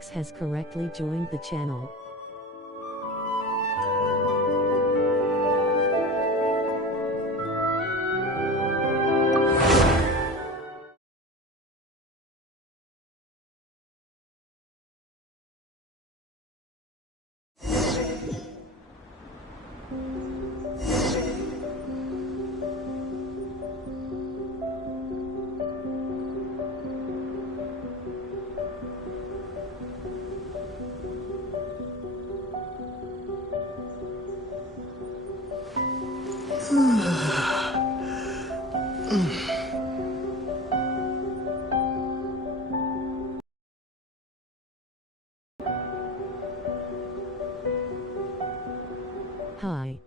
Alex has correctly joined the channel. Hi.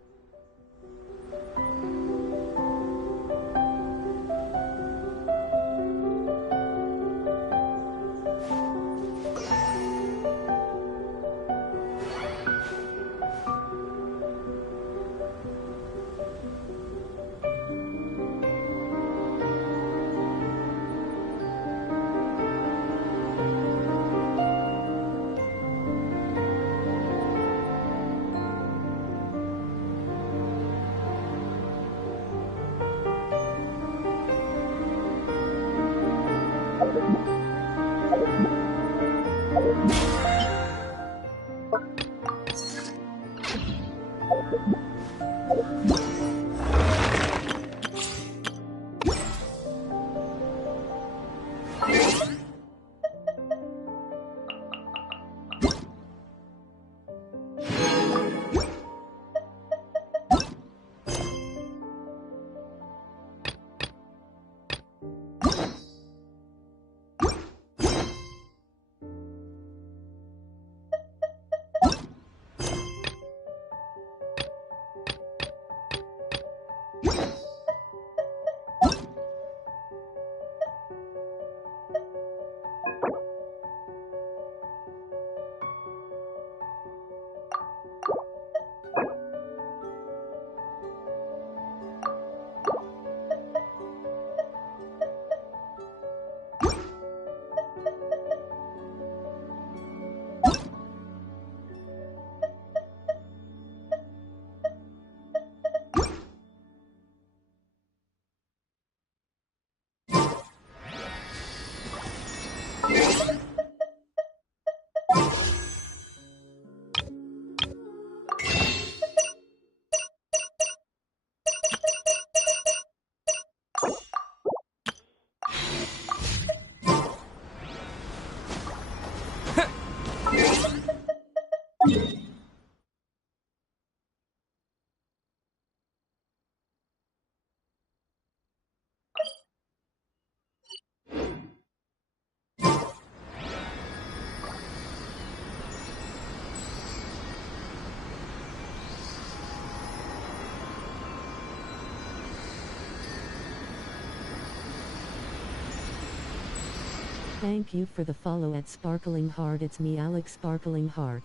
Thank you for the follow at Sparkling Heart. It's me, Alex Sparkling Heart.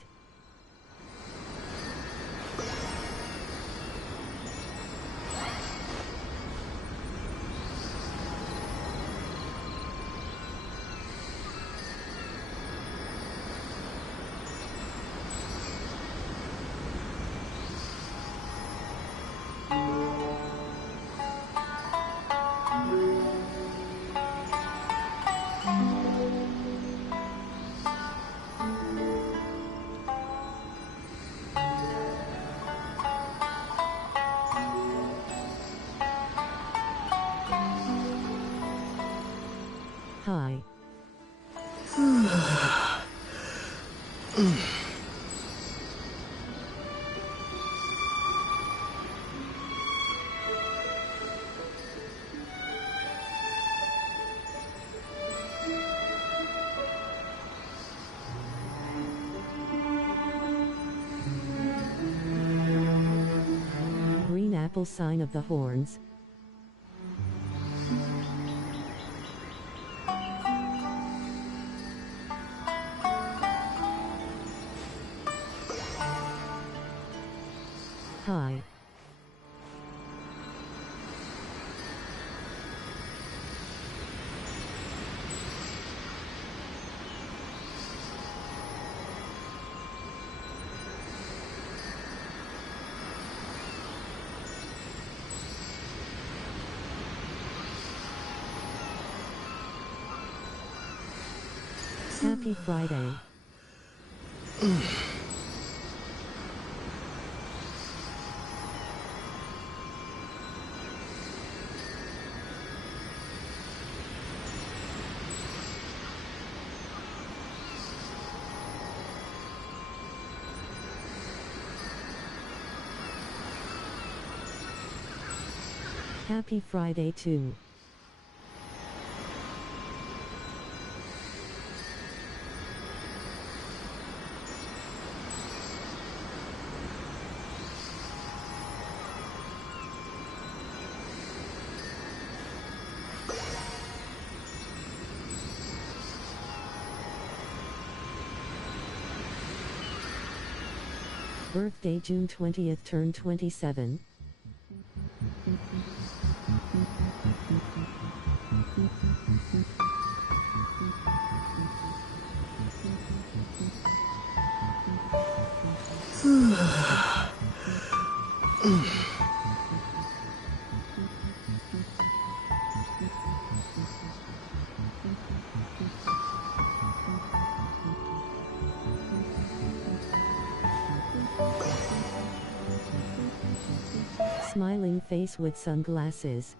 Hi. Green apple, sign of the horns. Hi. Happy Friday. Happy Friday too. Birthday June 20th, turn 27. Smiling face with sunglasses.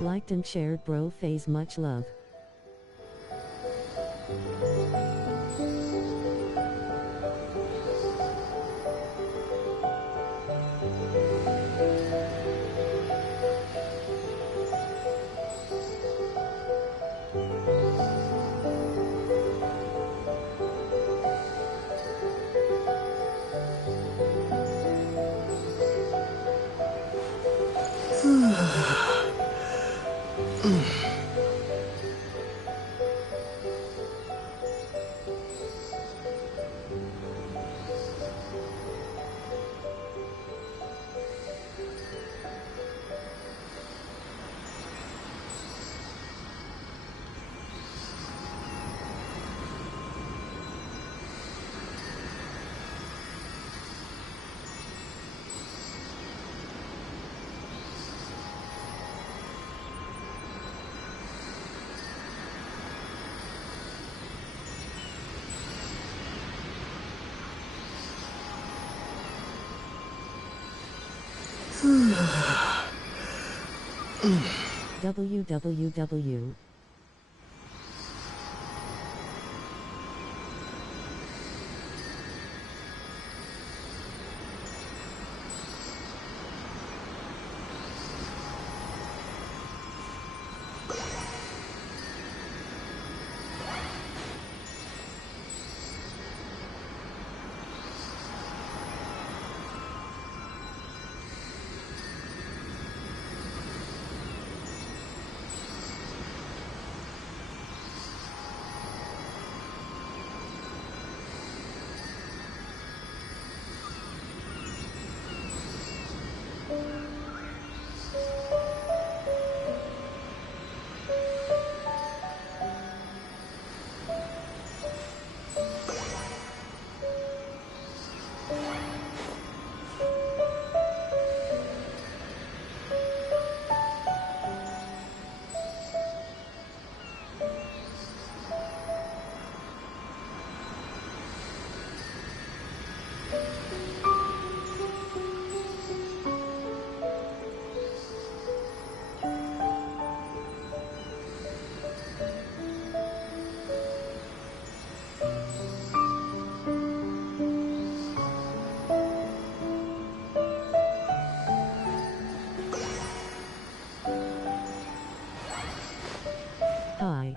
Liked and shared bro phase, much love. www. Hi.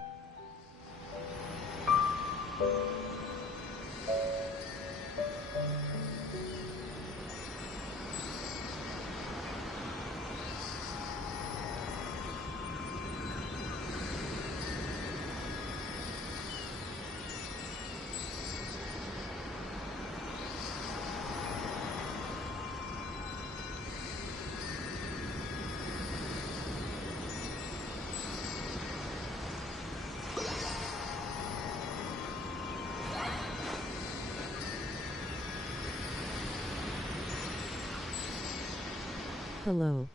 Hello.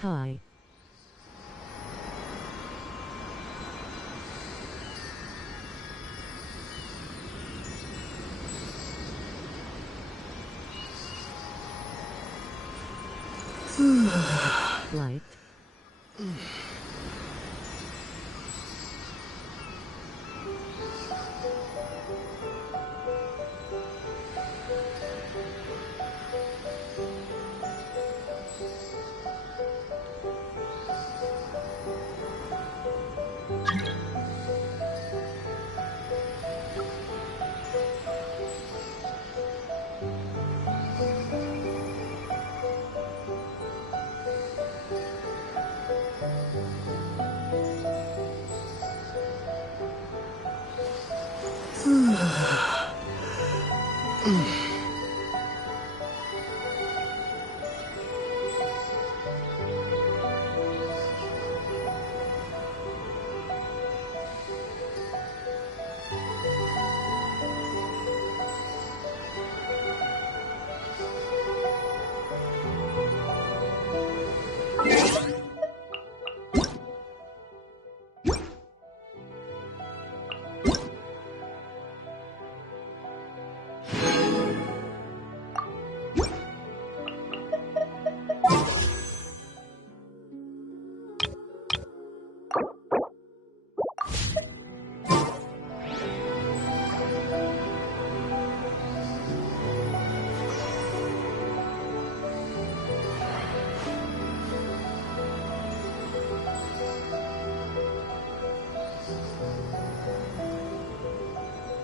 Hi. Light.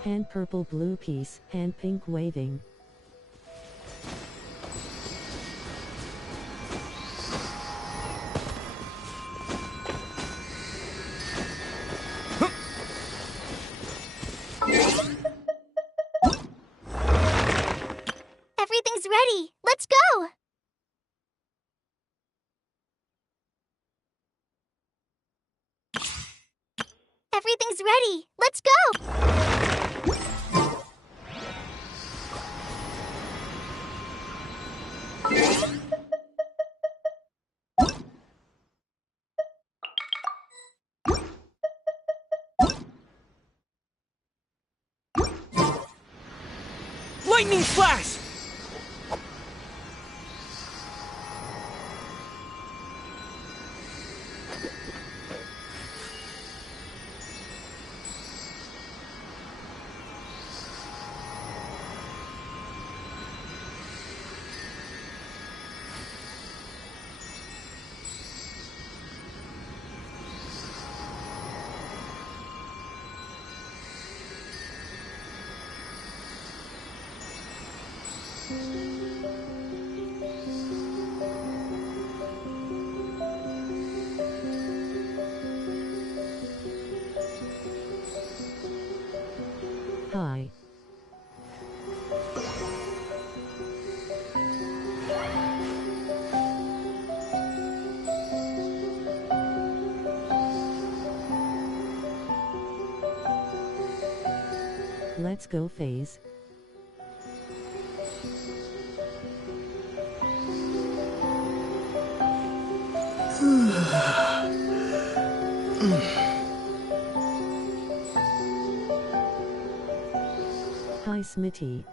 Hand purple blue piece, hand pink waving. Everything's ready. Let's go! Everything's ready. Let's go! Lightning flash! Hi. Let's go phase. Hi Smitty.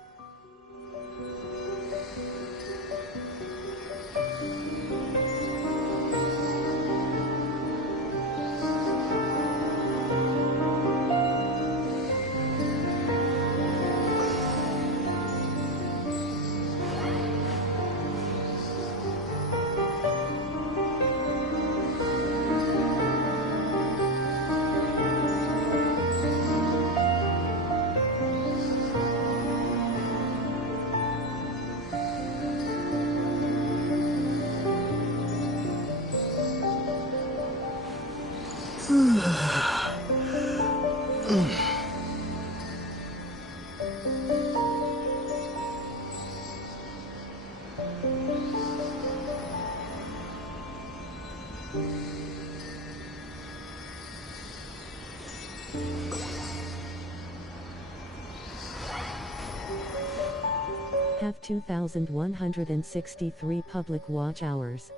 Have 2,163 public watch hours.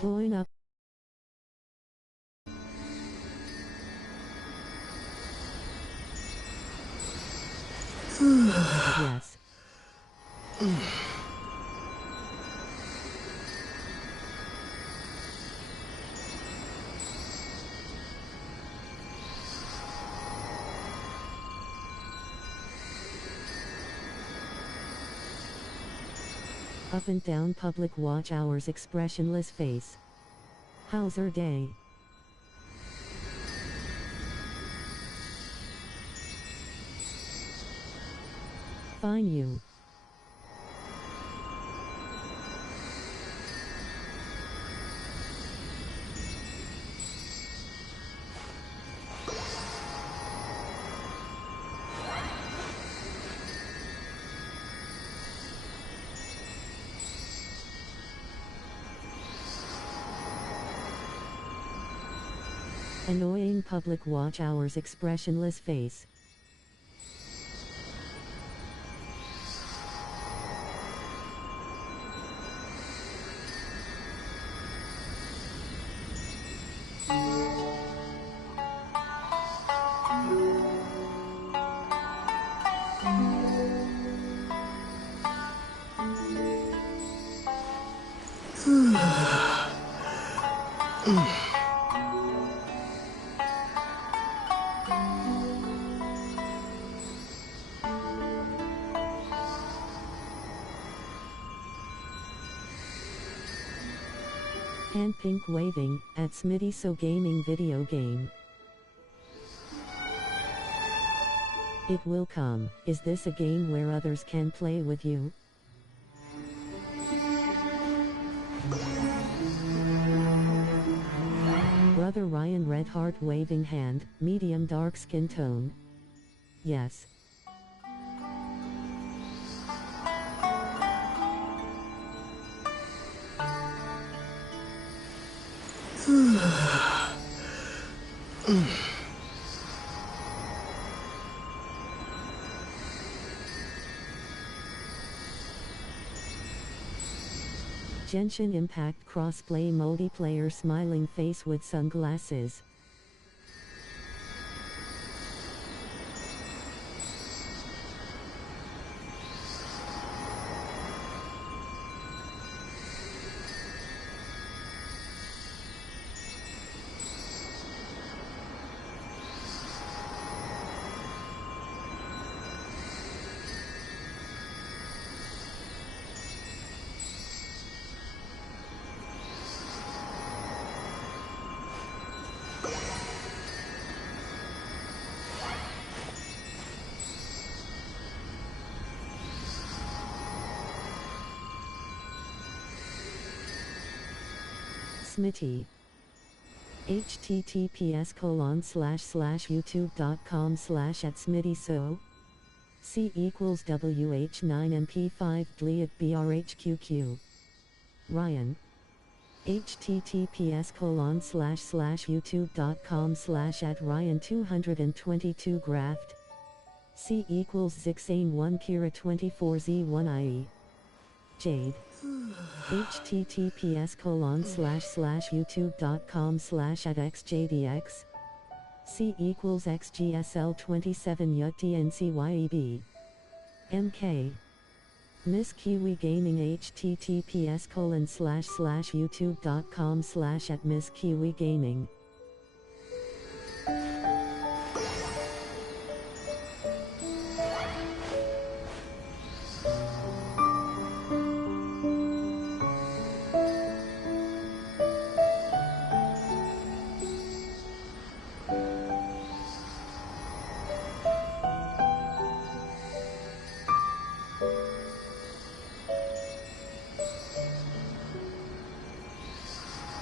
Join up. Yes. Up and down public watch hours, expressionless face. How's her day? Fine you. Annoying public watch hours, expressionless face. Hand pink waving, at Smitty So Gaming video game. It will come. Is this a game where others can play with you? Brother Ryan, red heart waving hand, medium dark skin tone. Yes. Genshin Impact crossplay multiplayer, smiling face with sunglasses. Smitty. https://youtube.com/@smittyso. C equals WH9MP5 dliat BRHQQ. Ryan. https://youtube.com/@ryan222graft. C equals Zixane1 Kira24Z1IE. Jade. https://youtube.com/@xjdx. C equals XGSL27 YUTNCYEB. MK. Miss Kiwi Gaming https://youtube.com/@Miss Kiwi Gaming.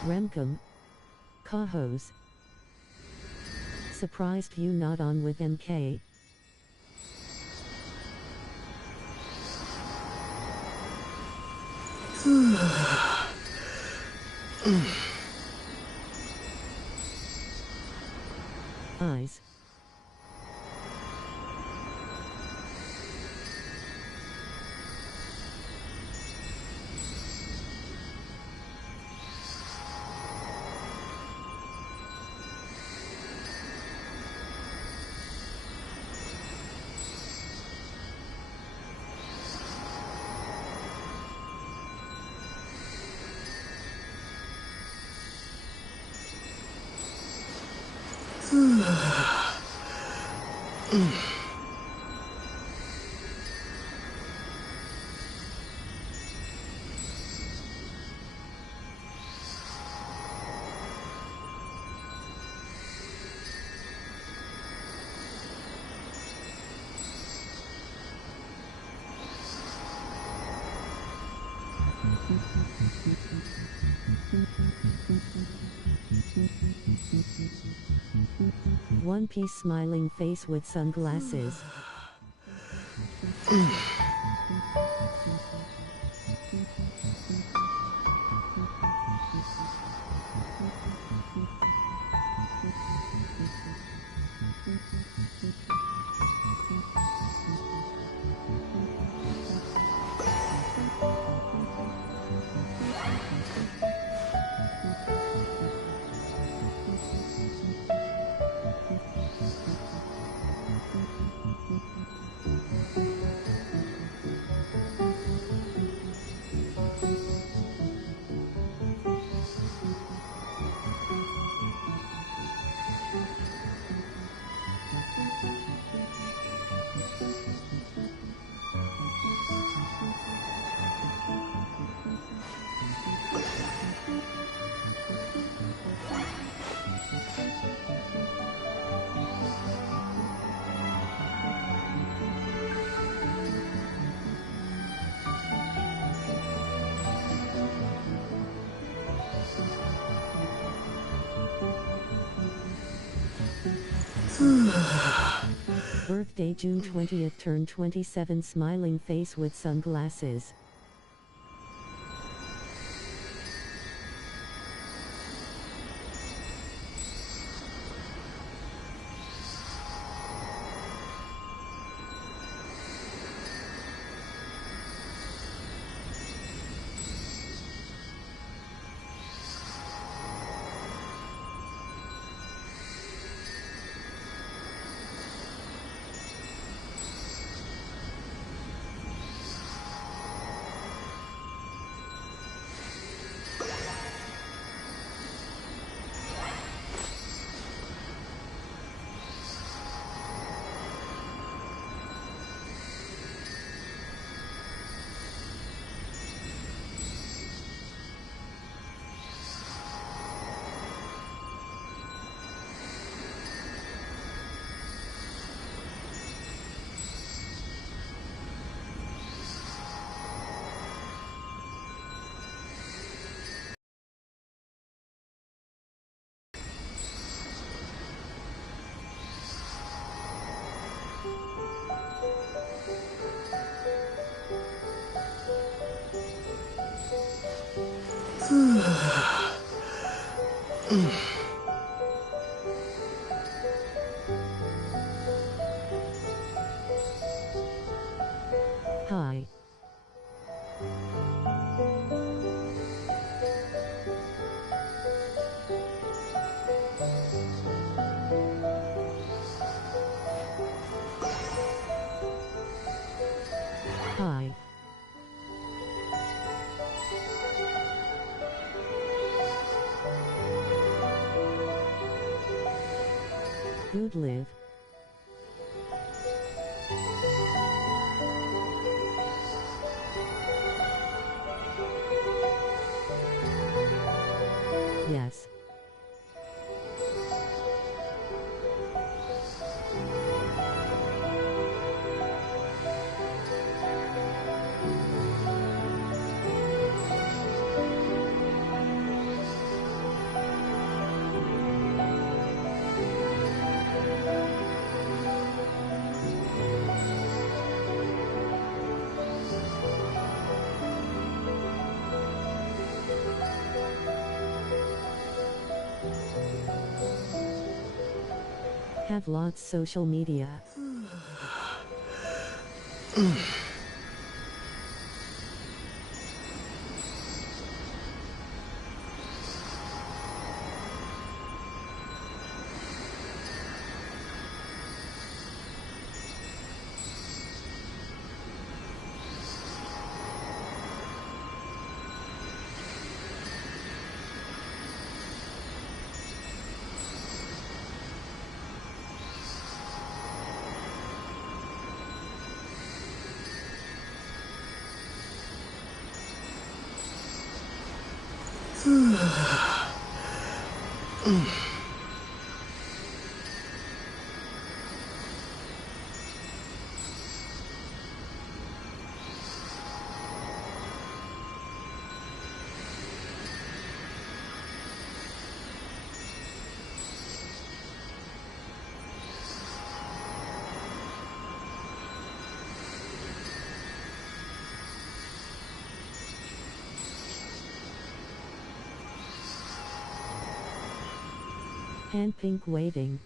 Remcom. Kahos. Surprised you not on with MK. Eyes. One Piece smiling face with sunglasses. Birthday June 20th, turn 27, smiling face with sunglasses. Hi. Hi. Good live. Yes. Have lots social media. Hand pink waving.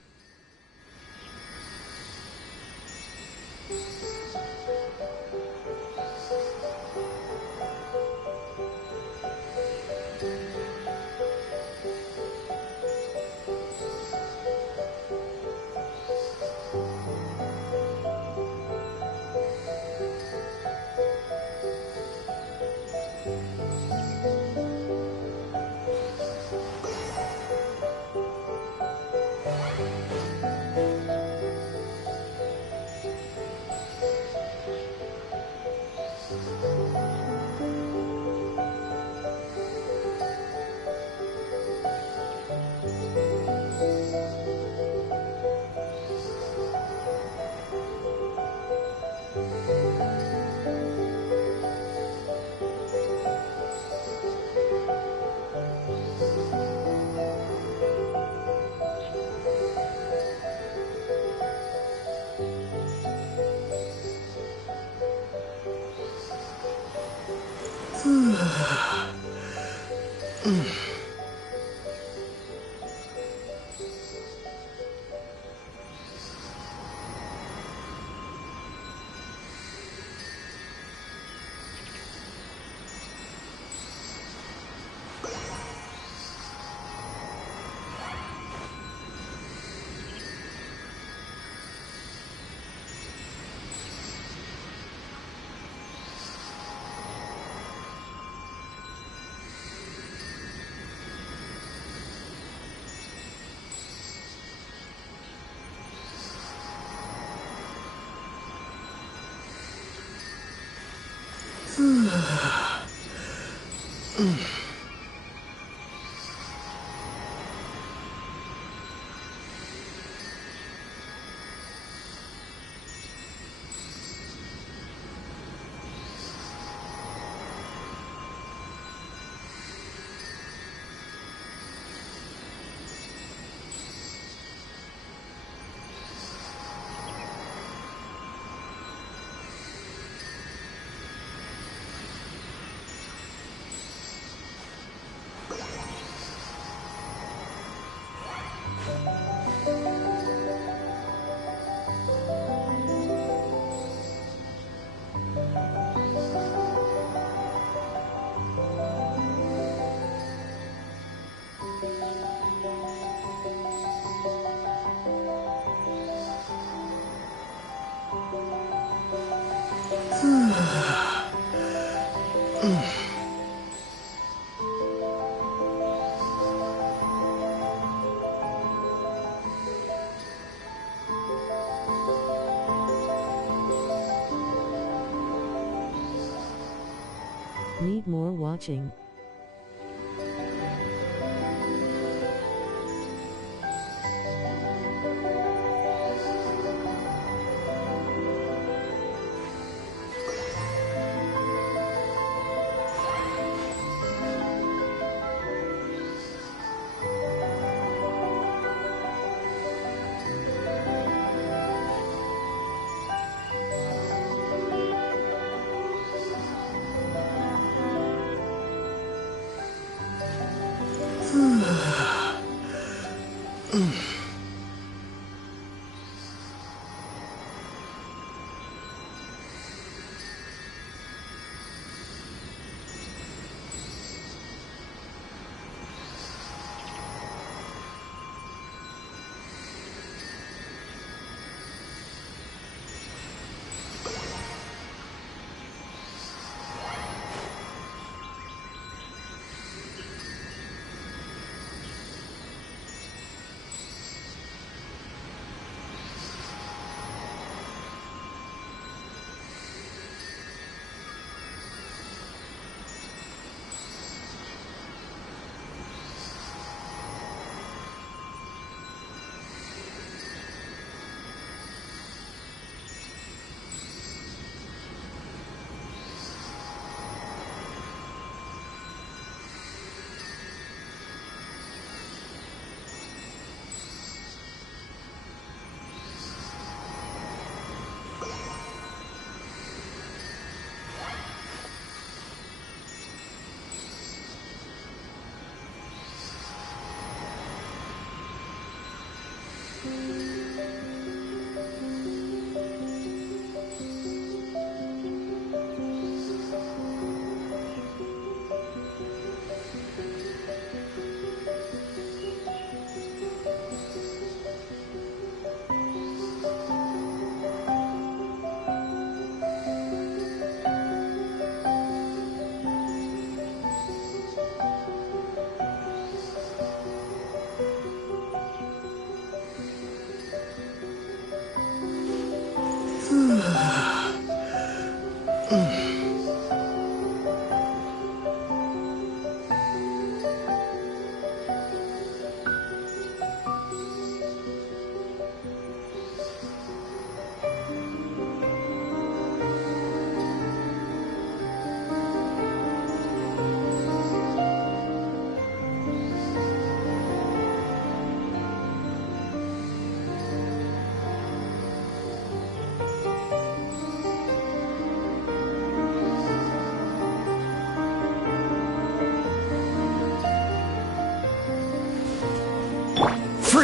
Need more watching?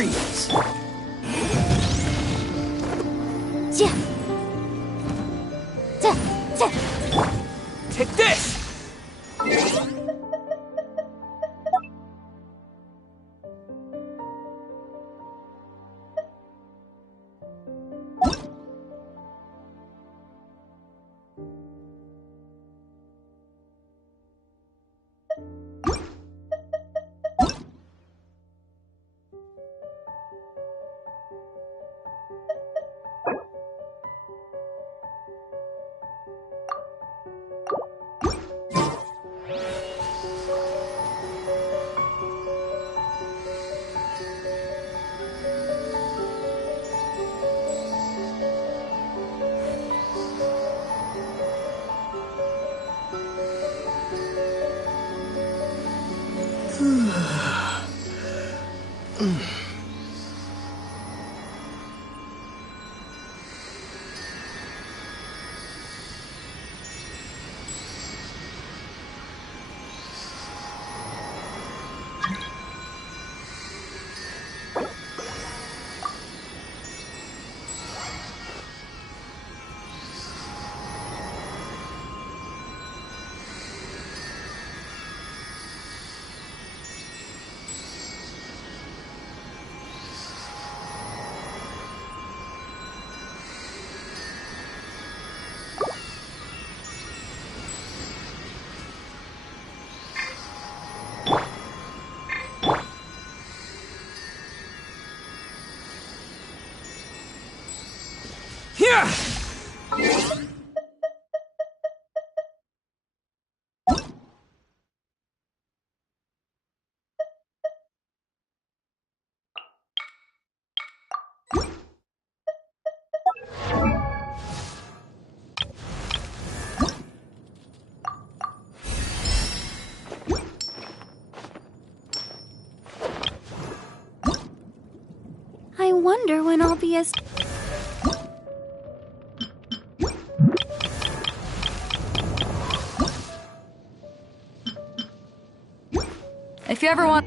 Freeze! Ja. Ja. Ja. Take this! Here! I wonder when I'll be as... If you ever want...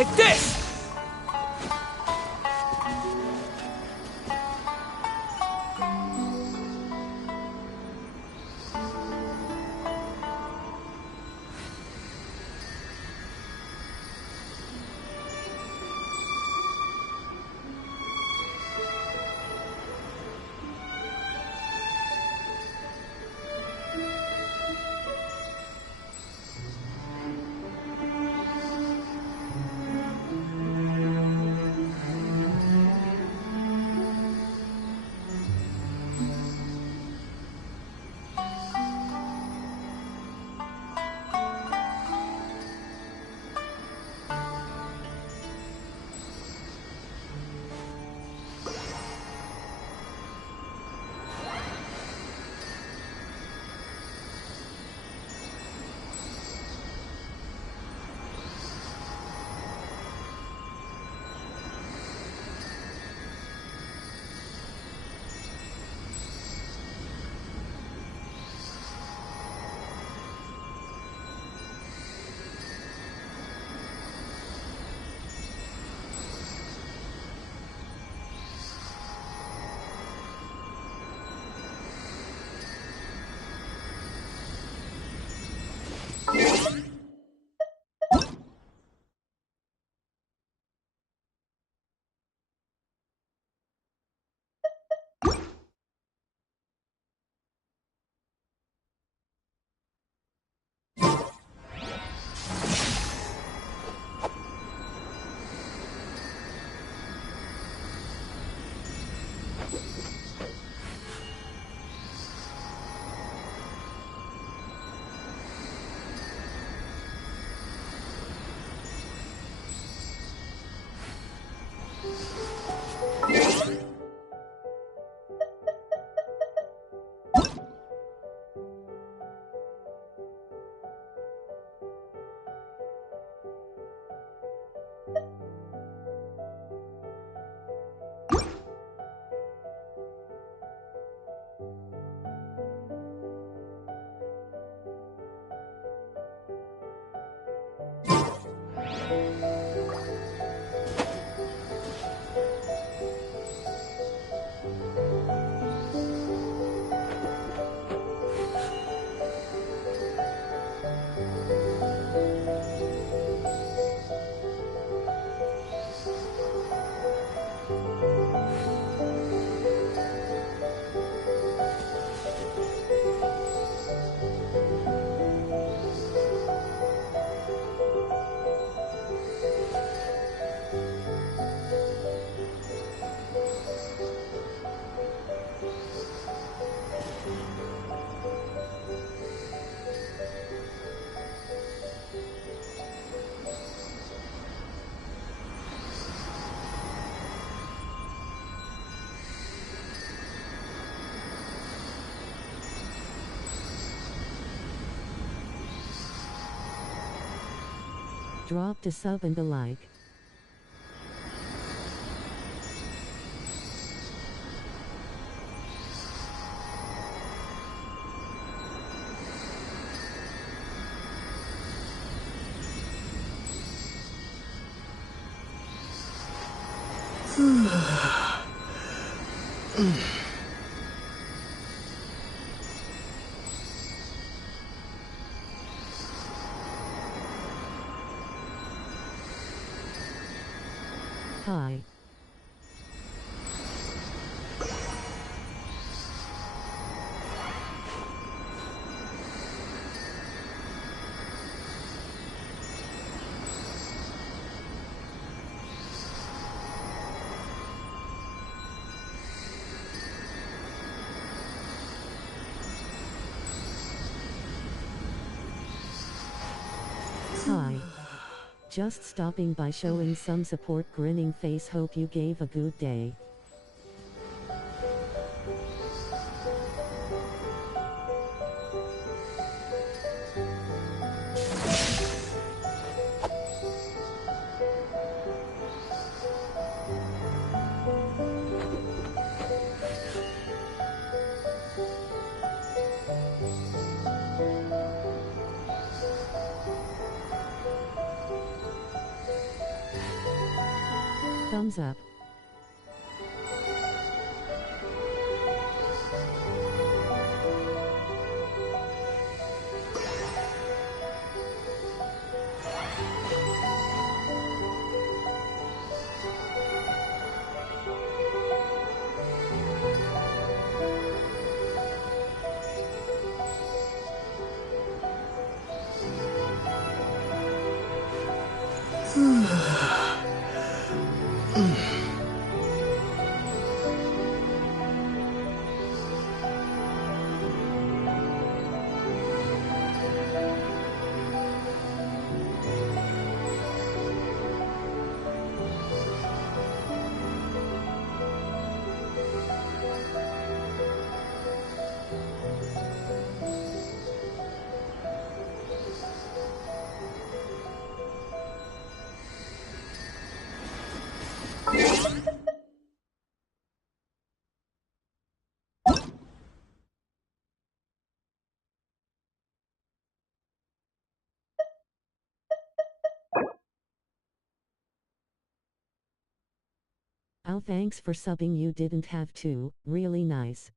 Take this! Dropped a sub and a like. Hi. Hi. Just stopping by showing some support, grinning face, hope you gave a good day. Thumbs up. Oh, thanks for subbing, you didn't have to, really nice.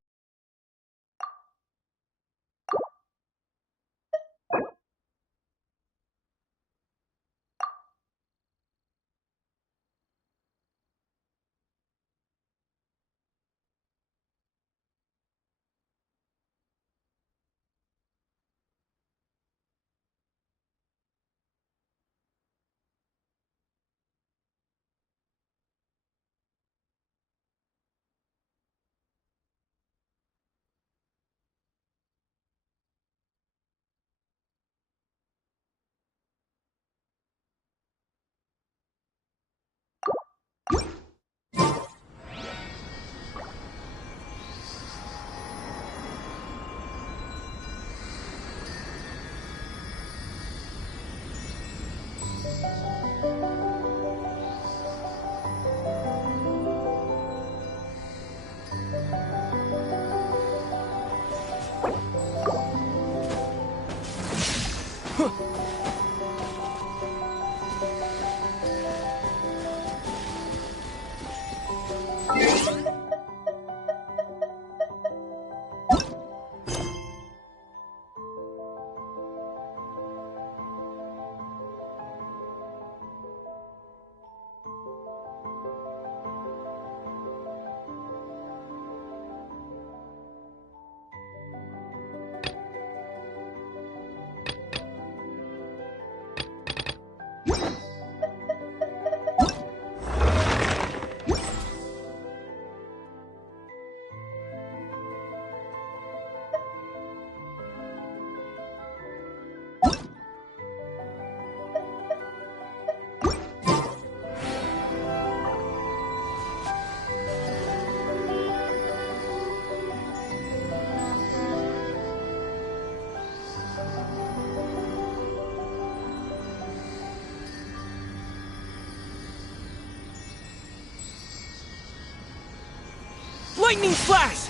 Lightning flash!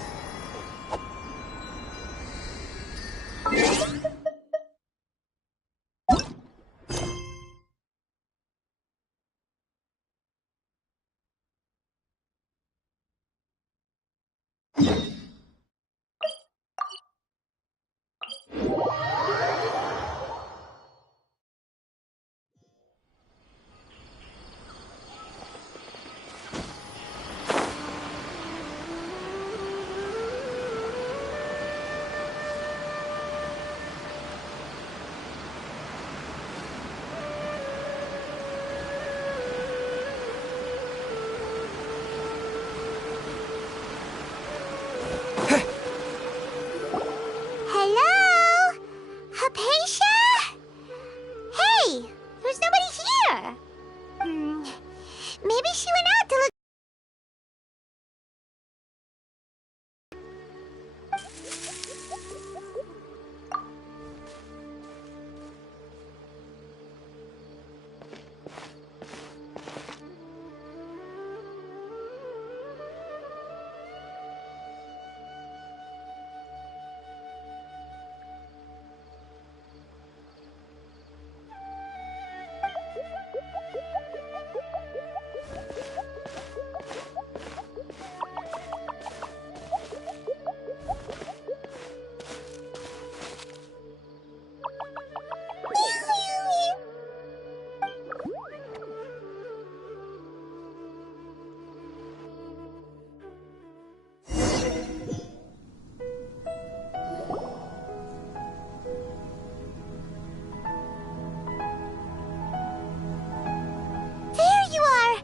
There you are!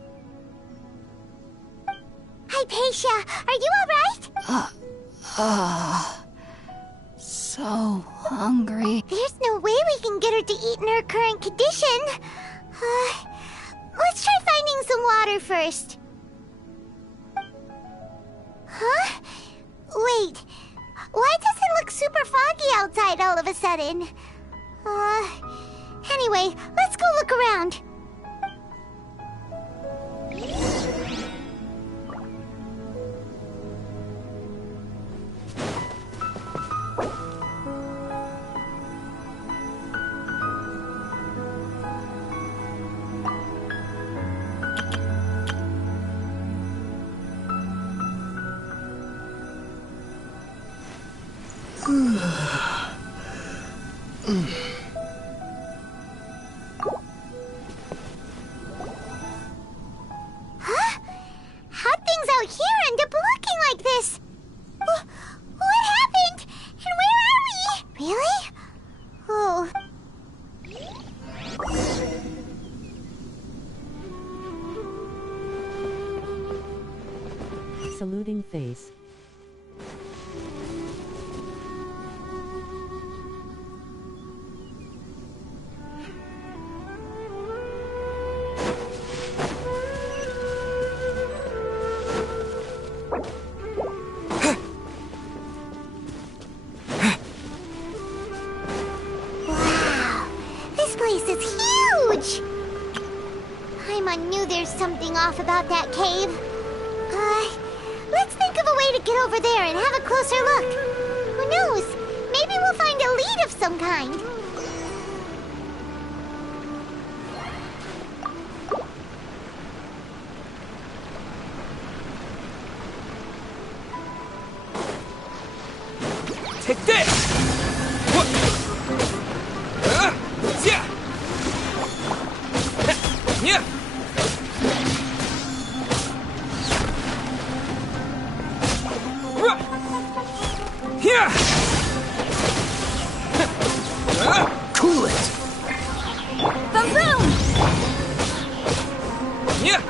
Hypatia, are you alright? So hungry. There's no way we can get her to eat in her current condition. Let's try finding some water first. Huh? Wait. Why does it look super foggy outside all of a sudden? Anyway, let's go look around. Huh? How'd things out here end up looking like this? What happened? And where are we? Really? Oh. Saluting face. Wow. This place is huge! Paimon knew there's something off about that cave. Let's think of a way to get over there and have a closer look. Who knows? Maybe we'll find a lead of some kind. Take this! What? Yeah! Yeah! Yeah! Cool it! Boom boom! Yeah!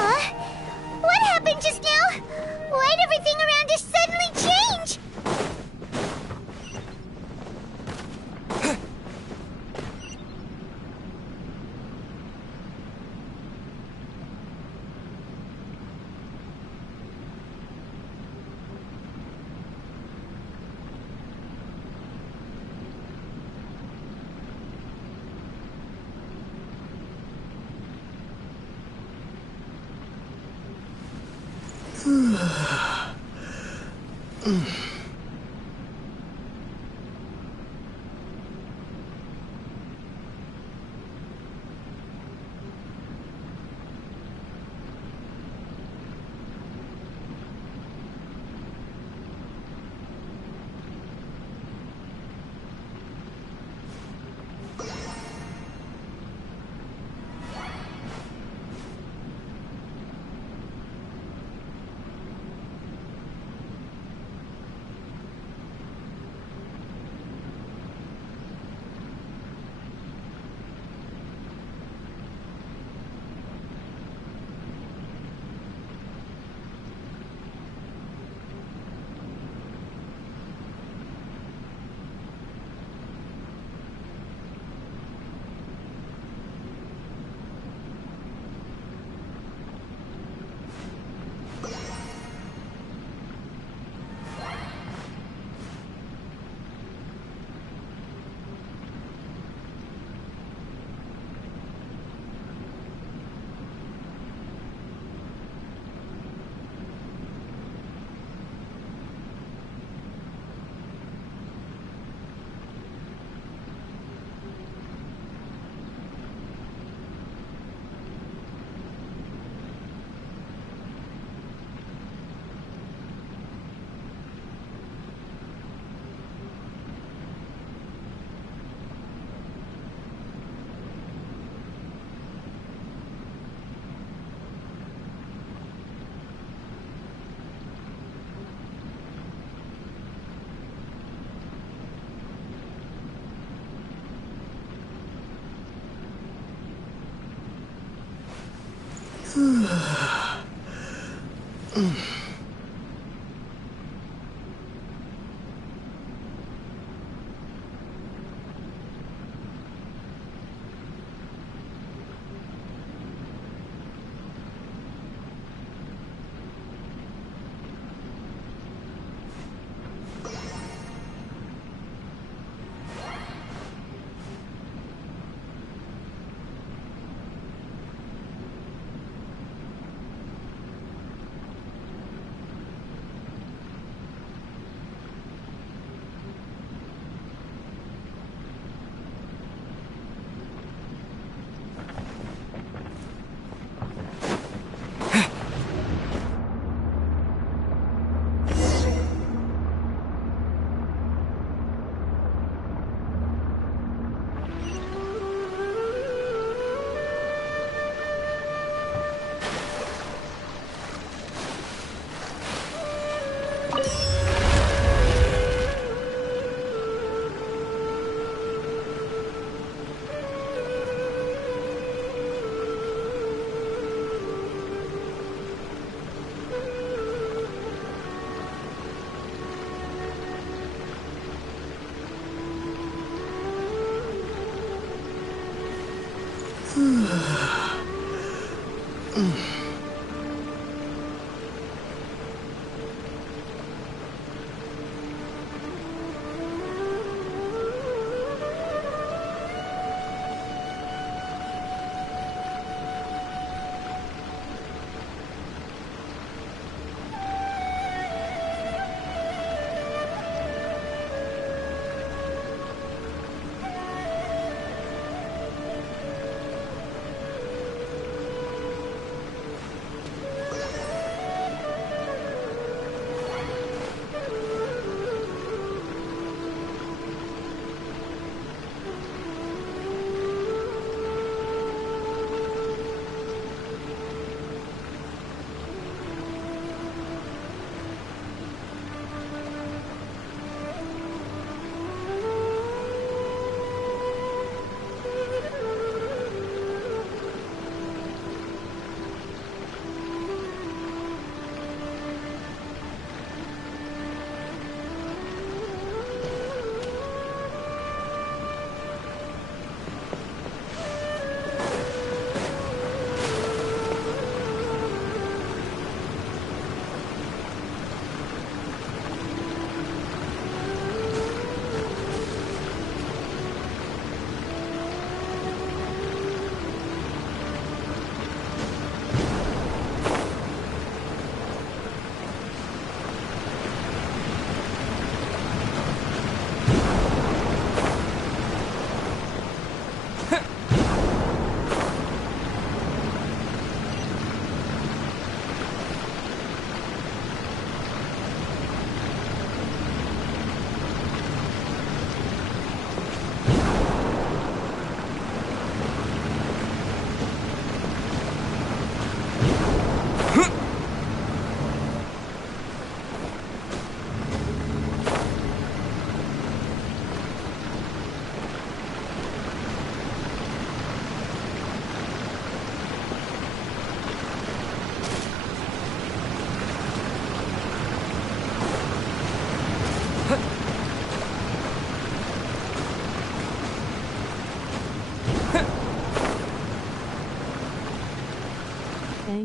Huh? What happened just now? Why'd everything around us suddenly change?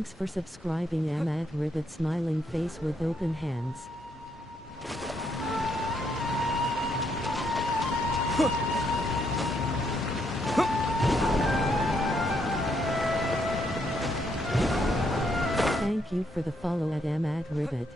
Thanks for subscribing. I'm at Ribbit smiling face with open hands. Thank you for the follow at at Ribbit.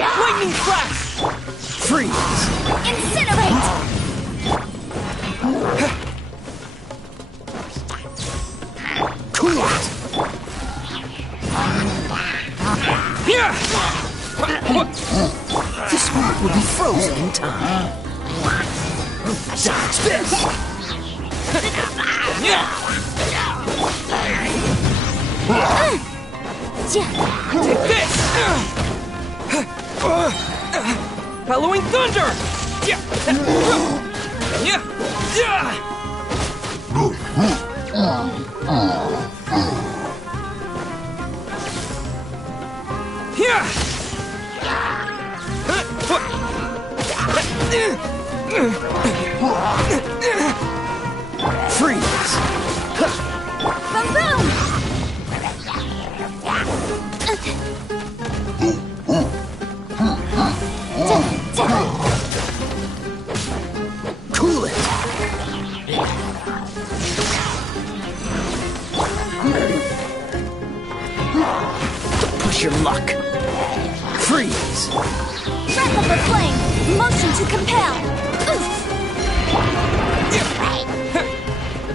Lightning flash! Freeze! Incinerate! Cool it! Yeah! This one will be frozen in time. Dodge this! Yeah! Take this! Bellowing thunder! Yeah! Yeah! Yeah! Yeah! Freeze! Boom boom! Cool it! Don't push your luck. Freeze! Breath of the flame! Motion to compel! Oof.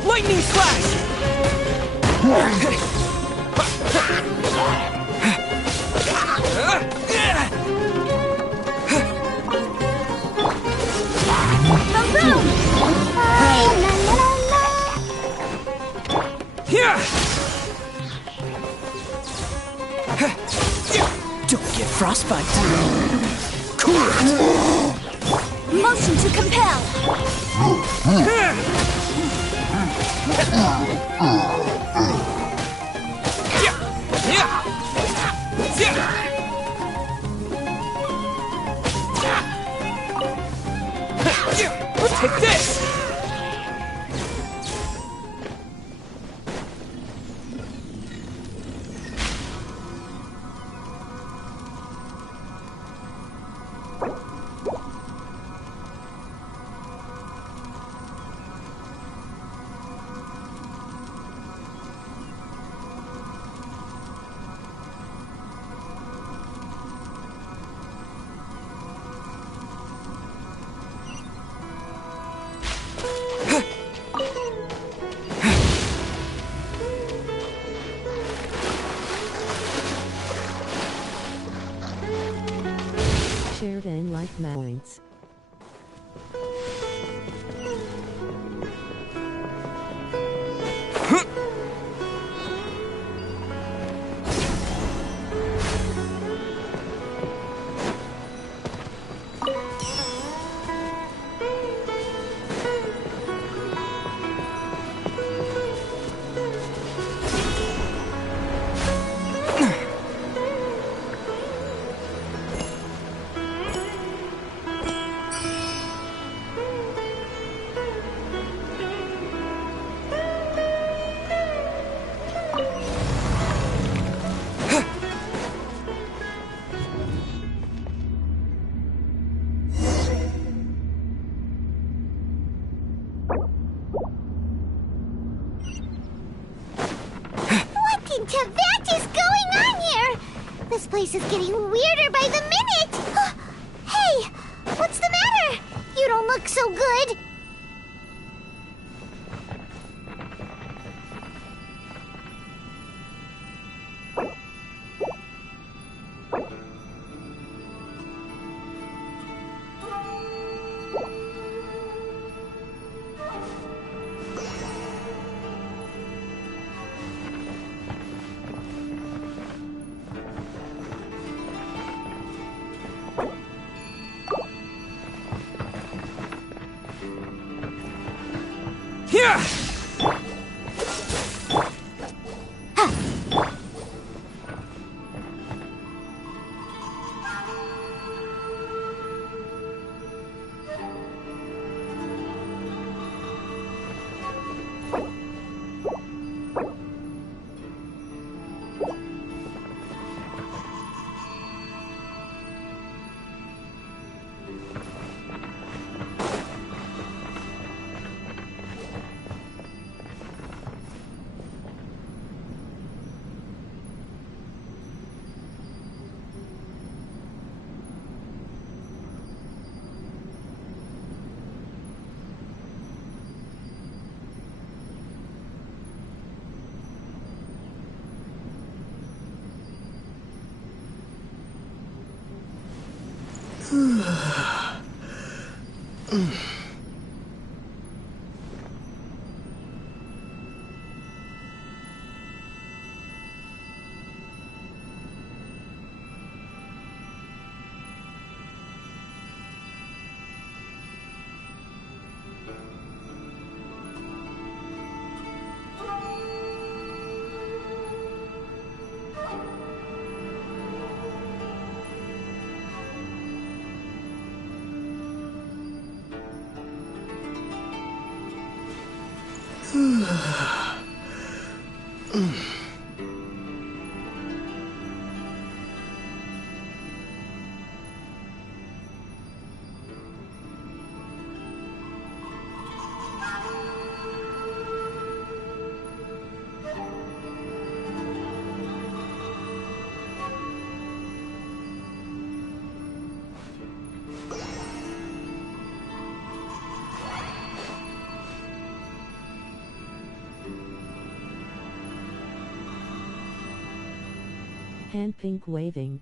Lightning flash! Boom boom! Yeah! Don't get frostbite. Cool it! Motion to compel! Take this! Shared and like points. What is going on here? This place is getting weirder by the minute. Hey, what's the matter? You don't look so good. Yeah! Hand pink waving.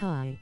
Hi.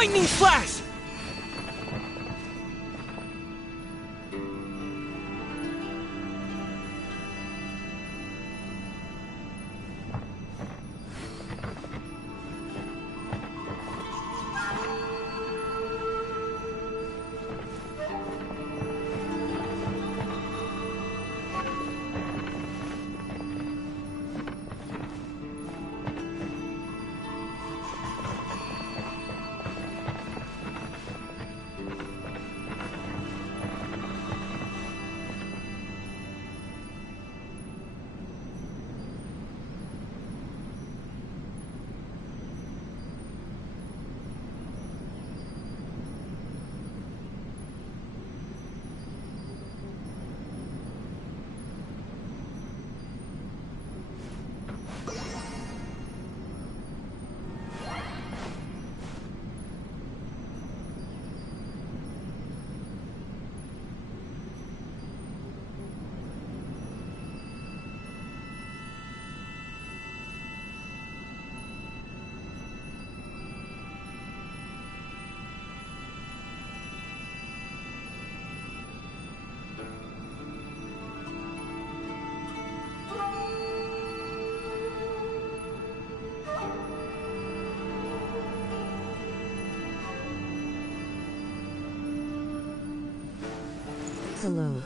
Lightning slash! Hello.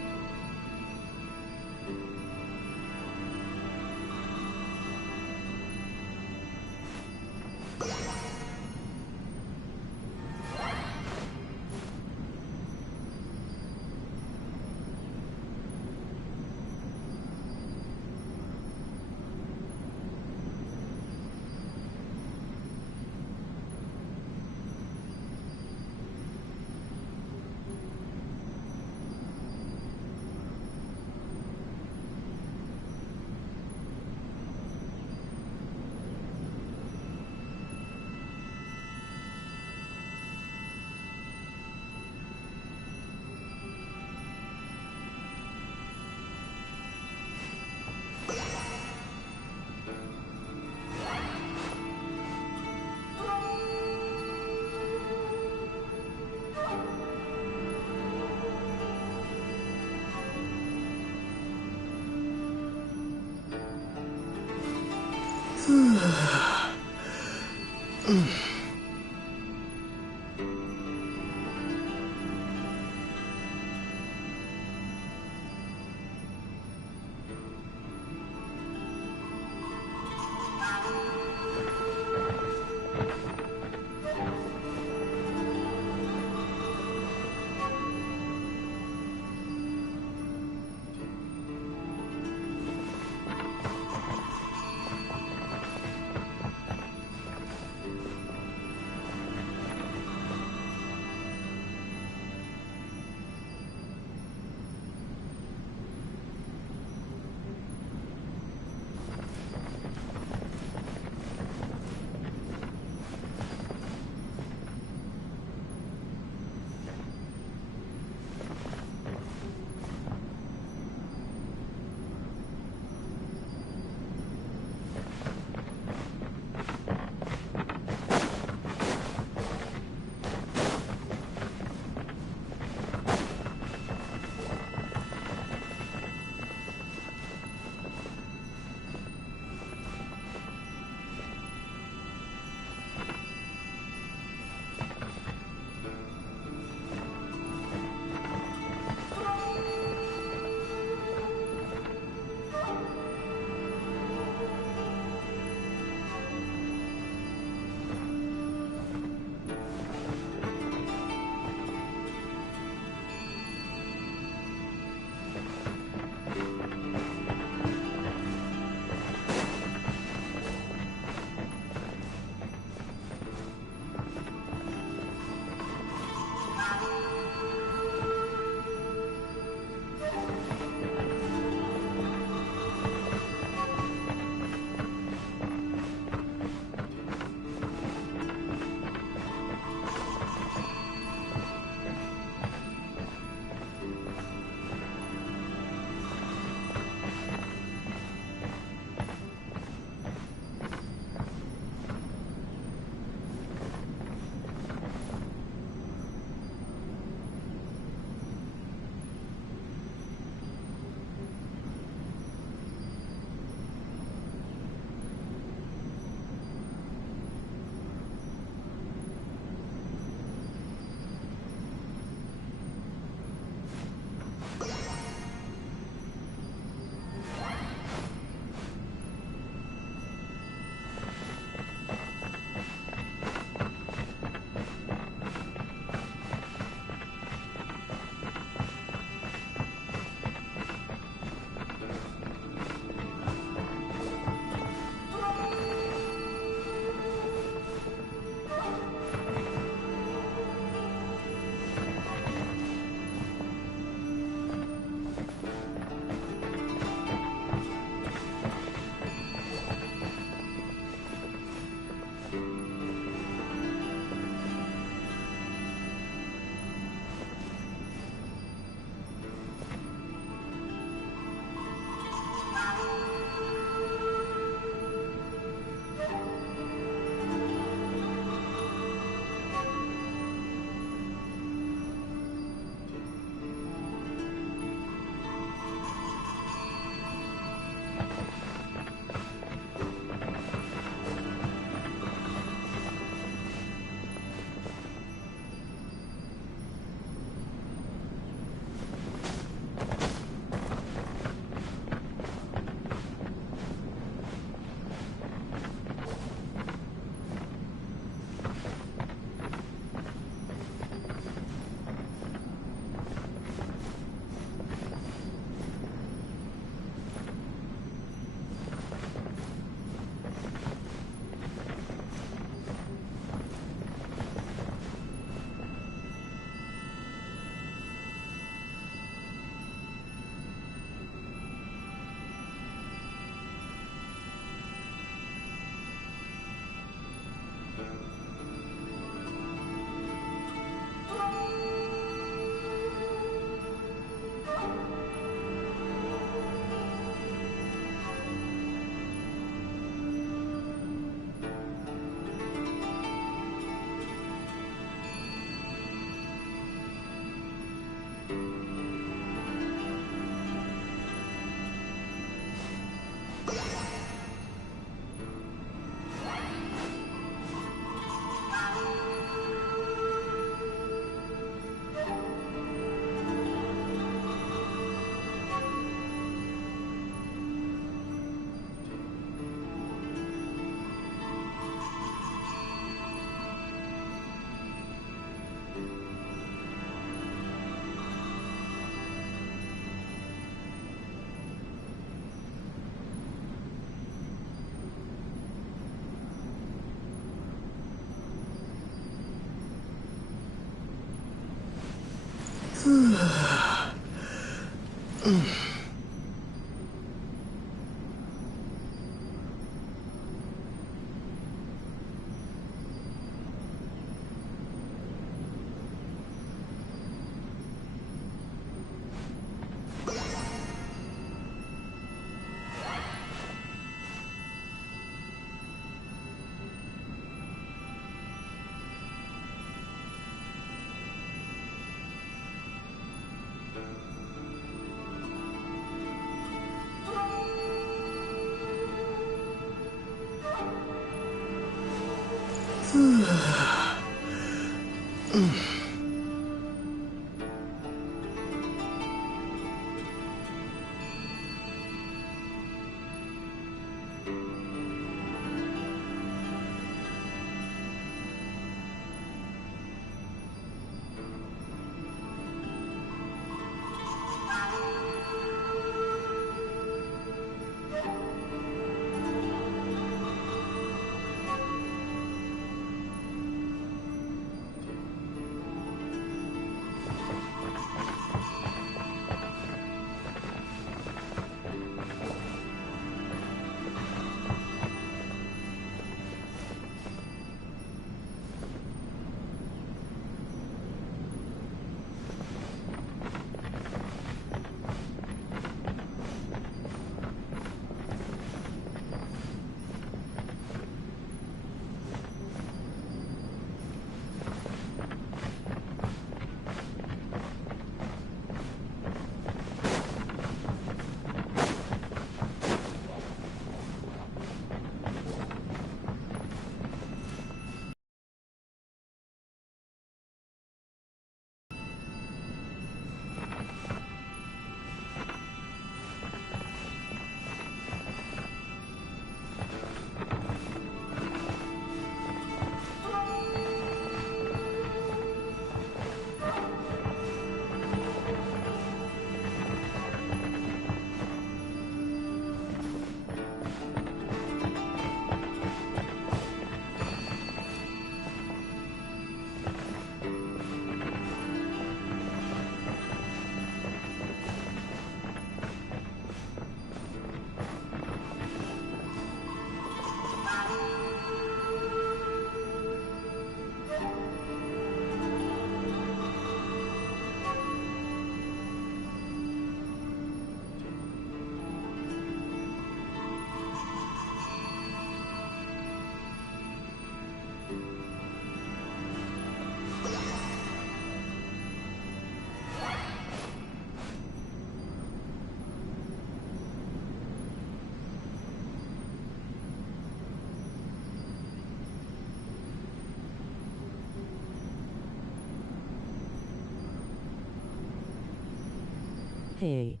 Hey.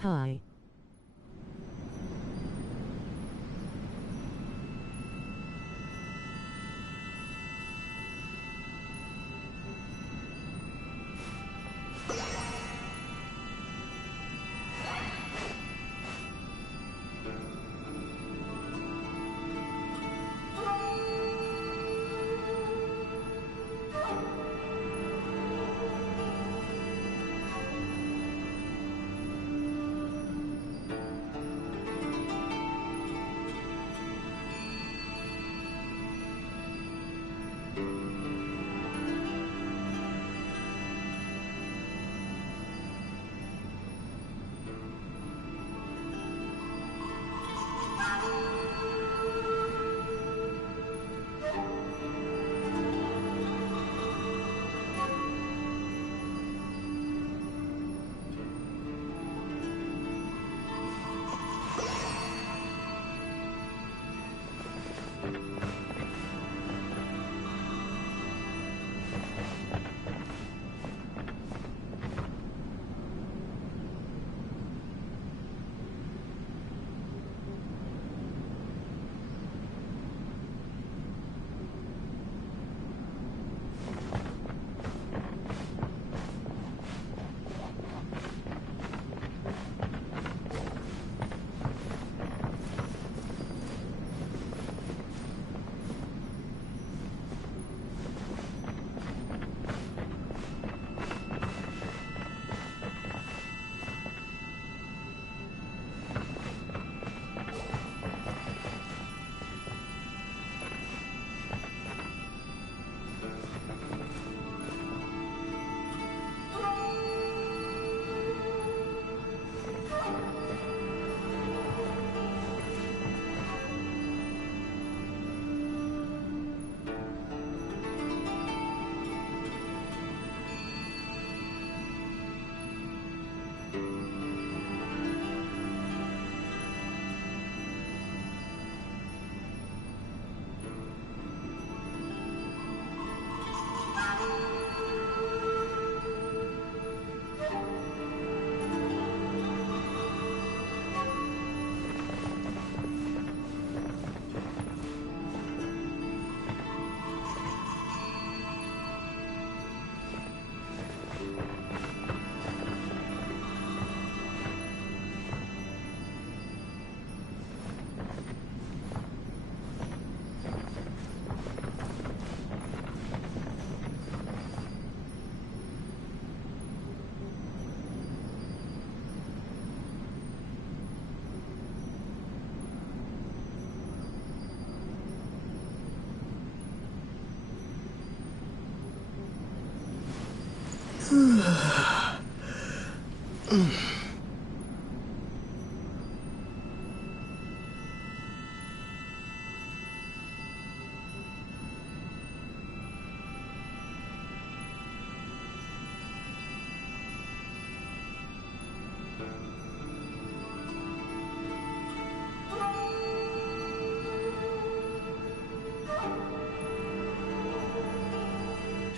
Hi.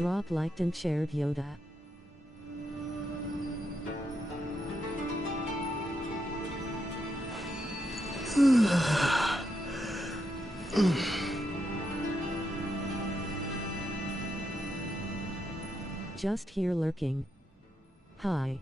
Drop liked and shared Yoda. Just here lurking. Hi.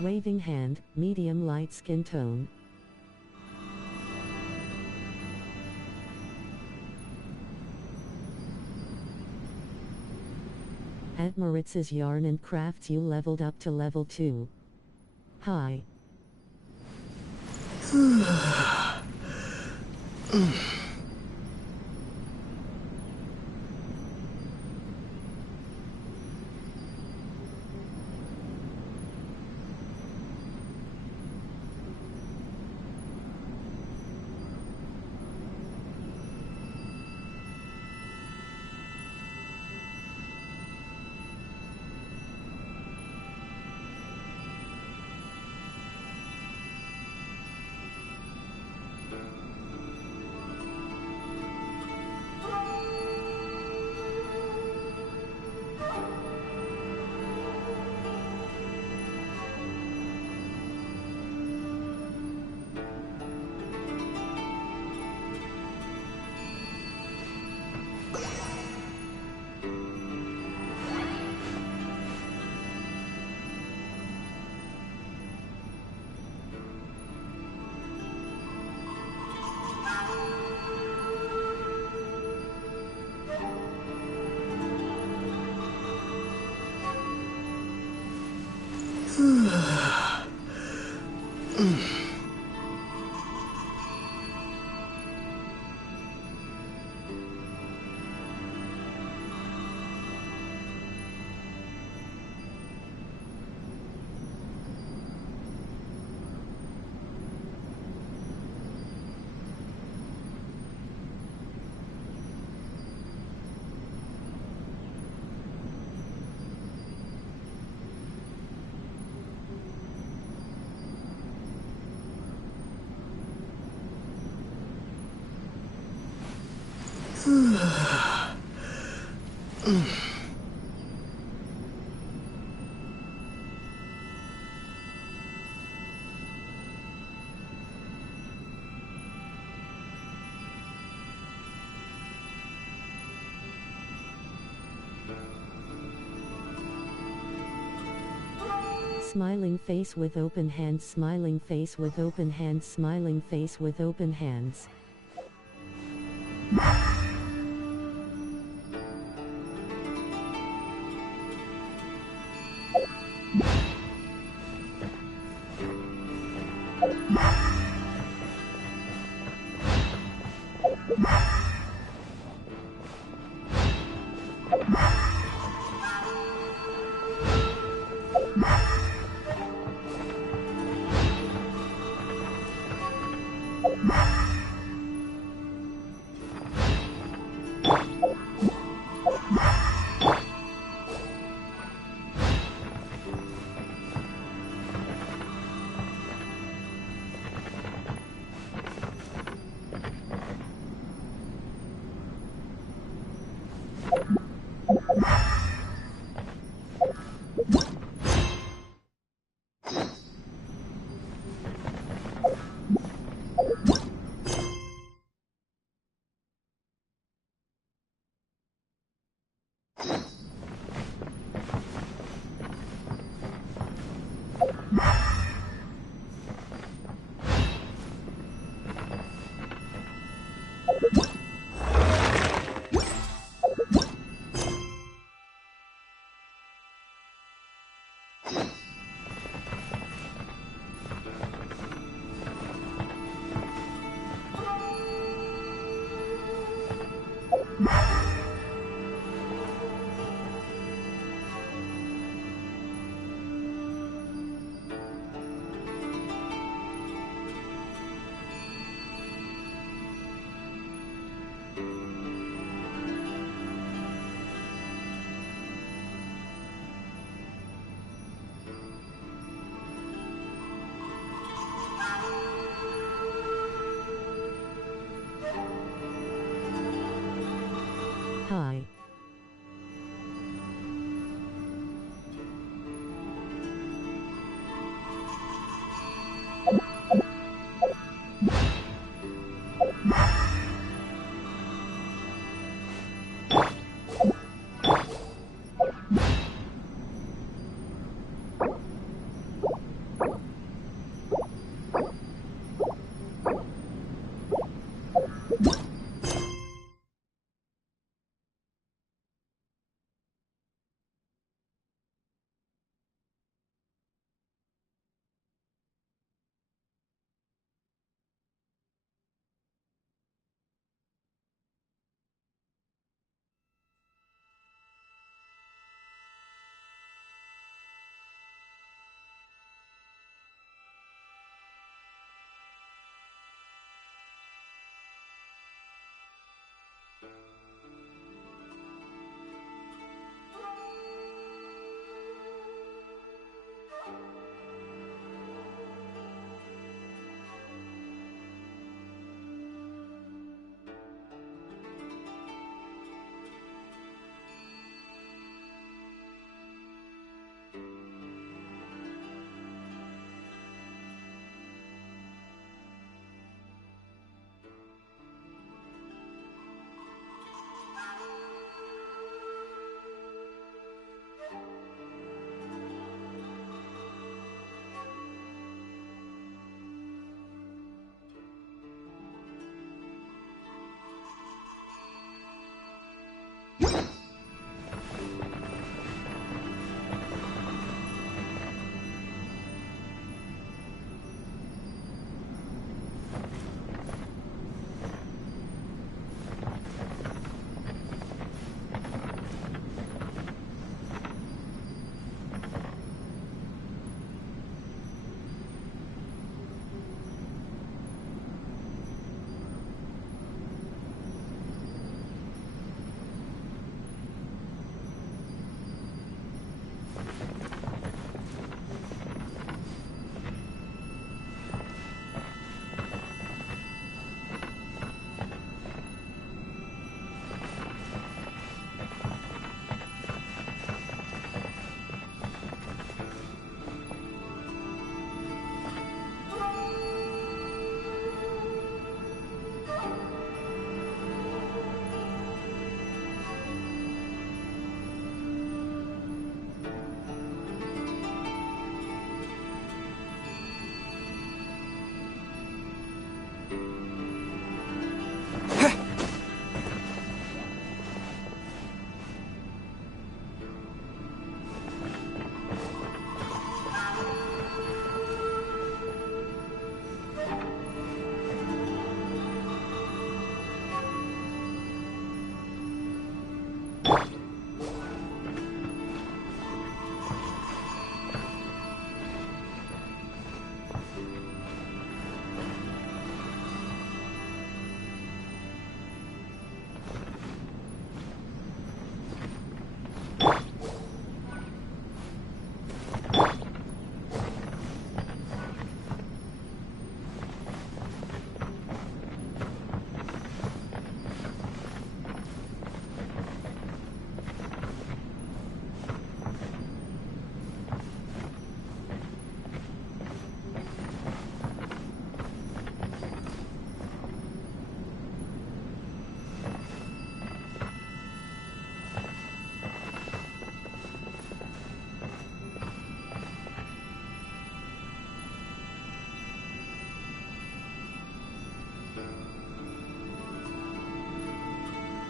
Waving hand, medium light skin tone. At Maritz's Yarn and Crafts you leveled up to level 2. Hi. Smiling face with open hands, smiling face with open hands, smiling face with open hands.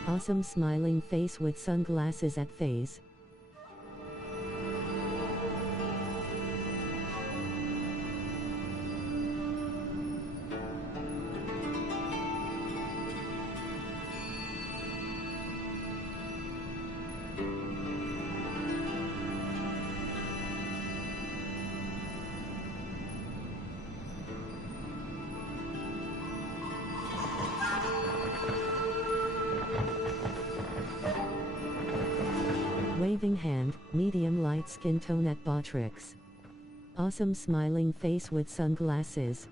Awesome smiling face with sunglasses at phase. Waving hand, medium light skin tone at Botrix. Awesome smiling face with sunglasses.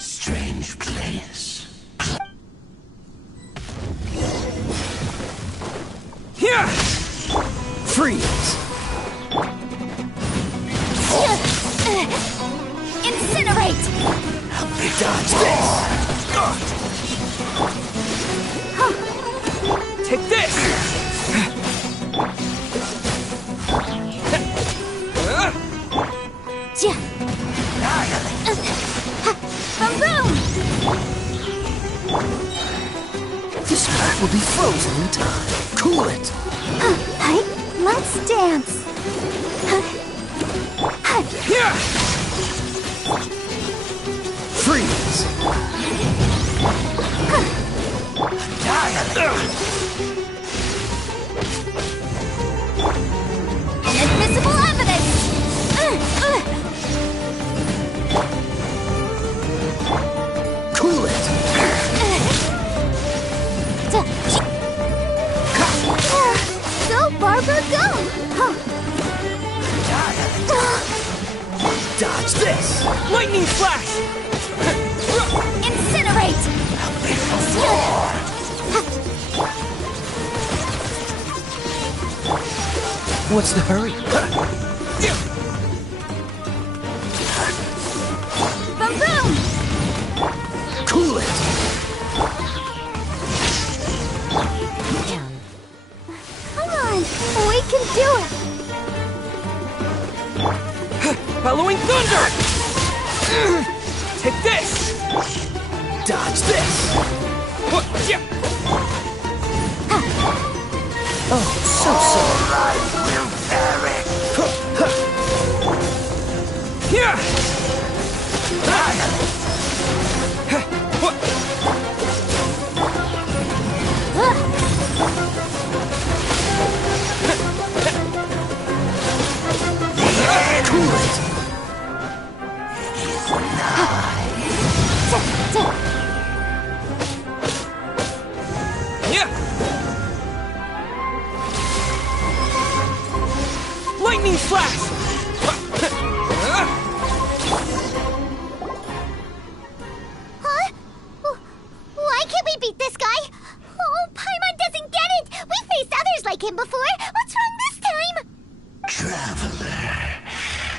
Strange place. Here! Freeze! Incinerate! Help me dodge this! Take this! Boom! This heart will be frozen in time. Cool it! Let's dance. Here! Freeze! Invisible evidence! Cool it! Go, Barbara, go! Dodge this! Lightning flash! Incinerate! What's the hurry? Boom! Cool it! Bellowing thunder! Take this! Dodge this! Yeah. Oh, so sorry. Here! Cool it! Yeah! Lightning flash! Huh? Why can't we beat this guy? Oh, Paimon doesn't get it! We faced others like him before! What's wrong this time? Traveler,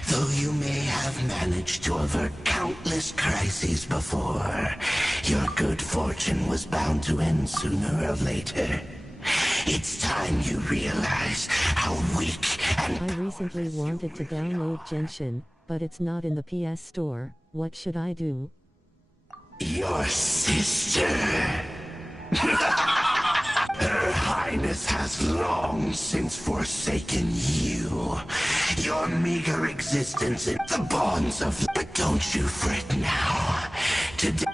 though you may have managed to avert countless crises before, your good fortune was bound to end sooner or later. It's time you realize how weak and I recently wanted to download Genshin, but it's not in the PS Store. What should I do? your sister. Her Highness has long since forsaken you. Your meager existence in the bonds of... But don't you fret now. Today...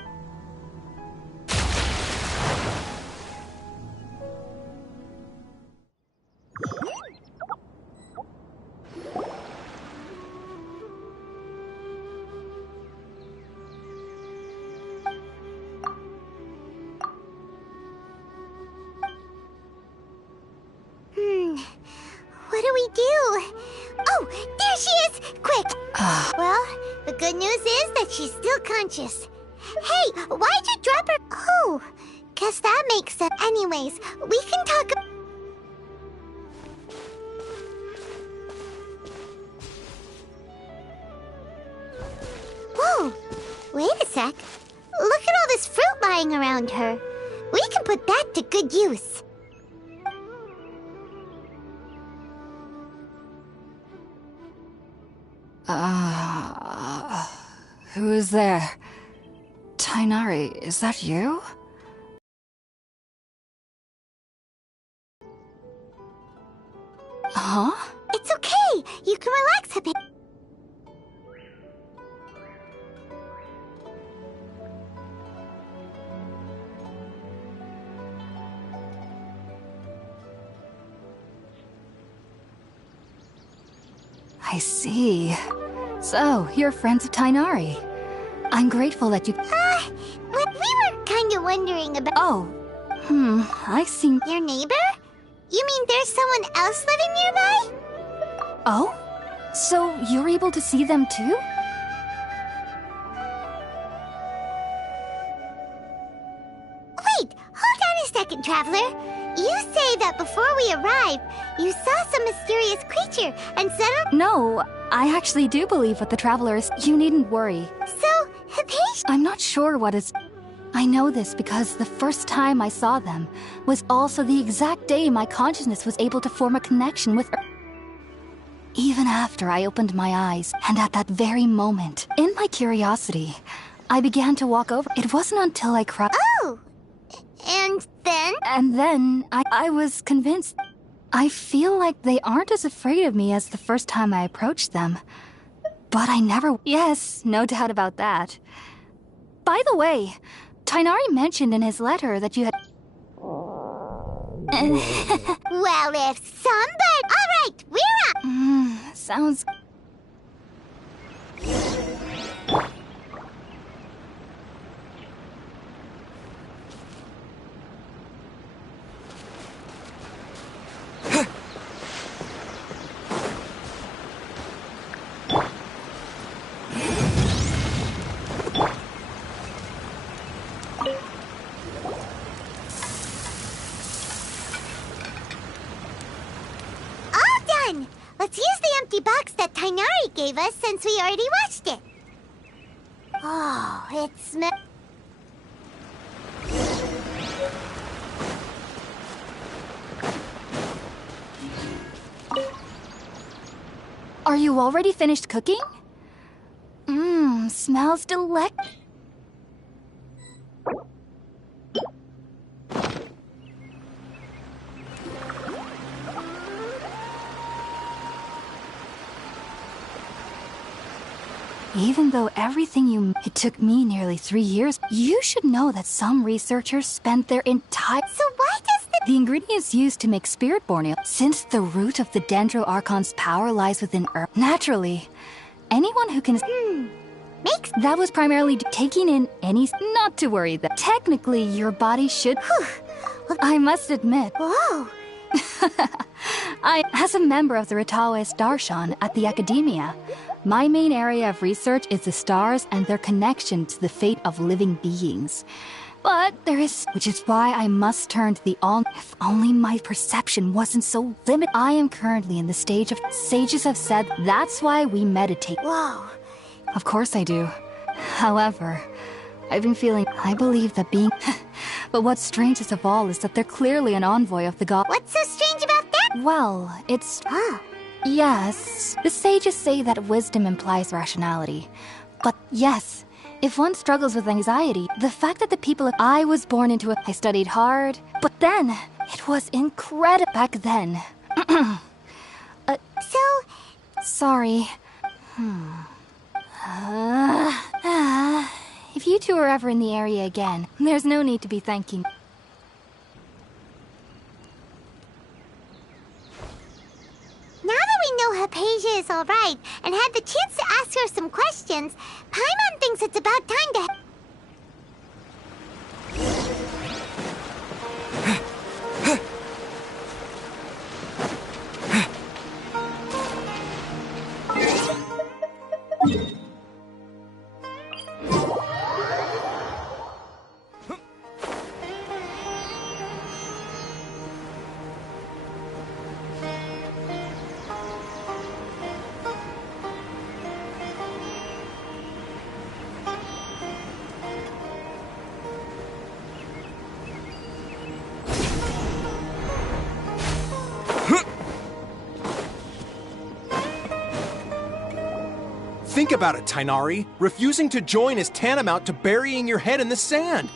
What do we do? Oh, there she is! Quick! Well, the good news is that she's still conscious. Hey, why'd you drop her? Oh, guess that makes sense. Anyways, we can talk. Whoa, wait a sec. Look at all this fruit lying around her. We can put that to good use. Who is there? Tainari, is that you? Huh? It's okay. You can relax a bit. I see. So, you're friends of Tainari. I'm grateful that you... We were kind of wondering about Oh. I see. your neighbor? You mean there's someone else living nearby? Oh? So, you're able to see them too? Wait, hold on a second, Traveler. You say that before we arrived, you saw some mysterious creature and suddenly... No, I actually do believe what the Traveler is. You needn't worry. So, Hypatia... I'm not sure what is... I know this because the first time I saw them was also the exact day my consciousness was able to form a connection with her. Even after I opened my eyes, and at that very moment, in my curiosity, I began to walk over. It wasn't until I cried. Oh! And then? And then I was convinced. I feel like they aren't as afraid of me as the first time I approached them. But I never... Yes, no doubt about that. By the way, Tainari mentioned in his letter that you had... Well, if somebody... Alright, we're up! Sounds... All done! Let's use the empty box that Tainari gave us since we already watched it. Oh, it smells... Are you already finished cooking? Smells delicious. Even though it took me nearly 3 years, you should know that some researchers spent their entire— So why does the ingredients used to make Spirit-Born ale, since the root of the Dendro Archon's power lies within Earth. Naturally, anyone who can— makes— That was primarily taking in any— Not to worry that technically your body should— I must admit, Whoa! as a member of the Ritaoist Darshan at the Academia, my main area of research is the stars and their connection to the fate of living beings. But there is— which is why I must turn to the all— If only my perception wasn't so limited. I am currently in the stage of— Sages have said that's why we meditate. Whoa! Of course I do. However, I've been feeling— I believe that being— But what's strangest of all is that they're clearly an envoy of the god— What's so strange about that? Well, it's— Ah. Yes, the sages say that wisdom implies rationality. But yes, if one struggles with anxiety, the fact that the people— I was born into it. I studied hard, but then it was incredible back then. So, Sorry. If you two are ever in the area again, there's no need to be thanking. now that we know Hypatia is alright and had the chance to ask her some questions, Paimon thinks it's about time to... Think about it, Tainari. Refusing to join is tantamount to burying your head in the sand.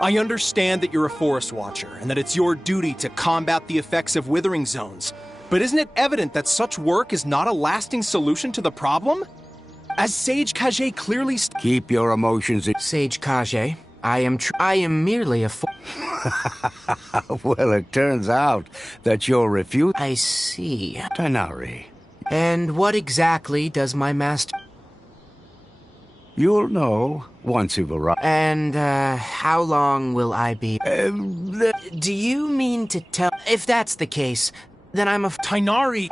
I understand that you're a forest watcher and that it's your duty to combat the effects of withering zones. But isn't it evident that such work is not a lasting solution to the problem? As Sage Kage clearly Keep your emotions in... Sage Kage, I am merely a Well, it turns out that you're refusing... I see. Tainari, And what exactly does my master... you'll know once you've arrived. And, how long will I be... Do you mean to tell... If that's the case, then I'm a... Tainari!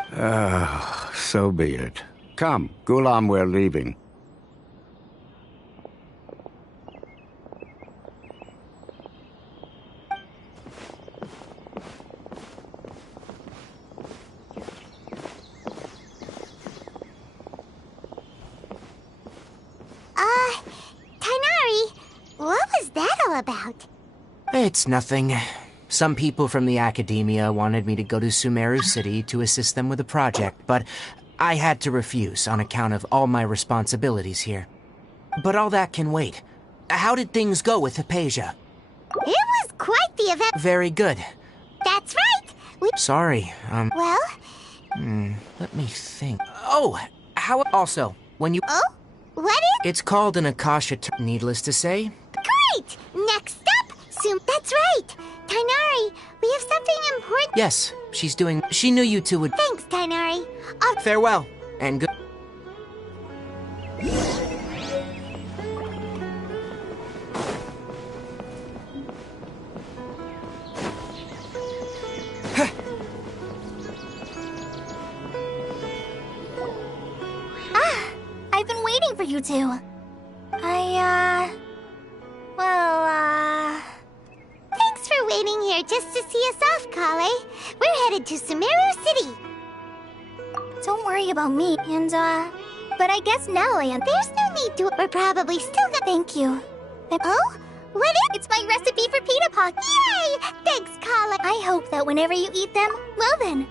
So be it. Come, Gulam, we're leaving. Tainari, what was that all about? It's nothing. Some people from the Academia wanted me to go to Sumeru City to assist them with a project, but I had to refuse on account of all my responsibilities here. But all that can wait. How did things go with Hypatia? It was quite the event. Very good. That's right. Sorry, Well? let me think. Oh, how... Also, when you... Oh? What is... It's called an Akasha... Needless to say... Great! Next up, That's right! Tainari, we have something important... Yes, she's doing... She knew you two would... Thanks, Tainari. Farewell, and good... I've been waiting for you two. Thanks for waiting here just to see us off, Kale. We're headed to Sumeru City. Don't worry about me, but I guess now I am. There's no need to. We're probably still gonna... Thank you. Oh? What is... It's my recipe for pita pock. Yay! Thanks, Kale. I hope that whenever you eat them, well then,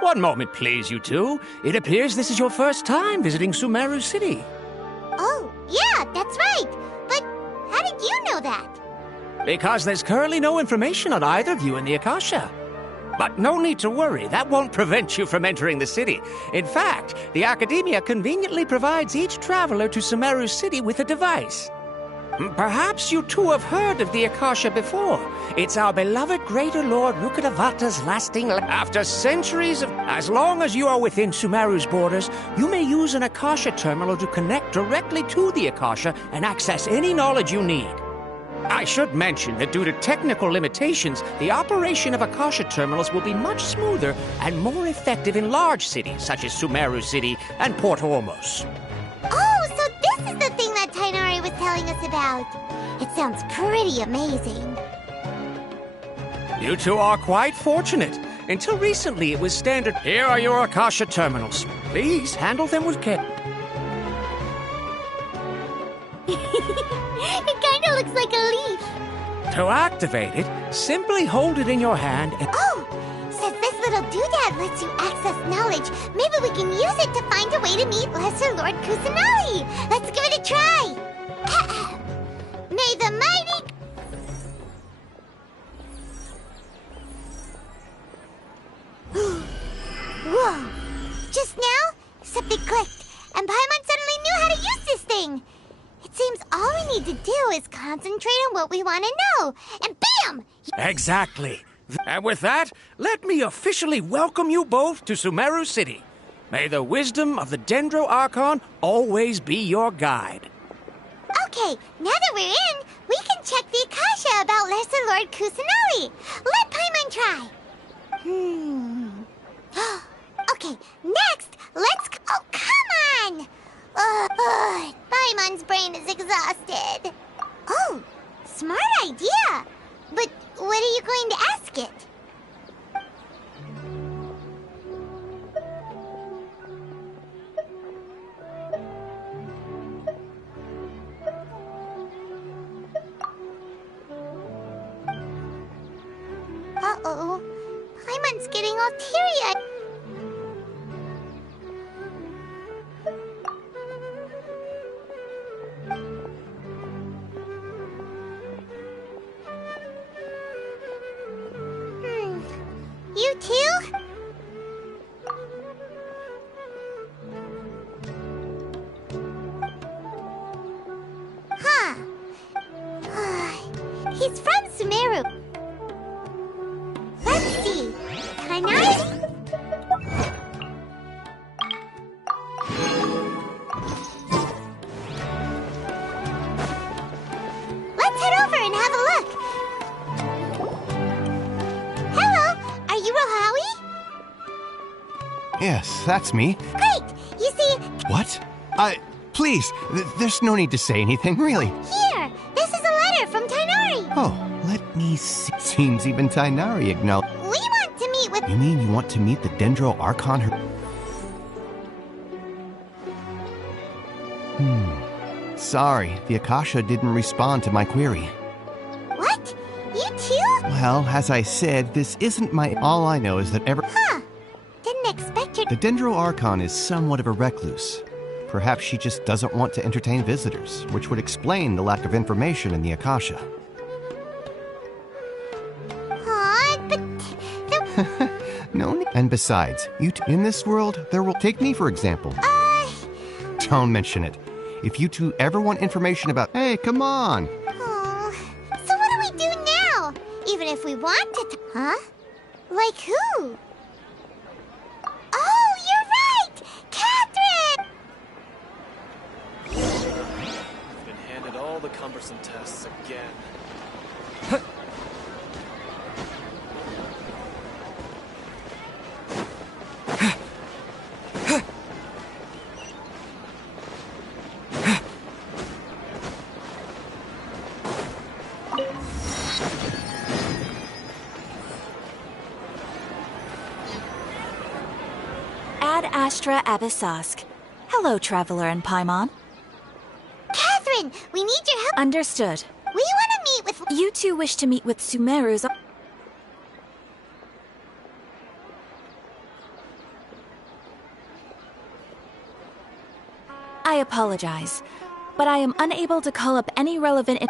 One moment, please, you two. It appears this is your first time visiting Sumeru City. Oh, yeah, that's right. But how did you know that? Because there's currently no information on either of you in the Akasha. But no need to worry, that won't prevent you from entering the city. In fact, the Academia conveniently provides each traveler to Sumeru City with a device. Perhaps you two have heard of the Akasha before. It's our beloved Greater Lord Rukkhadevata's lasting... After centuries of... As long as you are within Sumeru's borders, you may use an Akasha terminal to connect directly to the Akasha and access any knowledge you need. I should mention that due to technical limitations, the operation of Akasha terminals will be much smoother and more effective in large cities such as Sumeru City and Port Ormos. Oh, so this is the thing that Tainari was telling us about. It sounds pretty amazing. You two are quite fortunate. Until recently, it was standard. Here are your Akasha terminals. Please handle them with care. It kinda looks like a leaf. To activate it, simply hold it in your hand and... Oh, since this little doodad lets you access knowledge, maybe we can use it to find a way to meet Lesser Lord Kusanali. Let's give it a try. May the mighty... Whoa! Just now, something clicked, and Paimon suddenly knew how to use this thing. It seems all we need to do is concentrate on what we want to know, and bam! Exactly. And with that, let me officially welcome you both to Sumeru City. May the wisdom of the Dendro Archon always be your guide. Okay, now that we're in, we can check the Akasha about Lesser Lord Kusanali. Let Paimon try. Okay, next, let's... Oh, come on! Paimon's brain is exhausted. Oh, smart idea. But what are you going to ask it? Uh-oh. Paimon's getting all teary-eyed. You too? Huh. He's from Sumeru. Let's see. Tainari? Let's head over and have a look. Hello, are you Rohawi? Yes, that's me. Great! You see... What? Please, there's no need to say anything, really. Here! This is a letter from Tainari! Oh, let me see. Seems even Tainari acknowledged. We want to meet with... You mean you want to meet the Dendro Archon Sorry, the Akasha didn't respond to my query. What? You too? Well, as I said, this isn't my... All I know is that Huh. Didn't expect her... The Dendro Archon is somewhat of a recluse. Perhaps she just doesn't want to entertain visitors, which would explain the lack of information in the Akasha. Aw, but... No, and besides, in this world, there will... Take me, for example. Don't mention it. If you two ever want information about... Hey, come on! Oh, so what do we do now? Even if we wanted to... Huh? Like who? Oh, you're right! Catherine! I've been handed all the cumbersome tests again. Ad Astra Abyssosk. Hello, Traveler and Paimon. Catherine, we need your help. Understood. We want to meet with... You two wish to meet with Sumeru's... I apologize, but I am unable to call up any relevant...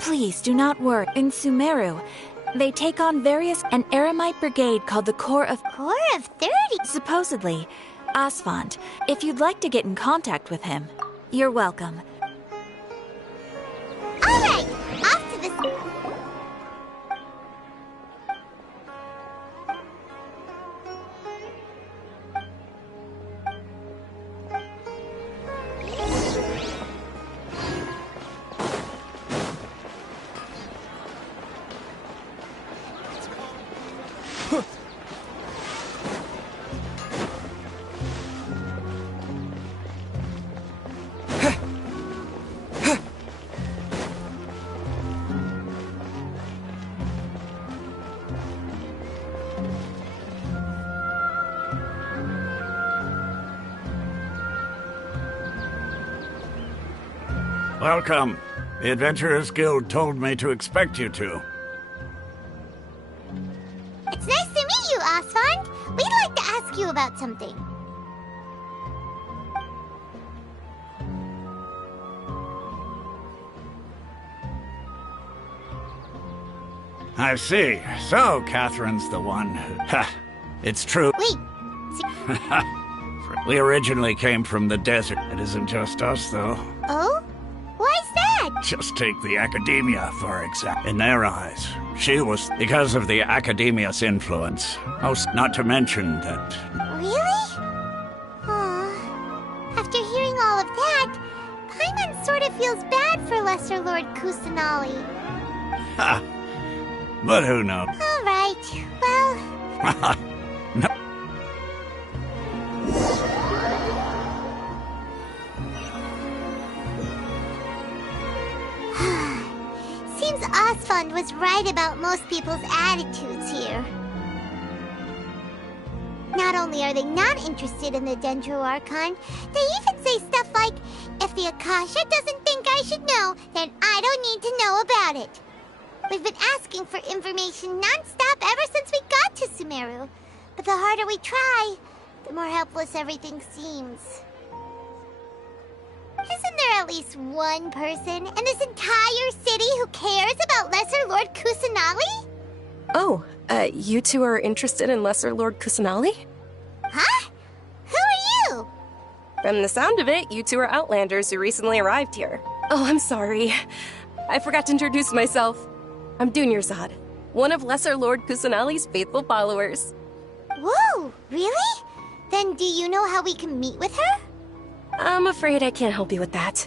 Please, do not worry. In Sumeru, they take on an Eremite brigade called the Corps of 30? Supposedly, Asphalt, if you'd like to get in contact with him, you're welcome. Alright, off to this... Welcome. The Adventurers Guild told me to expect you two. It's nice to meet you, Asphalt. We'd like to ask you about something. I see. So, Catherine's the one. Ha! It's true. Wait. We originally came from the desert. It isn't just us, though. Oh? Why's that? Just take the Academia, for example. In their eyes, she was because of the Academia's influence. Not to mention that... Really? Aw. After hearing all of that, Paimon sort of feels bad for Lesser Lord Kusanali. Ha! But who knows? All right. Well... No. Seems Asphalt was right about most people's attitudes here. Not only are they not interested in the Dendro Archon, they even say stuff like, if the Akasha doesn't think I should know, then I don't need to know about it. We've been asking for information non-stop ever since we got to Sumeru. But the harder we try, the more helpless everything seems. Isn't there at least one person in this entire city who cares about Lesser Lord Kusanali? Oh, you two are interested in Lesser Lord Kusanali? Huh? Who are you? From the sound of it, you two are Outlanders who recently arrived here. Oh, I'm sorry. I forgot to introduce myself. I'm Dunyarzad, one of Lesser Lord Kusanali's faithful followers. Whoa, really? Then do you know how we can meet with her? I'm afraid I can't help you with that.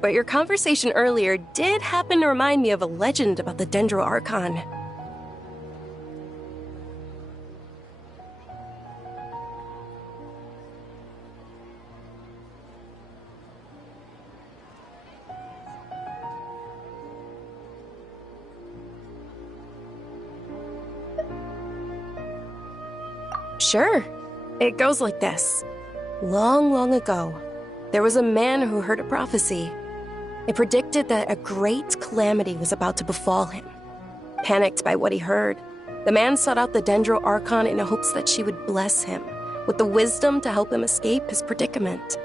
But your conversation earlier did happen to remind me of a legend about the Dendro Archon. Sure. It goes like this. Long, long ago, there was a man who heard a prophecy. It predicted that a great calamity was about to befall him. Panicked by what he heard, the man sought out the Dendro Archon in hopes that she would bless him with the wisdom to help him escape his predicament.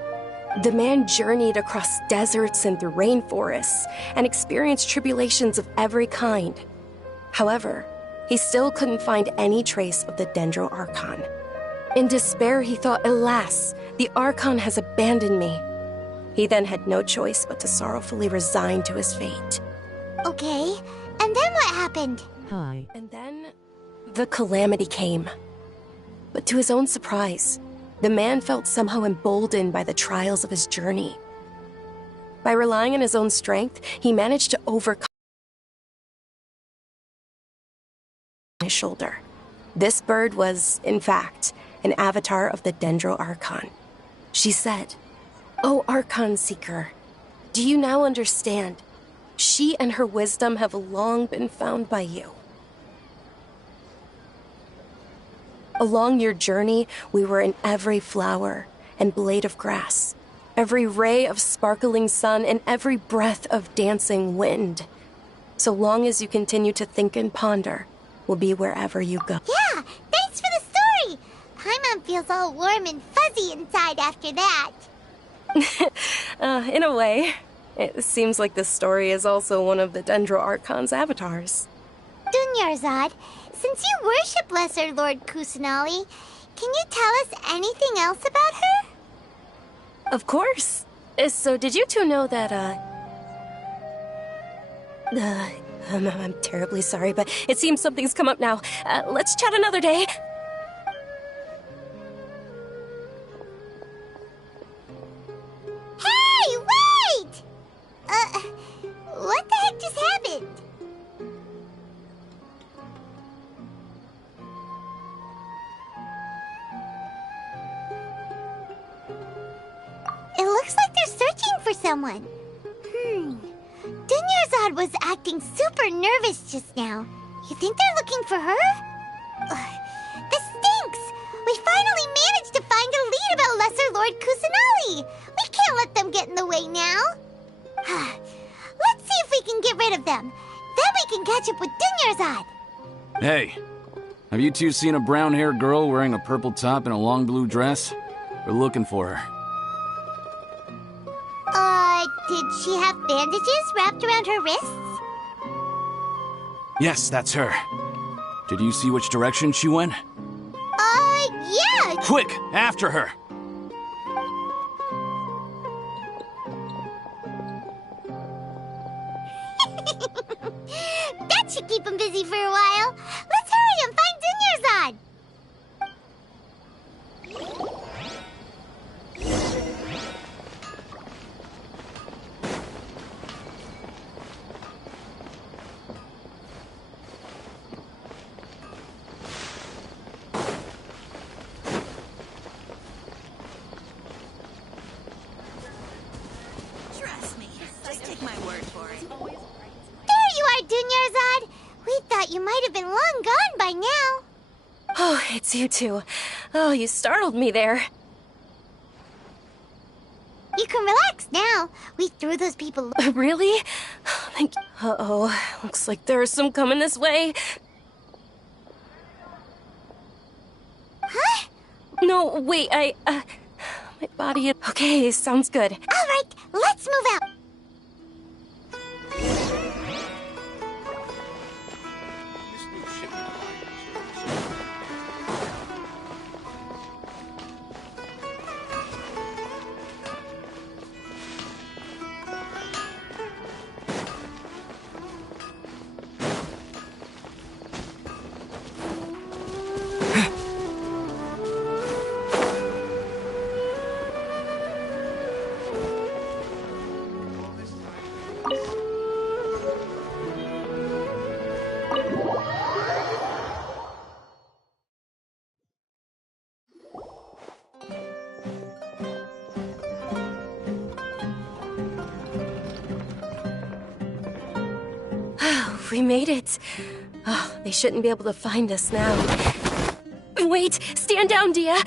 The man journeyed across deserts and through rainforests and experienced tribulations of every kind. However, he still couldn't find any trace of the Dendro Archon. In despair, he thought, alas, the Archon has abandoned me. He then had no choice but to sorrowfully resign to his fate. Okay, and then what happened? Hi. And then the calamity came. But to his own surprise, the man felt somehow emboldened by the trials of his journey. By relying on his own strength, he managed to overcome his shoulder. This bird was, in fact, an avatar of the Dendro Archon. She said, "O Archon Seeker, do you now understand? She and her wisdom have long been found by you. Along your journey, we were in every flower and blade of grass, every ray of sparkling sun, and every breath of dancing wind. So long as you continue to think and ponder, we'll be wherever you go." Yeah, thanks for the story! Paimon feels all warm and fuzzy inside after that. In a way, it seems like this story is also one of the Dendro Archon's avatars. Dunyarzad, since you worship Lesser Lord Kusanali, can you tell us anything else about her? Of course. So did you two know that, I'm terribly sorry, but it seems something's come up now. Let's chat another day. Hey, wait! What the heck just happened? It looks like they're searching for someone. Dunyarzad was acting super nervous just now. You think they're looking for her? This stinks! We finally managed to find a lead about Lesser Lord Kusanali! We can't let them get in the way now. Let's see if we can get rid of them. Then we can catch up with Dunyarzad. Hey, have you two seen a brown-haired girl wearing a purple top and a long blue dress? We're looking for her. Did she have bandages wrapped around her wrists? Yes, that's her. Did you see which direction she went? Yeah! Quick, after her! That should keep him busy for a while. Let's hurry and find Dunyarzad! Trust me, just take my word for it. There you are, Dunyarzad! We thought you might have been long gone by now. Oh, it's you two. Oh, you startled me there. You can relax now. We threw those people... Really? Thank you. Uh-oh. Looks like there's some coming this way. Huh? No, wait, my body... Okay, sounds good. All right, let's move out. We made it. Oh, they shouldn't be able to find us now. Wait! Stand down, Dia!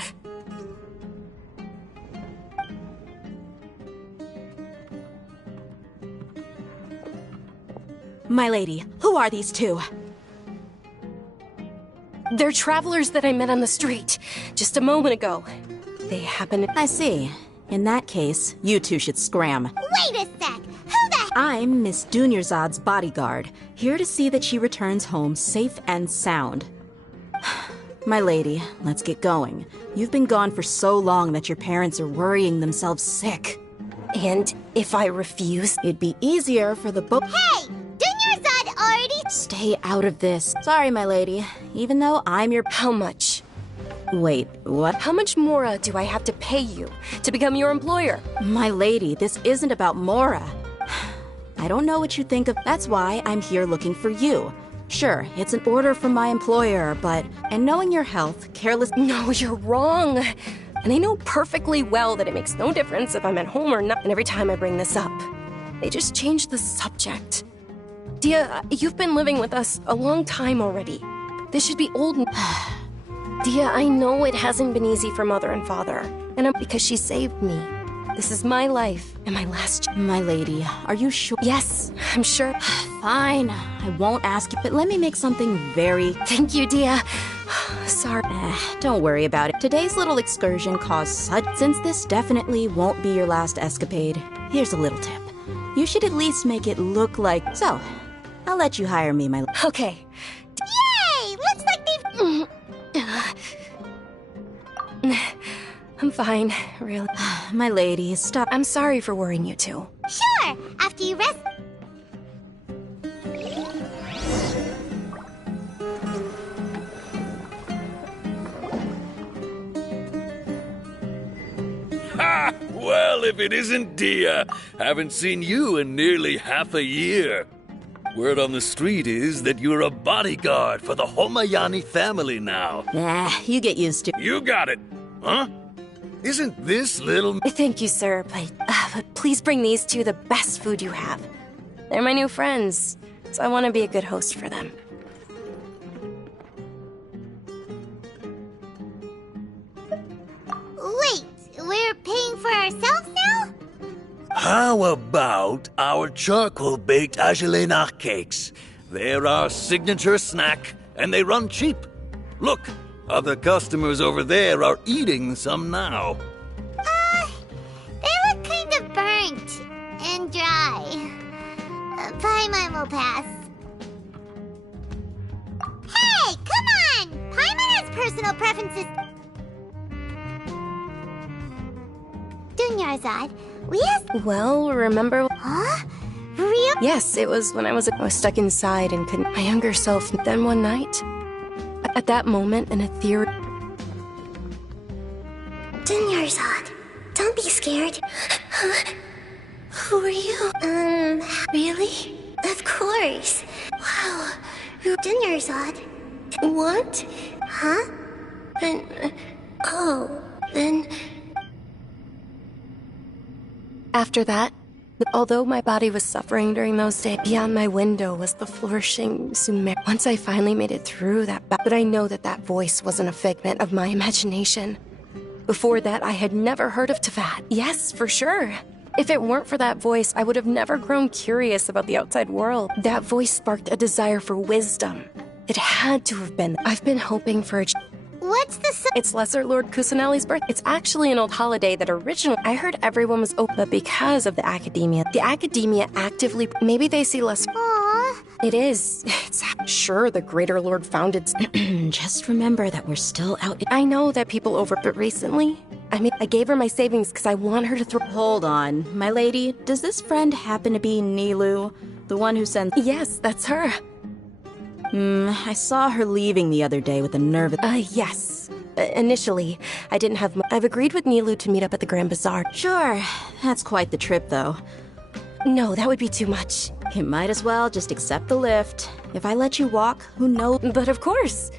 My lady, who are these two? They're travelers that I met on the street just a moment ago. They happen. I see. In that case, you two should scram. Wait a sec! Who the— I'm Miss Dunyarzad's bodyguard, here to see that she returns home safe and sound. My lady, let's get going. You've been gone for so long that your parents are worrying themselves sick. And if I refuse? It'd be easier for the book— Hey! Dunyarzad already— Stay out of this. Sorry, my lady. Even though I'm your— How much? Wait, what? How much more do I have to pay you to become your employer? My lady, this isn't about Mora. I don't know what you think of— That's why I'm here looking for you. Sure, it's an order from my employer, but— And knowing your health, careless— No, you're wrong. And I know perfectly well that it makes no difference if I'm at home or not. And every time I bring this up, they just change the subject. Dia, you've been living with us a long time already. This should be old. Dia, I know it hasn't been easy for Mother and Father, and because she saved me. This is my life and my last— My lady, are you sure? Yes, I'm sure. Fine, I won't ask you, but let me make something very— Thank you, Dia. Sorry. Don't worry about it. Today's little excursion caused such— Since this definitely won't be your last escapade, here's a little tip. You should at least make it look like— So, I'll let you hire me, my— Okay. Yay! Looks like they've— I'm fine, really. My lady, stop. I'm sorry for worrying you too. Sure! After you rest— Ha! Well, if it isn't Dia. Haven't seen you in nearly half a year. Word on the street is that you're a bodyguard for the Homayani family now. You get used to— You got it, huh? Isn't this little— Thank you, sir, but please bring these two the best food you have. They're my new friends, so I want to be a good host for them. Wait, we're paying for ourselves now? How about our charcoal-baked Agelenach cakes? They're our signature snack, and they run cheap. Look, other customers over there are eating some now. They look kind of burnt and dry. Paimon will pass. Hey, come on! Paimon has personal preferences. Dunyarzad, we have— Well, remember— Huh? Real? Yes, it was when I was stuck inside and couldn't— My younger self. Then one night, at that moment, an ethereal— Dunyarzad, don't be scared. Who are you? Really? Of course. Wow. Dunyarzad. What? Huh? Then... After that, although my body was suffering during those days, beyond my window was the flourishing Sumer. Once I finally made it through that, but I know that that voice wasn't a figment of my imagination. Before that, I had never heard of Teyvat. Yes, for sure. If it weren't for that voice, I would have never grown curious about the outside world. That voice sparked a desire for wisdom. It had to have been. I've been hoping for a— What's the— It's Lesser Lord Kusanali's birth. It's actually an old holiday that originally— I heard everyone was open, but because of the Academia. The Academia actively— Maybe they see less— Aww. It is. It's sure the Greater Lord founded— Just remember that we're still out— I know that people over— But recently, I gave her my savings because I want her to throw— Hold on. My lady, does this friend happen to be Nilu? The one who sends— Yes, that's her. I saw her leaving the other day with a nervous— Yes. Initially, I didn't have— I've agreed with Nilu to meet up at the Grand Bazaar. Sure. That's quite the trip, though. No, that would be too much. You might as well just accept the lift. If I let you walk, who knows— But of course.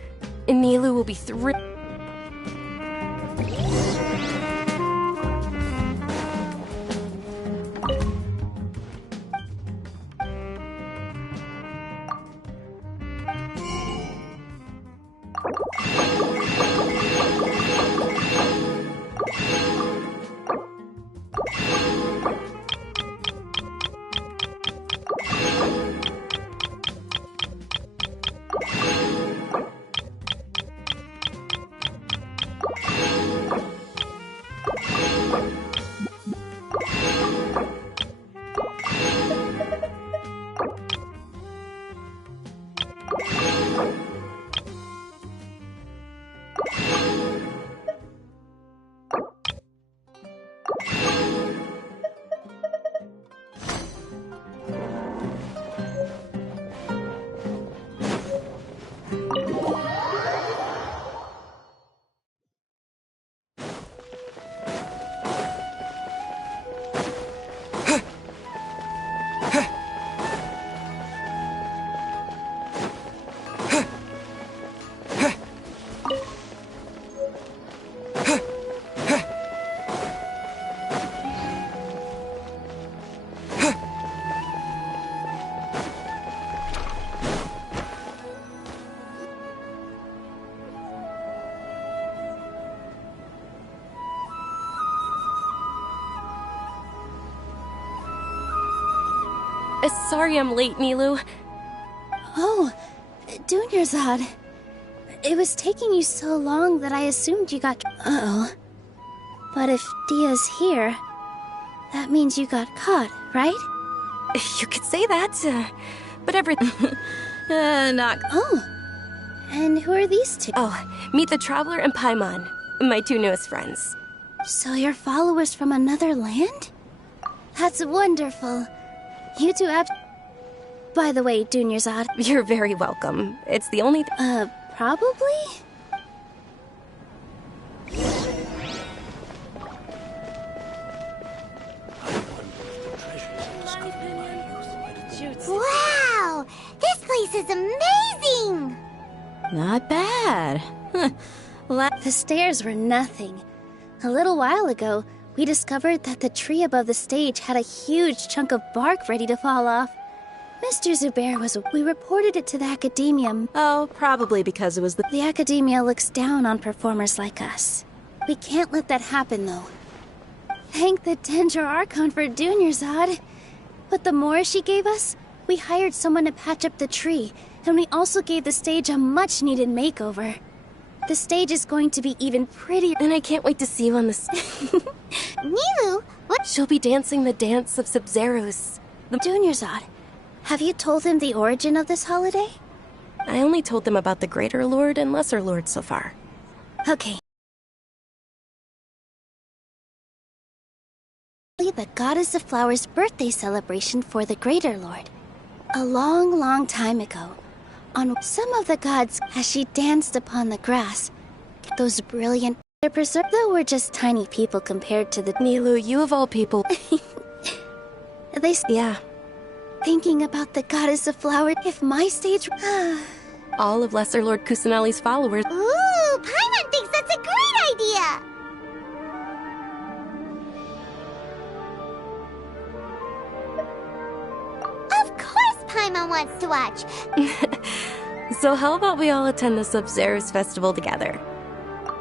Nilu will be thrilled. Sorry I'm late, Nilu. Oh, Dunyarzad. It was taking you so long that I assumed you got... Uh-oh. But if Dia's here, that means you got caught, right? You could say that, but everything... not... Oh. And who are these two? Oh, meet the Traveler and Paimon, my two newest friends. So you're followers from another land? That's wonderful. You two By the way, Dunyarzad. You're very welcome. It's the only... Probably? Wow! This place is amazing! Not bad. The stairs were nothing. A little while ago, we discovered that the tree above the stage had a huge chunk of bark ready to fall off. Mr. Zubair we reported it to the Academia. Oh, probably because it was The Academia looks down on performers like us. We can't let that happen, though. Thank the Dendro Archon for Dunyarzad. But the more she gave us, we hired someone to patch up the tree, and we also gave the stage a much-needed makeover. The stage is going to be even prettier. And I can't wait to see you on the... Nilu, what? She'll be dancing the dance of Sub-Zeros. Dunyarzad, have you told him the origin of this holiday? I only told them about the Greater Lord and Lesser Lord so far. Okay. The Goddess of Flowers' birthday celebration for the Greater Lord. A long, long time ago, on some of the gods, as she danced upon the grass, those brilliant preserved, though we're just tiny people compared to the... Nilu, you of all people. Yeah. Thinking about the Goddess of Flowers, if my stage... All of Lesser Lord Kusanali's followers. Ooh, Paimon thinks that's a great idea! Of course Paimon wants to watch! So how about we all attend the Sub-Zeros festival together?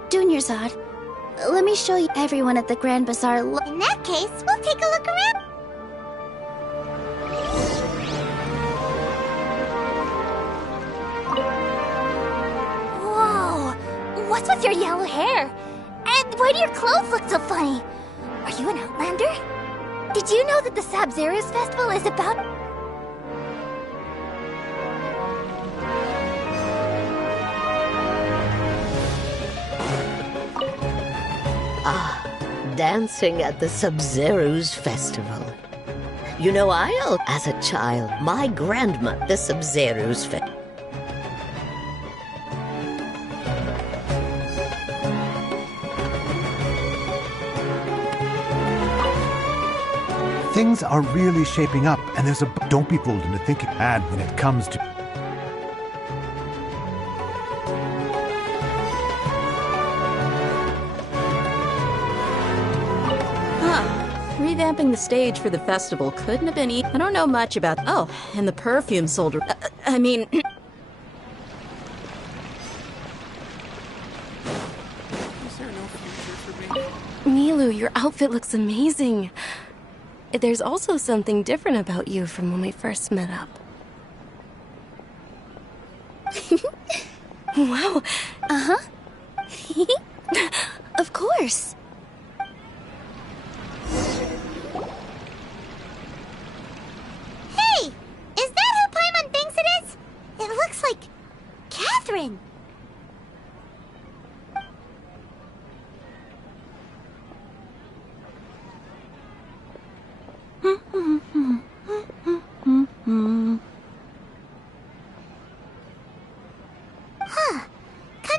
Dunyarzad, let me show you everyone at the Grand Bazaar. In that case, we'll take a look around. Whoa! What's with your yellow hair? And why do your clothes look so funny? Are you an Outlander? Did you know that the Sub-Zeros festival is about... Dancing at the Sub-Zeros festival. You know, as a child, my grandma, the Sub-Zeros Things are really shaping up, and there's a... Don't be fooled into thinking bad when it comes to... Revamping the stage for the festival couldn't have been easy. I don't know much about... Oh, and the perfume sold... I mean... Nilu, your outfit looks amazing. There's also something different about you from when we first met up. Wow. Uh-huh. Of course. Hey! Is that who Paimon thinks it is? It looks like... Catherine!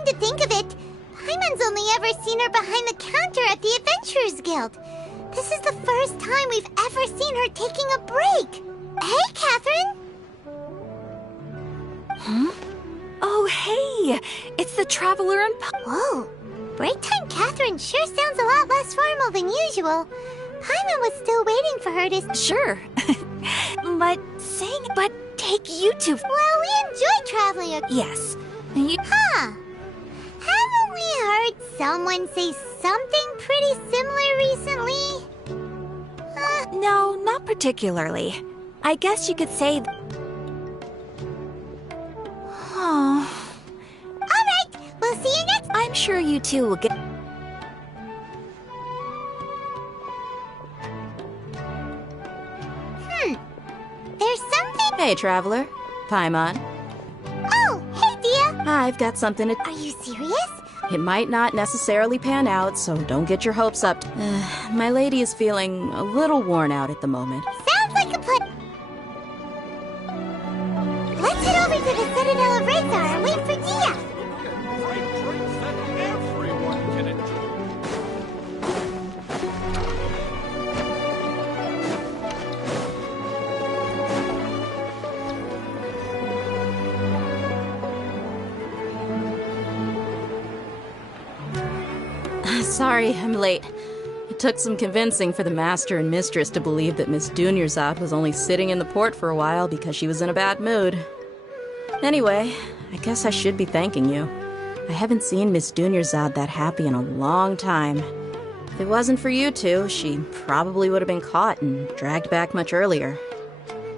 to think of it, Paimon's only ever seen her behind the counter at the Adventurers Guild. This is the first time we've ever seen her taking a break. Hey, Catherine! Huh? Oh, hey! It's the Traveler and Whoa! Break time Catherine sure sounds a lot less formal than usual. Paimon was still waiting for her to... Sure. But take you two... Well, we enjoy traveling... Yes. Huh. Haven't we heard someone say something pretty similar recently? No, not particularly. I guess you could say... Oh. Alright, we'll see you next... I'm sure you two will get... There's something... Hey, Traveler. Paimon. Oh, hey, Dia! I've got something to... Are you serious? It might not necessarily pan out, so don't get your hopes up. My lady is feeling a little worn out at the moment. Sounds like a plan. Let's head over to the Citadel of Razor and wait for Dia. Sorry, I'm late. It took some convincing for the Master and Mistress to believe that Miss Dunyarzad was only sitting in the port for a while because she was in a bad mood. Anyway, I guess I should be thanking you. I haven't seen Miss Dunyarzad that happy in a long time. If it wasn't for you two, she probably would have been caught and dragged back much earlier.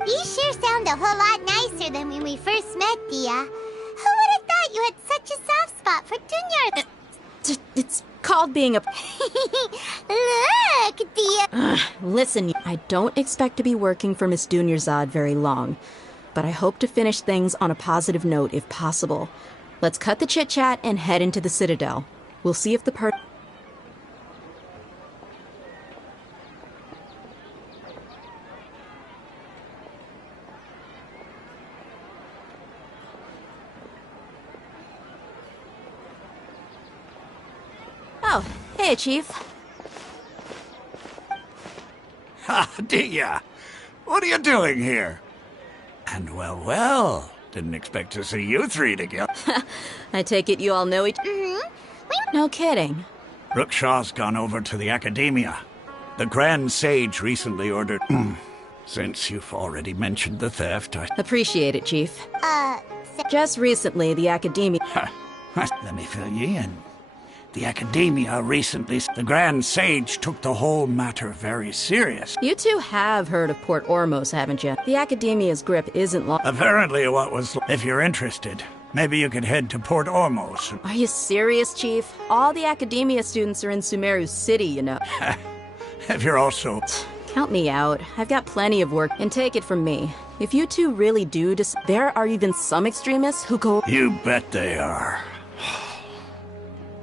You sure sound a whole lot nicer than when we first met, Dia. Who would have thought you had such a soft spot for Dunyar? It's called being a... Look, Dia! Listen, I don't expect to be working for Miss Dunyarzad very long, but I hope to finish things on a positive note if possible. Let's cut the chit-chat and head into the Citadel. We'll see if the Oh, hey, Chief. Ha, Dia! What are you doing here? And well, didn't expect to see you three together. I take it you all know each... No kidding. Rookshaw's gone over to the Academia. The Grand Sage recently ordered... Since you've already mentioned the theft, I... Appreciate it, Chief. Just recently, the Academia... Let me fill you in. The Academia recently... The Grand Sage took the whole matter very serious. You two have heard of Port Ormos, haven't you? The Academia's grip isn't long... Apparently what was... If you're interested, maybe you could head to Port Ormos. Are you serious, Chief? All the Academia students are in Sumeru City, you know. If you're also... Count me out. I've got plenty of work. And take it from me. If you two really do... There are even some extremists who go... You bet they are.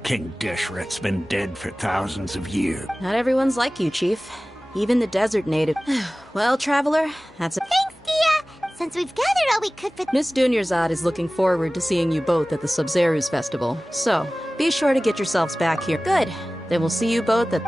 King Dishret's been dead for thousands of years. Not everyone's like you, Chief. Even the desert native. Well, Traveler, that's it. Thanks, Dia! Since we've gathered all we could for... Miss Dunyarzad is looking forward to seeing you both at the Sub-Zeru's festival. So, be sure to get yourselves back here. Good. Then we'll see you both at...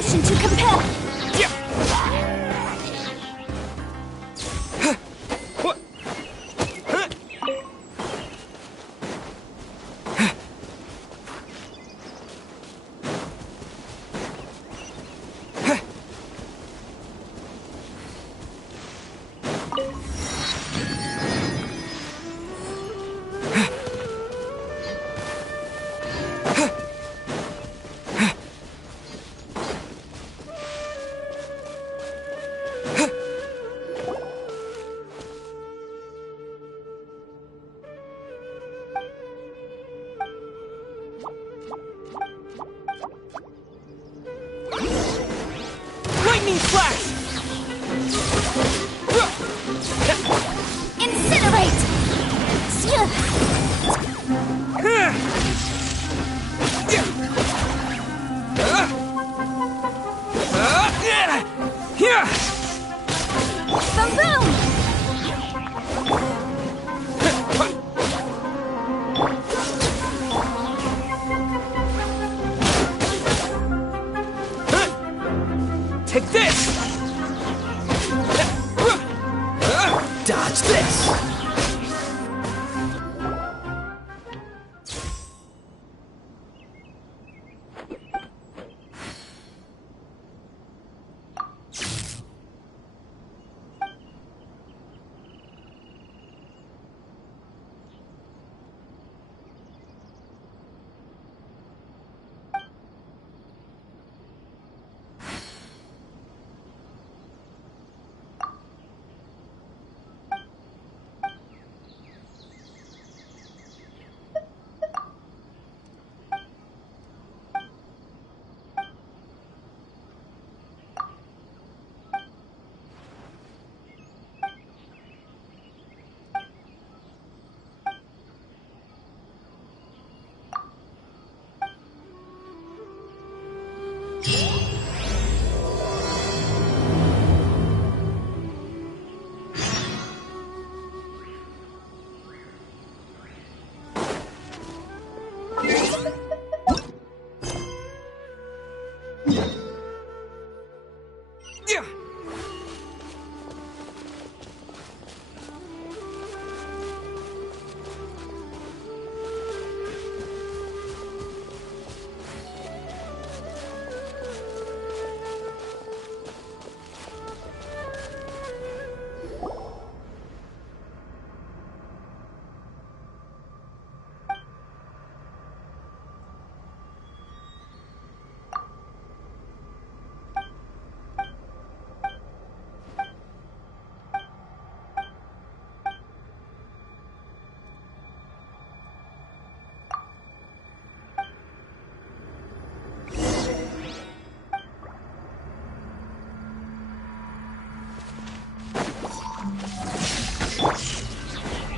potion to compel. Lightning flash! Incinerate! Boom boom! Take this! Dodge this!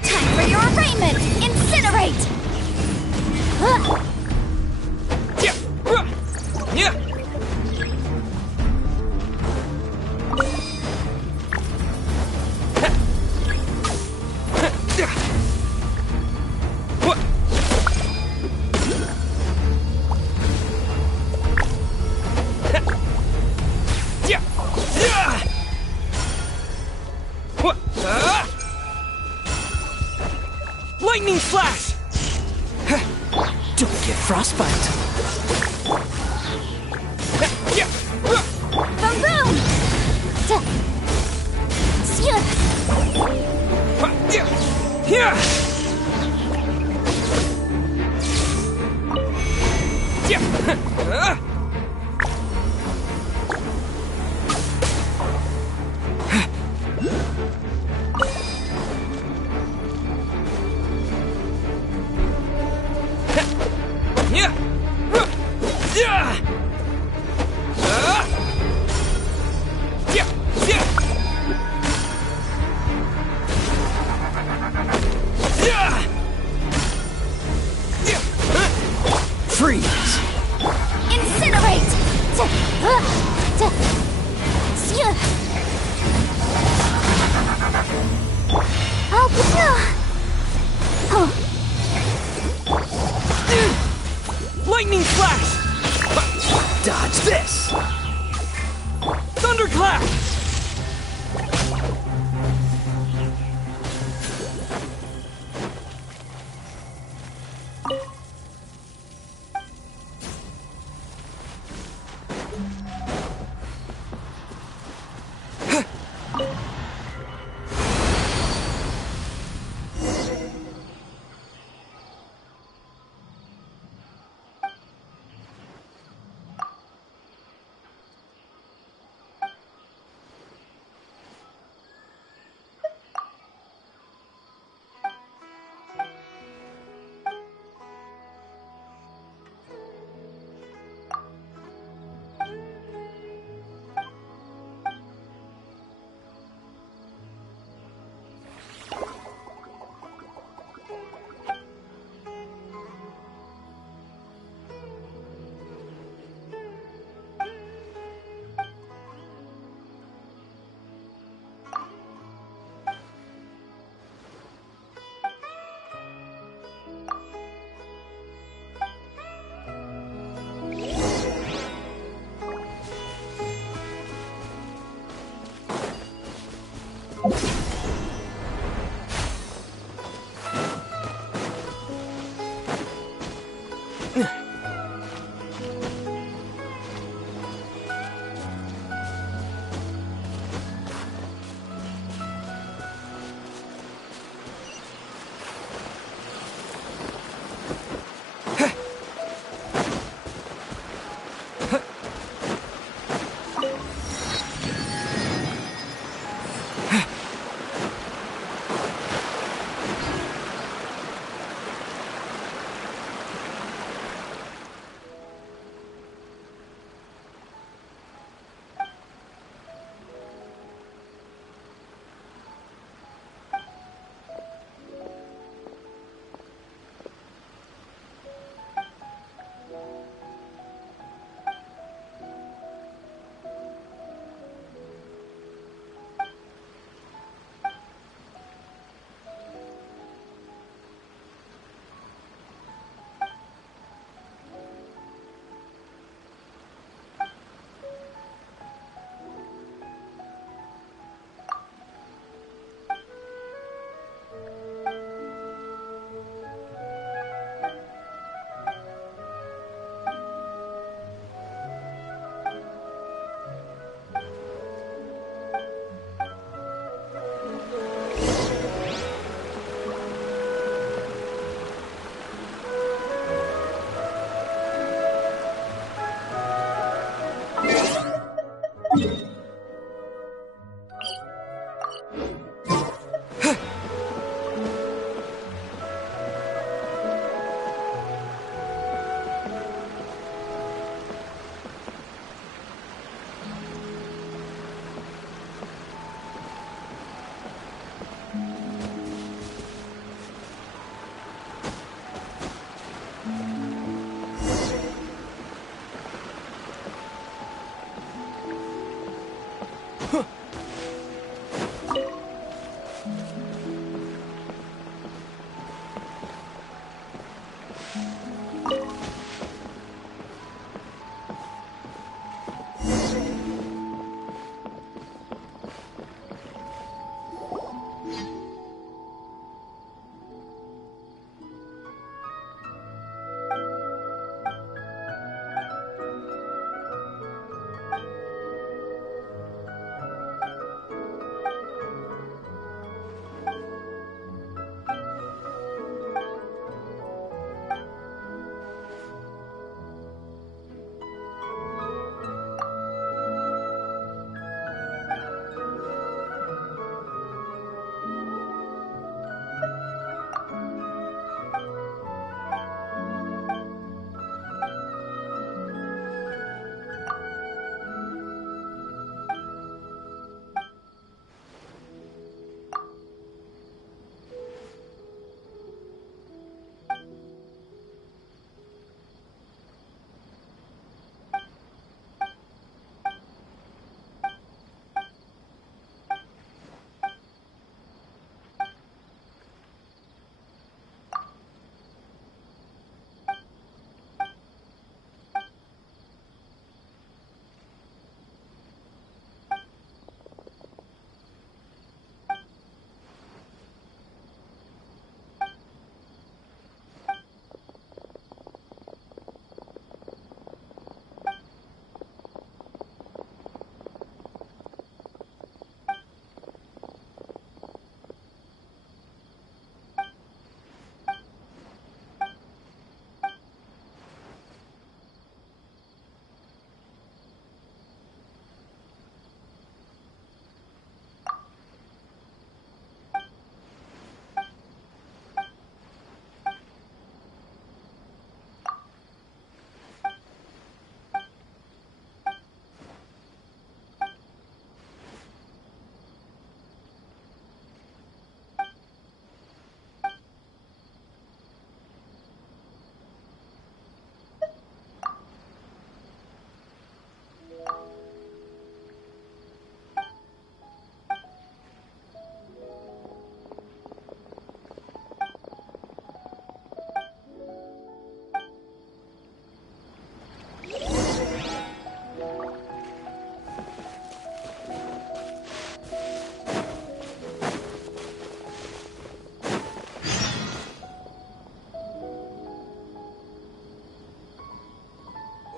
Time for your arraignment! Incinerate! Lightning flash! Don't get frostbite. Boom boom! Freeze! Incinerate! Lightning flash! Dodge this! Flash!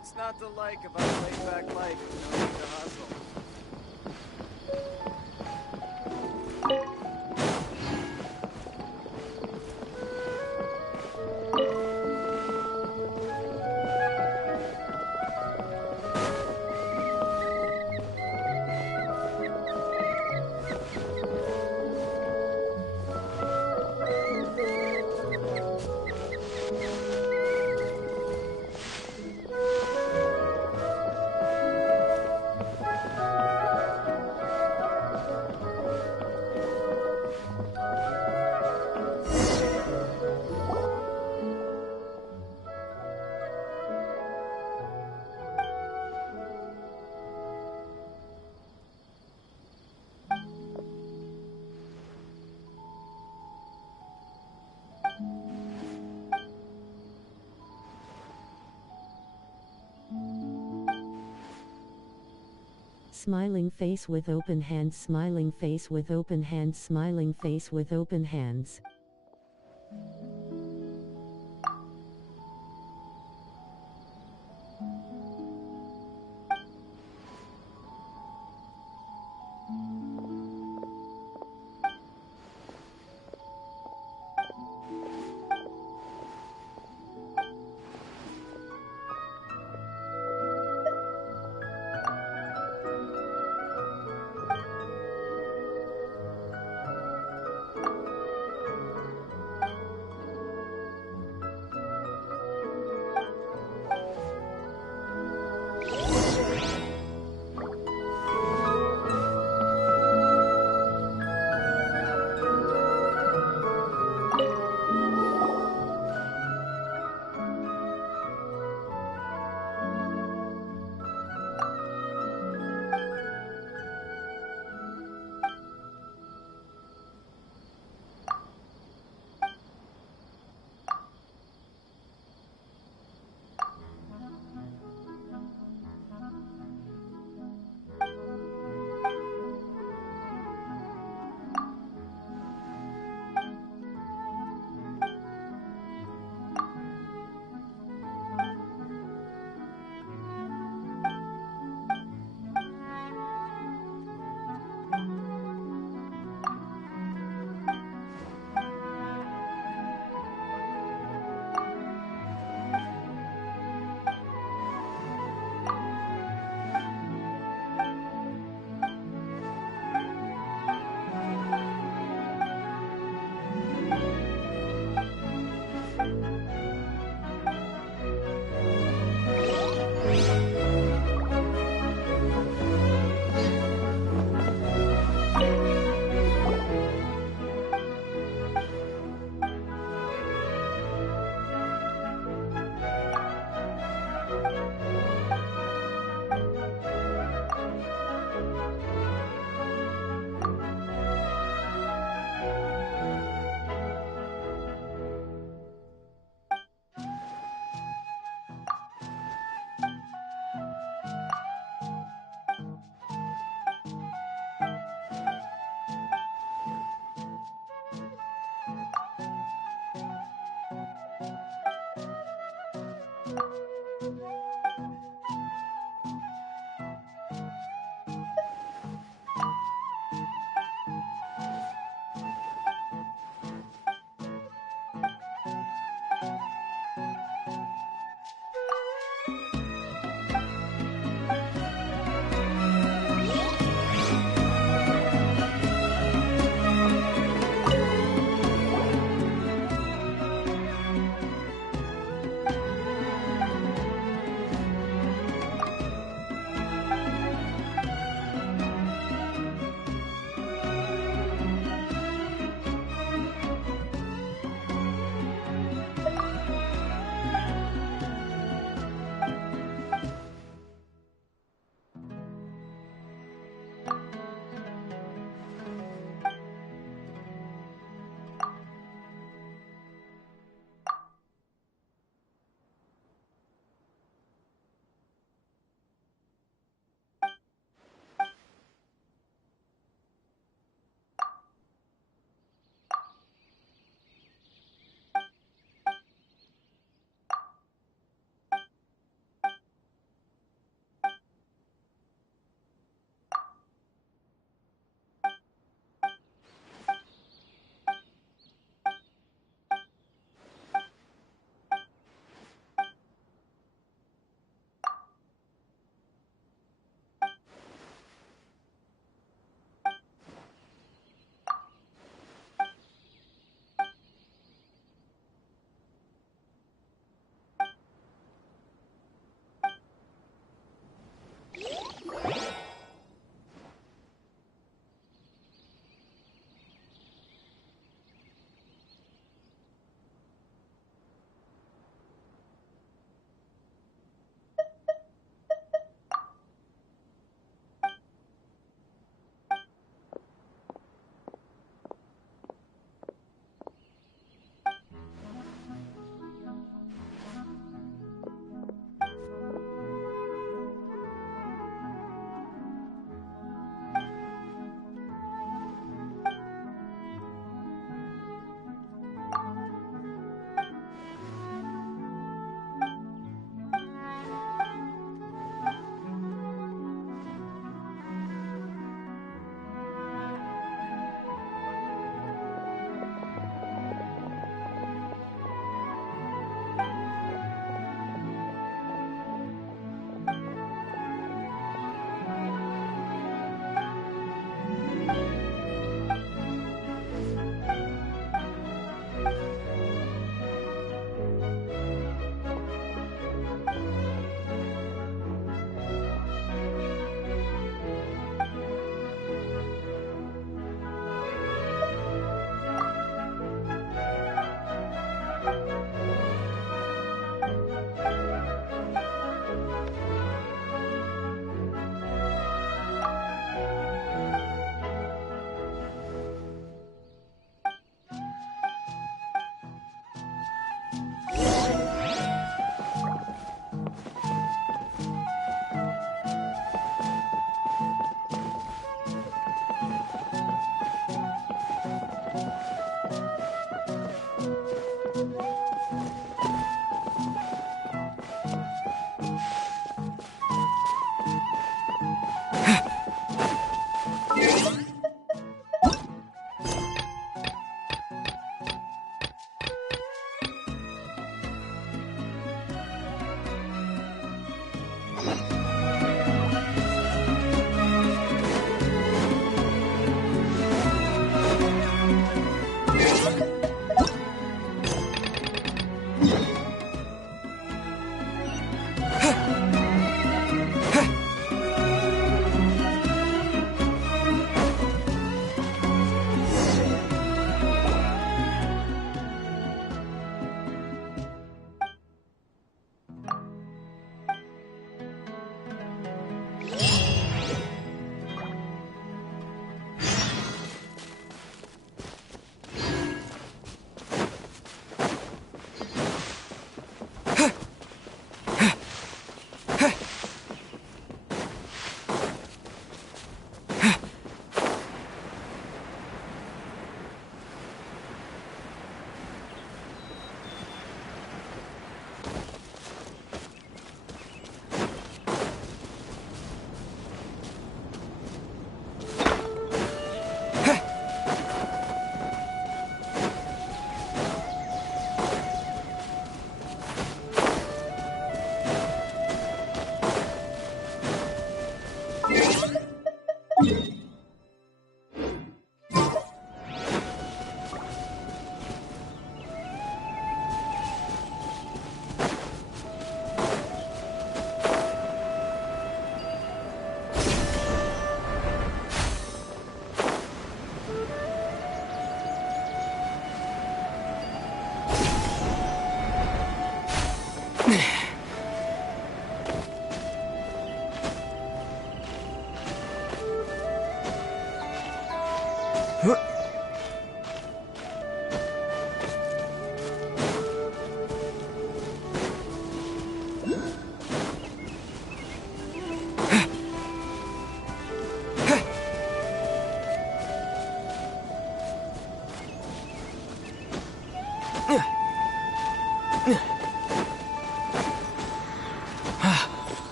What's not to like about a laid-back life with no need to hustle? Smiling face with open hands, smiling face with open hands, smiling face with open hands.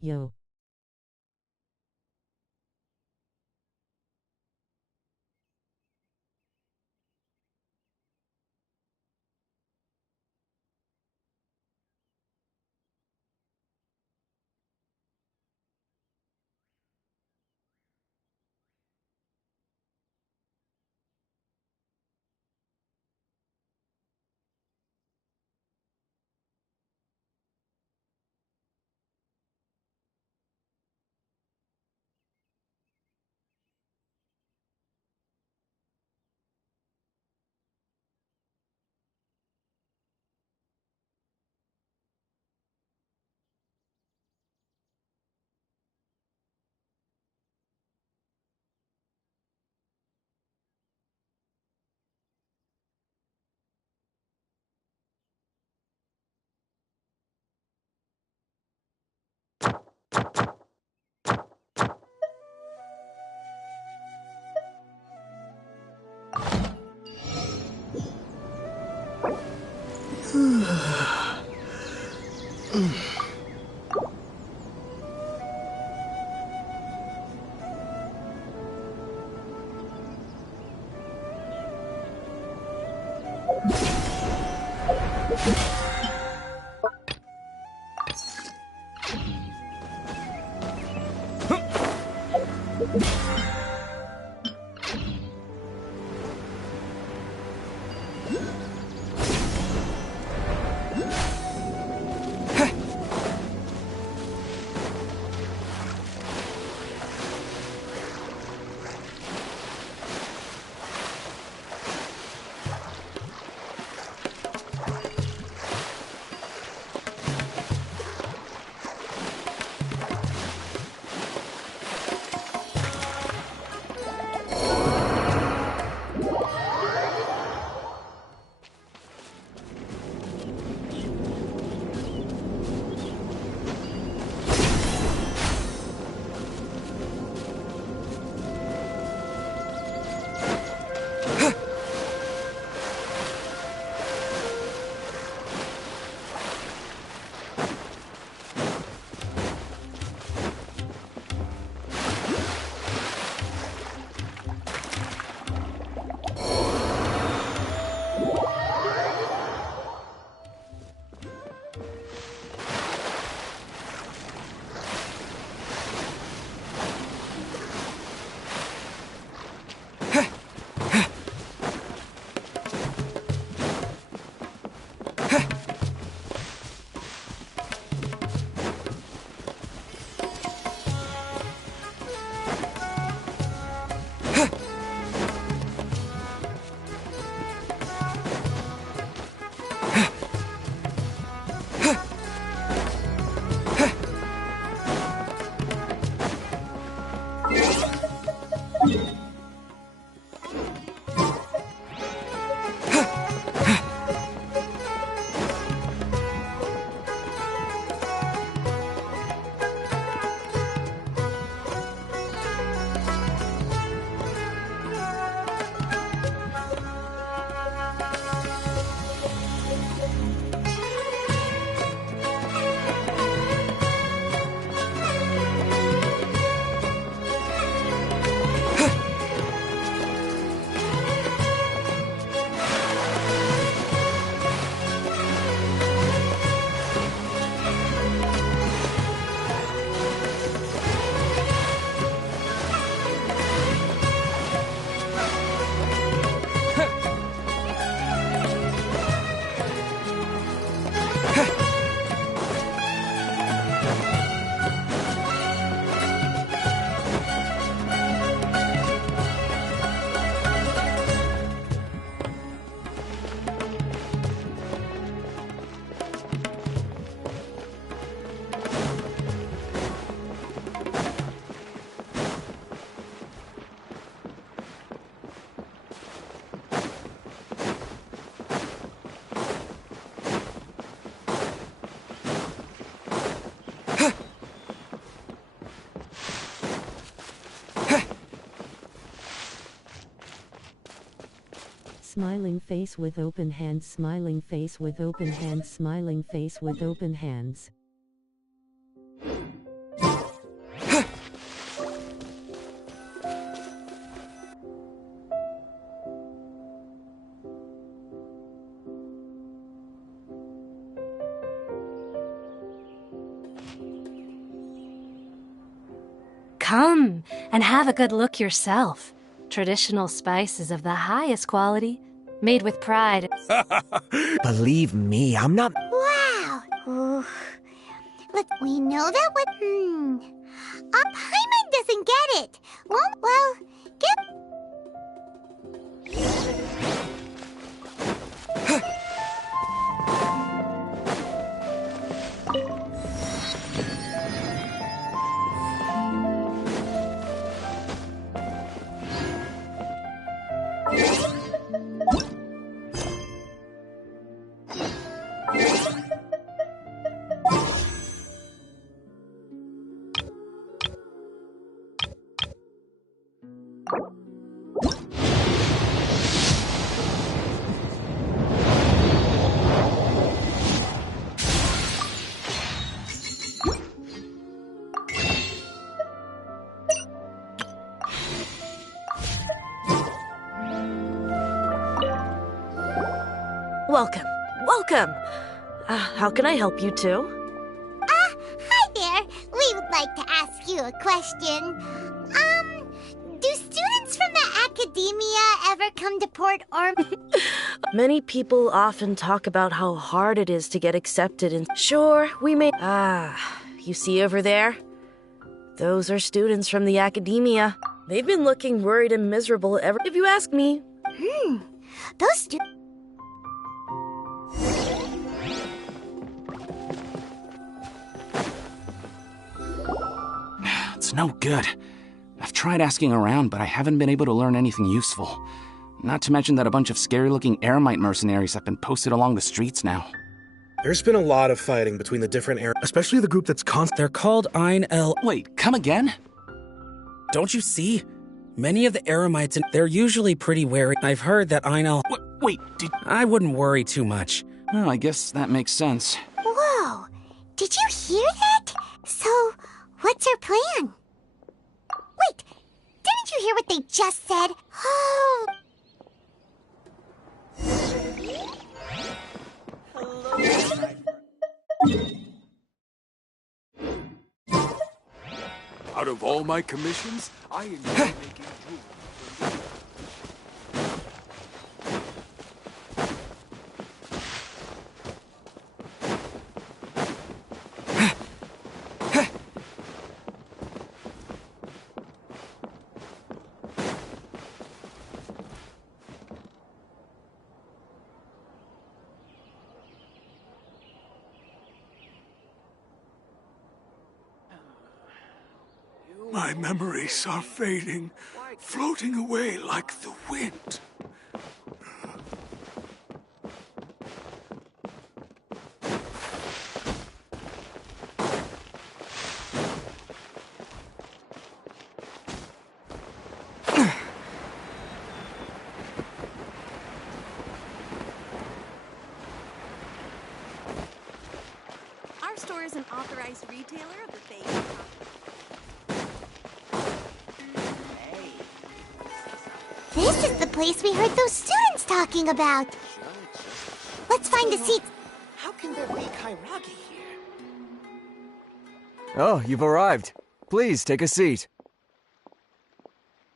Yo. Smiling face with open hands, smiling face with open hands, smiling face with open hands. Come and have a good look yourself. Traditional spices of the highest quality, made with pride. Believe me, I'm not. Wow. Ooh. Look, we know that what. Paimon doesn't get it. Well, get. Welcome. Welcome. How can I help you two? Hi there. We would like to ask you a question. Do students from the academia ever come to Port or... Many people often talk about how hard it is to get accepted in... Sure, we may... you see over there? Those are students from the academia. They've been looking worried and miserable ever... If you ask me. Those students... It's no good. I've tried asking around, but I haven't been able to learn anything useful. Not to mention that a bunch of scary-looking Eremite mercenaries have been posted along the streets now. There's been a lot of fighting between the different especially the group that's They're called Ein El... Wait, come again? Don't you see? Many of the Eremites, and they're usually pretty wary. I've heard that Ein El... Wait, I wouldn't worry too much. Oh, I guess that makes sense. Whoa! Did you hear that? So, what's our plan? Wait! Didn't you hear what they just said? Oh... Out of all my commissions, I enjoy making jewelry. My memories are fading, floating away like the wind. Our store is an authorized retailer of the Fade. This is the place we heard those students talking about. Let's find a seat. How can there be Kairagi here? Oh, you've arrived. Please, take a seat.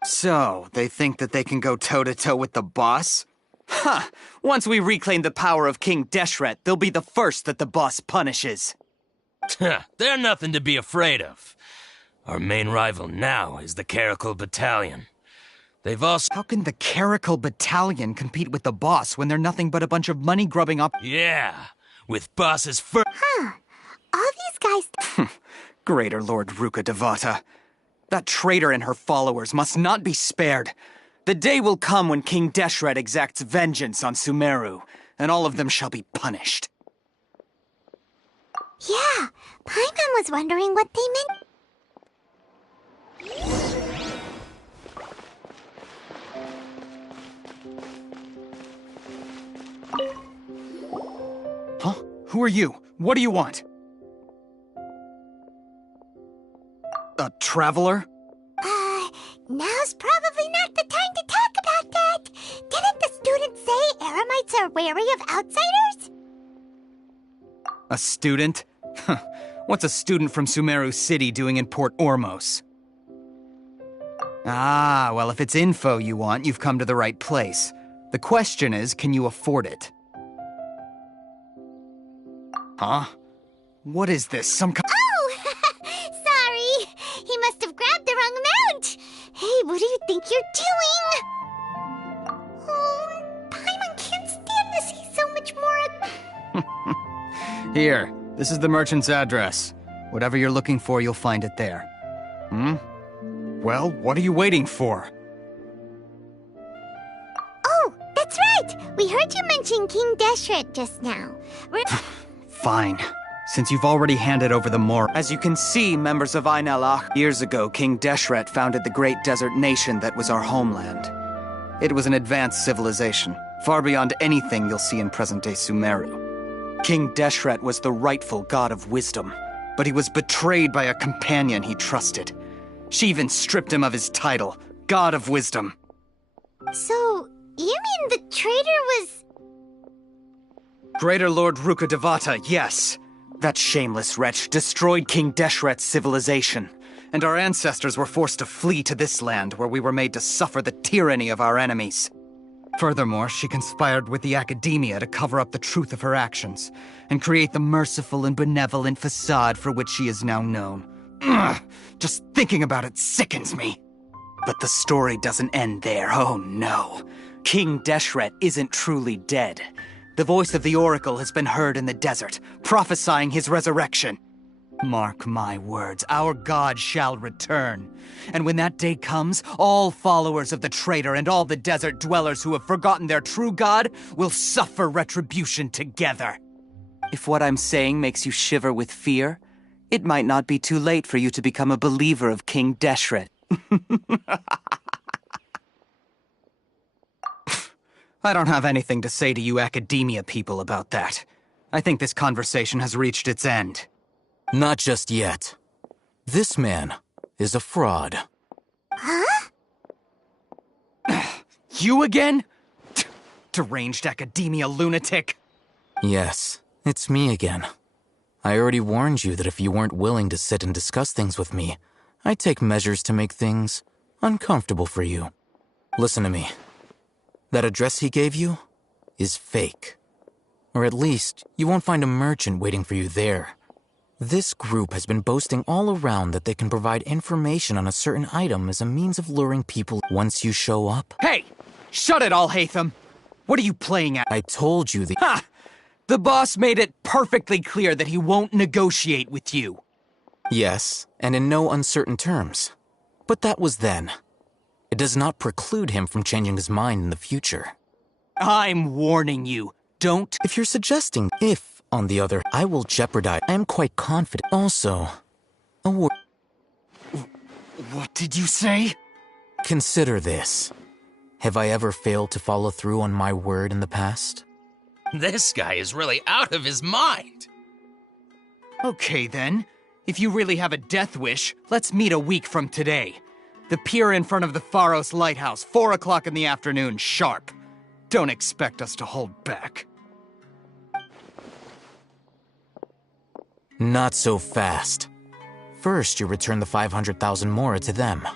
So, they think that they can go toe-to-toe with the boss? Ha! Once we reclaim the power of King Deshret, they'll be the first that the boss punishes. They're nothing to be afraid of. Our main rival now is the Caracal Battalion. They've also... How can the Caracal Battalion compete with the boss when they're nothing but a bunch of money-grubbing up... Yeah, with bosses first... All these guys... Greater Lord Ruka Devata. That traitor and her followers must not be spared. The day will come when King Deshret exacts vengeance on Sumeru, and all of them shall be punished. Yeah, Paimon was wondering what they meant. Who are you? What do you want? A traveler? Now's probably not the time to talk about that. Didn't the students say Eremites are wary of outsiders? A student? What's a student from Sumeru City doing in Port Ormos? Ah, well, if it's info you want, you've come to the right place. The question is, can you afford it? Huh? What is this, some kind— Oh! Sorry! He must have grabbed the wrong amount! Hey, what do you think you're doing? Oh, Paimon can't stand to see so much more. Here, this is the merchant's address. Whatever you're looking for, you'll find it there. Well, what are you waiting for? Oh, that's right! We heard you mention King Deshret just now. Fine. Since you've already handed over the moor— As you can see, members of Ainalach, years ago, King Deshret founded the great desert nation that was our homeland. It was an advanced civilization, far beyond anything you'll see in present-day Sumeru. King Deshret was the rightful god of wisdom, but he was betrayed by a companion he trusted. She even stripped him of his title, God of Wisdom. So, you mean the traitor was— Greater Lord Ruka Devata, yes. That shameless wretch destroyed King Deshret's civilization, and our ancestors were forced to flee to this land where we were made to suffer the tyranny of our enemies. Furthermore, she conspired with the Academia to cover up the truth of her actions, and create the merciful and benevolent facade for which she is now known. Ugh, just thinking about it sickens me. But the story doesn't end there, oh no. King Deshret isn't truly dead. The voice of the Oracle has been heard in the desert, prophesying his resurrection. Mark my words, our god shall return. And when that day comes, all followers of the traitor and all the desert dwellers who have forgotten their true god will suffer retribution together. If what I'm saying makes you shiver with fear, it might not be too late for you to become a believer of King Deshret. I don't have anything to say to you Academia people about that. I think this conversation has reached its end. Not just yet. This man is a fraud. Huh? You again? Deranged Academia lunatic. Yes, it's me again. I already warned you that if you weren't willing to sit and discuss things with me, I'd take measures to make things uncomfortable for you. Listen to me. That address he gave you is fake. Or at least, you won't find a merchant waiting for you there. This group has been boasting all around that they can provide information on a certain item as a means of luring people once you show up. Hey! Shut it all, Hatham! What are you playing at? I told you the— Ha! The boss made it perfectly clear that he won't negotiate with you. Yes, and in no uncertain terms. But that was then. It does not preclude him from changing his mind in the future. I'm warning you. Don't— If you're suggesting if, on the other, I will jeopardize— I am quite confident. Also, a word— What did you say? Consider this. Have I ever failed to follow through on my word in the past? This guy is really out of his mind. Okay then. If you really have a death wish, let's meet a week from today. The pier in front of the Pharos Lighthouse, 4 o'clock in the afternoon, sharp. Don't expect us to hold back. Not so fast. First, you return the 500,000 mora to them.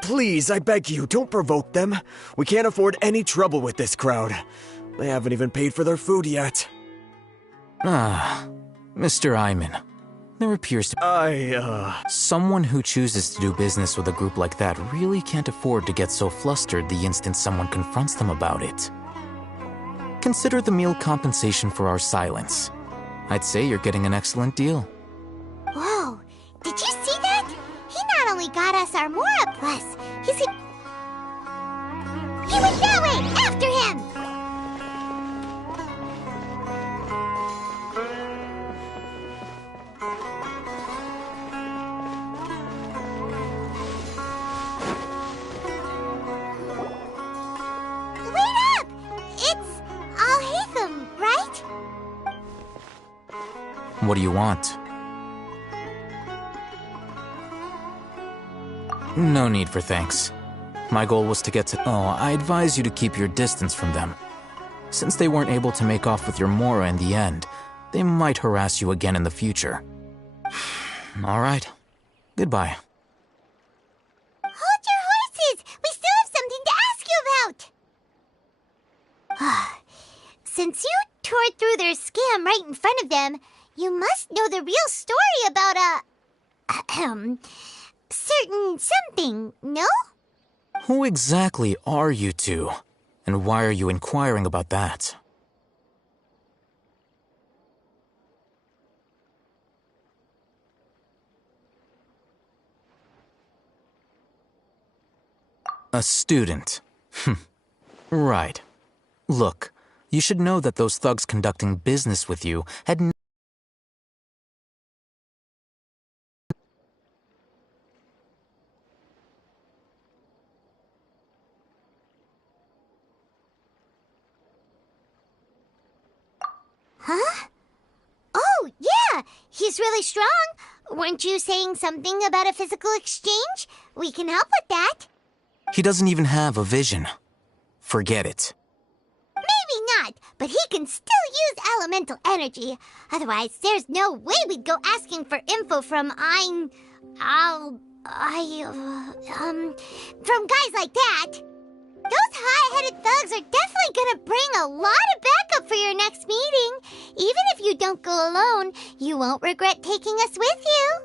Please, I beg you, don't provoke them. We can't afford any trouble with this crowd. They haven't even paid for their food yet. Ah, Mr. Iman. There appears to— Someone who chooses to do business with a group like that really can't afford to get so flustered the instant someone confronts them about it. Consider the meal compensation for our silence. I'd say you're getting an excellent deal. Whoa, did you see that? He not only got us our Mora Plus, he went that way! After him! What do you want? No need for thanks. My goal was to get to— Oh, I advise you to keep your distance from them. Since they weren't able to make off with your Mora in the end, they might harass you again in the future. Alright. Goodbye. Hold your horses! We still have something to ask you about! Since you tore through their scam right in front of them, you must know the real story about certain something, no? Who exactly are you two? And why are you inquiring about that? A student. Right. Look, you should know that those thugs conducting business with you had Huh? Oh, yeah! He's really strong! Weren't you saying something about a physical exchange? We can help with that. He doesn't even have a vision. Forget it. Maybe not, but he can still use elemental energy. Otherwise, there's no way we'd go asking for info from from guys like that. Those hot-headed thugs are definitely gonna bring a lot of backup for your next meeting. Even if you don't go alone, you won't regret taking us with you.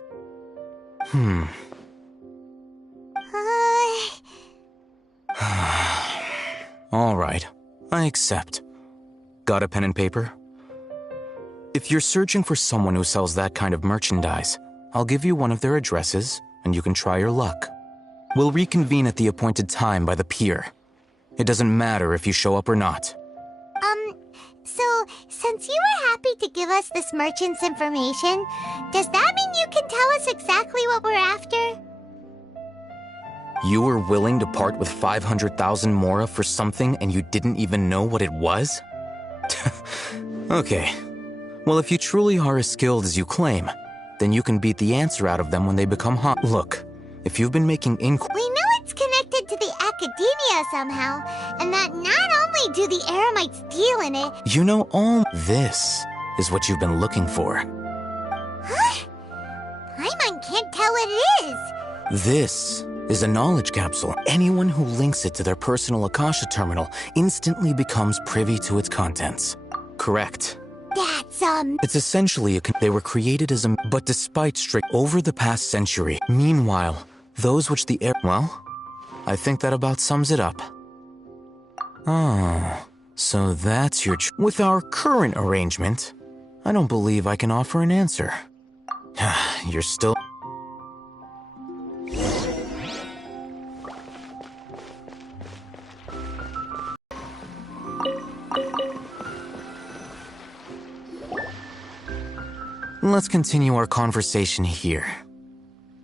All right, I accept. Got a pen and paper? If you're searching for someone who sells that kind of merchandise, I'll give you one of their addresses, and you can try your luck. We'll reconvene at the appointed time by the pier. It doesn't matter if you show up or not. So, since you were happy to give us this merchant's information, does that mean you can tell us exactly what we're after? You were willing to part with 500,000 Mora for something and you didn't even know what it was? Okay. Well, if you truly are as skilled as you claim, then you can beat the answer out of them when they become hot. Look, if you've been making inquiries— We know it's connected to the Academia somehow, and that not only do the Eremites deal in it— You know, all this is what you've been looking for. Huh? Paimon can't tell what it is. This is a knowledge capsule. Anyone who links it to their personal Akasha terminal instantly becomes privy to its contents. Correct. That's, It's essentially they were created as but despite strict over the past century. Meanwhile, those which the well, I think that about sums it up. Oh, so that's your with our current arrangement, I don't believe I can offer an answer. You're still— Let's continue our conversation here.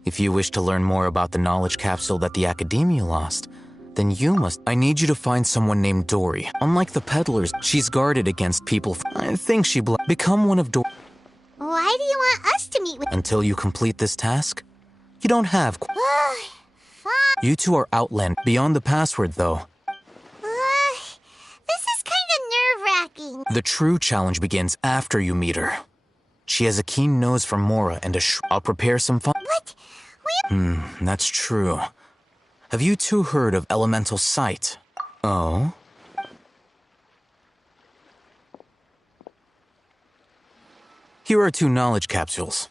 If you wish to learn more about the knowledge capsule that the Academia lost, then you must— I need you to find someone named Dory. Unlike the peddlers, she's guarded against people. I think she become one of Dory. Why do you want us to meet with— Until you complete this task, you don't have— Fine. You two are outland. Beyond the password, though. This is kind of nerve-wracking. The true challenge begins after you meet her. She has a keen nose for Mora and I'll prepare some fun— What? That's true. Have you two heard of elemental sight? Oh? Here are 2 knowledge capsules.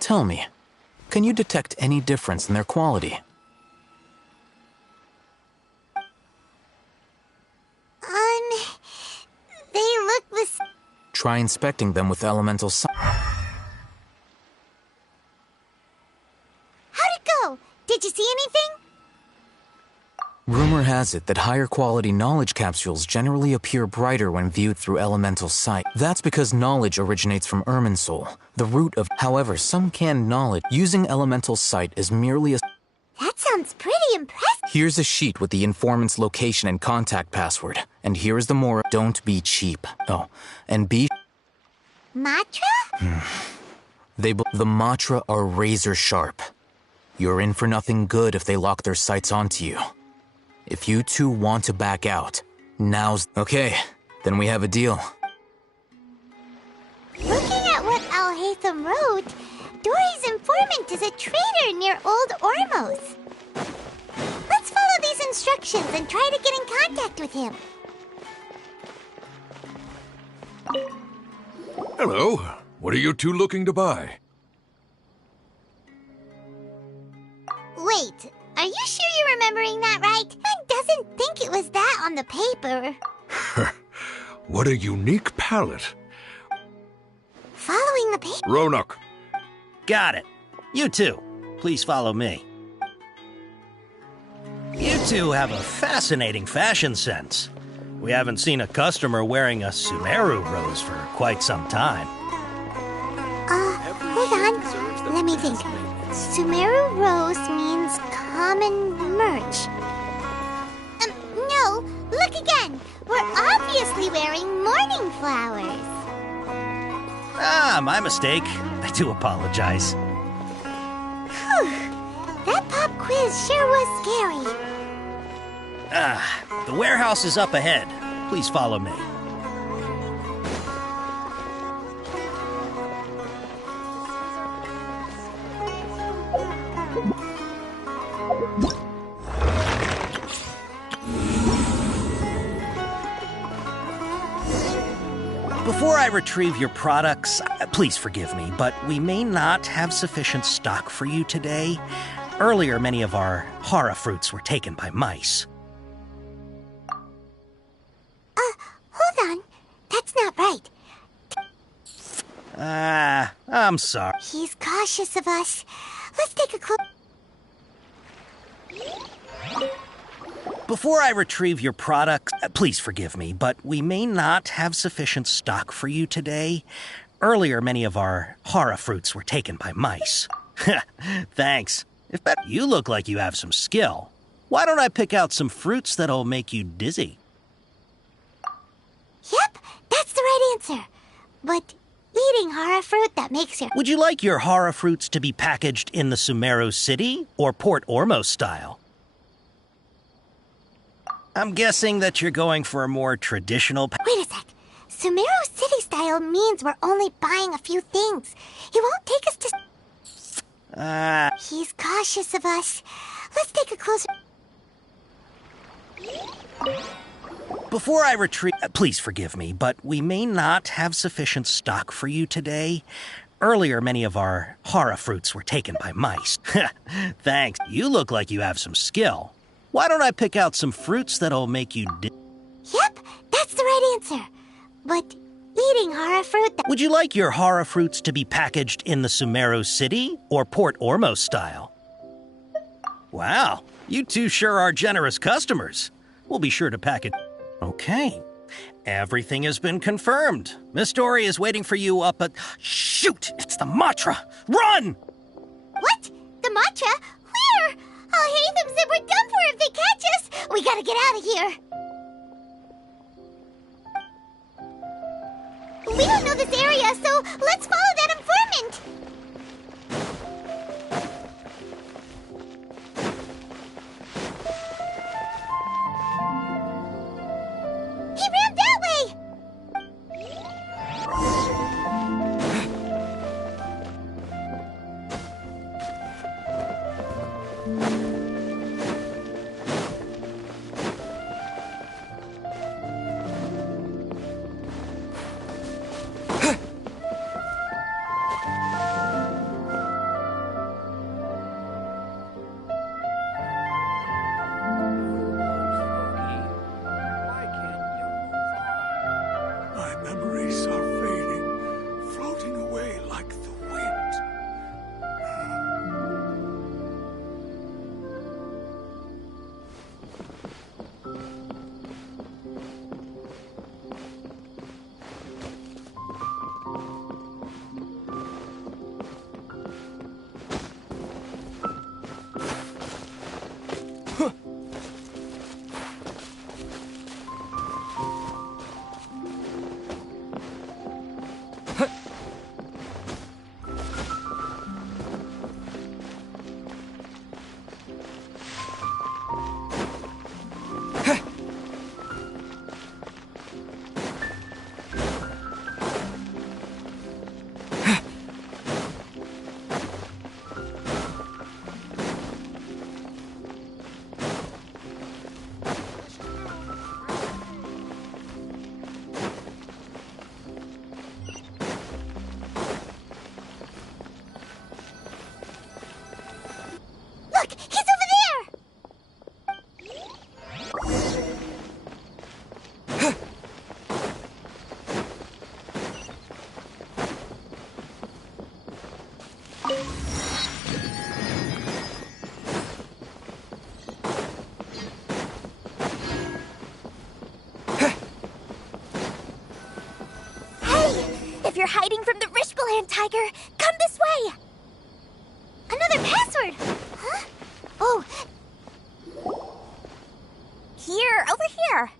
Tell me, can you detect any difference in their quality? They look the same. Try inspecting them with elemental sight. How'd it go? Did you see anything? Rumor has it that higher quality knowledge capsules generally appear brighter when viewed through elemental sight. That's because knowledge originates from Irminsul, the root of— However, some canned knowledge using elemental sight is merely a— That sounds pretty impressive. Here's a sheet with the informant's location and contact password. And here's the Mora— Don't be cheap. Oh, and be— Matra? The Matra are razor sharp. You're in for nothing good if they lock their sights onto you. If you two want to back out, now's... Okay, then we have a deal. Looking at what Al-Haytham wrote, Dory's informant is a traitor near Old Ormos. Let's follow these instructions and try to get in contact with him. Hello. What are you two looking to buy? Wait, are you sure you're remembering that right? One doesn't think it was that on the paper. What a unique palette. Following the paper? Roanoke. Got it. You two, please follow me. You two have a fascinating fashion sense. We haven't seen a customer wearing a Sumeru rose for quite some time. Hold on. Let me think. Sumeru rose means common merch. No, look again. We're obviously wearing morning flowers. Ah, my mistake. I do apologize. Whew. That pop quiz sure was scary. The warehouse is up ahead. Please follow me. Before I retrieve your products, please forgive me, but we may not have sufficient stock for you today. Earlier, many of our hara fruits were taken by mice. Hold on. That's not right. I'm sorry. He's cautious of us. Let's take a close... Before I retrieve your products, please forgive me, but we may not have sufficient stock for you today. Earlier, many of our hara fruits were taken by mice. Thanks. You look like you have some skill. Why don't I pick out some fruits that'll make you dizzy? Yep, that's the right answer. But eating hara fruit that makes you... Would you like your hara fruits to be packaged in the Sumeru City or Port Ormos style? I'm guessing that you're going for a more traditional... Wait a sec. Sumeru City style means we're only buying a few things. He won't take us to... He's cautious of us. Let's take a closer... Before I retrieve... Please forgive me, but we may not have sufficient stock for you today. Earlier, many of our hara fruits were taken by mice. Thanks. You look like you have some skill. Why don't I pick out some fruits that'll make you Yep, that's the right answer. But eating hara fruit Would you like your hara fruits to be packaged in the Sumeru City or Port Ormos style? Wow, you two sure are generous customers. We'll be sure to pack it. Okay, everything has been confirmed. Miss Dory is waiting for you up at... Shoot, it's the Matra! Run! What? The Matra? Where? Al-Haytham said we're done for if they catch us. We gotta get out of here. We don't know this area, so let's follow that informant. He ran that way. If you're hiding from the Rishbaland tiger, come this way! Another password! Huh? Oh. Here, over here.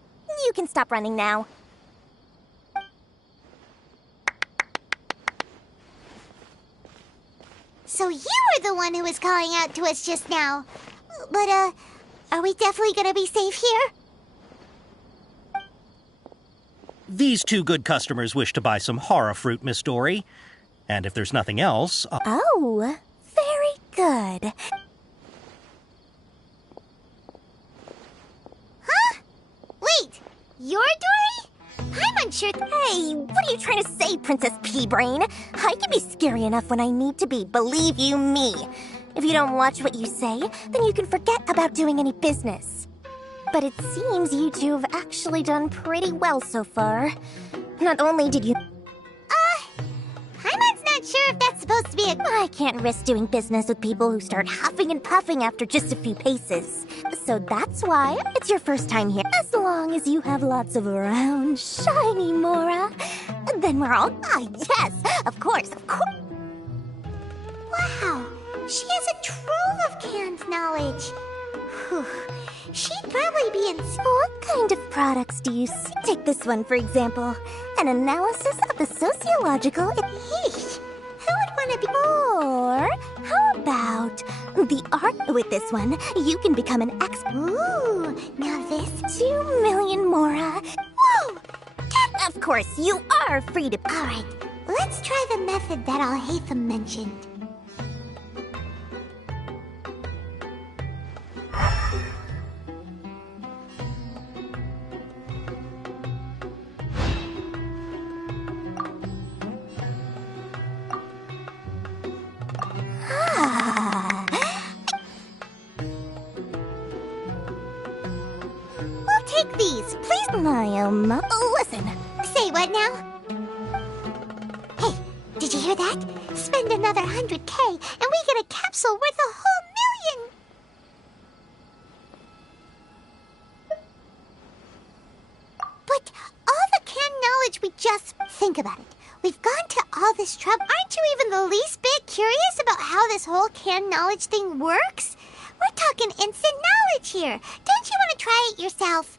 You can stop running now. So you were the one who was calling out to us just now. But, are we definitely gonna be safe here? These two good customers wish to buy some horror fruit, Miss Dory. And if there's nothing else... Oh, very good. Huh? Wait, you're Dory? I'm unsure. Hey, what are you trying to say, Princess Pea-Brain? I can be scary enough when I need to be, believe you me. If you don't watch what you say, then you can forget about doing any business. But it seems you two have actually done pretty well so far. Not only did you... Paimon's not sure if that's supposed to be a... I can't risk doing business with people who start huffing and puffing after just a few paces. So that's why it's your first time here. As long as you have lots of round, shiny Mora, then we're all... Ah, yes, of course, of course. Wow, she has a trove of canned knowledge. Whew. She'd probably be in... What kind of products do you see? Take this one, for example. An analysis of the sociological... Yeesh, who would want to be... Or how about the art? With this one, you can become an expert. Ooh, now this... 2 million Mora. Whoa! Of course, you are free to... Alright, let's try the method that Alhaitham mentioned. We'll take these, please. Listen. Say what now? Hey, did you hear that? Spend another 100K and we get a capsule worth a whole million! But all the canned knowledge we just... Think about it. We've gone to all this trouble. Aren't you even the least bit curious about how this whole canned knowledge thing works? We're talking instant knowledge here. Don't you want to try it yourself?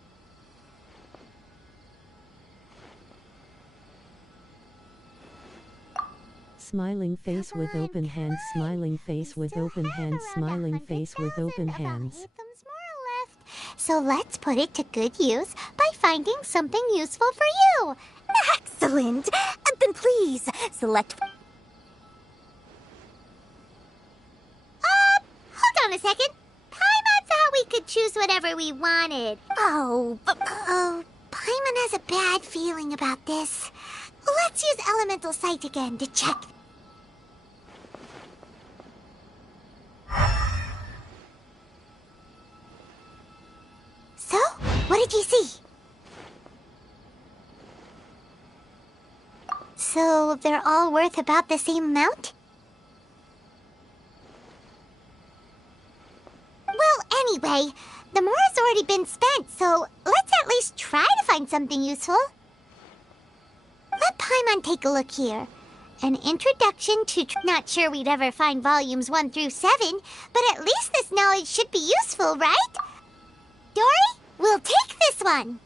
Smiling face with open hands, smiling face with open hands, smiling face with open hands. So let's put it to good use by finding something useful for you. Excellent. Then please, select... Hold on a second. Paimon thought we could choose whatever we wanted. Oh, Paimon has a bad feeling about this. Let's use Elemental Sight again to check. So, what did you see? So, they're all worth about the same amount? Well, anyway, the Mora's already been spent, so let's at least try to find something useful. Let Paimon take a look here. An introduction to... Not sure we'd ever find volumes 1 through 7, but at least this knowledge should be useful, right? Dory, we'll take this one.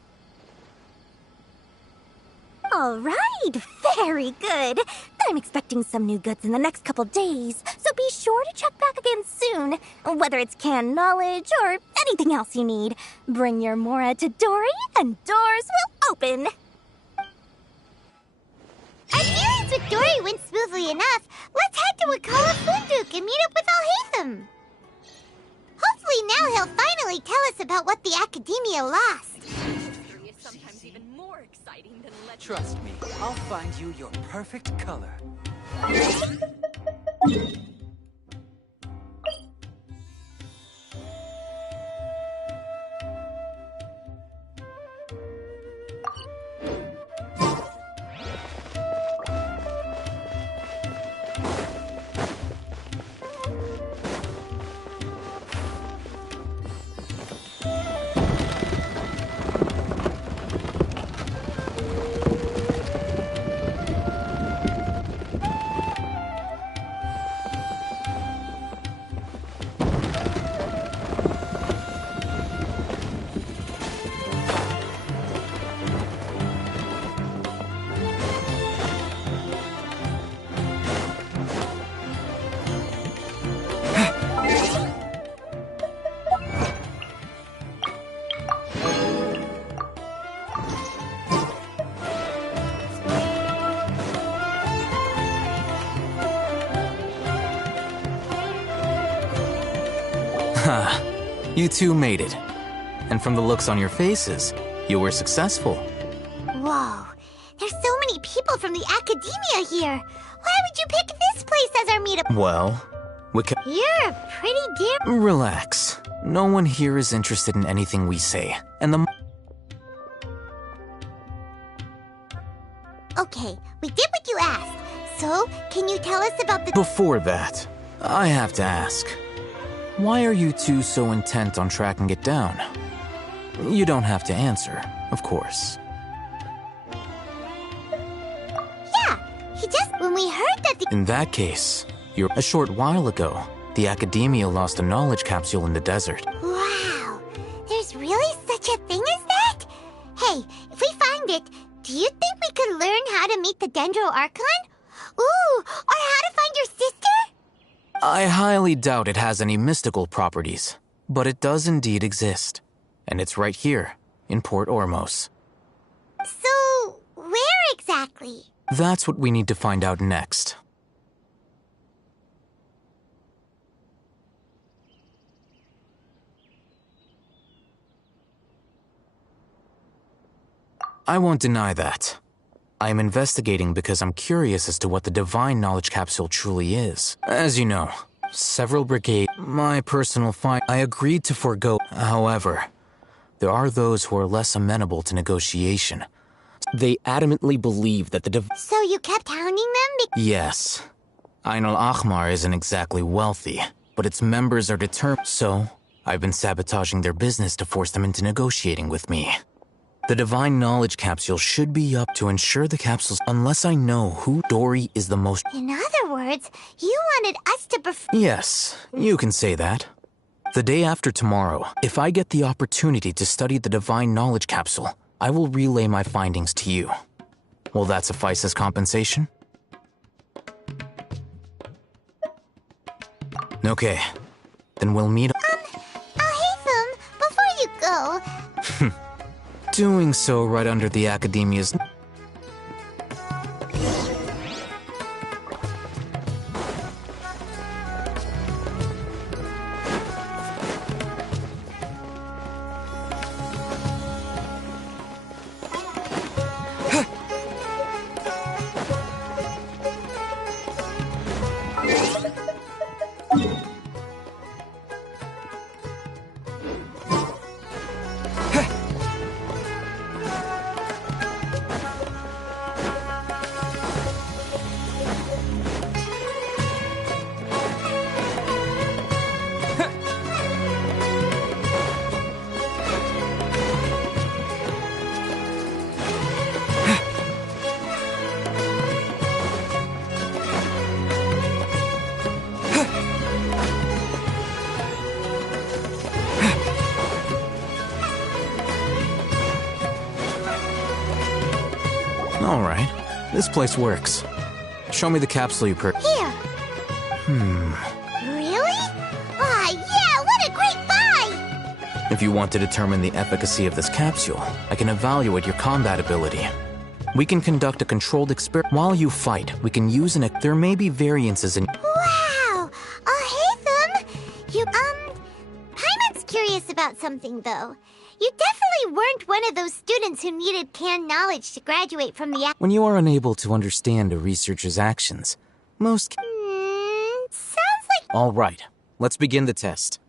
All right, very good. I'm expecting some new goods in the next couple days, so be sure to check back again soon. Whether it's canned knowledge or anything else you need, bring your Mora to Dory and doors will open. Our dealings with Dory went smoothly enough. Let's head to Wakala Funduk and meet up with Alhaitham. Hopefully now he'll finally tell us about what the Academia lost. Sometimes even more exciting than legend. Trust me, I'll find you your perfect color. Ha, you two made it. And from the looks on your faces, you were successful. Whoa, there's so many people from the academia here. Why would you pick this place as our meetup? Well, we can... You're a pretty damn... Relax. No one here is interested in anything we say. And the... Okay, we did what you asked. So, can you tell us about the... Before that, I have to ask. Why are you two so intent on tracking it down? You don't have to answer, of course. Yeah, he just... When we heard that the... In that case, a short while ago, the academia lost a knowledge capsule in the desert. Wow, there's really such a thing as that? Hey, if we find it, do you think we could learn how to meet the Dendro Archon? Ooh, or how to find your sister? I highly doubt it has any mystical properties, but it does indeed exist. And it's right here, in Port Ormos. So, where exactly? That's what we need to find out next. I won't deny that. I am investigating because I'm curious as to what the Divine Knowledge Capsule truly is. As you know, several brigades, my personal find, I agreed to forego. However, there are those who are less amenable to negotiation. They adamantly believe that the So you kept hounding them? Yes. Ain al-Ahmar isn't exactly wealthy, but its members are determined. So, I've been sabotaging their business to force them into negotiating with me. The Divine Knowledge Capsule should be up to ensure the capsules, unless I know who Dory is the most... In other words, you wanted us to Yes, you can say that. The day after tomorrow, if I get the opportunity to study the Divine Knowledge Capsule, I will relay my findings to you. Will that suffice as compensation? Okay, then we'll meet... Alhaitham, before you go... Doing so right under the Academia's... All right, this place works. Show me the capsule you Here. Really? Ah, yeah, what a great buy! If you want to determine the efficacy of this capsule, I can evaluate your combat ability. We can conduct a controlled experiment. While you fight, we can use there may be variances in... Wow! Alhaitham! You, Paimon's curious about something, though. You definitely weren't one of those students who needed canned knowledge to graduate from the... When you are unable to understand a researcher's actions, most... sounds like... All right, let's begin the test.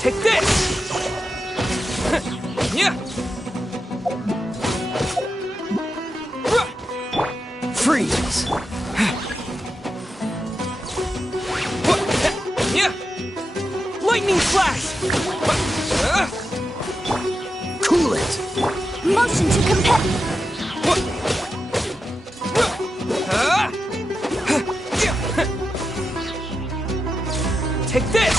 Take this! Freeze! Lightning flash! Cool it! Motion to compare. Take this!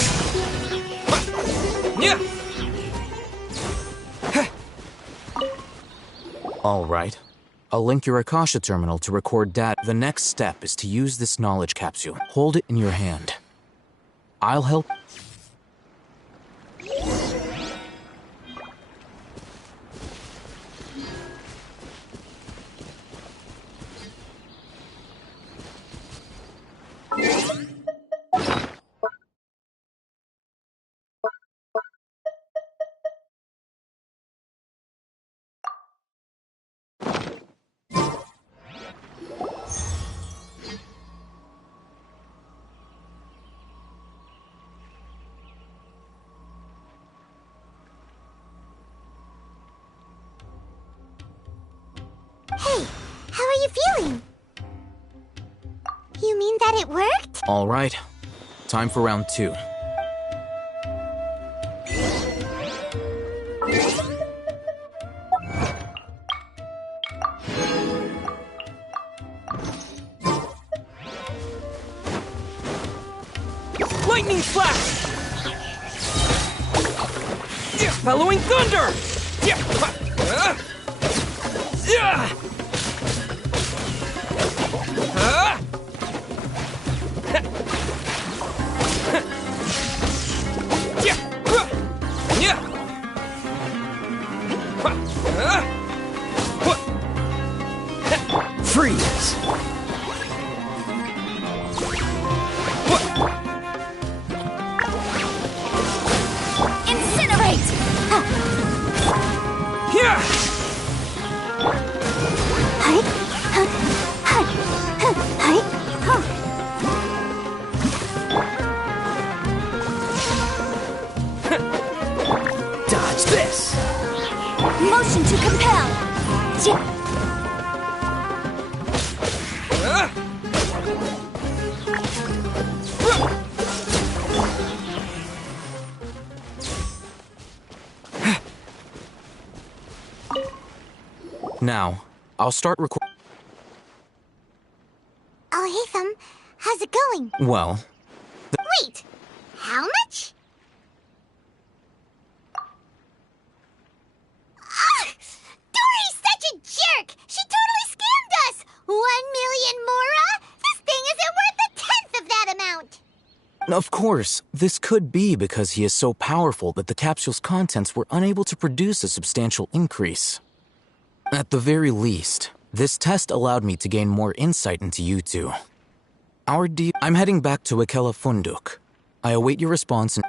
All right. I'll link your Akasha terminal to record data. The next step is to use this knowledge capsule. Hold it in your hand. I'll help. Hey, how are you feeling? You mean that it worked? All right. Time for round 2. Lightning flash! Bellowing thunder! Freeze! Incinerate! Dodge this! Motion to compel! Now, I'll start recording. Oh, hey, Thumb. How's it going? Well, Wait! How much? Dory's such a jerk! She totally scammed us! 1 million mora? This thing isn't worth a tenth of that amount! of course, this could be because he is so powerful that the capsule's contents were unable to produce a substantial increase. At the very least, this test allowed me to gain more insight into you two. I'm heading back to Ikela Funduk. I await your response and...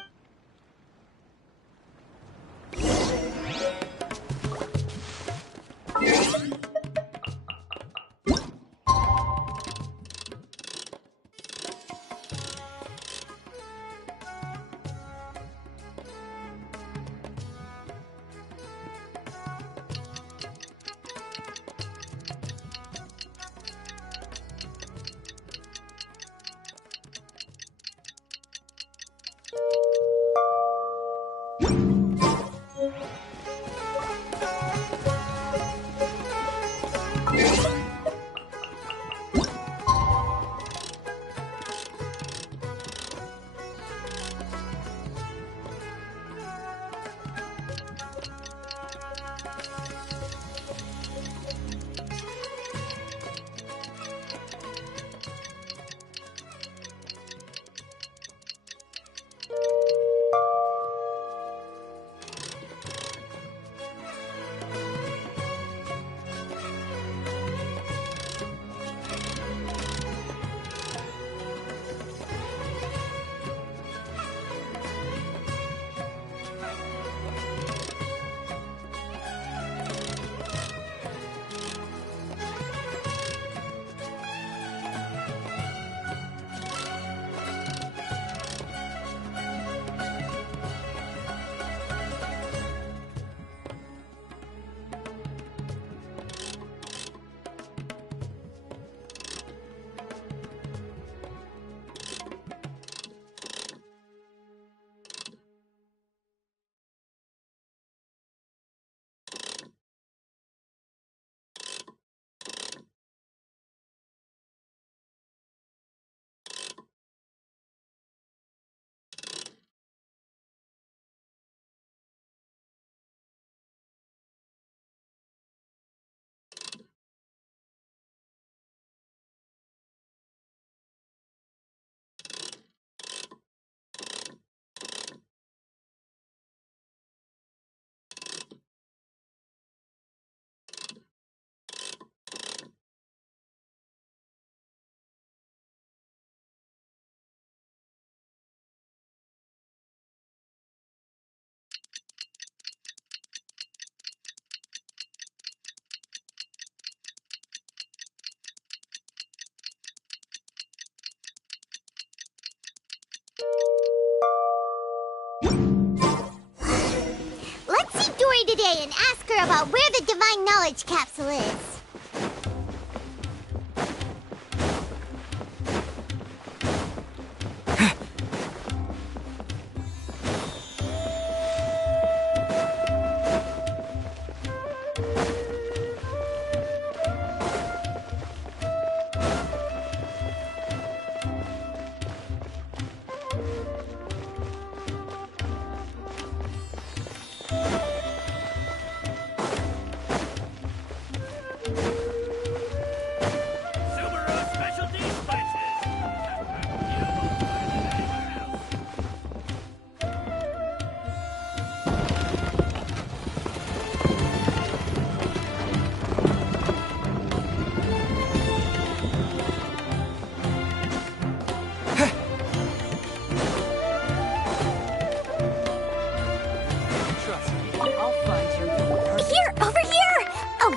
today and ask her about where the Divine Knowledge Capsule is.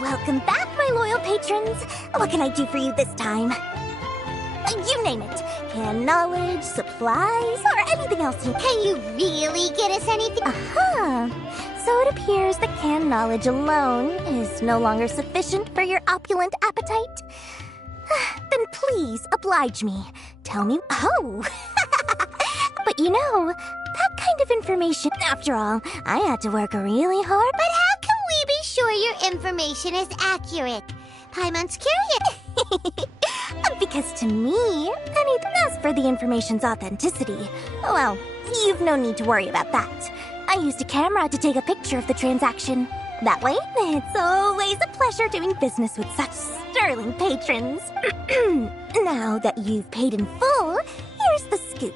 Welcome back, my loyal patrons. What can I do for you this time? You name it. Canned knowledge, supplies, or anything else you... Can you really get us anything? Uh-huh. So it appears that canned knowledge alone is no longer sufficient for your opulent appetite. Then please, oblige me. Tell me... Oh! But you know, that kind of information... After all, I had to work really hard. But how can we be sure your information is accurate? Paimon's curious. Because to me, as for the information's authenticity, well, you've no need to worry about that. I used a camera to take a picture of the transaction. That way, it's always a pleasure doing business with such sterling patrons. Now that you've paid in full, here's the scoop.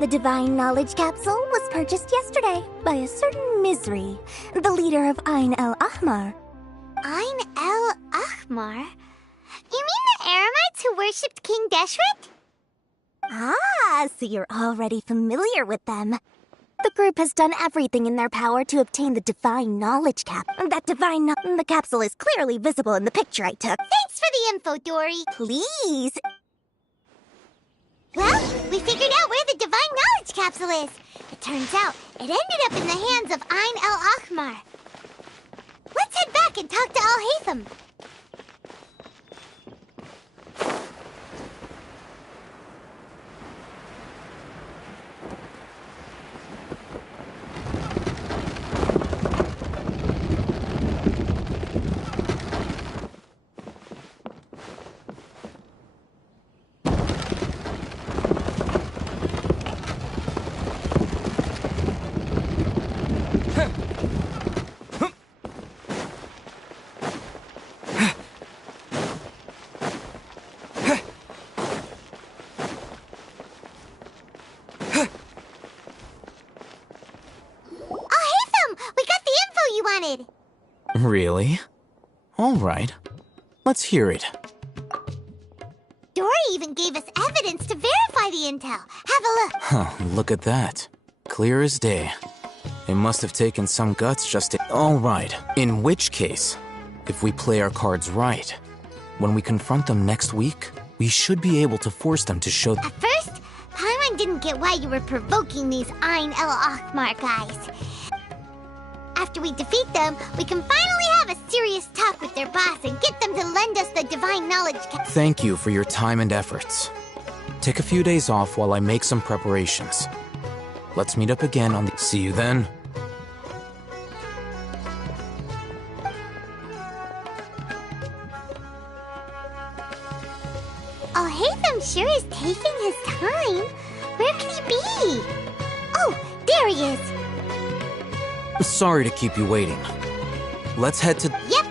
The Divine Knowledge Capsule was purchased yesterday by a certain Misery, the leader of Ain el-Ahmar. Ain el-Ahmar? You mean the Eremites who worshipped King Deshret? Ah, so you're already familiar with them. The group has done everything in their power to obtain the Divine Knowledge Cap. The capsule is clearly visible in the picture I took. Thanks for the info, Dory. Please. Well, we figured out where the Divine Knowledge Capsule is. It turns out it ended up in the hands of Ain el-Ahmar. Let's head back and talk to Al-Haytham. Really? All right. Let's hear it. Dory even gave us evidence to verify the intel. Have a look. Huh, look at that. Clear as day. It must have taken some guts just to... All right. In which case, if we play our cards right, when we confront them next week, we should be able to force them to show... At first, Paimon didn't get why you were provoking these Ain el-Ahmar guys. After we defeat them, we can finally have a serious talk with their boss and get them to lend us the Divine Knowledge Cap. Thank you for your time and efforts. Take a few days off while I make some preparations. Let's meet up again on the... See you then. Al-Haytham sure is taking his time. Where could he be? Oh, there he is. Sorry to keep you waiting. Let's head to... Yep.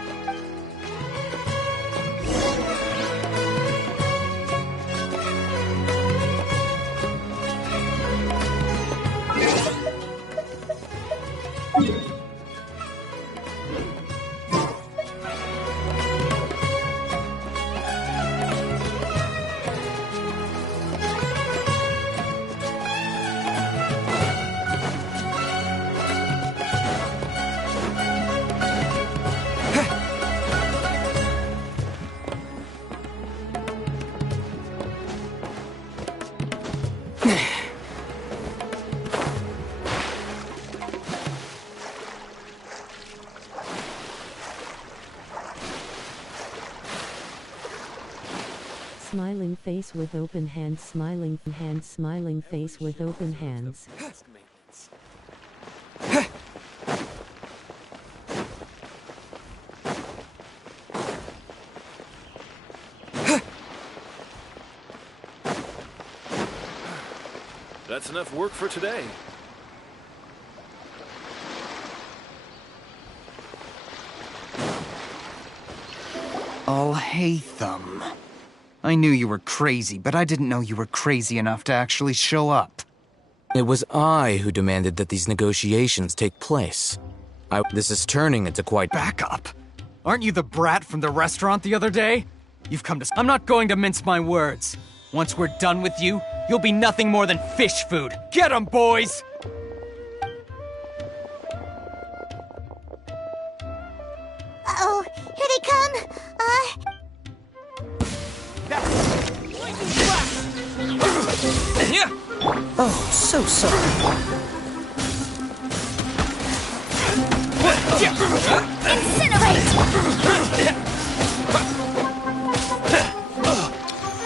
face with open hands, smiling face with open hands. That's enough work for today. Alhaitham. I knew you were crazy, but I didn't know you were crazy enough to actually show up. It was I who demanded that these negotiations take place. This is turning into quite— Back up! Aren't you the brat from the restaurant the other day? You've come to— I'm not going to mince my words. Once we're done with you, you'll be nothing more than fish food. Get 'em, boys! Uh-oh, here they come. Oh, so sorry. Incinerate!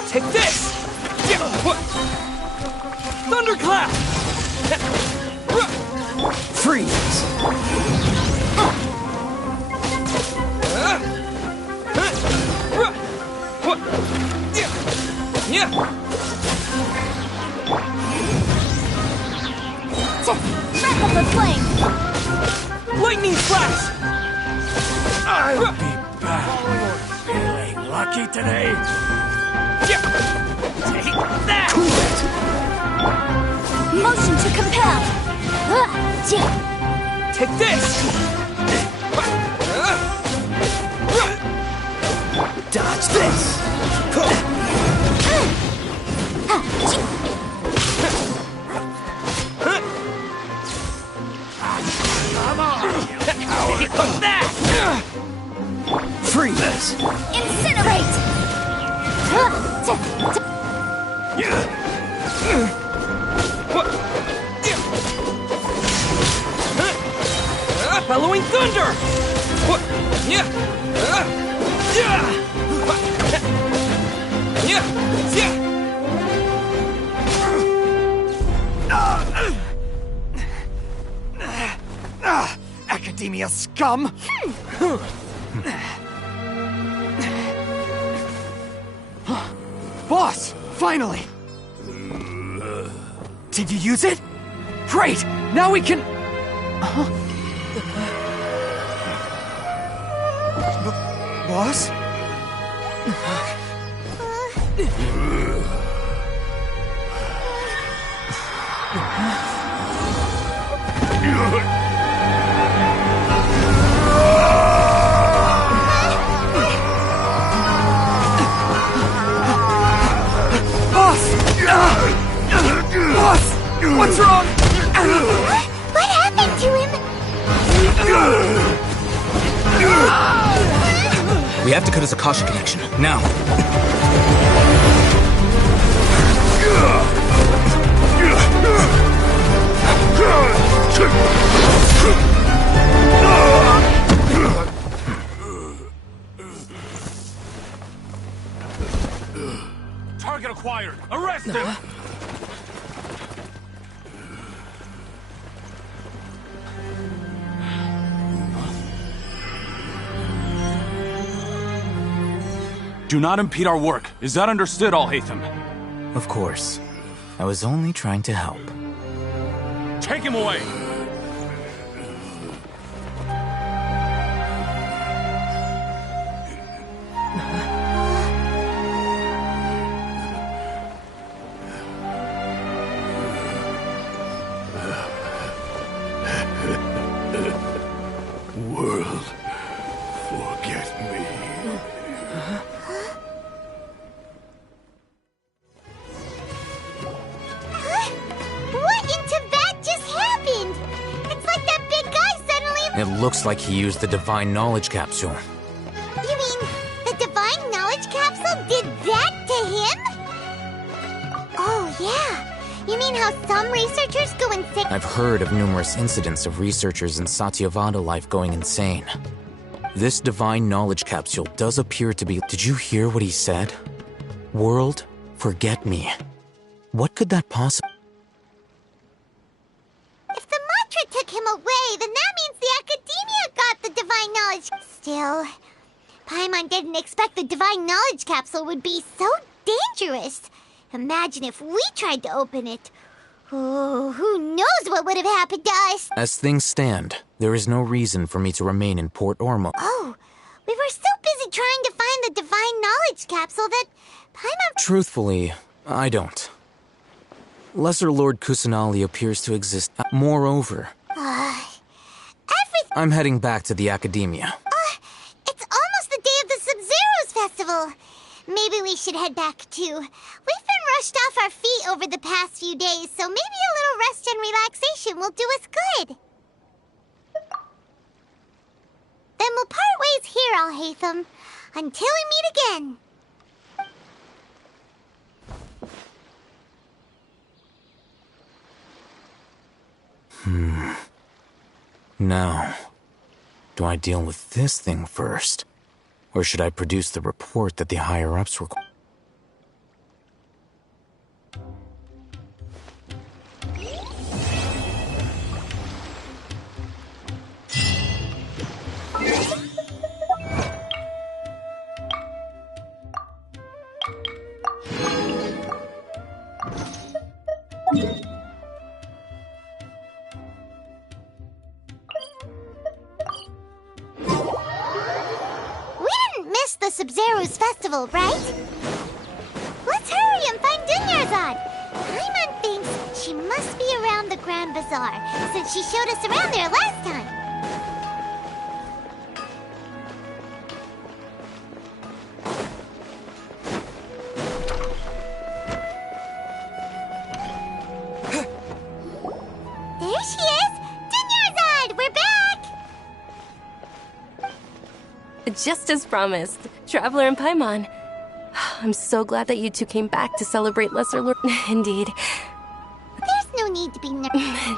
Take this! Thunderclap! Freeze! Breath of the flame! Lightning flash! I'll be back. Feeling lucky today? Take that! Motion to compel! Take this! Dodge this! Come on, you coward! That! Freeze! Incinerate! Bellowing thunder! Academia scum! Boss! Finally! Did you use it? Great! Now we can... Boss? Boss! What's wrong? What happened to him? We have to cut his Akasha connection, now. Target acquired! Arrest him! Do not impede our work. Is that understood, Alhaitham? Of course. I was only trying to help. Take him away! World, forget me. What in Tibet just happened? It's like that big guy suddenly... It looks like he used the Divine Knowledge Capsule. You mean the Divine Knowledge Capsule did that to him? Oh, yeah. You mean how some researchers go insane? I've heard of numerous incidents of researchers in Satyavada life going insane. This Divine Knowledge Capsule does appear to be— Did you hear what he said? World, Forget me. What could that possibly... If the mantra took him away, then that means the Academia got the divine knowledge. Still, Paimon didn't expect the divine knowledge capsule would be so dangerous. Imagine if we tried to open it. Oh, who knows what would have happened to us? As things stand, there is no reason for me to remain in Port Ormo. Oh, we were so busy trying to find the divine knowledge capsule that Paimon... Truthfully, I don't. Lesser Lord Kusanali appears to exist. Moreover, I'm heading back to the Academia. It's almost the day of the Sub-Zero's festival. Maybe we should head back too. We've been rushed off our feet over the past few days, so maybe a little rest and relaxation will do us good. Then we'll part ways here, Alhaitham, until we meet again. Now, do I deal with this thing first? Or should I produce the report that the higher-ups require? The Sub-Zero's festival, right? Let's hurry and find Dunyarzad. Paimon thinks she must be around the Grand Bazaar, since she showed us around there last time. There she is! Dunyarzad, we're back! Just as promised, Traveler and Paimon. I'm so glad that you two came back to celebrate Lesser Lord. Indeed. There's no need to be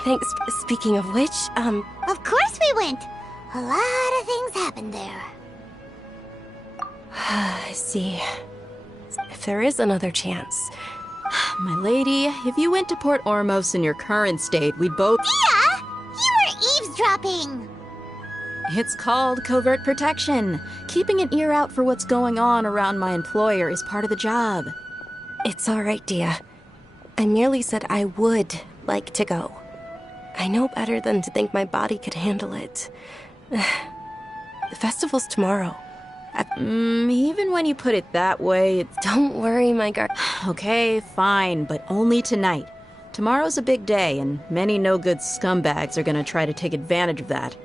Thanks. Speaking of which, Of course we went. A lot of things happened there. I see. If there is another chance. My lady, if you went to Port Ormos in your current state, we'd both... Dia! You were eavesdropping! It's called covert protection. Keeping an ear out for what's going on around my employer is part of the job. It's all right, Dia. I merely said I would like to go. I know better than to think my body could handle it. The festival's tomorrow. Even when you put it that way, it's... Don't worry, my guard. Okay, fine, but only tonight. Tomorrow's a big day, and many no-good scumbags are gonna try to take advantage of that.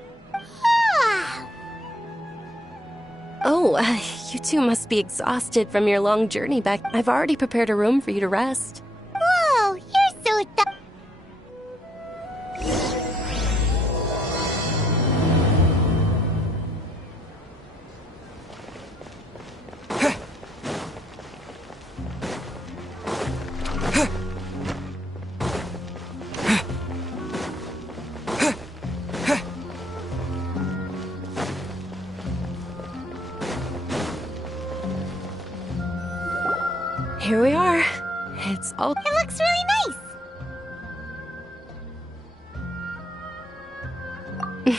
Oh, you two must be exhausted from your long journey back. I've already prepared a room for you to rest. Whoa, you're so Here we are. It's all... It looks really nice.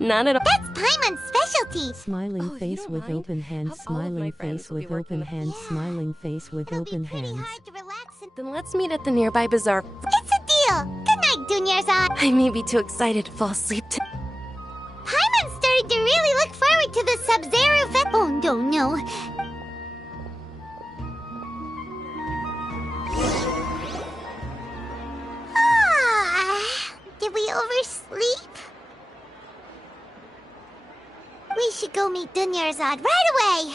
Not at all. That's Paimon's specialty. Smiling face with open hands, smiling face with open hands, smiling face with open hands. Then let's meet at the nearby bazaar. It's a deal. Good night, Dunyarzad. I may be too excited to fall asleep. Paimon started to really look forward to the Sub-Zero Fest. Oh, no. Did we oversleep? We should go meet Dunyarzad right away!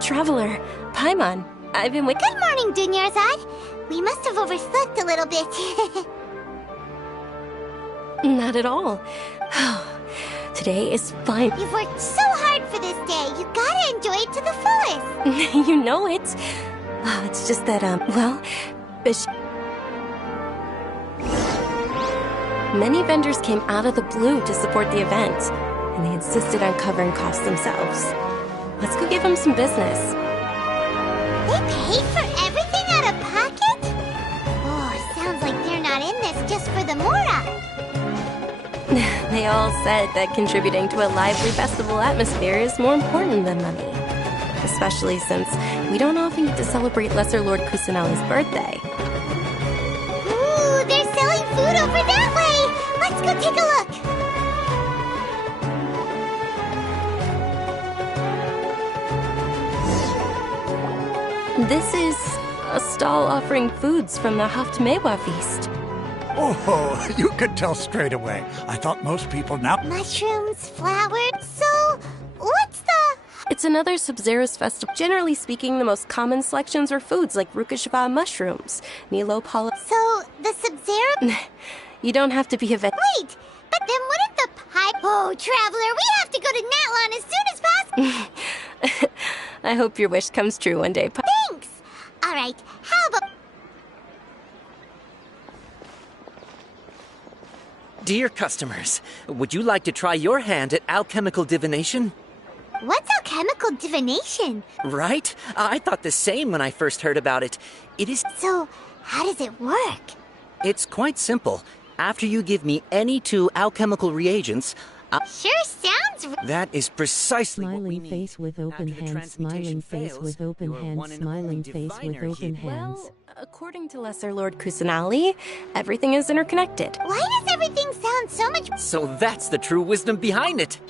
Traveler, Paimon, I've been Good morning, Dunyarzad. We must have overslept a little bit. Not at all. Today is fine. You've worked so hard for this day. You gotta enjoy it to the fullest. You know it. It's just that, many vendors came out of the blue to support the event, and they insisted on covering costs themselves. Let's go give them some business. They paid for everything out of pocket? Oh, sounds like they're not in this just for the Mora. They all said that contributing to a lively festival atmosphere is more important than money. Especially since we don't often get to celebrate Lesser Lord Kusanali's birthday. Ooh, they're selling food over that way! Let's go take a look! This is a stall offering foods from the Haftmewa feast. Oh, you could tell straight away. I thought most people now... Mushrooms, flowers, so... what's the... It's another Sub-Zero's festival. Generally speaking, the most common selections are foods like Rukashava mushrooms, Nilo Pala... So, the Sub-Zero... You don't have to be a vet... Wait, but then wouldn't the pie... Oh, Traveler, we have to go to Natlan as soon as possible! I hope your wish comes true one day. Thanks! Alright, how about... Dear customers, would you like to try your hand at alchemical divination? What's alchemical divination? Right? I thought the same when I first heard about it. It is... So, how does it work? It's quite simple. After you give me any 2 alchemical reagents... Sure sounds... That is precisely what we need. Smiling face with open hands, smiling face with open hands, smiling face with open hands. Well, according to Lesser Lord Kusanali, everything is interconnected. Why does everything sound so much... So that's the true wisdom behind it.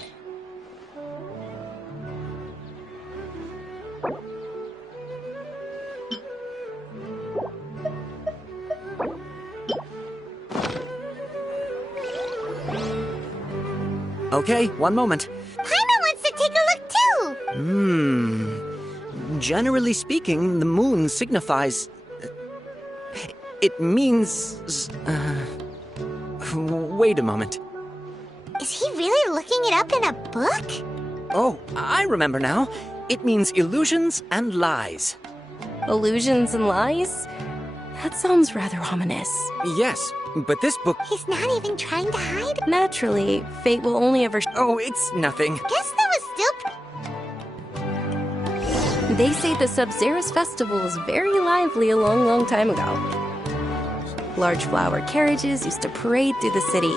Okay, one moment. Paimon wants to take a look too! Generally speaking, the moon signifies... It means... Wait a moment. Is he really looking it up in a book? Oh, I remember now. It means illusions and lies. Illusions and lies? That sounds rather ominous. Yes, but this book... He's not even trying to hide? Naturally, fate will only ever... Oh, it's nothing. Guess that was still... They say the Sub-Zero's festival was very lively a long, long time ago. Large flower carriages used to parade through the city.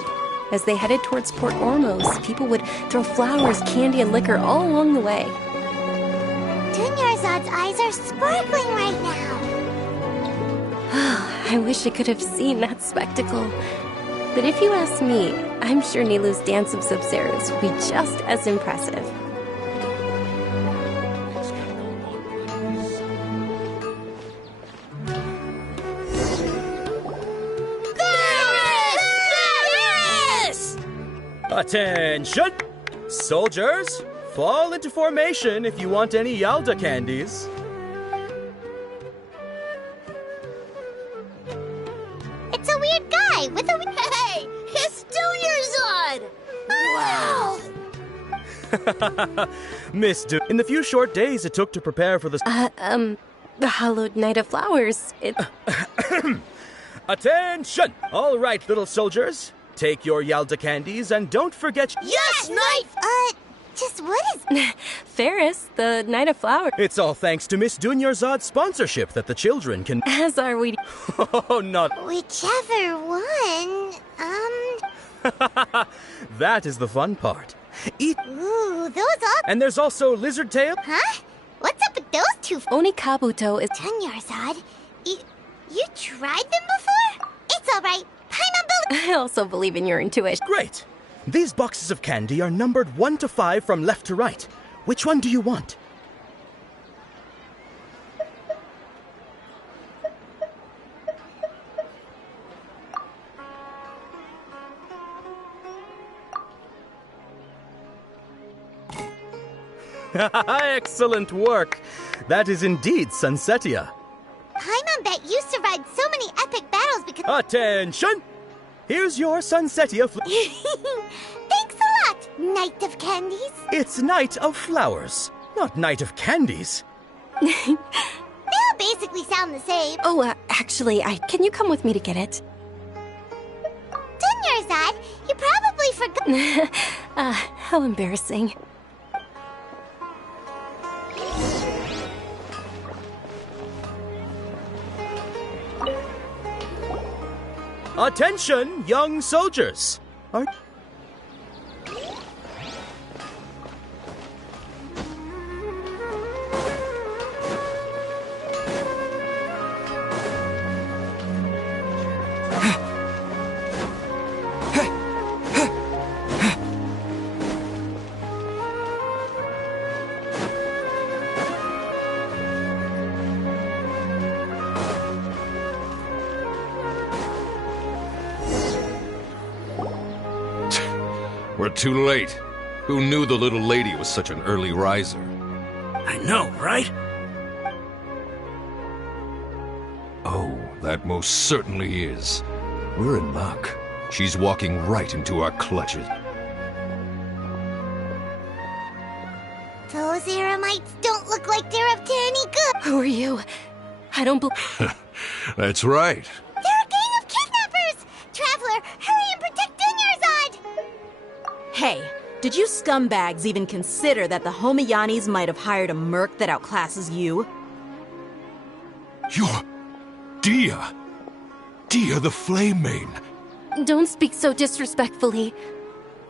As they headed towards Port Ormos, people would throw flowers, candy, and liquor all along the way. Dunyarzad's eyes are sparkling right now. I wish I could have seen that spectacle. But if you ask me, I'm sure Nilu's dance of Sub-Zeros will be just as impressive. Attention! Soldiers, fall into formation if you want any Yalda candies. It's a weird guy with a... Hey! It's Dunyarzad! Wow! Miss Du, in the few short days it took to prepare for the hallowed night of flowers, Attention! All right, little soldiers. Take your Yalda candies and don't forget... Yes, Knight! Just what is... Ferris, the Night of Flowers. It's all thanks to Miss Dunyarzad's sponsorship that the children can... As are we... Oh, not... Whichever one, That is the fun part. Eat... Ooh, those are... And there's also Lizard Tail. Huh? What's up with those two? Onikabuto is... Dunyarzad, you tried them before? It's all right. I also believe in your intuition. Great. These boxes of candy are numbered 1 to 5 from left to right. Which one do you want? Excellent work. That is indeed Sunsetia. Paimon bet you survived Attention! Here's your Sunsetia Thanks a lot, Knight of Candies. It's Night of Flowers, not Night of Candies. They all basically sound the same. Oh, actually, can you come with me to get it? Dunyarzad, you probably forgot. How embarrassing. Attention, young soldiers! We're too late. Who knew the little lady was such an early riser? I know, right? Oh, that most certainly is. We're in luck. She's walking right into our clutches. Those Eremites don't look like they're up to any good. Who are you? I don't believe... That's right. They're a gang of kidnappers! Traveler, hurry and protect Dunyarzad! Hey, did you scumbags even consider that the Homayanis might have hired a merc that outclasses you? You're... Dia! Dia the Flame Main! Don't speak so disrespectfully.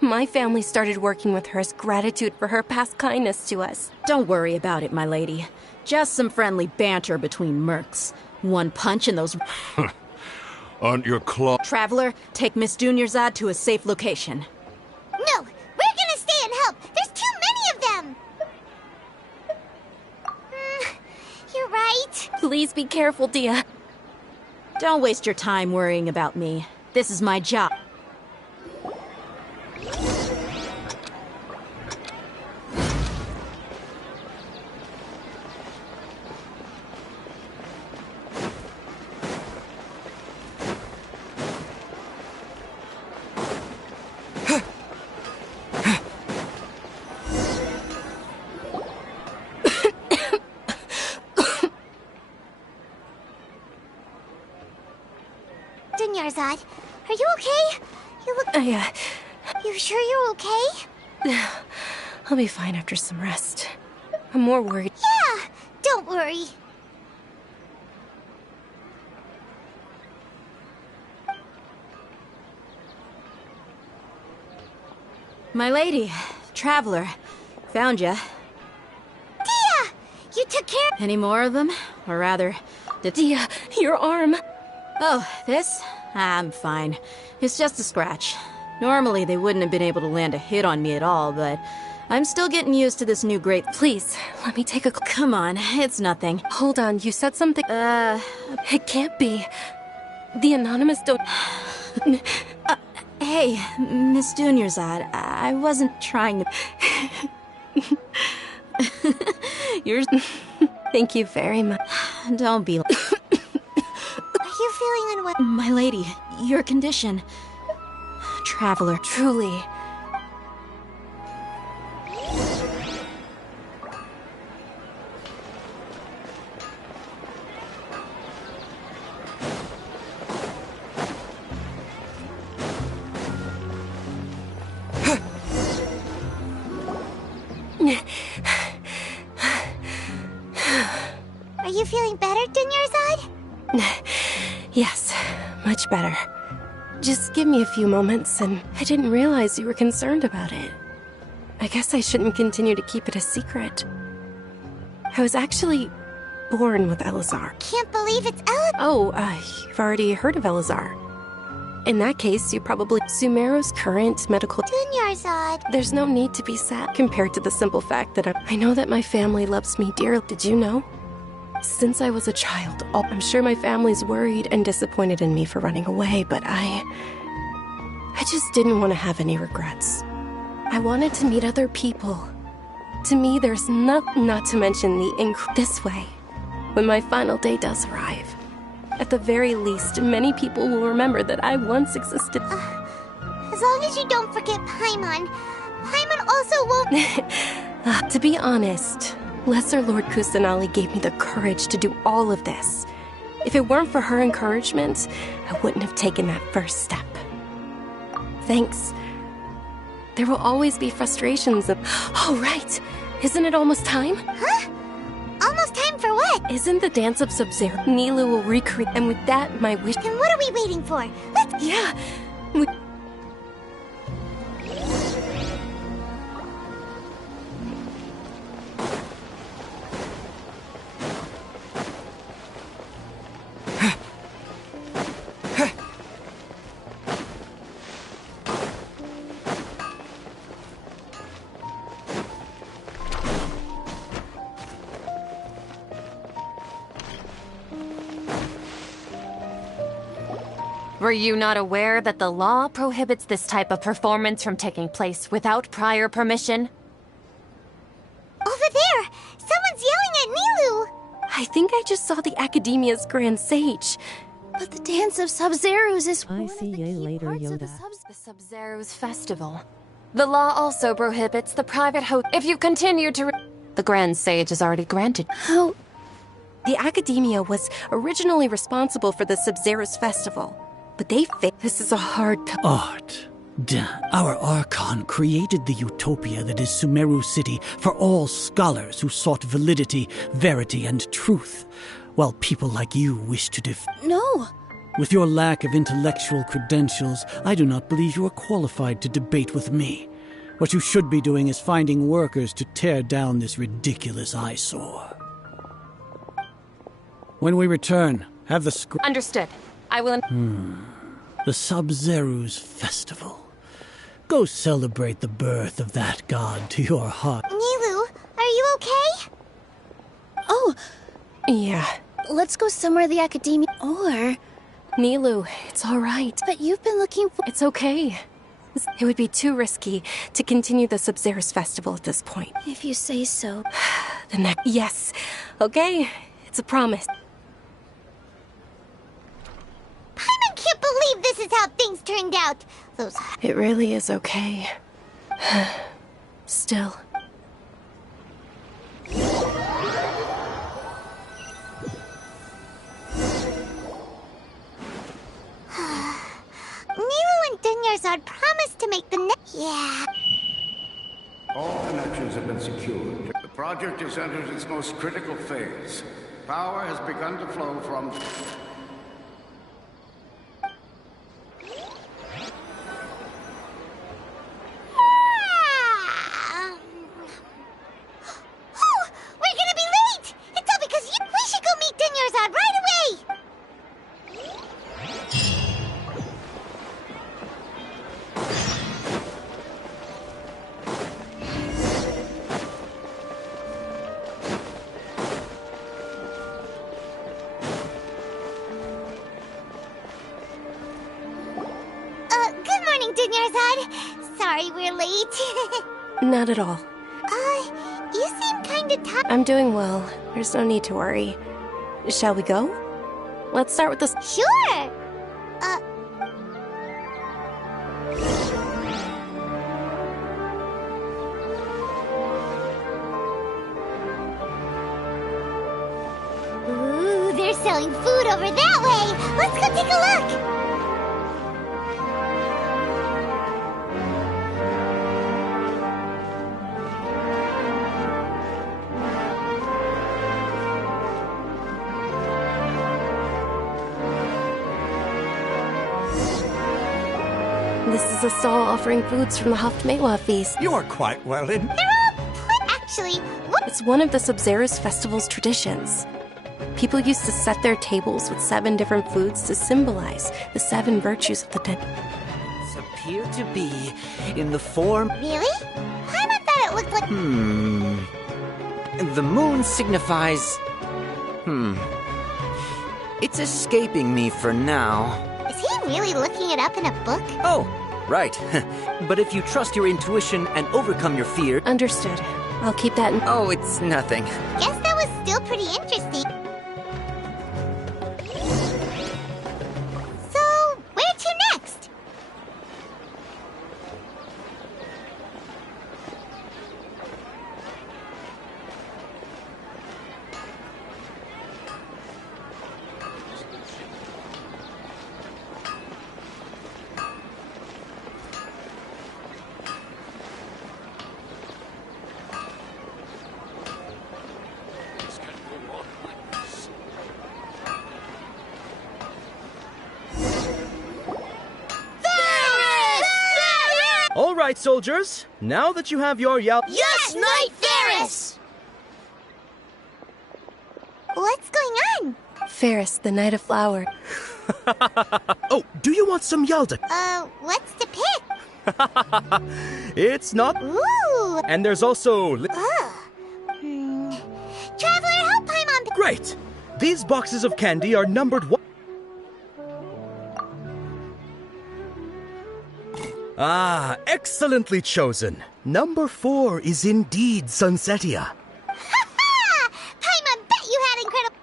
My family started working with her as gratitude for her past kindness to us. Don't worry about it, my lady. Just some friendly banter between mercs. One punch and those... Aren't your claw... Traveler, take Miss Dunyarzad to a safe location. No! We're gonna stay and help! There's too many of them! You're right. Please be careful, Dia. Don't waste your time worrying about me. This is my job. Dunyarzad, are you okay? You look... You sure you're okay? I'll be fine after some rest. I'm more worried. Yeah, don't worry. My lady, Traveler, found ya. Dia! You took care... Any more of them? Or rather, Dia, your arm. Oh, this? I'm fine. It's just a scratch. Normally, they wouldn't have been able to land a hit on me at all, but I'm still getting used to this new great... Please, let me take a... Come on, it's nothing. Hold on, you said something... It can't be. The Anonymous don't... Hey, Miss Dunyarzad, I wasn't trying to... You're... Thank you very much. Don't be... Are you feeling unwell? My lady, your condition... Traveler. Truly. Are you feeling better, Dunyarzad? Yes, much better. Just give me a few moments, and I didn't realize you were concerned about it. I guess I shouldn't continue to keep it a secret. I was actually born with Elazar. Can't believe it's Elazar. Oh, you've already heard of Elazar. In that case, you probably... Sumeru's current medical... Dunyarzad. There's no need to be sad compared to the simple fact that I know that my family loves me dearly. Did you know? Since I was a child, I'm sure my family's worried and disappointed in me for running away, but I just didn't want to have any regrets. I wanted to meet other people. To me, there's not to mention this way, when my final day does arrive. At the very least, many people will remember that I once existed. As long as you don't forget Paimon. Paimon also won't... To be honest, Lesser Lord Kusanali gave me the courage to do all of this. If it weren't for her encouragement, I wouldn't have taken that first step. Thanks. There will always be frustrations of... Oh, right! Isn't it almost time? Huh? Almost time for what? Isn't the dance of Sub-Zero? Nilu will recreate, and with that, my wish... Then what are we waiting for? Let's... Yeah! Were you not aware that the law prohibits this type of performance from taking place without prior permission? Over there! Someone's yelling at Nilu! I think I just saw the Academia's Grand Sage. But the Dance of Sub-Zeros is I see you later, Yoda. The Sub-Zeros festival. The law also prohibits the private host. If you continue to... The Grand Sage is already granted. How? The Academia was originally responsible for the Sub-Zeros festival. But they this is a hard... Art. Our Archon created the utopia that is Sumeru City for all scholars who sought validity, verity, and truth, while people like you wish to No! With your lack of intellectual credentials, I do not believe you are qualified to debate with me. What you should be doing is finding workers to tear down this ridiculous eyesore. When we return, have the Understood. I will... The Sub-Zero's festival. Go celebrate the birth of that god to your heart. Nilu, are you okay? Oh, yeah. Let's go somewhere the Academia... Or... Nilu, it's all right. But you've been looking for... It's okay. It would be too risky to continue the Sub-Zero's festival at this point. If you say so. The next... Yes. Okay, it's a promise. I can't believe this is how things turned out. Those... It really is okay. Still. Nilu and Dunyarzad promised to make the Yeah. All connections have been secured. The project has entered its most critical phase. Power has begun to flow from... Sorry we're late. Not at all. You seem kinda tired. I'm doing well. There's no need to worry. Shall we go? Let's start with this. Sure! Ooh, they're selling food over that way! Let's go take a look! This is a stall offering foods from the Haftmewa feast. You are quite well in. They're all actually, what? It's one of the Sub-Zero's festival's traditions. People used to set their tables with 7 different foods to symbolize the 7 virtues of the dead. Appear to be in the form... Really? Paimon thought it looked like... The moon signifies... It's escaping me for now. Is he really looking it up in a book? Oh, right. But if you trust your intuition and overcome your fear... Understood. I'll keep that in... Oh, it's nothing. Guess that was still pretty interesting. right, soldiers. Now that you have your Yes, Knight Ferris! What's going on? Ferris, the Knight of Flower. Oh, do you want some Yalda? What's to pick? It's not. Ooh. And there's also. Traveler, help Paimon. Great. These boxes of candy are numbered 1. Ah, excellently chosen. Number 4 is indeed Sunsetia. Paimon, bet you had incredible.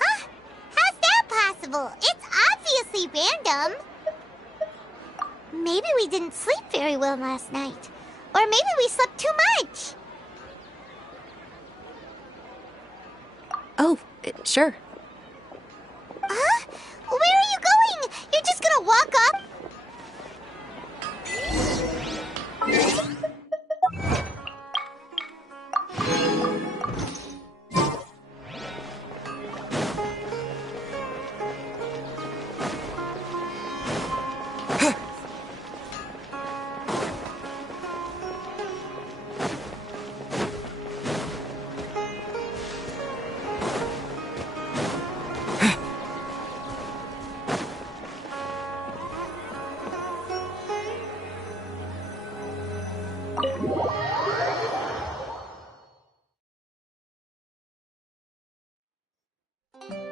Huh? How's that possible? It's obviously random. Maybe we didn't sleep very well last night. Or maybe we slept too much. Oh, sure. Huh? Where are you going? You're just gonna walk up?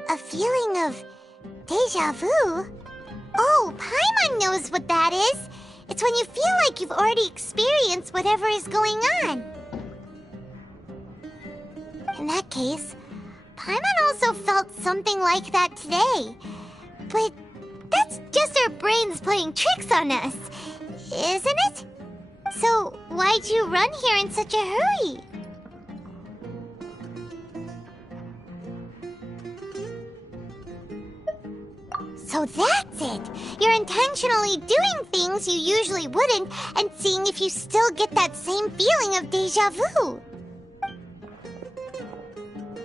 A feeling of deja vu? Oh, Paimon knows what that is. It's when you feel like you've already experienced whatever is going on. In that case, Paimon also felt something like that today. But that's just our brains playing tricks on us, isn't it? So why'd you run here in such a hurry? So that's it! You're intentionally doing things you usually wouldn't and seeing if you still get that same feeling of deja vu.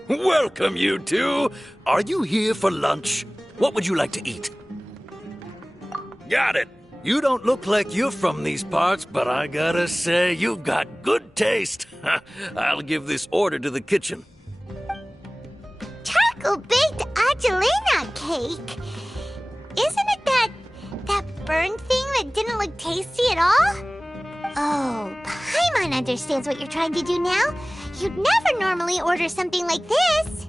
Welcome, you two. Are you here for lunch? What would you like to eat? Got it. You don't look like you're from these parts, but I gotta say, you've got good taste. I'll give this order to the kitchen. Chocolate-baked Angelina cake? Isn't it that burned thing that didn't look tasty at all? Oh, Paimon understands what you're trying to do now. You'd never normally order something like this.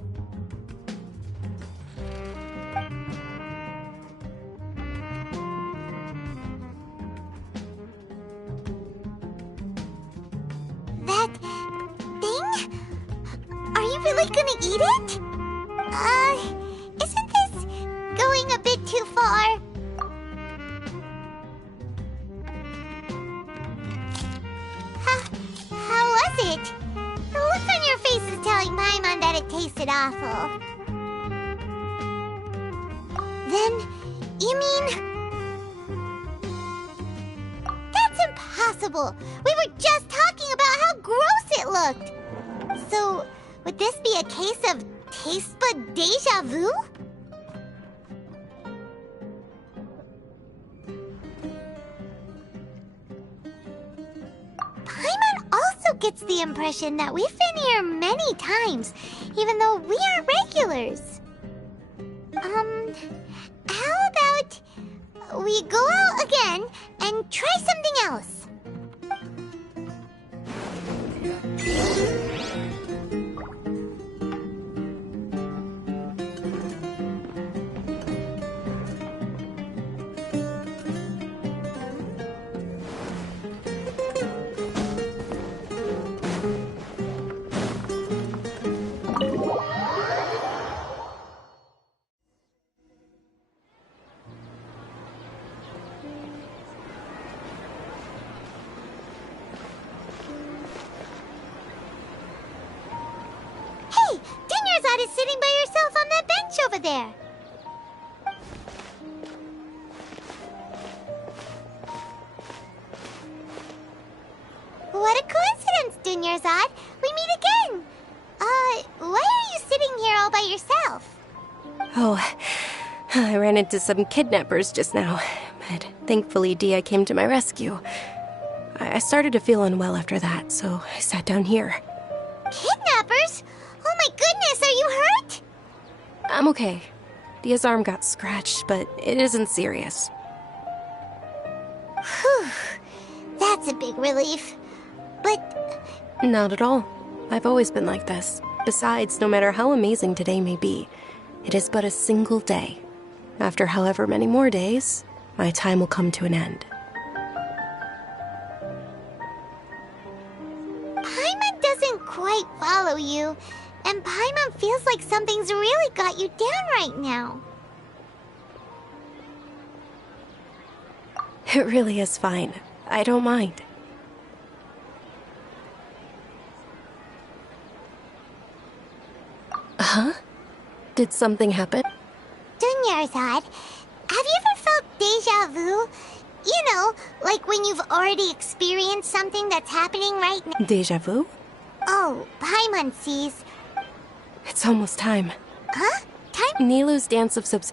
That thing? Are you really gonna eat it? Isn't this going a bit too far? How was it? The look on your face is telling Paimon that it tasted awful. Then, you mean... That's impossible! We were just talking about how gross it looked! So, would this be a case of taste bud deja vu? Paimon also gets the impression that we've been here many times, even though we aren't regulars. How about we go out again and try something else? Is sitting by yourself on that bench over there. What a coincidence, Dunyarzad. We meet again. Why are you sitting here all by yourself? Oh, I ran into some kidnappers just now, but thankfully Dia came to my rescue. I started to feel unwell after that, so I sat down here. Kidnappers? Oh my goodness, are you hurt? I'm okay. Dia's arm got scratched, but it isn't serious. Whew. That's a big relief. But... Not at all. I've always been like this. Besides, no matter how amazing today may be, it is but a single day. After however many more days, my time will come to an end. Paimon doesn't quite follow you, and Paimon feels like something's really got you down right now. It really is fine. I don't mind. Huh? Did something happen? Dunyarzad, have you ever felt deja vu? You know, like when you've already experienced something that's happening right now. Deja vu? Oh, Paimon sees. It's almost time. Huh? Time? Nilou's dance of subs...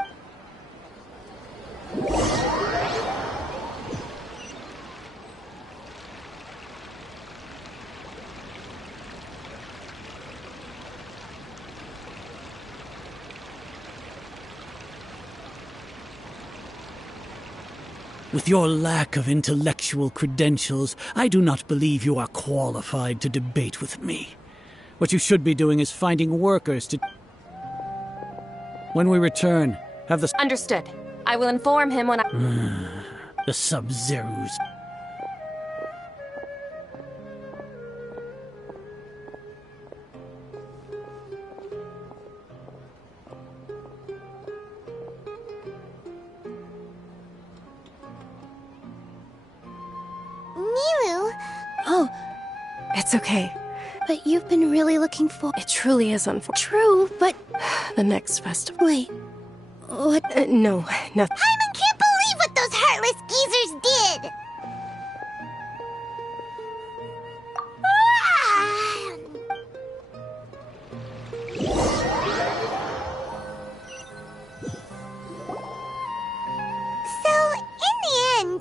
With your lack of intellectual credentials, I do not believe you are qualified to debate with me. What you should be doing is finding workers to... When we return, have the... Understood. I will inform him when I... The Sub-Zerus. Nilou? Oh, it's okay. But you've been really looking for... It truly is unfortunate. True, but... The next festival. Wait. What? No, nothing. Paimon can't believe what those heartless geezers did! So, in the end,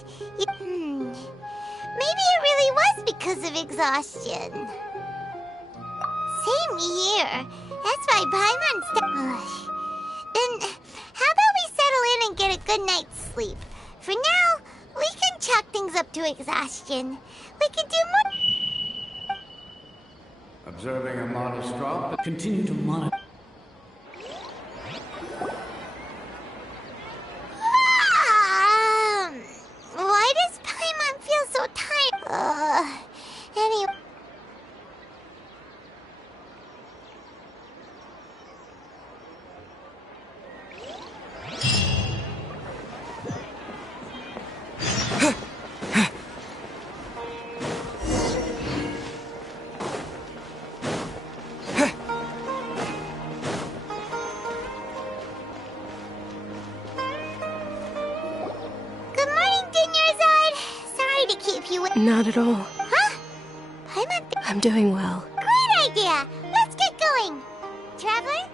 maybe it really was because of exhaustion. Same here. That's why Paimon's... Then, how about we settle in and get a good night's sleep? For now, we can chalk things up to exhaustion. We can do more... Observing a modest drop. Continue to monitor. Why does Paimon feel so tired? Anyway... Not at all. Huh? Paimon... I'm doing well. Great idea! Let's get going! Traveler?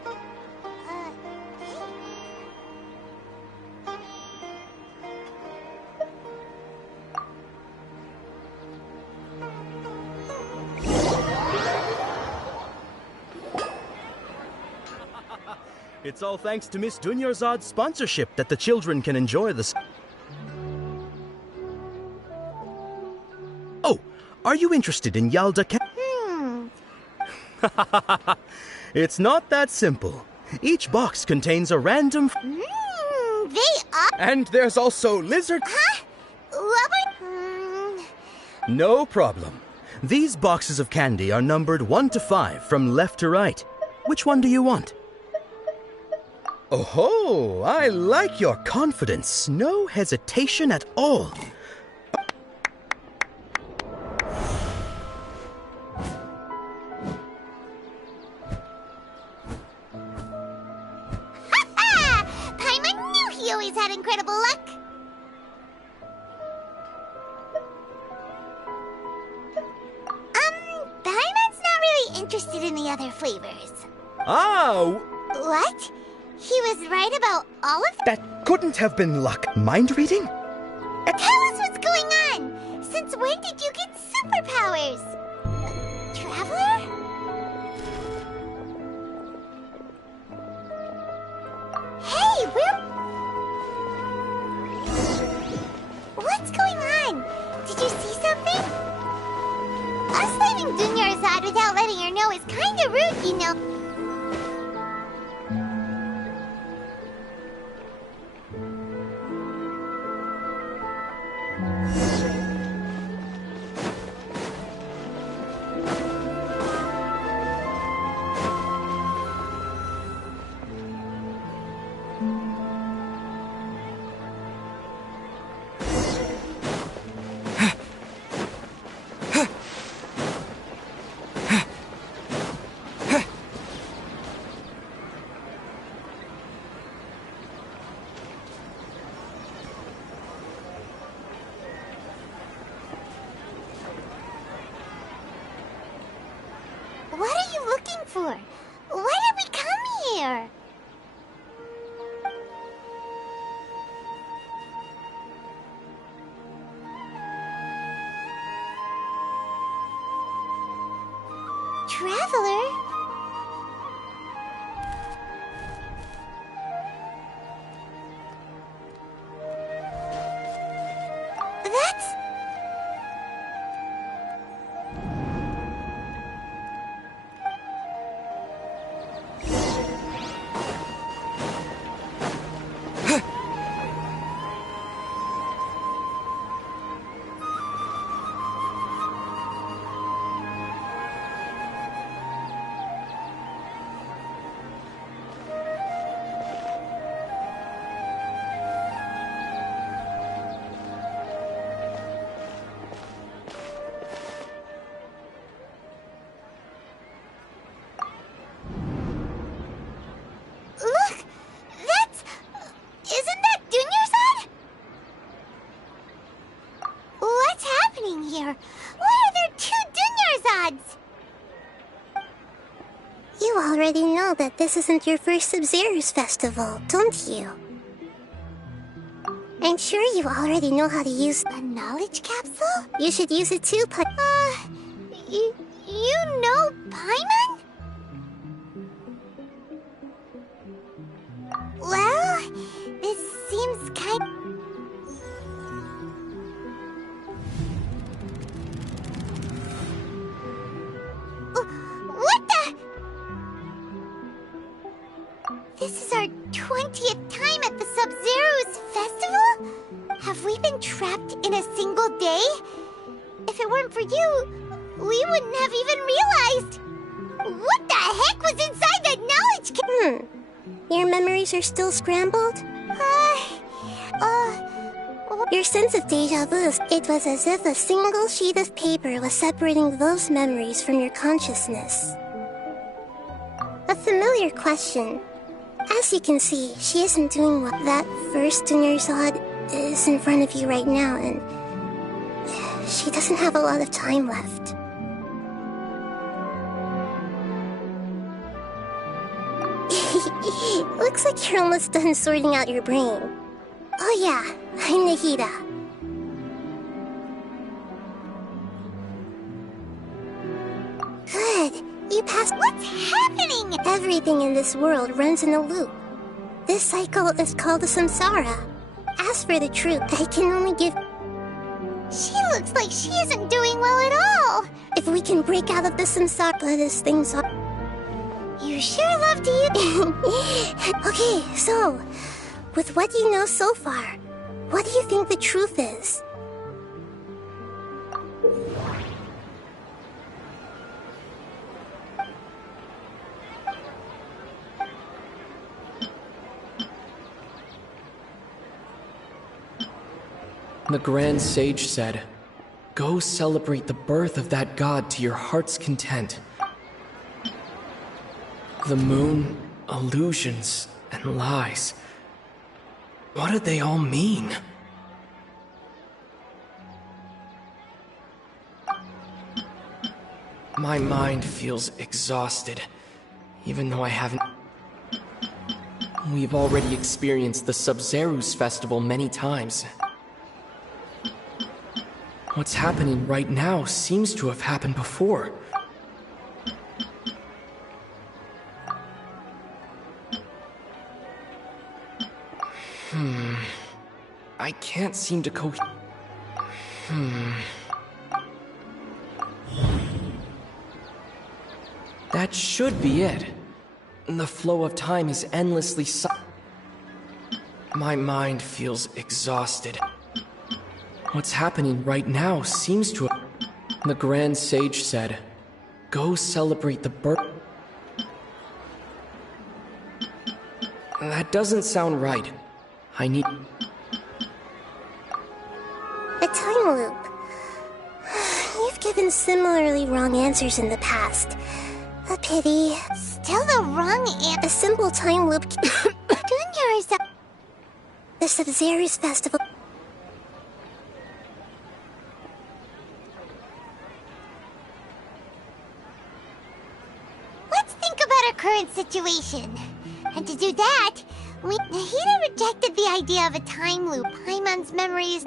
It's all thanks to Miss Dunyarzad's sponsorship that the children can enjoy this. Oh, are you interested in Yalda It's not that simple. Each box contains a random... They are... And there's also lizard... Huh? Rubber... No problem. These boxes of candy are numbered 1 to 5 from left to right. Which one do you want? Oh, I like your confidence. No hesitation at all. Paimon knew he always had incredible luck. Paimon's not really interested in the other flavors. Oh! What? He was right about all of That couldn't have been luck. Mind reading? Tell us what's going on! Since when did you get superpowers? Traveler? Hey, what's going on? Did you see something? Us leaving Dunyarzad without letting her know is kinda rude, you know. What are you looking for? Why did we come here? Traveler? That's... Look! That's... Isn't that Dunyarzad? What's happening here? Why are there two Dunyarzads? You already know that this isn't your first Sub-Zero's festival, don't you? I'm sure you already know how to use a knowledge capsule? You should use it too, you know Paimon? Well, this seems kind... What the... This is our 20th time at the Sub-Zero's festival? Have we been trapped in a single day? If it weren't for you, we wouldn't have even realized. What the heck was inside that knowledge Your memories are still scrambled? Your sense of deja vu, it was as if a single sheet of paper was separating those memories from your consciousness. A familiar question. As you can see, she isn't doing well. That first Dunyarzad is in front of you right now, and she doesn't have a lot of time left. Looks like you're almost done sorting out your brain. Oh yeah, I'm Nahida. Good. You passed. What's happening? Everything in this world runs in a loop. This cycle is called the samsara. As for the truth, I can only give... She looks like she isn't doing well at all. If we can break out of the samsara, let us things on. You sure love to use... Okay, so, with what you know so far, what do you think the truth is? The Grand Sage said, "Go celebrate the birth of that god to your heart's content." The moon, illusions, and lies. What did they all mean? My mind feels exhausted, even though I haven't... We've already experienced the Sub-Zerus festival many times. What's happening right now seems to have happened before. I can't seem to That should be it. The flow of time is endlessly My mind feels exhausted. What's happening right now seems to have... The Grand Sage said, "Go celebrate the birth..." That doesn't sound right. I need... A time loop. You've given similarly wrong answers in the past. A pity. Still the wrong answer. A simple time loop. Juniors. The Sub-Zerus festival. Let's think about our current situation. And to do that, Nahida rejected the idea of a time loop. Paimon's memories...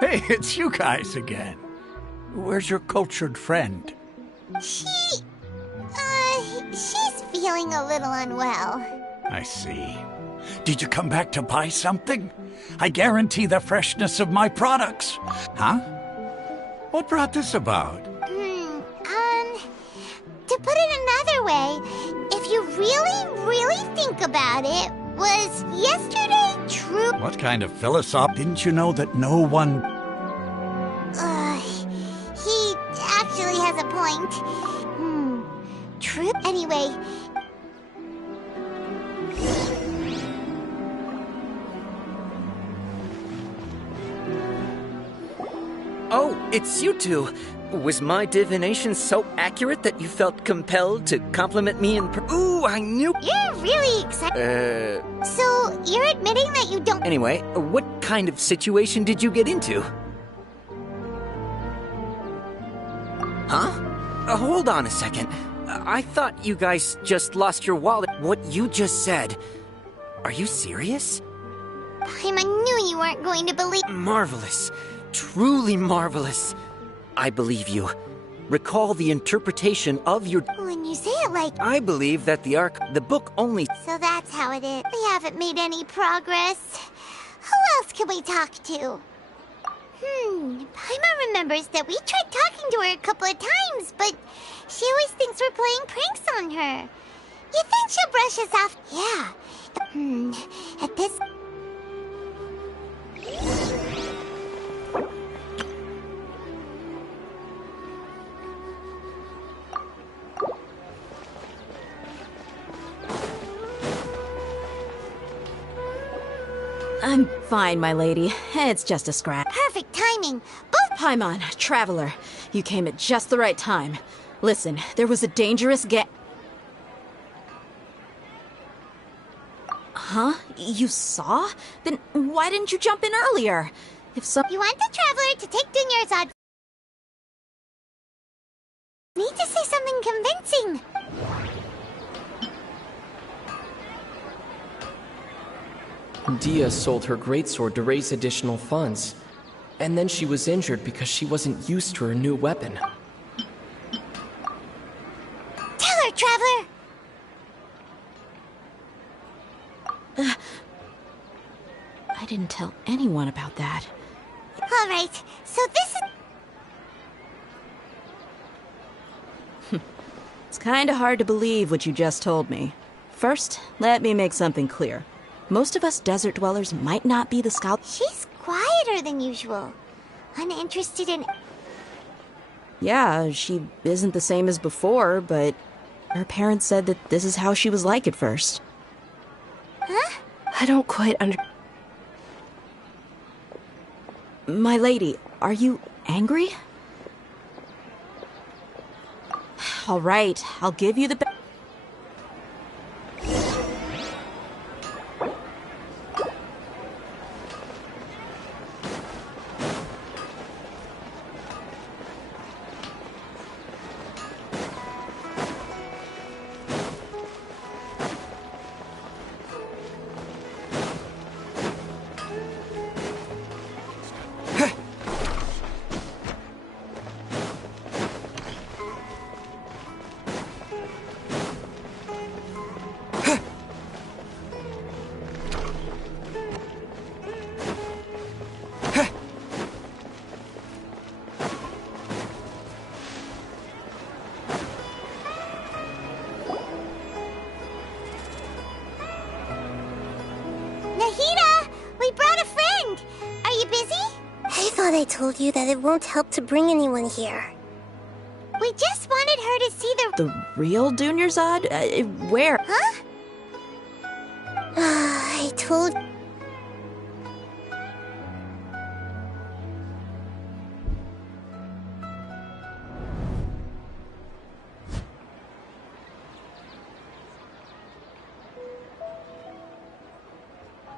Hey, it's you guys again. Where's your cultured friend? She's feeling a little unwell. I see. Did you come back to buy something? I guarantee the freshness of my products. Huh? What brought this about? To put it another way, if you really think about it, was yesterday true? What kind of philosoph? Didn't you know that no one... He actually has a point. True? Anyway... Oh, it's you two. Was my divination so accurate that you felt compelled to compliment me in Ooh, I knew- You're really excited. So, you're admitting that you don't- Anyway, what kind of situation did you get into? Huh? Hold on a second. I thought you guys just lost your wallet. What you just said. Are you serious? Paimon knew you weren't going to believe- Marvelous. Truly marvelous. I believe you. Recall the interpretation of your... When you say it like... I believe that the book only... So that's how it is. We haven't made any progress. Who else can we talk to? Paimon remembers that we tried talking to her a couple of times, but she always thinks we're playing pranks on her. You think she'll brush us off? Yeah. At this... I'm fine, my lady. It's just a scratch. Perfect timing. Both... Paimon, Traveler, you came at just the right time. Listen, there was a dangerous Huh? You saw? Then why didn't you jump in earlier? If so... You want the Traveler to take Dunyarzad... Need to say something convincing. Dia sold her greatsword to raise additional funds. And then she was injured because she wasn't used to her new weapon. Tell her, Traveler! I didn't tell anyone about that. Alright, so this is... It's kinda hard to believe what you just told me. First, let me make something clear. Most of us desert dwellers might not be the scout. She's quieter than usual. Uninterested in... Yeah, she isn't the same as before, but Her parents said that this is how she was like at first. Huh? I don't quite My lady, are you angry? All right, I'll give you the... Nahida! We brought a friend! Are you busy? I thought I told you that it won't help to bring anyone here. We just wanted her to see The real Dunyarzad? Where? Huh? I told...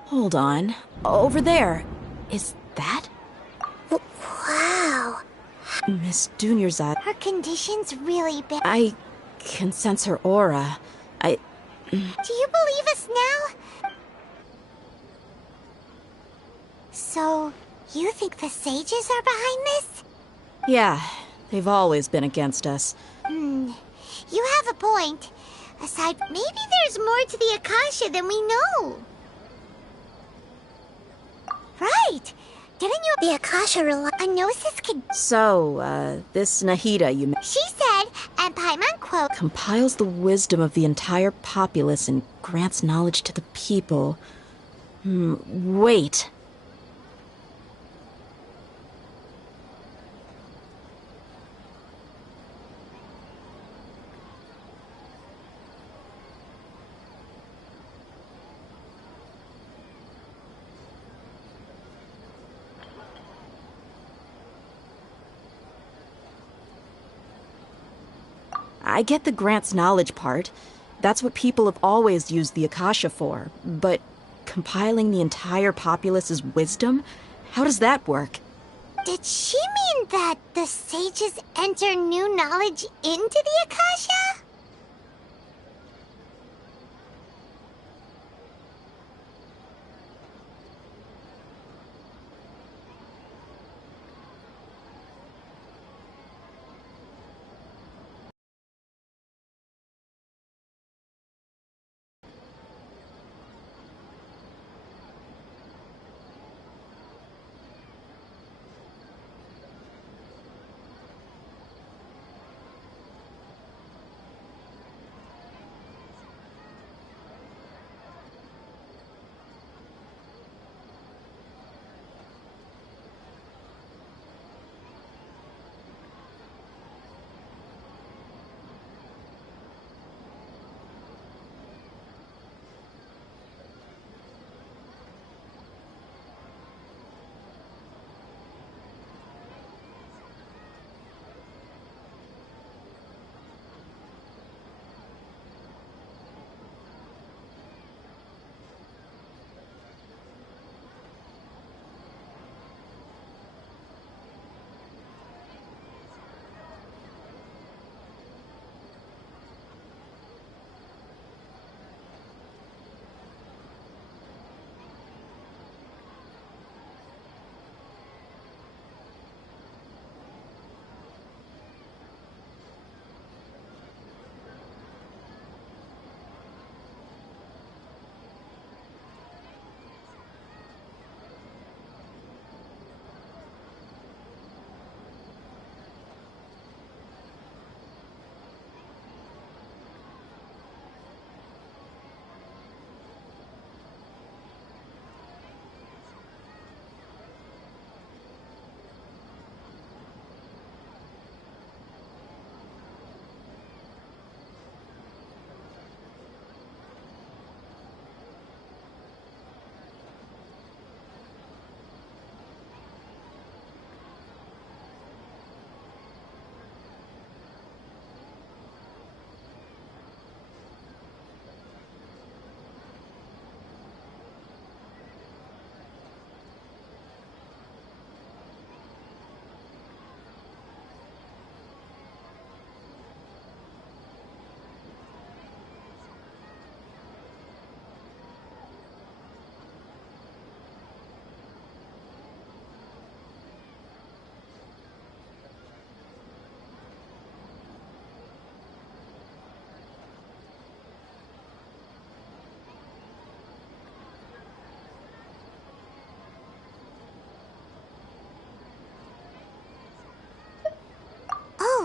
Hold on. Over there. Is that? Wow. Miss Dunyarzad. Her condition's really bad. I can sense her aura. Do you believe us now? So, you think the sages are behind this? Yeah, they've always been against us. You have a point. Aside, maybe there's more to the Akasha than we know. Right! Didn't you— The Akasha A gnosis could— So, this Nahida you met— She said, and Paimon quote— compiles the wisdom of the entire populace and grants knowledge to the people. Wait. I get the grants knowledge part. That's what people have always used the Akasha for. But compiling the entire populace's wisdom? How does that work? Did she mean that the sages enter new knowledge into the Akasha?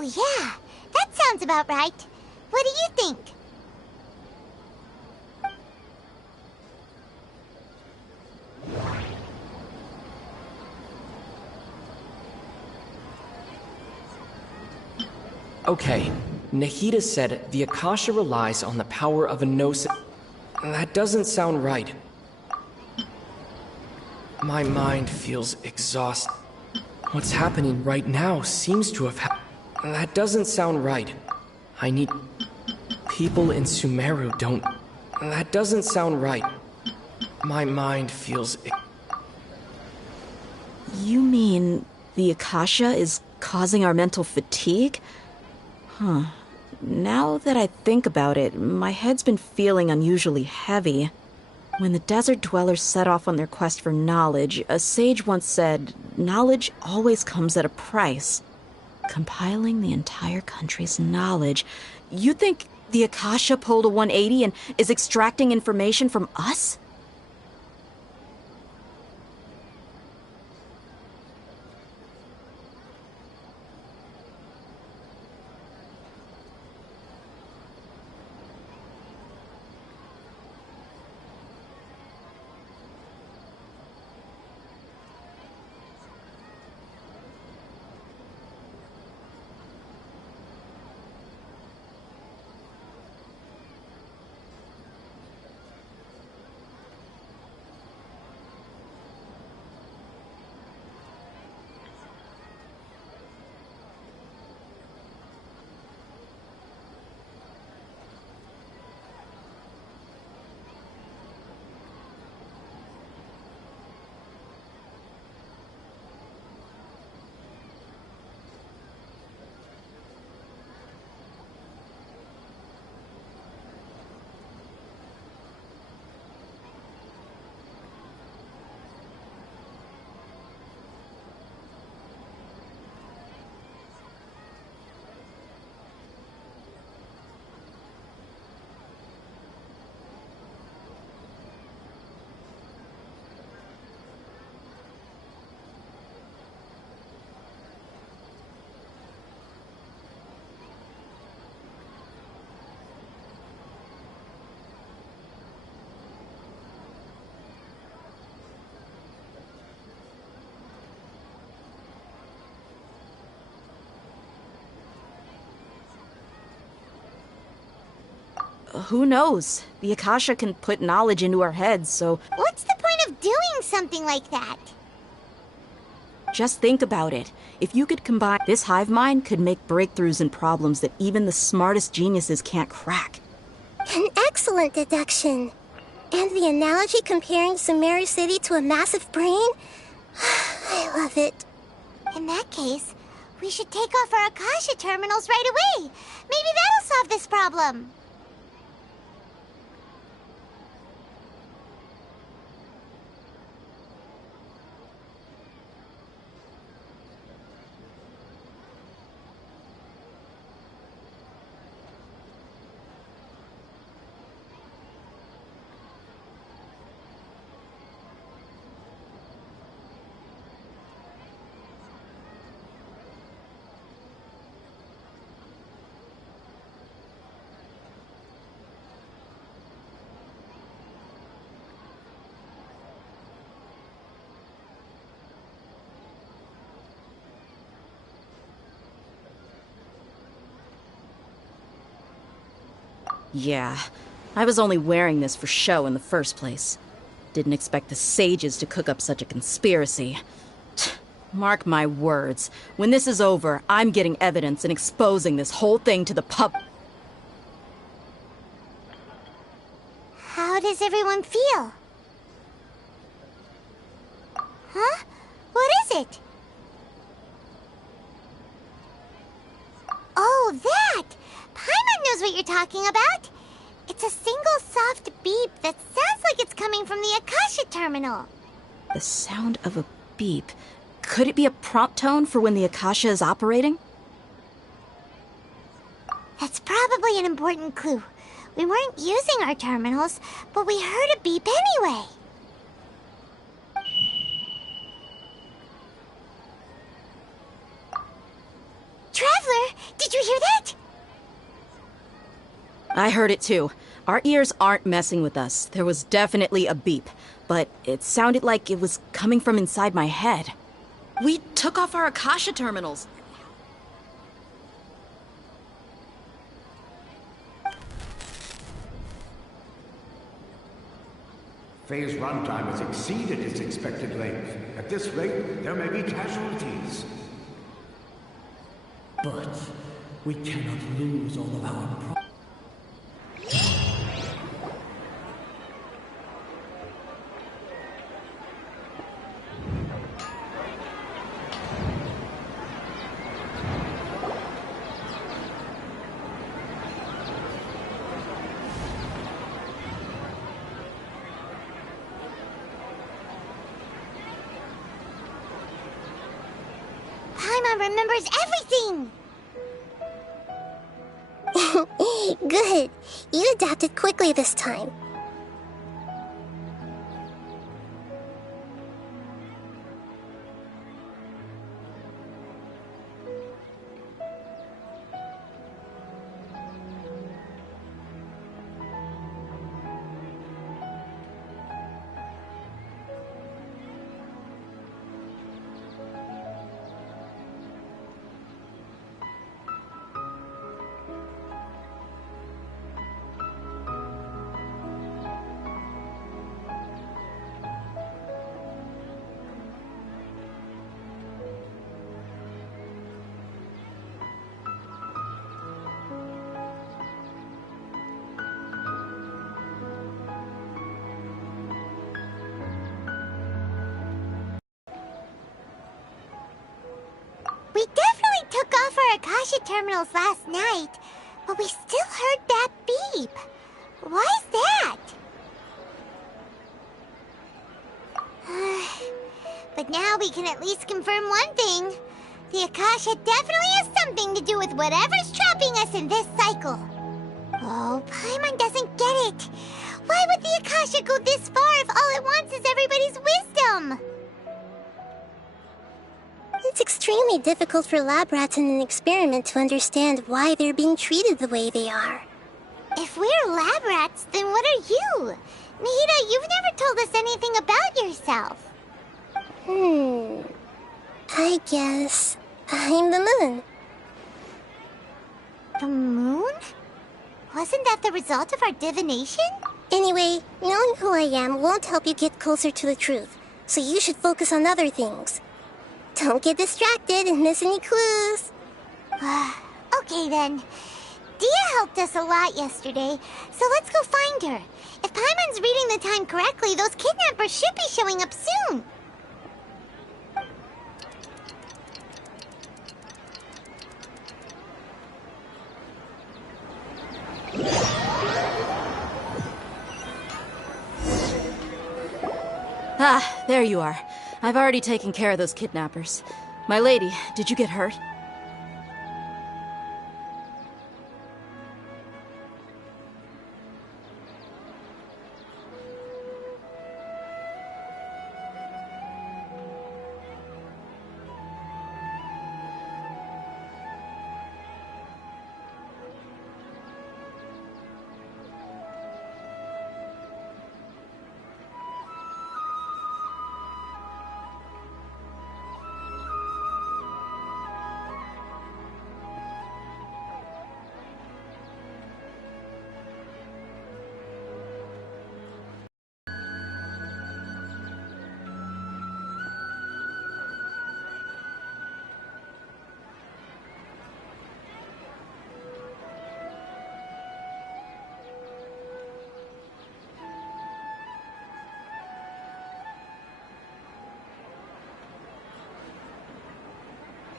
Oh, yeah. That sounds about right. What do you think? Okay, Nahida said the Akasha relies on the power of a gnosis. That doesn't sound right. My mind feels exhausted. What's happening right now seems to have happened. That doesn't sound right. I need... People in Sumeru don't... That doesn't sound right. My mind feels... You mean the Akasha is causing our mental fatigue? Huh. Now that I think about it, my head's been feeling unusually heavy. When the desert dwellers set off on their quest for knowledge, a sage once said, knowledge always comes at a price. Compiling the entire country's knowledge. You think the Akasha pulled a 180 and is extracting information from us? Who knows? The Akasha can put knowledge into our heads, so... What's the point of doing something like that? Just think about it. If you could combine... This hive mind could make breakthroughs in problems that even the smartest geniuses can't crack. An excellent deduction. And the analogy comparing Sumeru City to a massive brain? I love it. In that case, we should take off our Akasha terminals right away. Maybe that'll solve this problem. Yeah, I was only wearing this for show in the first place. Didn't expect the sages to cook up such a conspiracy. Mark my words, when this is over, I'm getting evidence and exposing this whole thing to the pub. How does everyone feel? Huh? What is it? Oh, that! Paimon knows what you're talking about. It's a single soft beep that sounds like it's coming from the Akasha terminal. The sound of a beep. Could it be a prompt tone for when the Akasha is operating? That's probably an important clue. We weren't using our terminals, but we heard a beep anyway. Traveler, Did you hear that? I heard it too. Our ears aren't messing with us. There was definitely a beep, but it sounded like it was coming from inside my head. We took off our Akasha terminals. Phase runtime has exceeded its expected length. At this rate, there may be casualties. But we cannot lose all of our Paimon remembers everything! Good. You adapted quickly this time. We definitely took off our Akasha terminals last night, but we still heard that beep. Why is that? But now we can at least confirm one thing. The Akasha definitely has something to do with whatever's trapping us in this cycle. Oh, Paimon doesn't get it. Why would the Akasha go this far if all it wants is everybody's wisdom? It's extremely difficult for lab rats in an experiment to understand why they're being treated the way they are. If we're lab rats, then what are you? Nihida, you've never told us anything about yourself. I guess I'm the moon. The moon? Wasn't that the result of our divination? Anyway, knowing who I am won't help you get closer to the truth, so you should focus on other things. Don't get distracted and miss any clues. Okay then. Dia helped us a lot yesterday, so let's go find her. If Paimon's reading the time correctly, those kidnappers should be showing up soon. Ah, there you are. I've already taken care of those kidnappers. My lady, did you get hurt?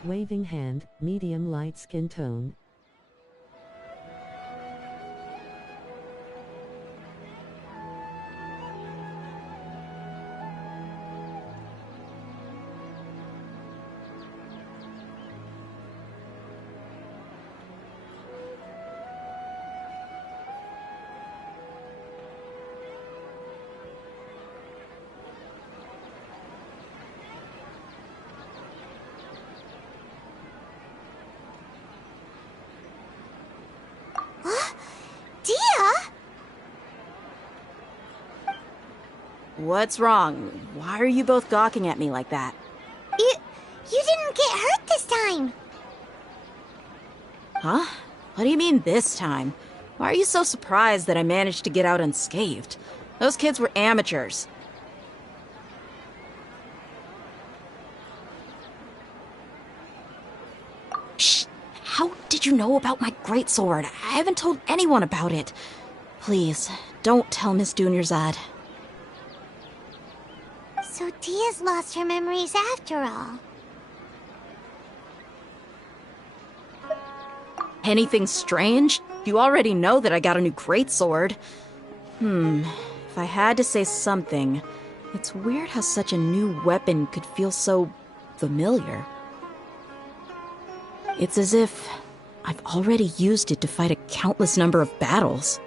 Waving hand, medium light skin tone. What's wrong? Why are you both gawking at me like that? You didn't get hurt this time. Huh? What do you mean this time? Why are you so surprised that I managed to get out unscathed? Those kids were amateurs. Shh! How did you know about my greatsword? I haven't told anyone about it. Please, don't tell Miss Dunyarzad. So Dia's lost her memories after all. Anything strange? You already know that I got a new greatsword. If I had to say something, it's weird how such a new weapon could feel so familiar. It's as if I've already used it to fight a countless number of battles.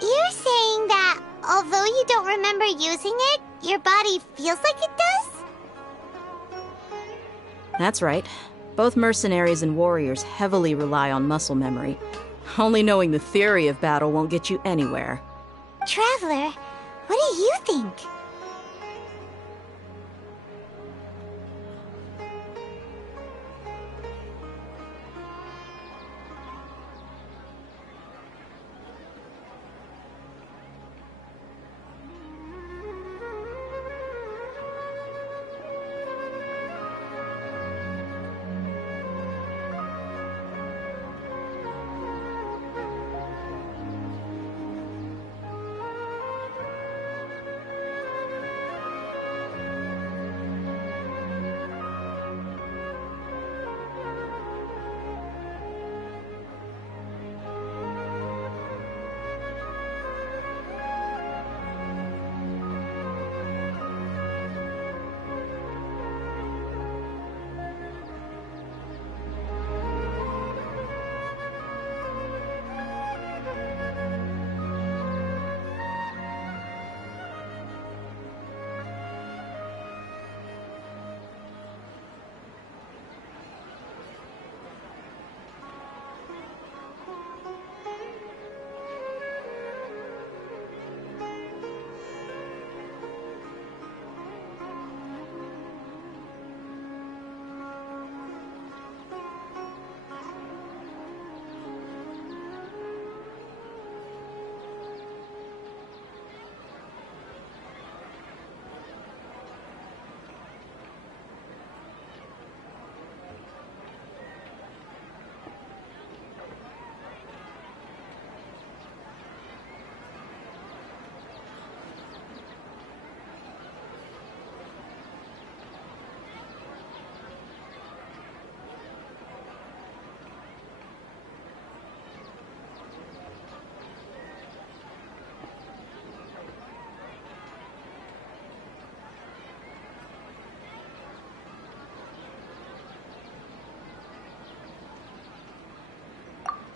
You're saying that although you don't remember using it, your body feels like it does? That's right. Both mercenaries and warriors heavily rely on muscle memory. Only knowing the theory of battle won't get you anywhere. Traveler, what do you think?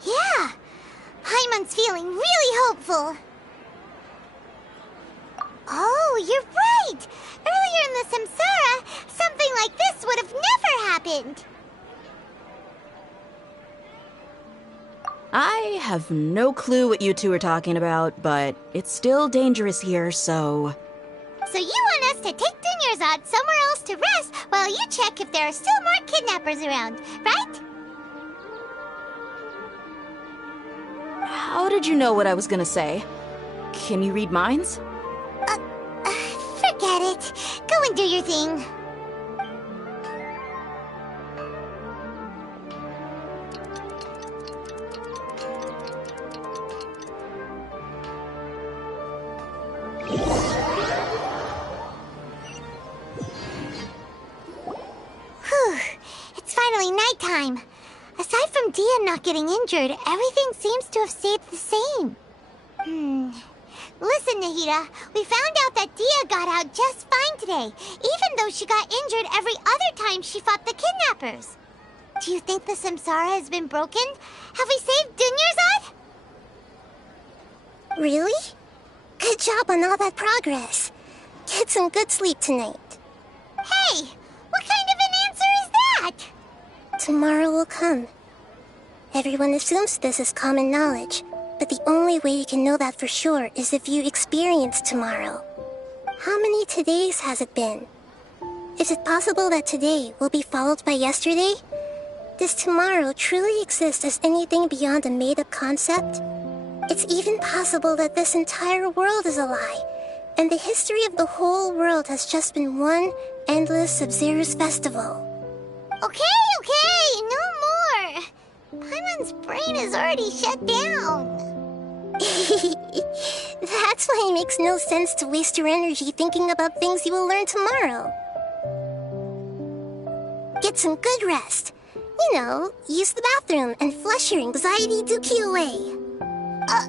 Yeah! Paimon's feeling really hopeful. Oh, you're right! Earlier in the Samsara, something like this would have never happened. I have no clue what you two are talking about, but it's still dangerous here, so... So you want us to take Dunyarzad somewhere else to rest while you check if there are still more kidnappers around, right? How did you know what I was gonna say? Can you read minds? Forget it. Go and do your thing. Whew. It's finally nighttime. Aside from Dia not getting injured, everything seems to have stayed the same. Listen, Nahida, we found out that Dia got out just fine today, even though she got injured every other time she fought the kidnappers. Do you think the Samsara has been broken? Have we saved Dunyarzad? Really? Good job on all that progress. Get some good sleep tonight. Hey, what kind of an answer is that? Tomorrow will come. Everyone assumes this is common knowledge, but the only way you can know that for sure is if you experience tomorrow. How many todays has it been? Is it possible that today will be followed by yesterday? Does tomorrow truly exist as anything beyond a made-up concept? It's even possible that this entire world is a lie, and the history of the whole world has just been one endless Sub-Zero's festival. Okay, no more! Paimon's brain is already shut down. That's why it makes no sense to waste your energy thinking about things you will learn tomorrow. Get some good rest. You know, use the bathroom and flush your anxiety dookie away. Huh?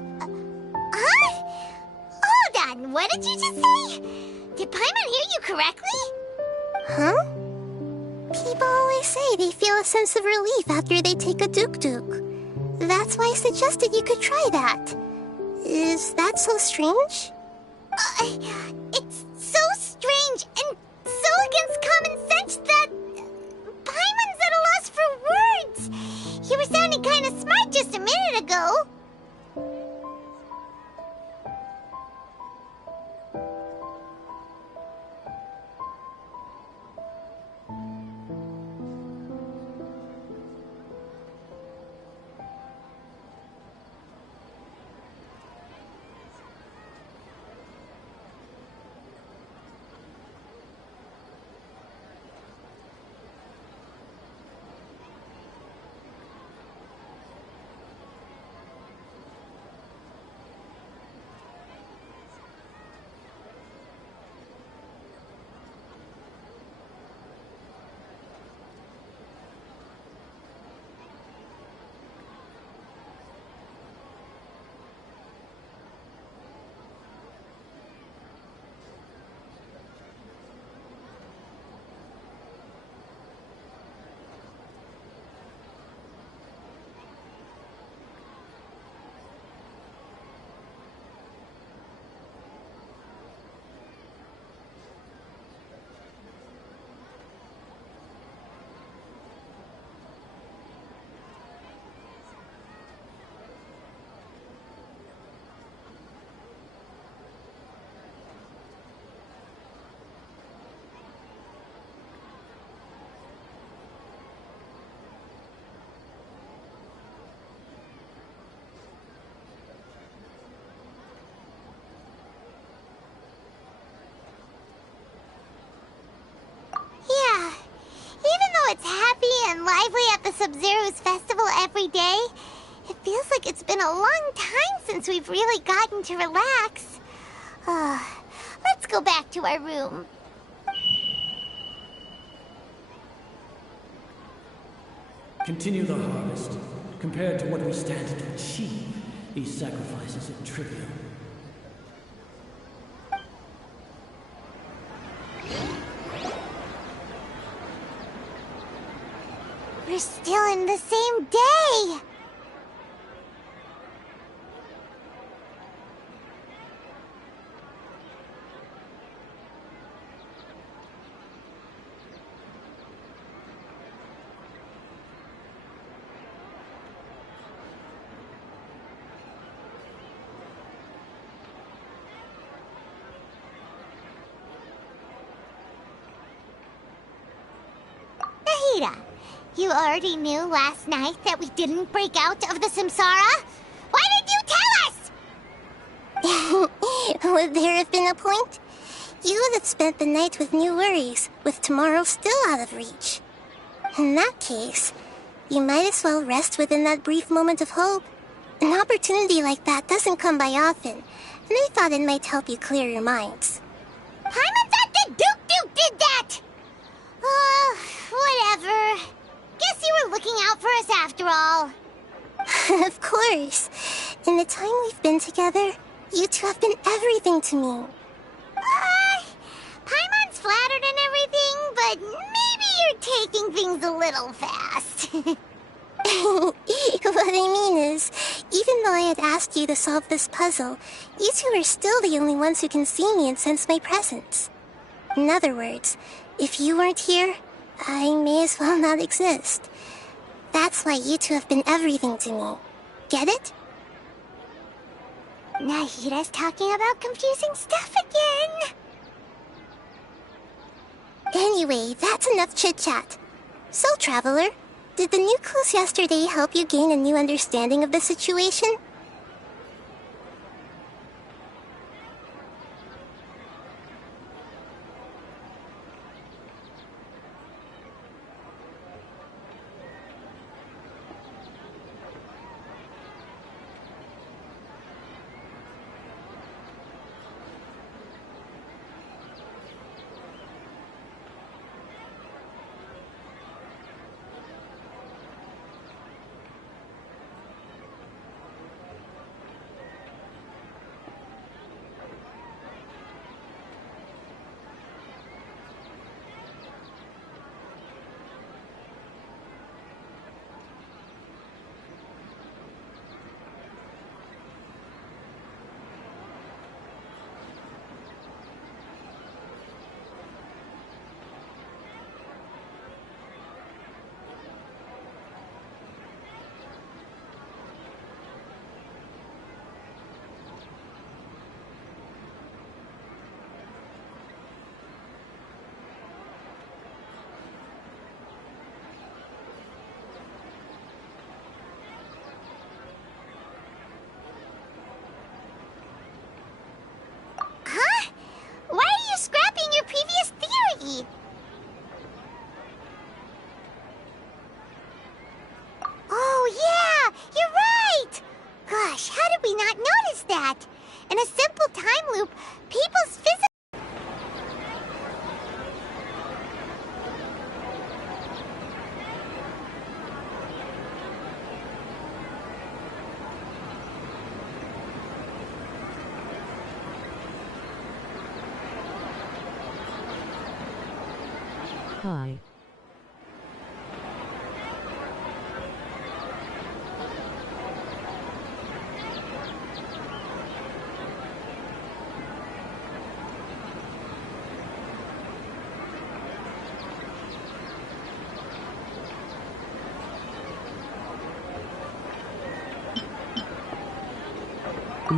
Hold on, what did you just say? Did Paimon hear you correctly? Huh? People always say they feel a sense of relief after they take a duk-duk. That's why I suggested you could try that. Is that so strange? It's so strange and so against common sense that Paimon's at a loss for words. You were sounding kind of smart just a minute ago. Yeah, even though it's happy and lively at the Sub-Zero's festival every day, it feels like it's been a long time since we've really gotten to relax. Let's go back to our room. Continue the harvest. Compared to what we stand to achieve, these sacrifices are trivial. We're still in the same day! Nahida, you already knew last night that we didn't break out of the Samsara? Why did you tell us? Would there have been a point? You would have spent the night with new worries, with tomorrow still out of reach. In that case, you might as well rest within that brief moment of hope. An opportunity like that doesn't come by often, and I thought it might help you clear your minds. Paimon thought that Duke did that! Whatever. Guess you were looking out for us after all. Of course. In the time we've been together, you two have been everything to me. Paimon's flattered and everything, but maybe you're taking things a little fast. What I mean is, even though I had asked you to solve this puzzle, you two are still the only ones who can see me and sense my presence. In other words, if you weren't here, I may as well not exist. That's why you two have been everything to me. Get it? Nahida's talking about confusing stuff again. Anyway, that's enough chit-chat. So, Traveler, did the new clues yesterday help you gain a new understanding of the situation? Why are you scrapping your previous theory? Oh, yeah! You're right! Gosh, how did we not notice that? In a simple time loop, people's physical... Hi.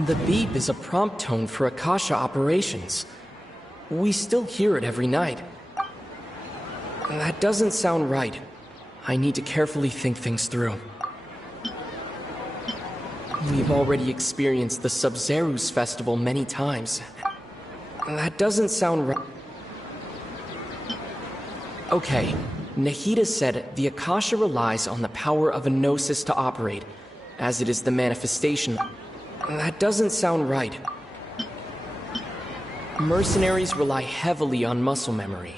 The beep is a prompt tone for Akasha operations. We still hear it every night. That doesn't sound right. I need to carefully think things through. We've already experienced the Sub-Zerus festival many times. That doesn't sound right. Okay, Nahida said the Akasha relies on the power of a gnosis to operate, as it is the manifestation. That doesn't sound right. Mercenaries rely heavily on muscle memory.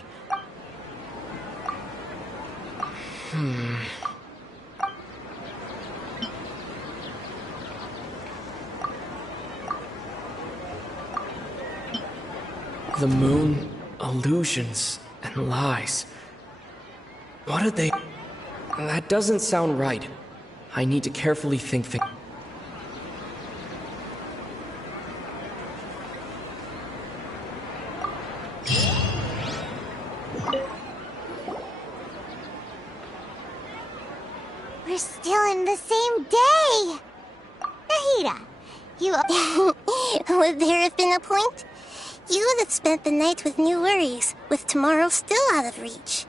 The moon, illusions, and lies. What are they? That doesn't sound right. I need to carefully think things. We're still in the same day! Nahida, you... Would there have been a point? You would have spent the night with new worries, with tomorrow still out of reach.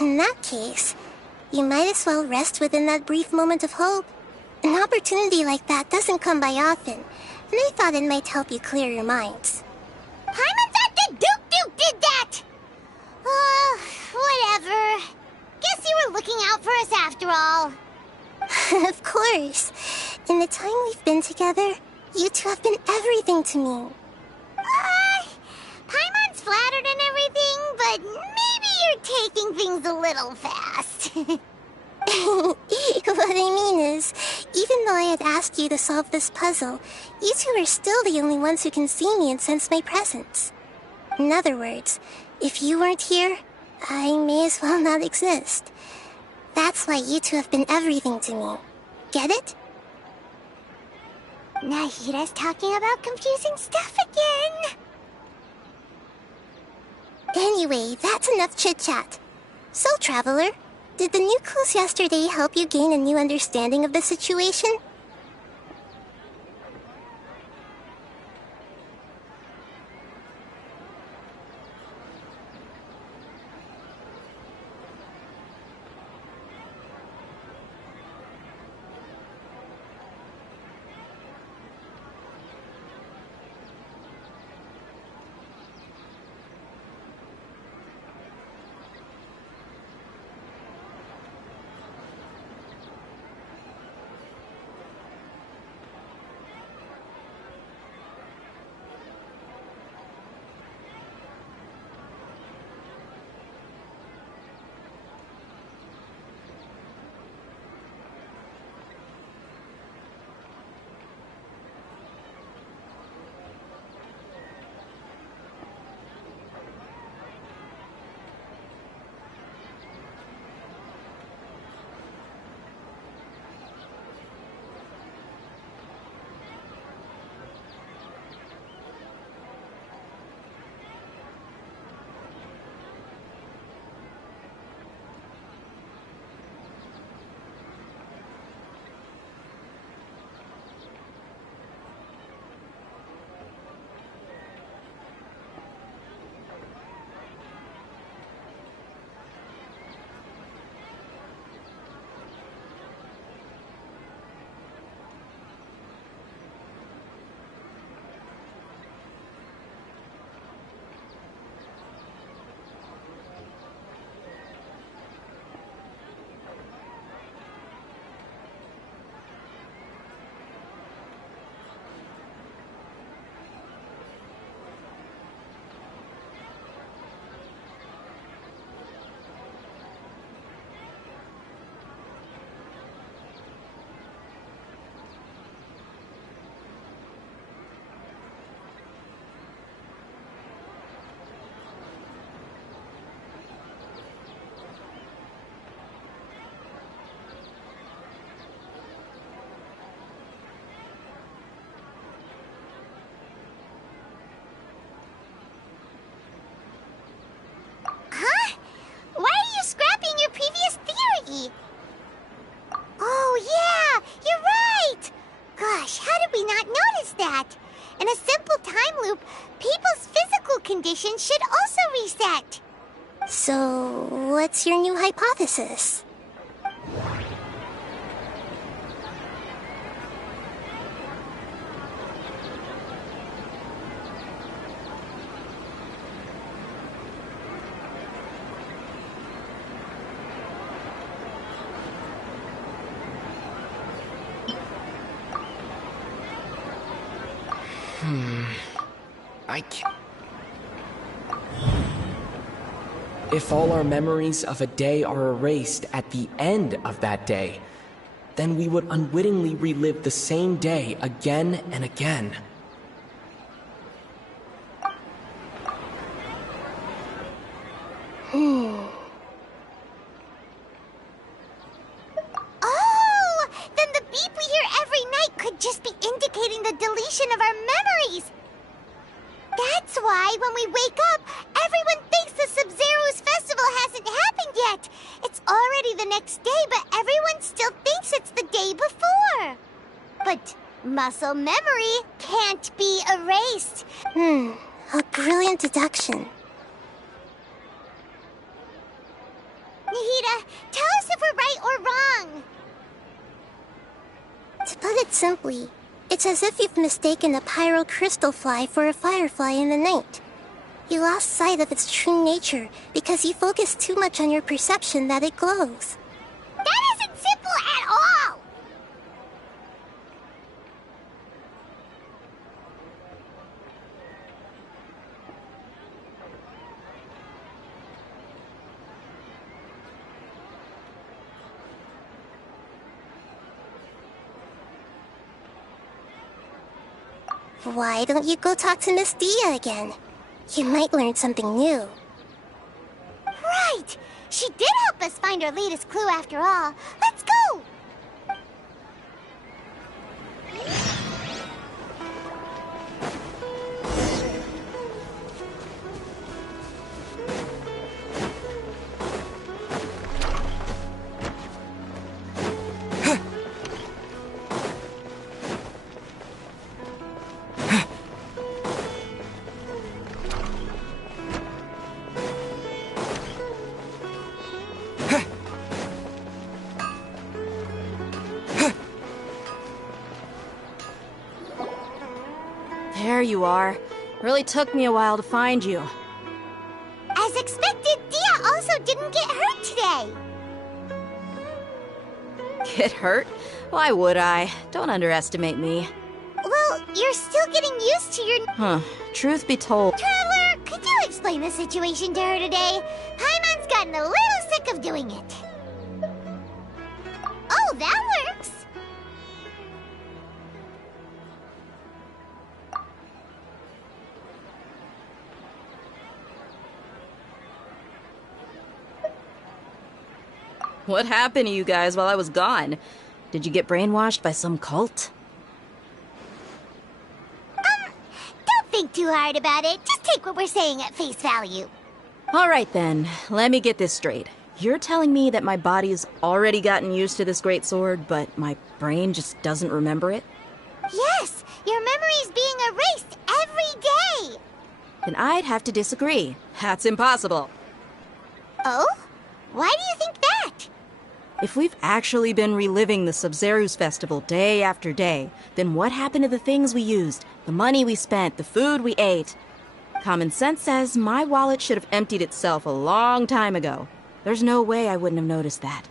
In that case, you might as well rest within that brief moment of hope. An opportunity like that doesn't come by often, and I thought it might help you clear your minds. Paimon Duke did that! Whatever. Guess you were looking out for us after all. Of course. In the time we've been together, you two have been everything to me. Paimon's flattered and everything, but maybe you're taking things a little fast. What I mean is, even though I had asked you to solve this puzzle, you two are still the only ones who can see me and sense my presence. In other words, if you weren't here, I may as well not exist. That's why you two have been everything to me. Get it? Nahida's talking about confusing stuff again. Anyway, that's enough chit-chat. So, Traveler, did the new clues yesterday help you gain a new understanding of the situation? conditions should also reset. So, what's your new hypothesis? I can't. If all our memories of a day are erased at the end of that day, then we would unwittingly relive the same day again and again. Oh! Then the beep we hear every night could just be indicating the deletion of our memories! That's why when we wake up, everyone thinks the Sub-Zero's festival hasn't happened yet. It's already the next day, but everyone still thinks it's the day before. But muscle memory can't be erased. A brilliant deduction. Nahida, tell us if we're right or wrong. To put it simply, it's as if you've mistaken a pyro crystal fly for a firefly in the night. You lost sight of its true nature because you focused too much on your perception that it glows. That isn't simple at all! Why don't you go talk to Miss Dia again? You might learn something new. Right! She did help us find our latest clue after all. Let's go! There you are. Really took me a while to find you. As expected, Dia also didn't get hurt today. Get hurt? Why would I? Don't underestimate me. Well, you're still getting used to your... Truth be told... Traveler, could you explain the situation to her today? Paimon's gotten a little sick of doing it. Oh, that works. What happened to you guys while I was gone? Did you get brainwashed by some cult? Don't think too hard about it. Just take what we're saying at face value. Alright then, let me get this straight. You're telling me that my body's already gotten used to this great sword, but my brain just doesn't remember it? Yes, your memory's being erased every day. Then I'd have to disagree. That's impossible. Oh? Why do you think that? If we've actually been reliving the Sub-Zero's festival day after day, then what happened to the things we used, the money we spent, the food we ate? Common sense says my wallet should have emptied itself a long time ago. There's no way I wouldn't have noticed that.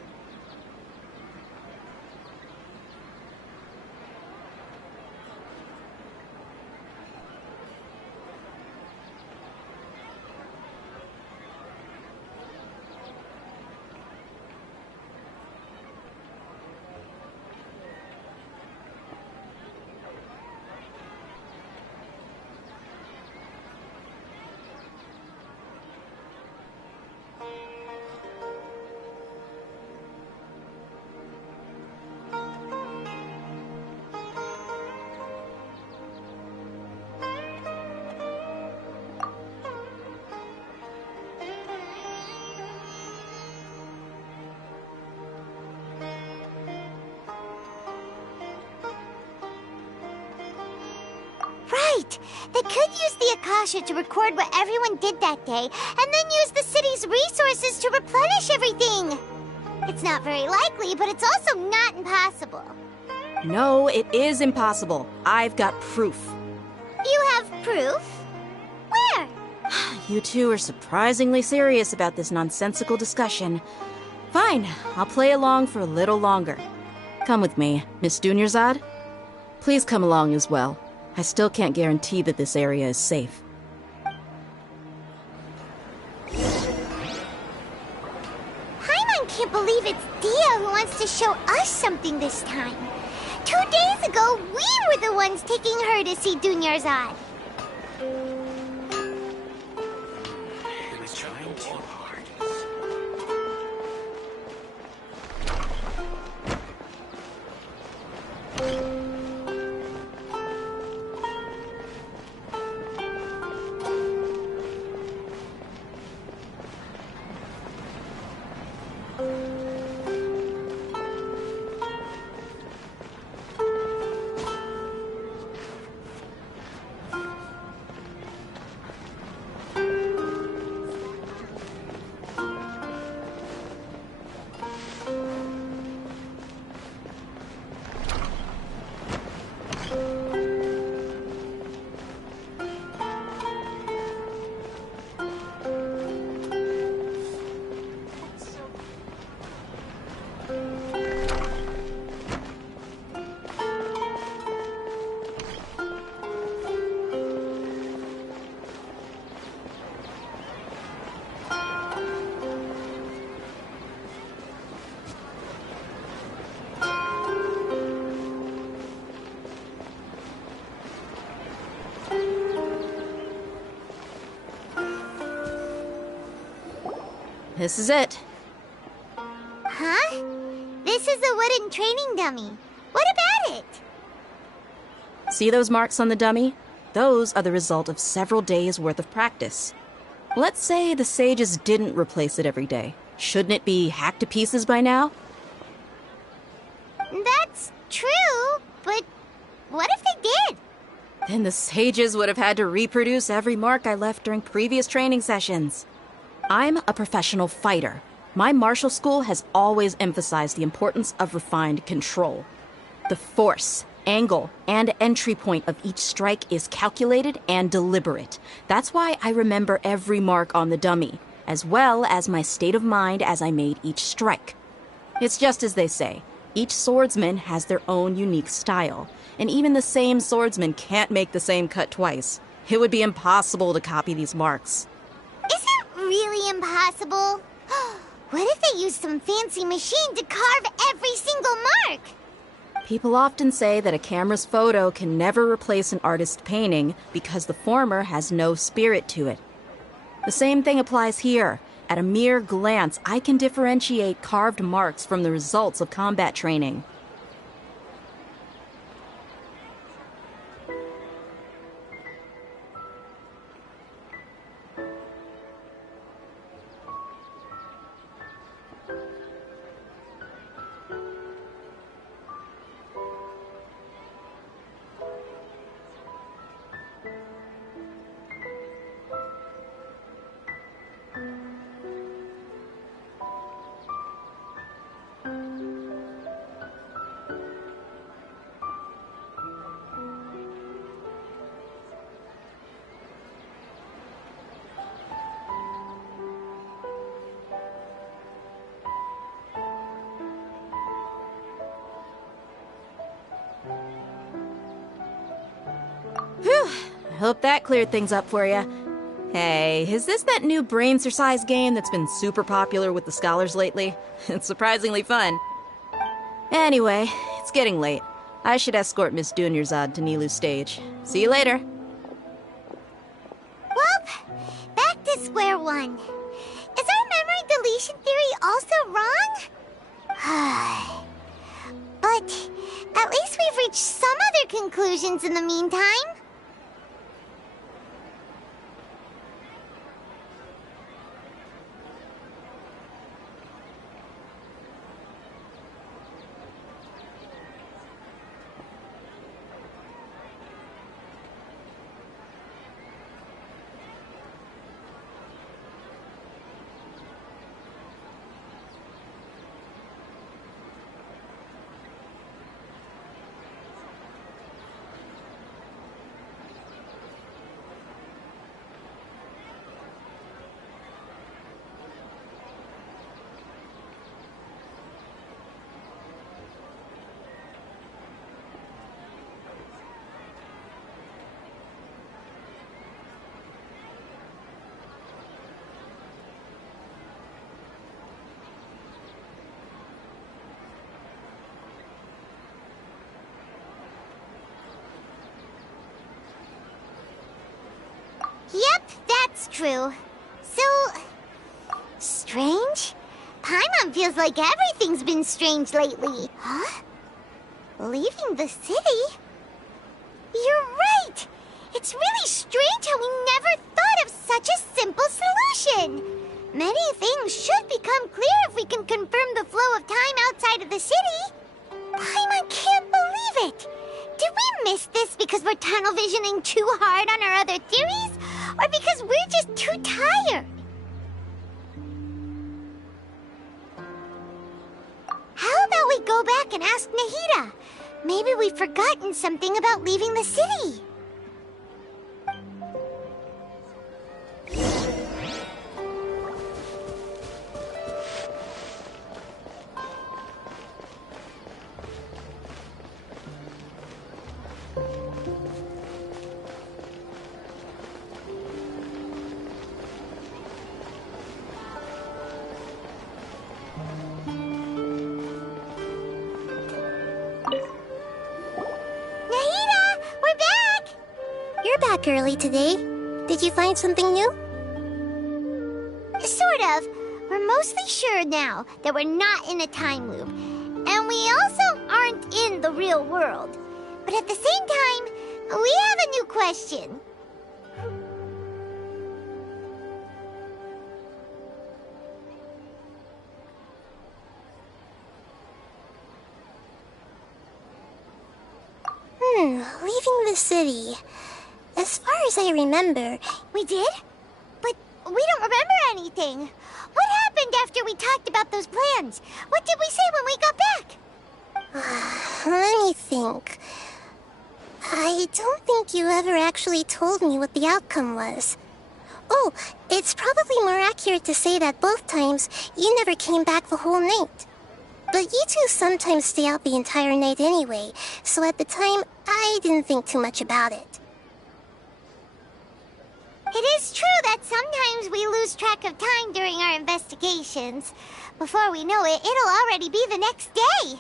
Right! They could use the Akasha to record what everyone did that day, and then use the city's resources to replenish everything! It's not very likely, but it's also not impossible. No, it is impossible. I've got proof. You have proof? Where? You two are surprisingly serious about this nonsensical discussion. Fine, I'll play along for a little longer. Come with me, Miss Dunyarzad. Please come along as well. I still can't guarantee that this area is safe. Paimon can't believe it's Dia who wants to show us something this time. 2 days ago, we were the ones taking her to see Dunyarzad. He was trying too hard. This is it. Huh? This is a wooden training dummy. What about it? See those marks on the dummy? Those are the result of several days' worth of practice. Let's say the sages didn't replace it every day. Shouldn't it be hacked to pieces by now? That's true, but what if they did? Then the sages would have had to reproduce every mark I left during previous training sessions. I'm a professional fighter. My martial school has always emphasized the importance of refined control. The force, angle, and entry point of each strike is calculated and deliberate. That's why I remember every mark on the dummy, as well as my state of mind as I made each strike. It's just as they say, each swordsman has their own unique style, and even the same swordsman can't make the same cut twice. It would be impossible to copy these marks. Is it really impossible? What if they used some fancy machine to carve every single mark? People often say that a camera's photo can never replace an artist's painting because the former has no spirit to it. The same thing applies here. At a mere glance, I can differentiate carved marks from the results of combat training. Phew, I hope that cleared things up for you. Hey, is this that new brain-exercise game that's been super popular with the scholars lately? It's surprisingly fun. Anyway, it's getting late. I should escort Miss Dunyarzad to Nilu's stage. See you later. Well, back to square one. Is our memory deletion theory also wrong? But at least we've reached some other conclusions in the meantime. true. So... strange? Paimon feels like everything's been strange lately. Huh? Leaving the city? You're right! It's really strange how we never thought of such a simple solution! Many things should become clear if we can confirm the flow of time outside of the city. Paimon can't believe it! Did we miss this because we're tunnel visioning too hard on our other theories? Or because we're just too tired? How about we go back and ask Nahida? Maybe we've forgotten something about leaving the city. Early today. Did you find something new? Sort of. We're mostly sure now that we're not in a time loop. And we also aren't in the real world. But at the same time, we have a new question. Leaving the city. As far as I remember... We did? But we don't remember anything. What happened after we talked about those plans? What did we say when we got back? Let me think. I don't think you ever actually told me what the outcome was. Oh, it's probably more accurate to say that both times you never came back the whole night. But you two sometimes stay out the entire night anyway, so at the time, I didn't think too much about it. It is true that sometimes we lose track of time during our investigations. Before we know it, it'll already be the next day.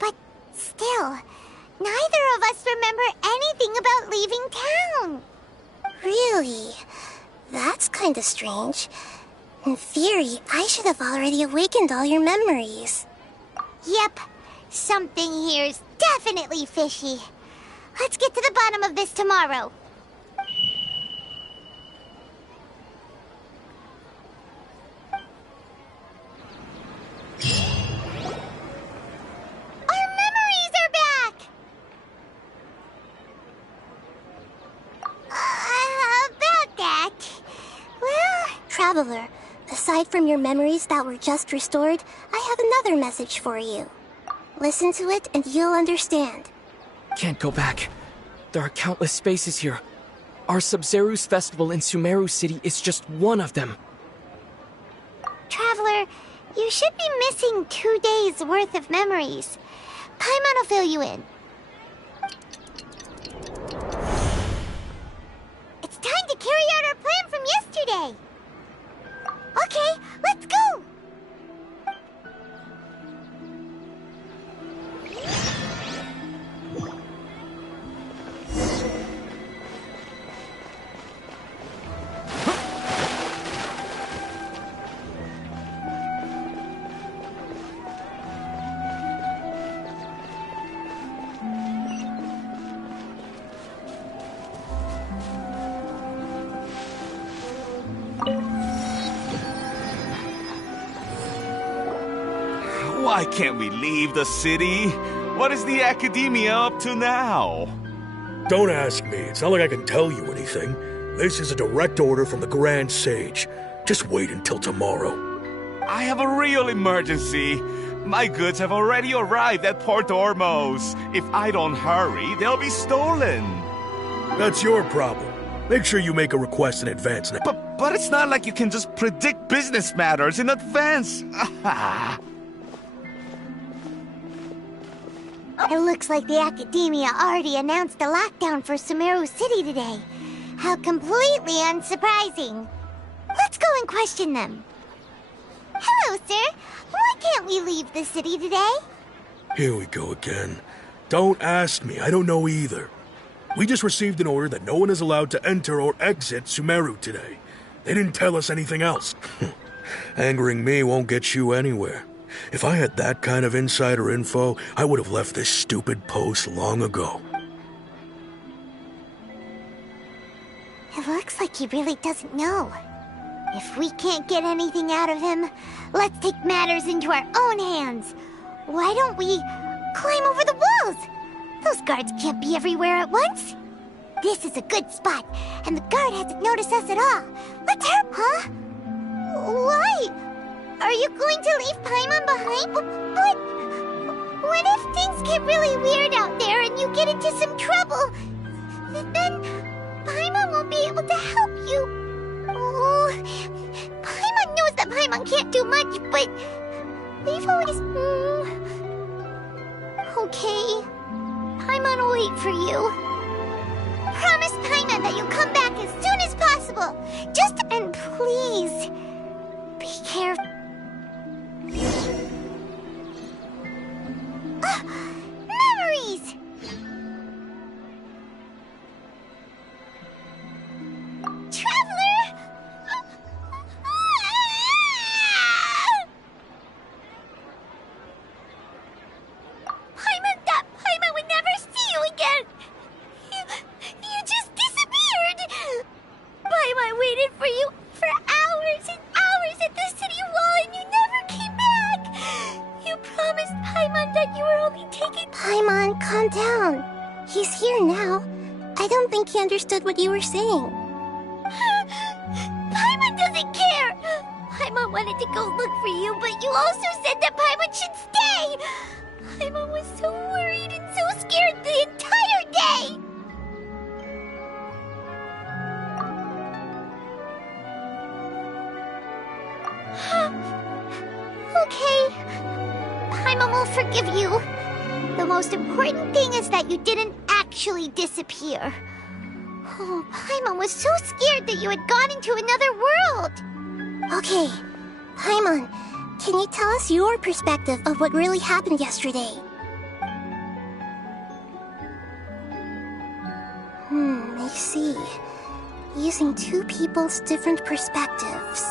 But still, neither of us remember anything about leaving town. Really? That's kinda strange. In theory, I should have already awakened all your memories. Yep. Something here's definitely fishy. Let's get to the bottom of this tomorrow. Our memories are back! About that... Well... Traveler, aside from your memories that were just restored, I have another message for you. Listen to it and you'll understand. Can't go back. There are countless spaces here. Our Sub-Zeru's festival in Sumeru City is just one of them. Traveler, you should be missing 2 days' worth of memories. Paimon will fill you in. It's time to carry out our plan from yesterday. Okay, let's go! Why can't we leave the city? What is the Academia up to now? Don't ask me. It's not like I can tell you anything. This is a direct order from the Grand Sage. Just wait until tomorrow. I have a real emergency. My goods have already arrived at Port Ormos. If I don't hurry, they'll be stolen. That's your problem. Make sure you make a request in advance. But it's not like you can just predict business matters in advance. It looks like the Academia already announced a lockdown for Sumeru City today. How completely unsurprising. Let's go and question them. Hello, sir. Why can't we leave the city today? Here we go again. Don't ask me. I don't know either. We just received an order that no one is allowed to enter or exit Sumeru today. They didn't tell us anything else. Angering me won't get you anywhere. If I had that kind of insider info, I would have left this stupid post long ago. It looks like he really doesn't know. If we can't get anything out of him, let's take matters into our own hands. Why don't we climb over the walls? Those guards can't be everywhere at once. This is a good spot, and the guard hasn't noticed us at all. Let's help, huh? Why? Are you going to leave Paimon behind? But what if things get really weird out there and you get into some trouble? Then Paimon won't be able to help you. Oh, Paimon knows that Paimon can't do much, but they've always... Okay, Paimon will wait for you. Promise Paimon that you'll come back as soon as possible. And please, be careful. Memories! Traveler! Paimon thought Paimon would never see you again. You just disappeared. Paimon waited for you for hours and hours at the city wall and you never came back. You promised Paimon that you were only taking... Paimon, calm down. He's here now. I don't think he understood what you were saying. Paimon doesn't care. Paimon wanted to go look for you, but you also said that Paimon should stay. Paimon was so worried and so scared the entire day. Okay. Paimon will forgive you. The most important thing is that you didn't actually disappear. Oh, Paimon was so scared that you had gone into another world. Okay, Paimon, can you tell us your perspective of what really happened yesterday? I see. Using two people's different perspectives.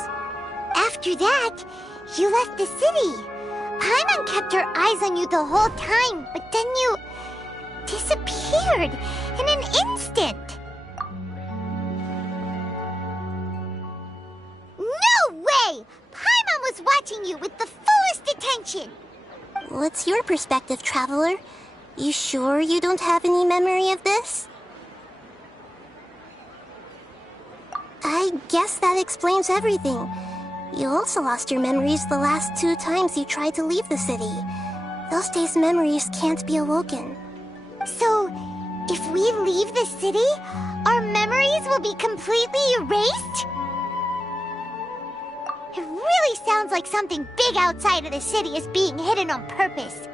After that, you left the city. Paimon kept her eyes on you the whole time, but then you disappeared in an instant. No way! Paimon was watching you with the fullest attention. What's your perspective, Traveler? You sure you don't have any memory of this? I guess that explains everything. You also lost your memories the last 2 times you tried to leave the city. Those days' memories can't be awoken. So, if we leave the city, our memories will be completely erased? It really sounds like something big outside of the city is being hidden on purpose.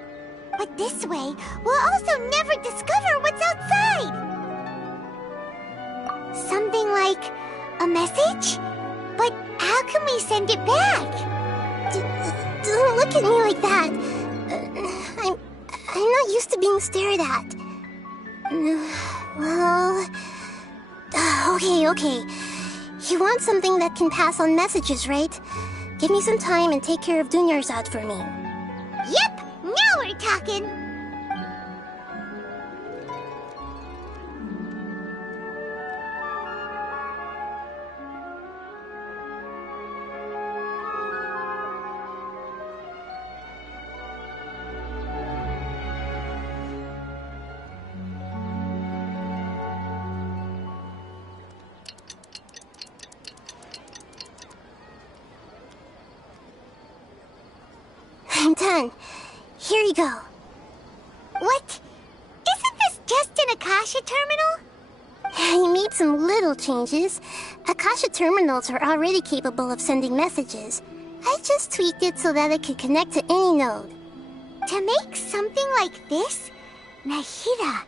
But this way, we'll also never discover what's outside. Something like a message? But how can we send it back? Don't look at me like that. I'm not used to being stared at. Well... Okay. You want something that can pass on messages, right? Give me some time and take care of Dunyarzad for me. Yep! Now we're talking! I'm done. Here you go. What? Isn't this just an Akasha terminal? I made some little changes. Akasha terminals are already capable of sending messages. I just tweaked it so that it could connect to any node. To make something like this? Nahida,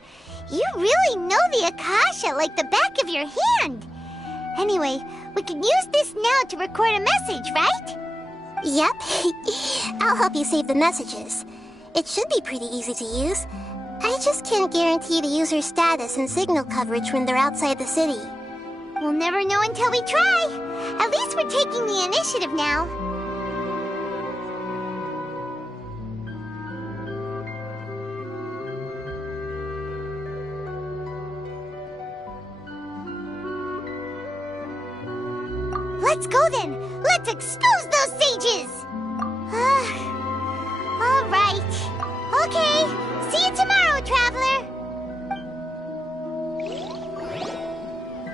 you really know the Akasha like the back of your hand. Anyway, we can use this now to record a message, right? Yep. I'll help you save the messages. It should be pretty easy to use. I just can't guarantee the user's status and signal coverage when they're outside the city. We'll never know until we try. At least we're taking the initiative now. Let's go then! Let's expose those sages! All right. Okay. See you tomorrow, Traveler.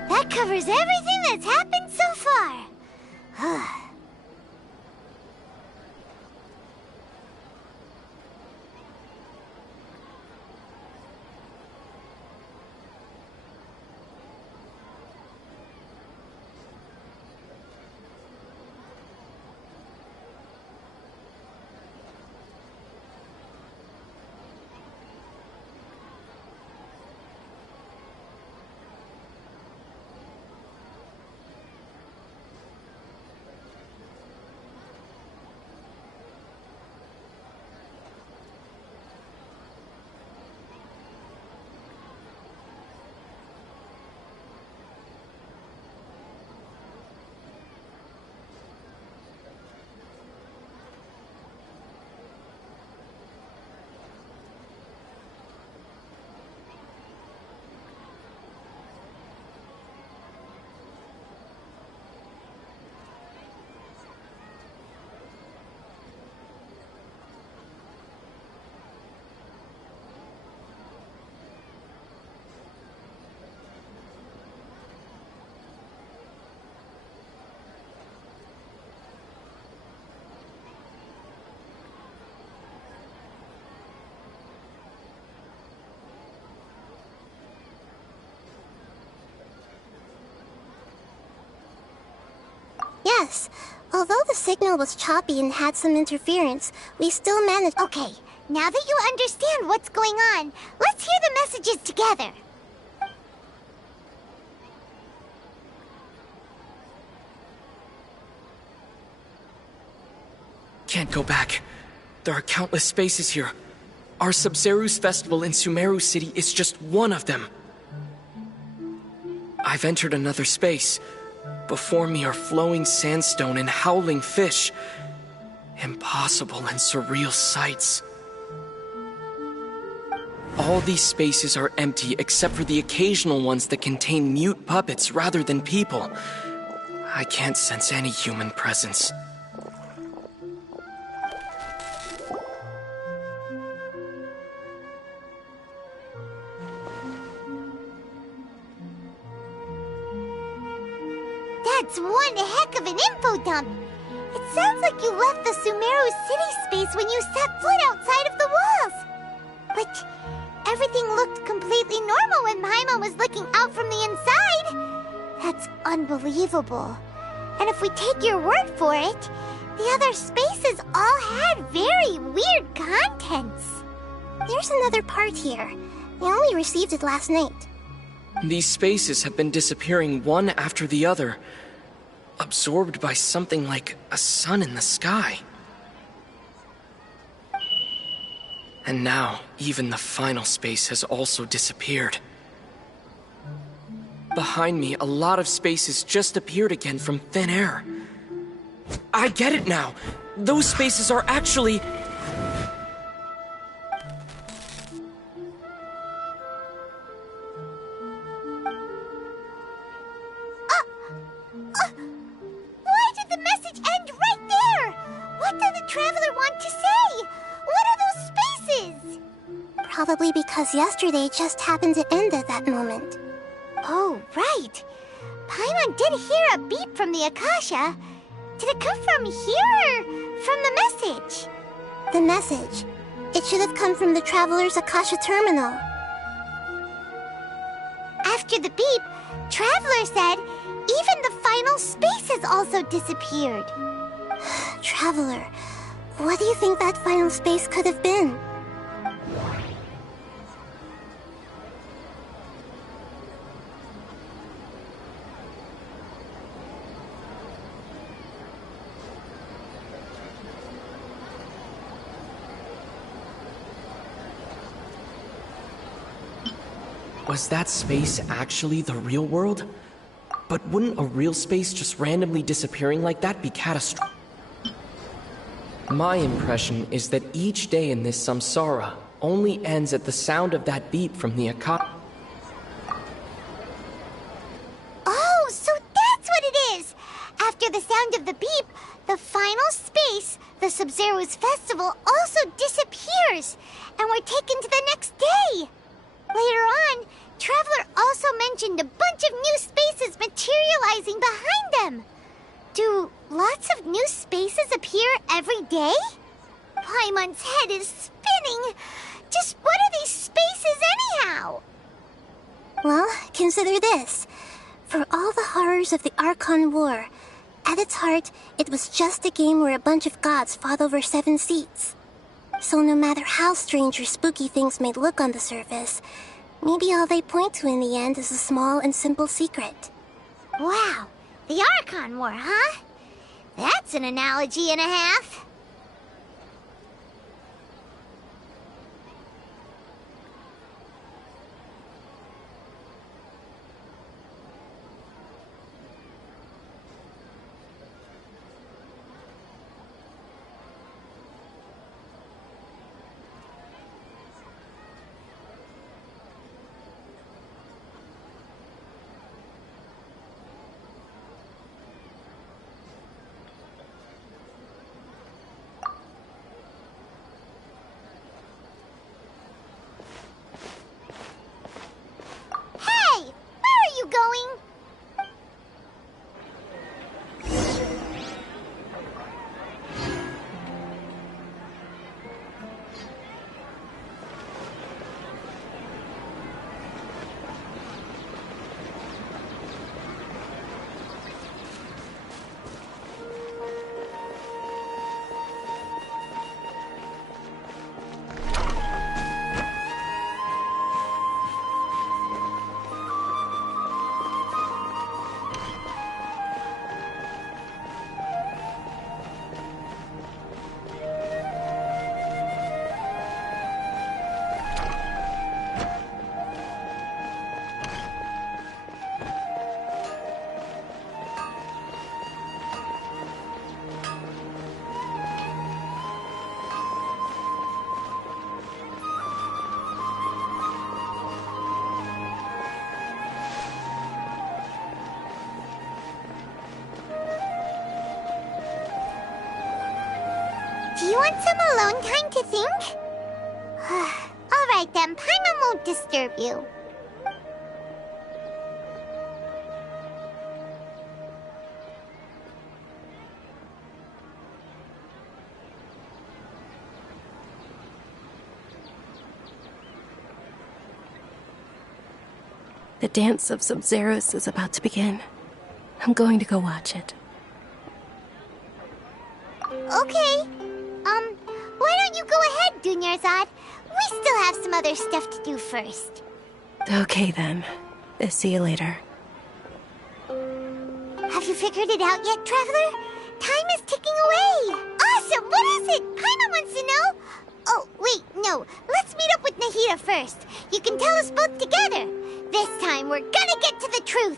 That covers everything that's happened so far. Yes. Although the signal was choppy and had some interference, we still managed— Okay, now that you understand what's going on, let's hear the messages together. Can't go back. There are countless spaces here. Our Sub-Zeru's festival in Sumeru City is just one of them. I've entered another space. Before me are flowing sandstone and howling fish. Impossible and surreal sights. All these spaces are empty except for the occasional ones that contain mute puppets rather than people. I can't sense any human presence. That's one heck of an info dump. It sounds like you left the Sumeru city space when you set foot outside of the walls. But everything looked completely normal when Paimon was looking out from the inside. That's unbelievable. And if we take your word for it, the other spaces all had very weird contents. There's another part here. We only received it last night. These spaces have been disappearing one after the other, absorbed by something like a sun in the sky. And now, even the final space has also disappeared. Behind me, a lot of spaces just appeared again from thin air. I get it now! Those spaces are actually... Why did the message end right there? What did the Traveler want to say? What are those spaces? Probably because yesterday just happened to end at that moment. Oh, right. Paimon did hear a beep from the Akasha. Did it come from here or from the message? The message. It should have come from the Traveler's Akasha terminal. After the beep, Traveler said even the final spaces also disappeared. Traveler, what do you think that final space could have been? Was that space actually the real world? But wouldn't a real space just randomly disappearing like that be catastrophic? My impression is that each day in this samsara only ends at the sound of that beep from the Akata. Oh, so that's what it is! After the sound of the beep, the final space, the Sub-Zero's festival, also disappears, and we're taken to the next day. Later on, Traveler also mentioned a bunch of new spaces materializing behind them. Do lots of new spaces appear every day? Paimon's head is spinning. Just what are these spaces anyhow? Well, consider this. For all the horrors of the Archon War, at its heart, it was just a game where a bunch of gods fought over 7 seats. So no matter how strange or spooky things may look on the surface, maybe all they point to in the end is a small and simple secret. Wow, the Archon War, huh? That's an analogy and a half. Do you want some alone time to think? Alright then, Paimon won't disturb you. The dance of Sub-Zeros is about to begin. I'm going to go watch it. Okay. Why don't you go ahead, Dunyarzad? We still have some other stuff to do first. Okay then. See you later. Have you figured it out yet, Traveler? Time is ticking away. Awesome! What is it? Paimon wants to know. Oh, wait, no. Let's meet up with Nahida first. You can tell us both together. This time, we're gonna get to the truth.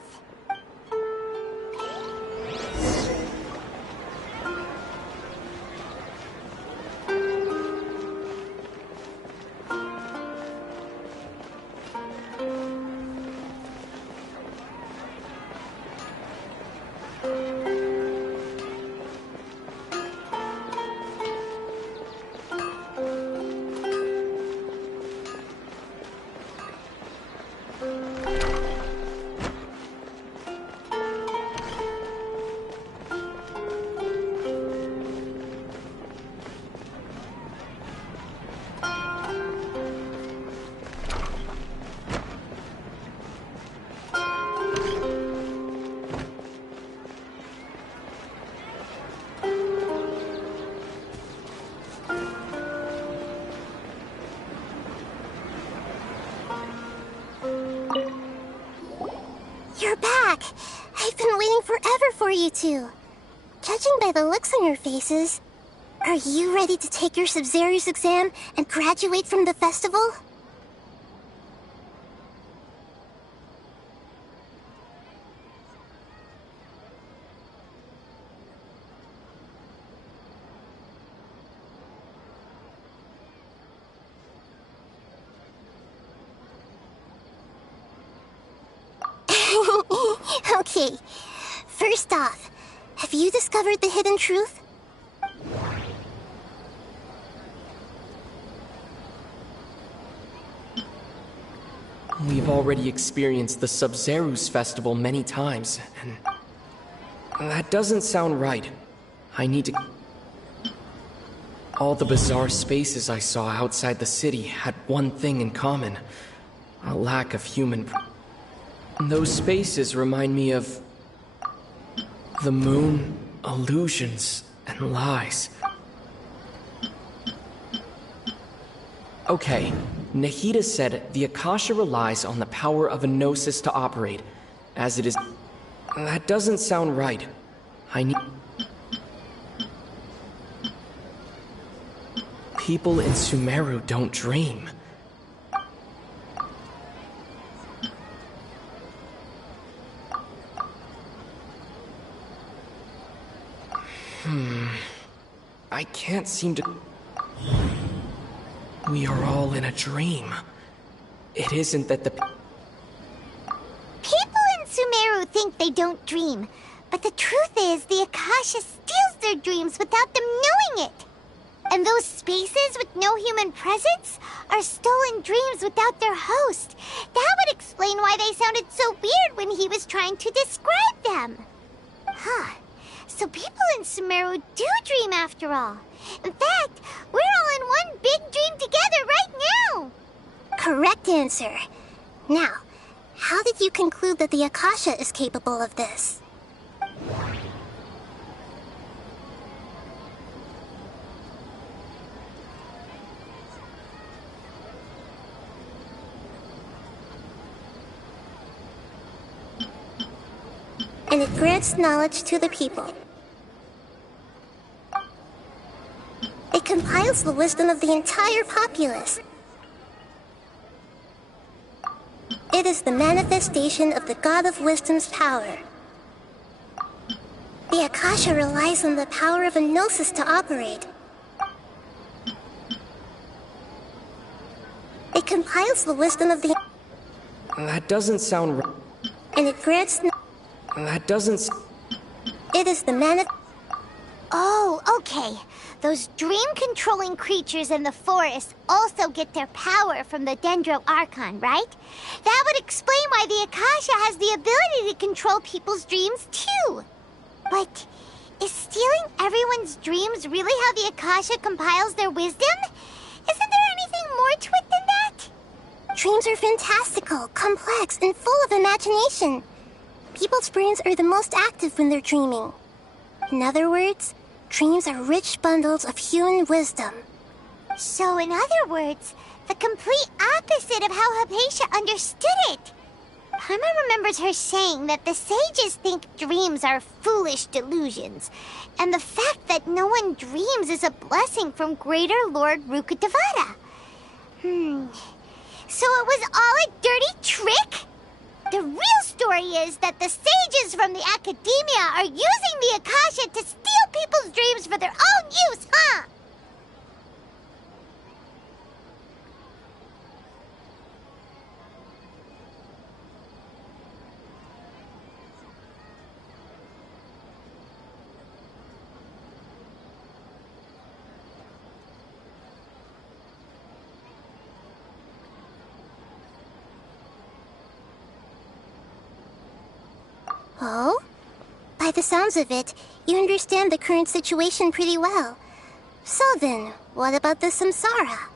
You're back! I've been waiting forever for you two. Judging by the looks on your faces, are you ready to take your Sub-Zero's exam and graduate from the festival? Okay, first off, have you discovered the hidden truth? We've already experienced the Sub-Zerus festival many times, and that doesn't sound right. I need to... All the bizarre spaces I saw outside the city had one thing in common. A lack of human... Those spaces remind me of... the moon, illusions, and lies. Okay, Nahida said the Akasha relies on the power of a gnosis to operate, as it is... That doesn't sound right. I need... People in Sumeru don't dream. I can't seem to... We are all in a dream. It isn't that the... People in Sumeru think they don't dream, but the truth is the Akasha steals their dreams without them knowing it. And those spaces with no human presence are stolen dreams without their host. That would explain why they sounded so weird when he was trying to describe them. Huh. So people in Sumeru do dream after all. In fact, we're all in one big dream together right now. Correct answer. Now, how did you conclude that the Akasha is capable of this? And it grants knowledge to the people. It compiles the wisdom of the entire populace. It is the manifestation of the God of Wisdom's power. The Akasha relies on the power of a gnosis to operate. It compiles the wisdom of the... That doesn't sound right. And it grants... That doesn't... It is the Oh, okay. Those dream-controlling creatures in the forest also get their power from the Dendro Archon, right? That would explain why the Akasha has the ability to control people's dreams, too. But is stealing everyone's dreams really how the Akasha compiles their wisdom? Isn't there anything more to it than that? Dreams are fantastical, complex, and full of imagination. People's brains are the most active when they're dreaming. In other words, dreams are rich bundles of human wisdom. So in other words, the complete opposite of how Hypatia understood it. Paimon remembers her saying that the sages think dreams are foolish delusions, and the fact that no one dreams is a blessing from Greater Lord Rukkhadevata. So it was all a dirty trick? The real story is that the sages from the academia are using the Akasha to steal people's dreams for their own use, huh? Oh? By the sounds of it, you understand the current situation pretty well. So then, what about the samsara?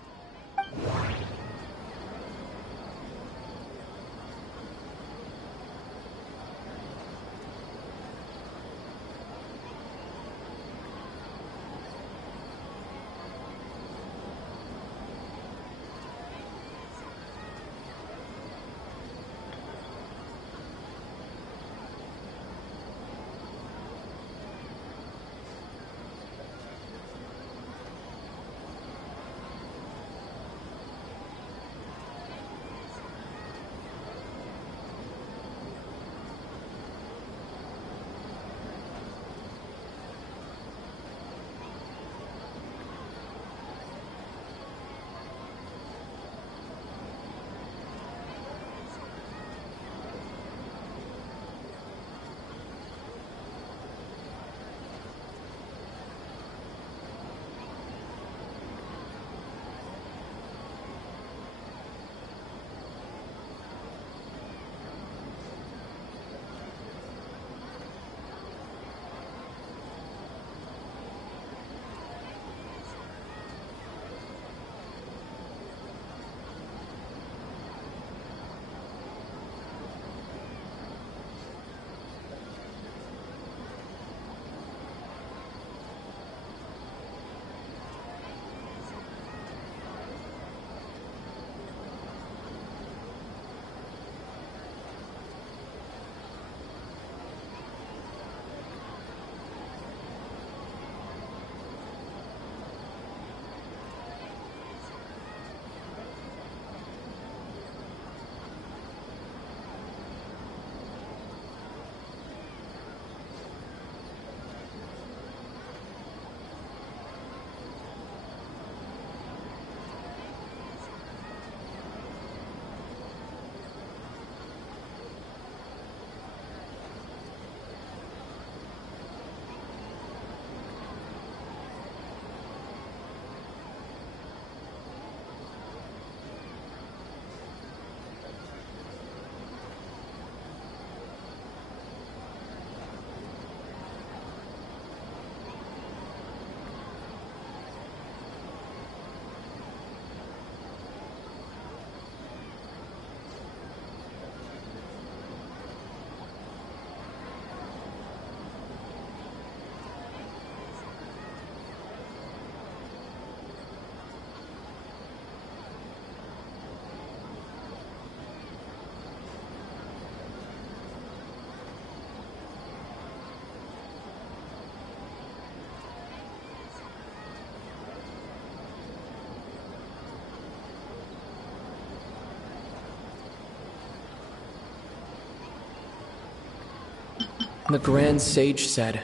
The Grand Sage said,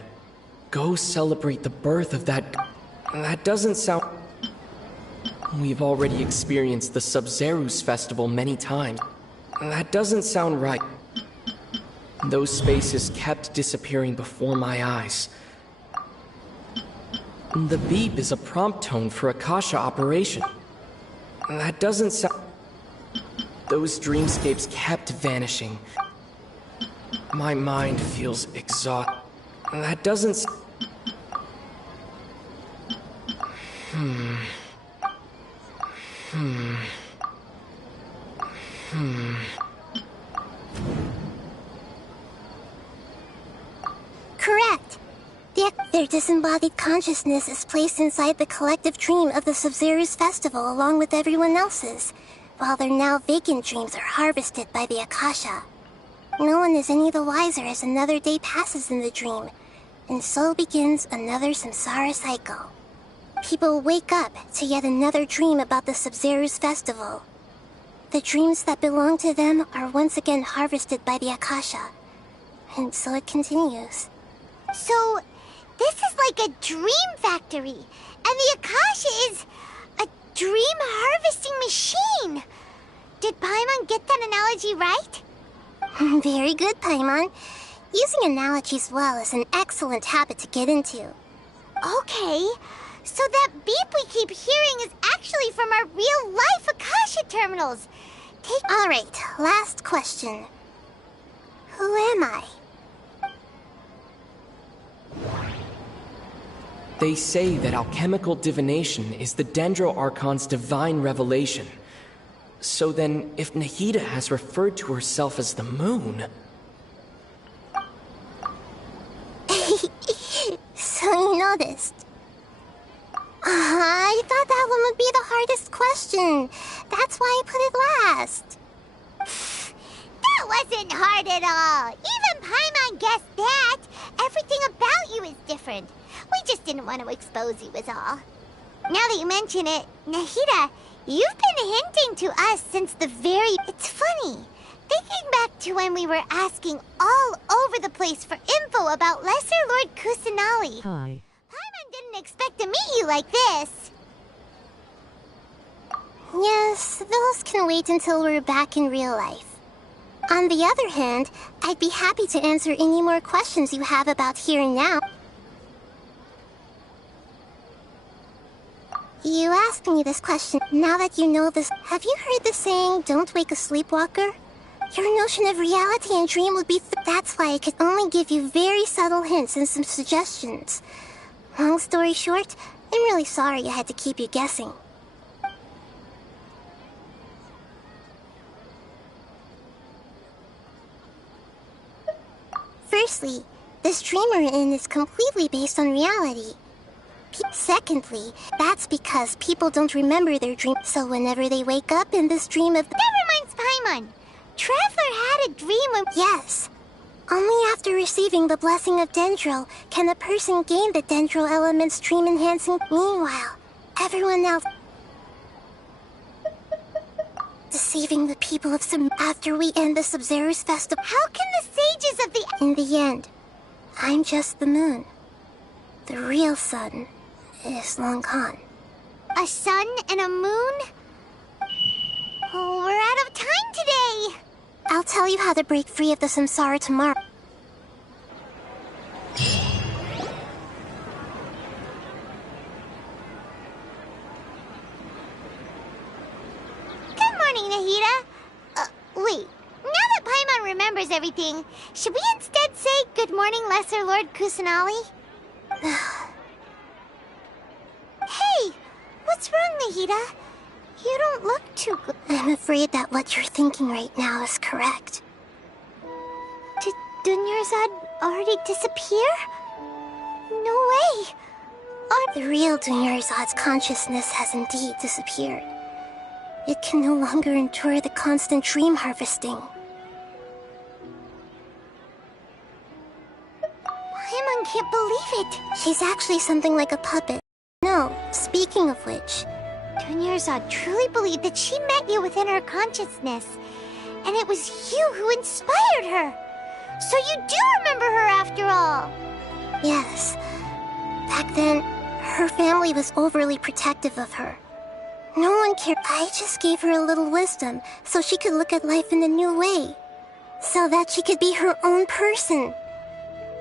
"Go celebrate the birth of that..." That doesn't sound... We've already experienced the Sub-Zerus festival many times. That doesn't sound right. Those spaces kept disappearing before my eyes. The beep is a prompt tone for Akasha operation. That doesn't sound... Those dreamscapes kept vanishing. My mind feels exhausted. That doesn't... Correct. Their disembodied consciousness is placed inside the collective dream of the Sub-Zerus festival along with everyone else's, while their now vacant dreams are harvested by the Akasha. No one is any the wiser as another day passes in the dream, and so begins another samsara cycle. People wake up to yet another dream about the Sub-Zerus festival. The dreams that belong to them are once again harvested by the Akasha, and so it continues. So, this is like a dream factory, and the Akasha is a dream harvesting machine. Did Paimon get that analogy right? Very good, Paimon. Using analogies well is an excellent habit to get into. Okay, so that beep we keep hearing is actually from our real-life Akasha terminals. Alright, last question. Who am I? They say that alchemical divination is the Dendro Archon's divine revelation. So then, if Nahida has referred to herself as the moon... So you noticed. I thought that one would be the hardest question. That's why I put it last. That wasn't hard at all. Even Paimon guessed that. Everything about you is different. We just didn't want to expose you is all. Now that you mention it, Nahida, you've been hinting to us since the very... It's funny. Thinking back to when we were asking all over the place for info about Lesser Lord Kusanali. Hi. Paimon didn't expect to meet you like this. Yes, those can wait until we're back in real life. On the other hand, I'd be happy to answer any more questions you have about here and now. You asked me this question. Now that you know this, have you heard the saying, "Don't wake a sleepwalker"? Your notion of reality and dream would be that's why I could only give you very subtle hints and some suggestions. Long story short, I'm really sorry I had to keep you guessing. Firstly, this dream we're in is completely based on reality. Secondly, that's because people don't remember their dream, so whenever they wake up in this dream of... That reminds Paimon. Traveler had a dream when... Yes. Only after receiving the blessing of Dendro can a person gain the Dendro element's dream enhancing. Meanwhile, everyone else... deceiving the people of Sum after we end the Sub-Zerus festival. How can the sages of the... In the end, I'm just the moon. The real sun is long gone. A sun and a moon? Oh, we're out of time today! I'll tell you how to break free of the samsara tomorrow. Good morning, Nahida. Wait. Now that Paimon remembers everything, should we instead say good morning, Lesser Lord Kusanali? Hey! What's wrong, Nahida? You don't look too good. I'm afraid that what you're thinking right now is correct. Did Dunyarzad already disappear? No way! The real Dunyarzad's consciousness has indeed disappeared. It can no longer endure the constant dream harvesting. Paimon can't believe it! She's actually something like a puppet. No, speaking of which... Dunyarzad truly believed that she met you within her consciousness, and it was you who inspired her. So you do remember her after all? Yes. Back then, her family was overly protective of her. No one cared. I just gave her a little wisdom so she could look at life in a new way. So that she could be her own person.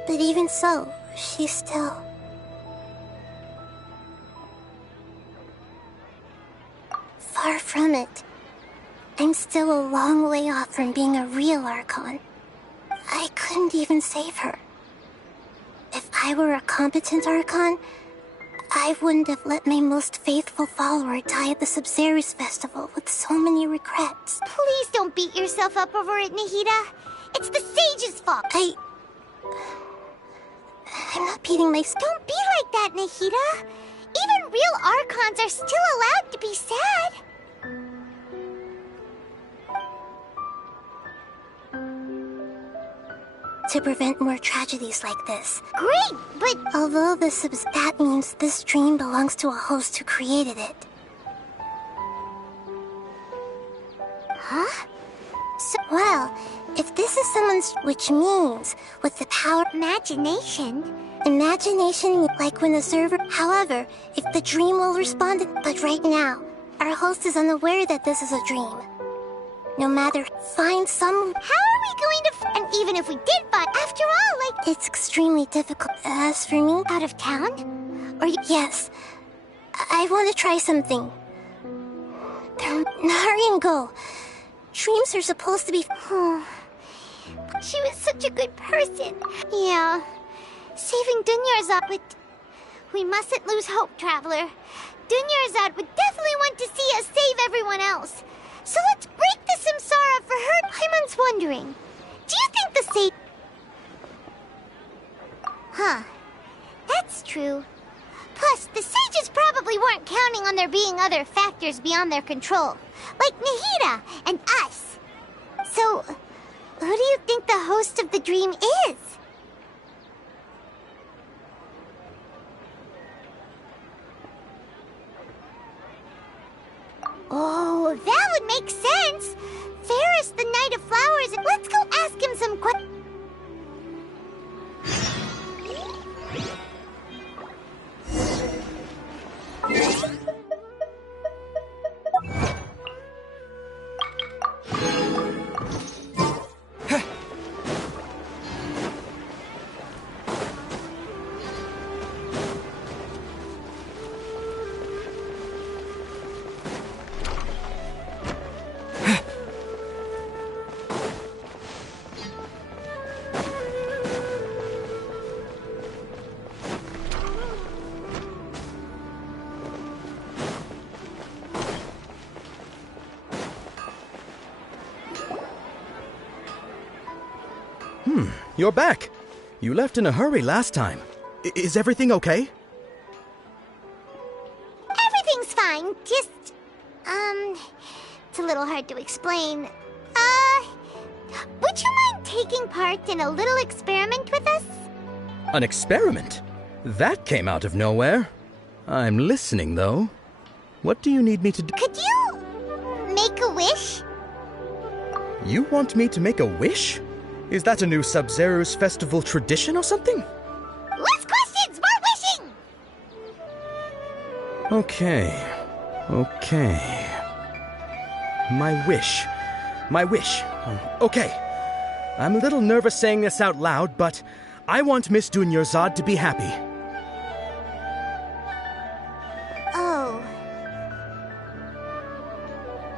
But even so, she's still... Far from it. I'm still a long way off from being a real Archon. I couldn't even save her. If I were a competent Archon, I wouldn't have let my most faithful follower die at the Sub-Zerus Festival with so many regrets. Please don't beat yourself up over it, Nahida. It's the Sage's fault. I'm not beating myself. Don't be like that, Nahida. Even real Archons are still allowed to be sad. To prevent more tragedies like this. Great, but... Although that means this dream belongs to a host who created it. Huh? Well, if this is someone's... Which means, with the power... Imagination? Imagination, like when a server... However, if the dream will respond... But right now, our host is unaware that this is a dream. No matter... Find some... How are we going to... And even if we did find... After all, like... It's extremely difficult. As for me... Out of town? Or... Yes. I want to try something. Hurry and go. Dreams are supposed to be... She was such a good person. Yeah. Saving Dunyarzad, but... We mustn't lose hope, Traveler. Dunyarzad would definitely want to see us save everyone else. So let's break the samsara for her. Hyman's wondering, do you think the sage... Huh. That's true. Plus, the sages probably weren't counting on there being other factors beyond their control. Like Nahida and us. So, who do you think the host of the dream is? Oh, that would make sense. Ferris, the Knight of Flowers. Let's go ask him some questions. You're back. You left in a hurry last time. Is everything okay? Everything's fine. Just, it's a little hard to explain. Would you mind taking part in a little experiment with us? An experiment? That came out of nowhere. I'm listening, though. What do you need me to do? Could you make a wish? You want me to make a wish? Is that a new Sub-Zerus festival tradition or something? Less questions, more wishing! Okay. My wish. Okay. I'm a little nervous saying this out loud, but I want Miss Dunyarzad to be happy. Oh.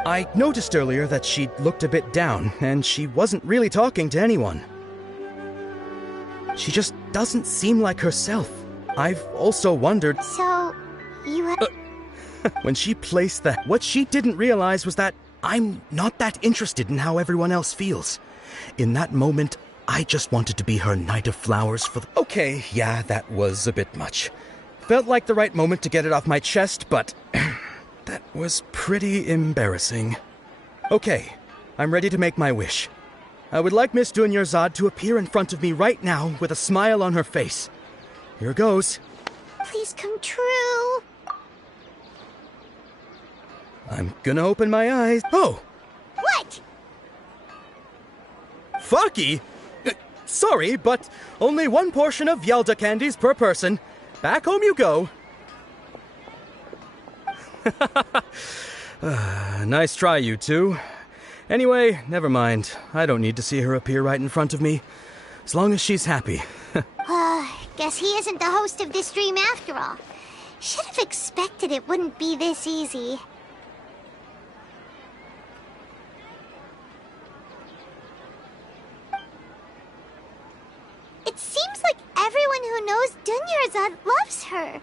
I noticed earlier that she looked a bit down, and she wasn't really talking to anyone. She just doesn't seem like herself. I've also wondered... So, you have... When she placed that, what she didn't realize was that I'm not that interested in how everyone else feels. In that moment, I just wanted to be her Knight of Flowers for the... Okay, yeah, that was a bit much. Felt like the right moment to get it off my chest, but... that was pretty embarrassing. Okay, I'm ready to make my wish. I would like Miss Dunyarzad to appear in front of me right now with a smile on her face. Here goes. Please come true. I'm gonna open my eyes. Oh! What? Fucky? Sorry, but only one portion of Yelda candies per person. Back home you go. Nice try, you two. Anyway, never mind. I don't need to see her appear right in front of me. As long as she's happy. Guess he isn't the host of this dream after all. Should have expected it wouldn't be this easy. It seems like everyone who knows Dunyarzad loves her.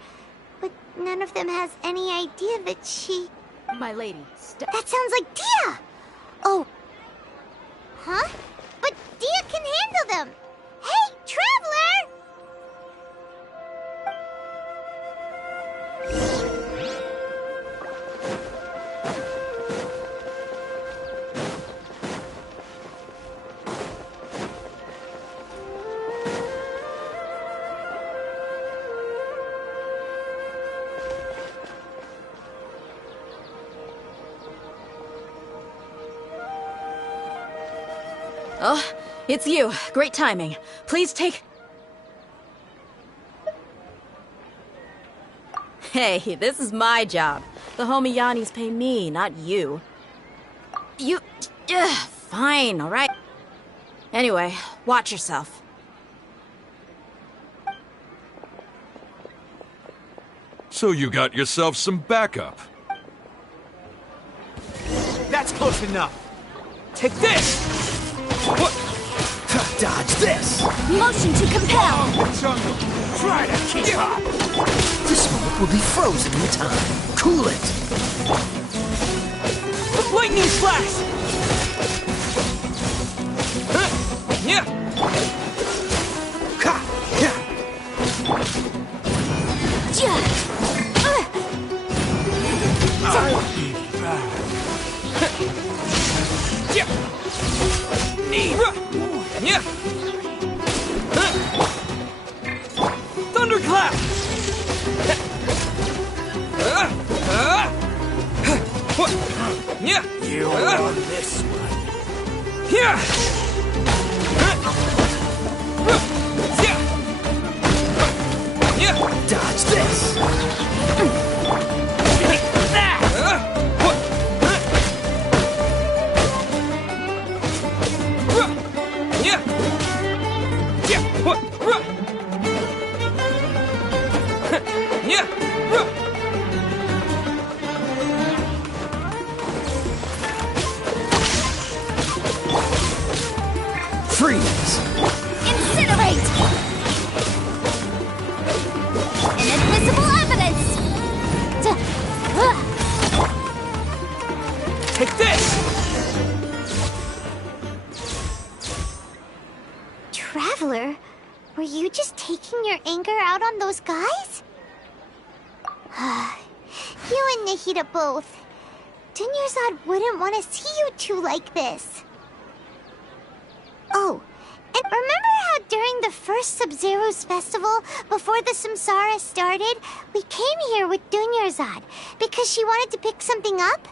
But none of them has any idea that she... My lady, That sounds like Dia! Oh. Huh? But Dia can handle them! Hey, Traveler! Oh, it's you. Great timing. Please take... Hey, this is my job. The homie Yannis pay me, not you. You... fine, alright. Anyway, watch yourself. So you got yourself some backup. That's close enough. Take this! What? Dodge this! Motion to compel! The jungle! Try to keep up! This moment will be frozen in time. Cool it! Lightning slash! Yeah! Ha! Yeah! Thunderclap! Yeah! You on this one. Yeah! Yeah! Dodge this! Freeze! Incinerate! Inadmissible evidence! Take this! Traveler, were you just taking your anger out on those guys? You and Nahida both. Dunyarzad wouldn't want to see you two like this. Oh, and remember how during the first Sub-Zero's festival, before the Samsara started, we came here with Dunyarzad because she wanted to pick something up?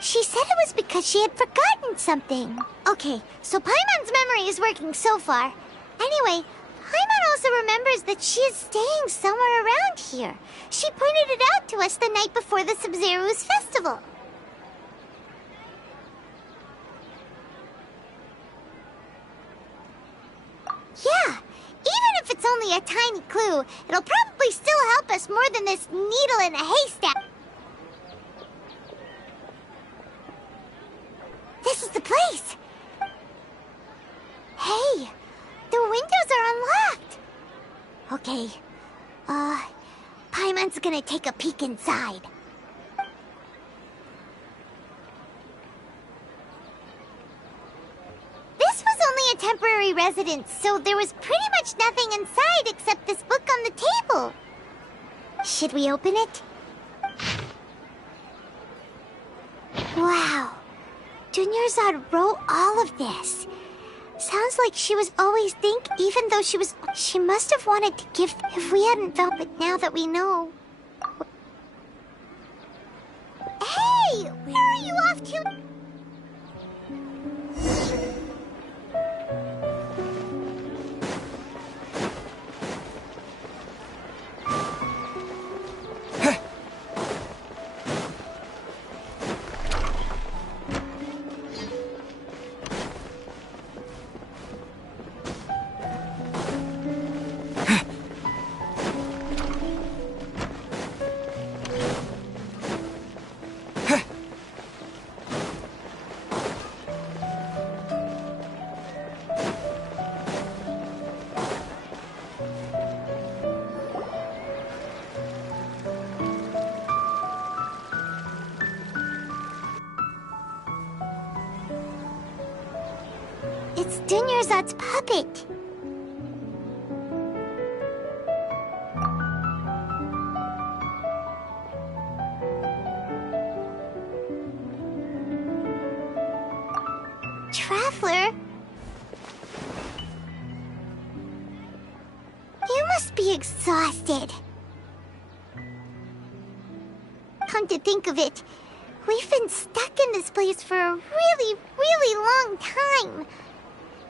She said it was because she had forgotten something. Okay, so Paimon's memory is working so far. Anyway, Paimon also remembers that she is staying somewhere around here. She pointed it out to us the night before the Sub-Zero's festival. Yeah, even if it's only a tiny clue, it'll probably still help us more than this needle in a haystack. This is the place! Hey, the windows are unlocked! Okay, Paimon's gonna take a peek inside. This was only a temporary residence, so there was pretty much nothing inside except this book on the table. Should we open it? Wow. Dunyarzad wrote all of this. Sounds like she was always even though she must have wanted to give if we hadn't felt, but now that we know. Hey, where are you off to? It's Dunyarzad's puppet. Traveler? You must be exhausted. Come to think of it, we've been stuck in this place for a really, really long time.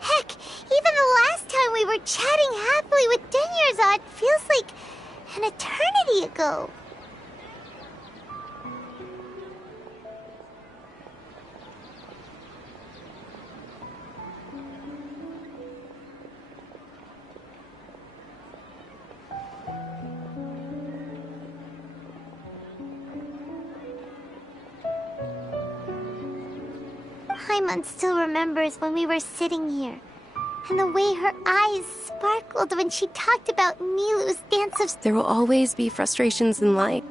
Heck, even the last time we were chatting happily with Dunyarzad feels like an eternity ago. Paimon still remembers when we were sitting here, and the way her eyes sparkled when she talked about Nilu's dance of... There will always be frustrations in life.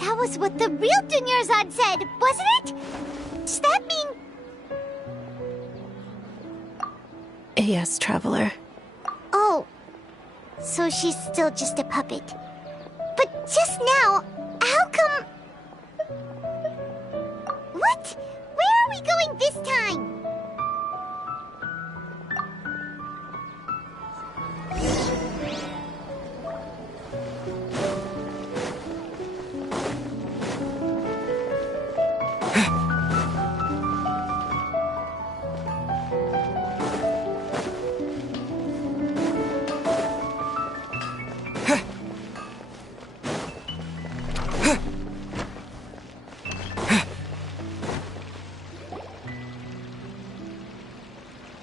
That was what the real Dunyarzad said, wasn't it? Does that mean... Yes, Traveler. Oh, so she's still just a puppet. But just now, how come... What? Where are we going this time?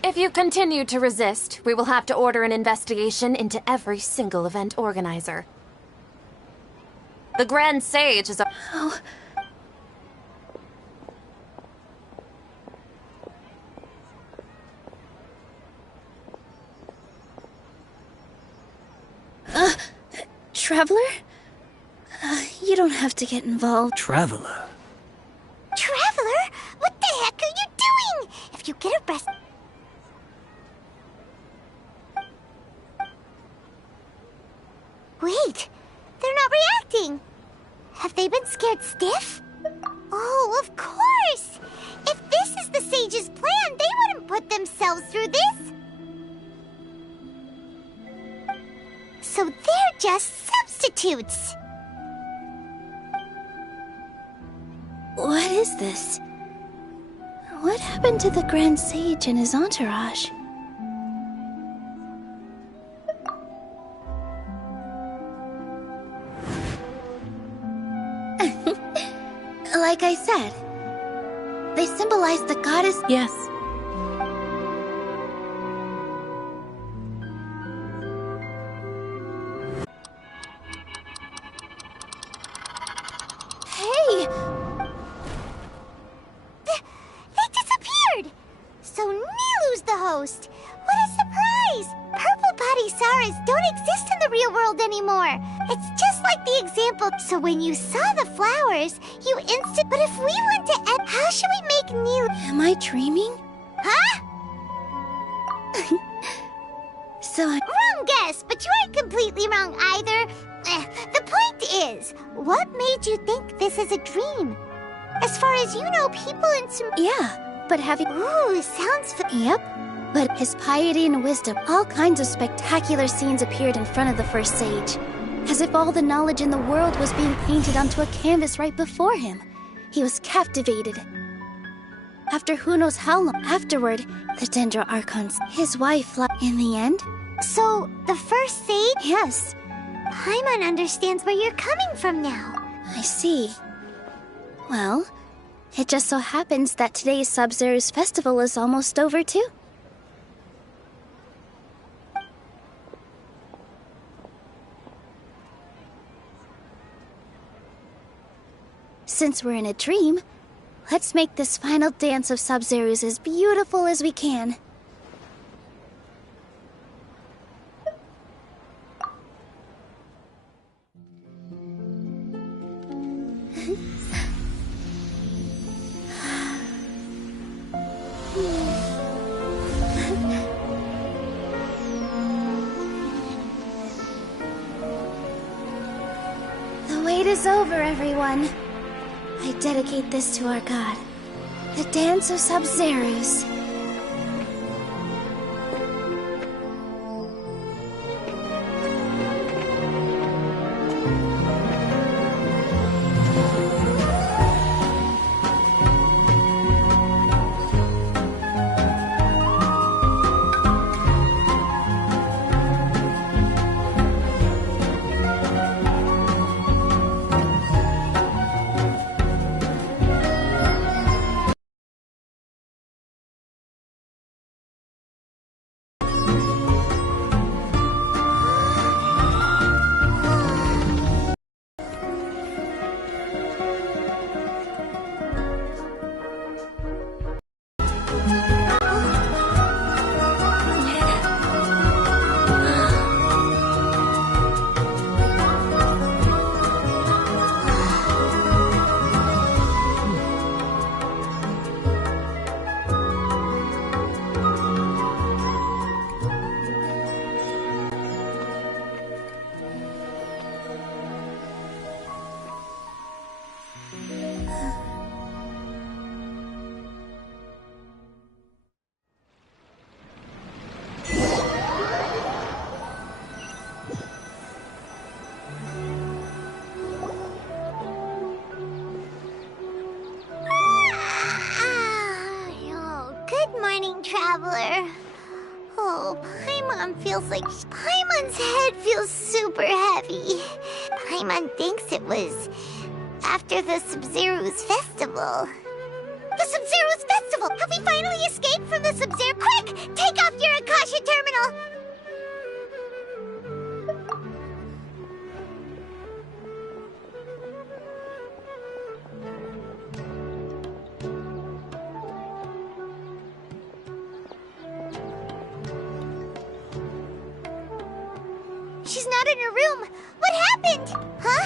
If you continue to resist, we will have to order an investigation into every single event organizer. The Grand Sage is a... Oh. Traveler? You don't have to get involved. Traveler? Traveler? What the heck are you doing? If you get arrested... Wait, they're not reacting. Have they been scared stiff? Oh, of course! If this is the Sage's plan, they wouldn't put themselves through this. So they're just substitutes. What is this? What happened to the Grand Sage and his entourage? Like I said, they symbolize the goddess. Yes. Hey! They disappeared! So Nilu's the host. What a surprise! Purple body Saras don't exist in the real world anymore. It's just like the example. So when you saw the flowers, you But if we want to end, how should we make Nilu? Am I dreaming? Huh? So Wrong guess, but you aren't completely wrong either. The point is, what made you think this is a dream? As far as you know, people in some... Yeah, but have you... Ooh, sounds... Yep. But his piety and wisdom, all kinds of spectacular scenes appeared in front of the first sage. As if all the knowledge in the world was being painted onto a canvas right before him. He was captivated. After who knows how long afterward, the Dendro Archons, his wife, in the end. So, the first sage? Yes. Paimon understands where you're coming from now. I see. Well, it just so happens that today's Sub-Zero's festival is almost over too. Since we're in a dream, let's make this final dance of Sub-Zero's as beautiful as we can. wait is over, everyone. I dedicate this to our god, the Dance of Sub-Zerus. Traveler. Oh, Paimon feels like... Paimon's head feels super heavy. Paimon thinks it was after the Sub-Zero's festival. The Sub-Zero's festival! Have we finally escaped from the Sub-Zero? Quick! Take off your Akasha terminal! She's not in her room. What happened? Huh?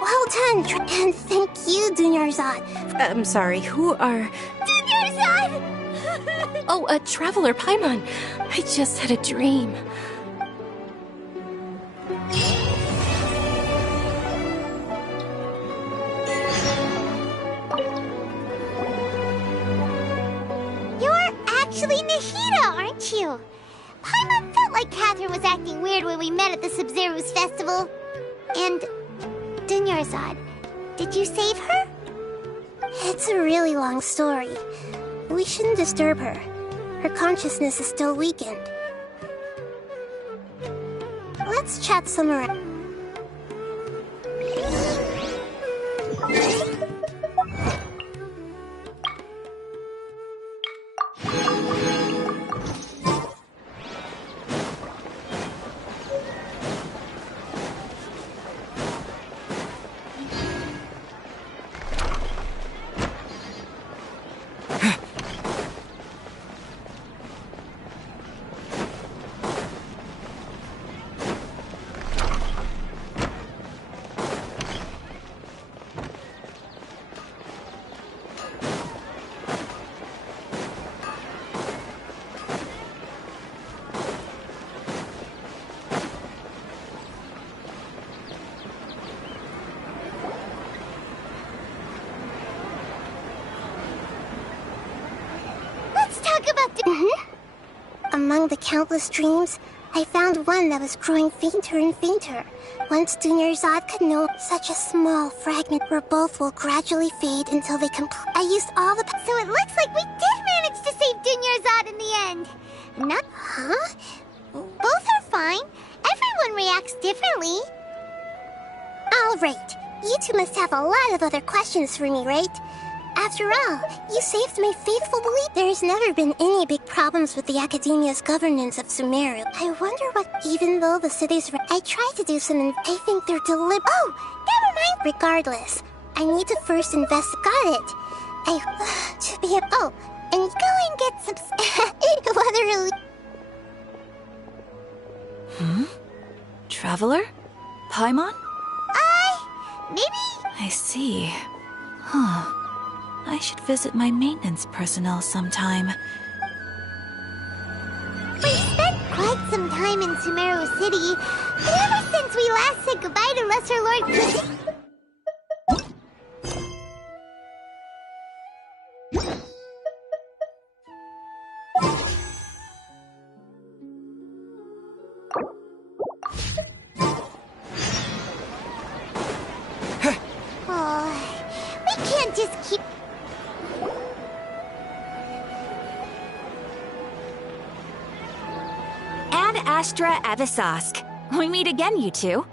Well done, and thank you, Dunyarzad. I'm sorry, who are... Dunyarzad! Oh, a traveler, Paimon. I just had a dream. You're actually Nahida, aren't you? Paimon felt like Catherine was acting weird when we met at the Sub-Zero's festival. And... Dunyarzad, did you save her? It's a really long story. We shouldn't disturb her. Her consciousness is still weakened. Let's chat somewhere else. Among the countless dreams, I found one that was growing fainter and fainter. Once Dunyarzad could know such a small fragment where both will gradually fade until they complete. I used all the... So it looks like we did manage to save Dunyarzad in the end. Not... Huh? Both are fine. Everyone reacts differently. Alright. You two must have a lot of other questions for me, right? After all, you saved my faithful belief. There's never been any big problems with the Academia's governance of Sumeru. I wonder what, even though the city's... I tried to do some... I think they're deliberate. Oh, never mind. Regardless, I need to first got it. To be a... Oh, and go and get some... Literally... traveler? Paimon? Maybe? I see. Huh. I should visit my maintenance personnel sometime. We spent quite some time in Sumeru City, but ever since we last said goodbye to Lesser Lord Kuzi... we can't just keep... Ad Astra Avisask. We meet again, you two.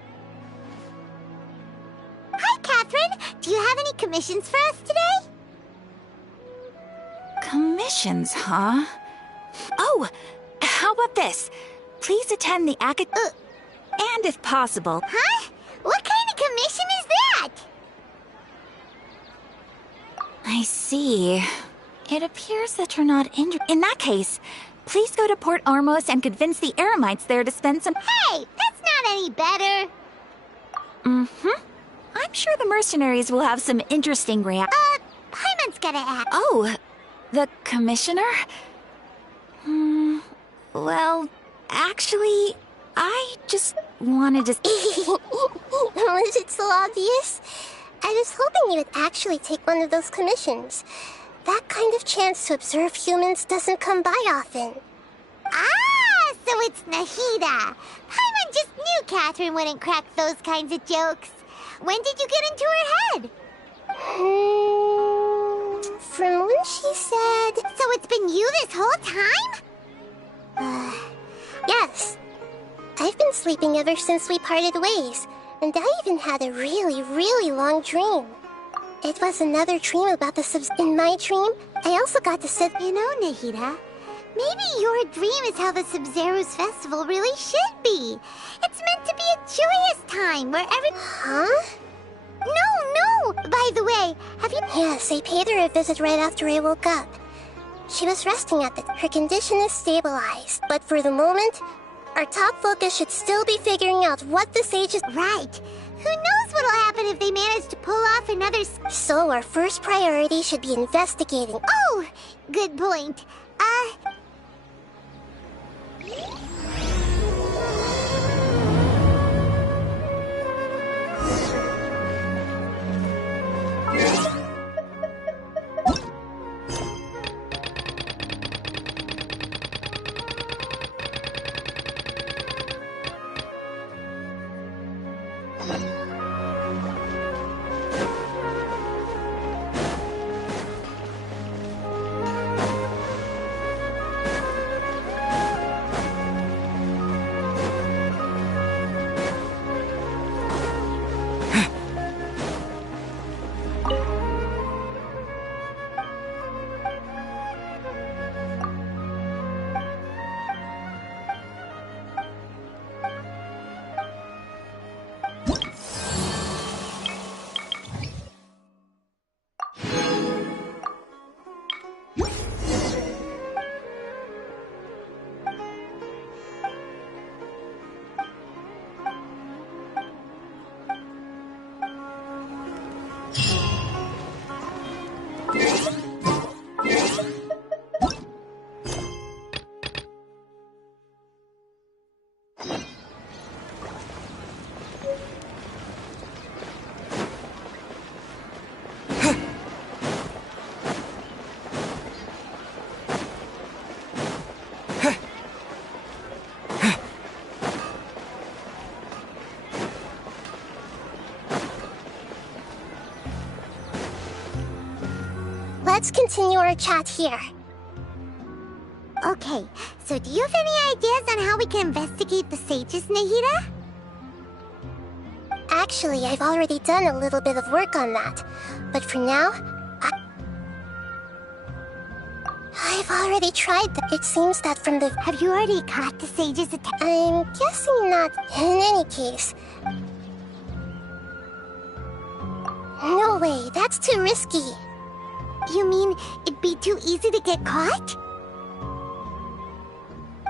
Hi, Catherine! Do you have any commissions for us today? Commissions, huh? Oh, how about this? Please attend the and if possible... Huh? What kind of commission is that? I see. It appears that you're not in that case, please go to Port Ormos and convince the Eremites there to spend some... Hey, that's not any better. Mm-hmm. I'm sure the mercenaries will have some interesting Paimon's gotta ask. Oh, the commissioner? Well, actually, I just wanted to... Was it so obvious? I was hoping you would actually take one of those commissions. That kind of chance to observe humans doesn't come by often. Ah, so it's Nahida. Paimon just knew Catherine wouldn't crack those kinds of jokes. When did you get into her head? From when she said... So it's been you this whole time? Yes. I've been sleeping ever since we parted ways, and I even had a really, really long dream. It was another dream about the subs... In my dream, I also got to sit... You know, Nahida, maybe your dream is how the Sub-Zero's festival really should be. It's meant to be a joyous time where every... Huh? No! By the way, have you... Yes, I paid her a visit right after I woke up. She was resting at the... Her condition is stabilized, but for the moment, our top focus should still be figuring out what the sages... Right. Who knows what'll happen if they manage to pull off another... So our first priority should be investigating... Oh! Good point. Let's continue our chat here. Okay, so do you have any ideas on how we can investigate the sages, Nahida? Actually, I've already done a little bit of work on that. But for now, I've already tried that. It seems that from the... Have you already caught the sages' I'm guessing not. In any case... No way, that's too risky. You mean it'd be too easy to get caught?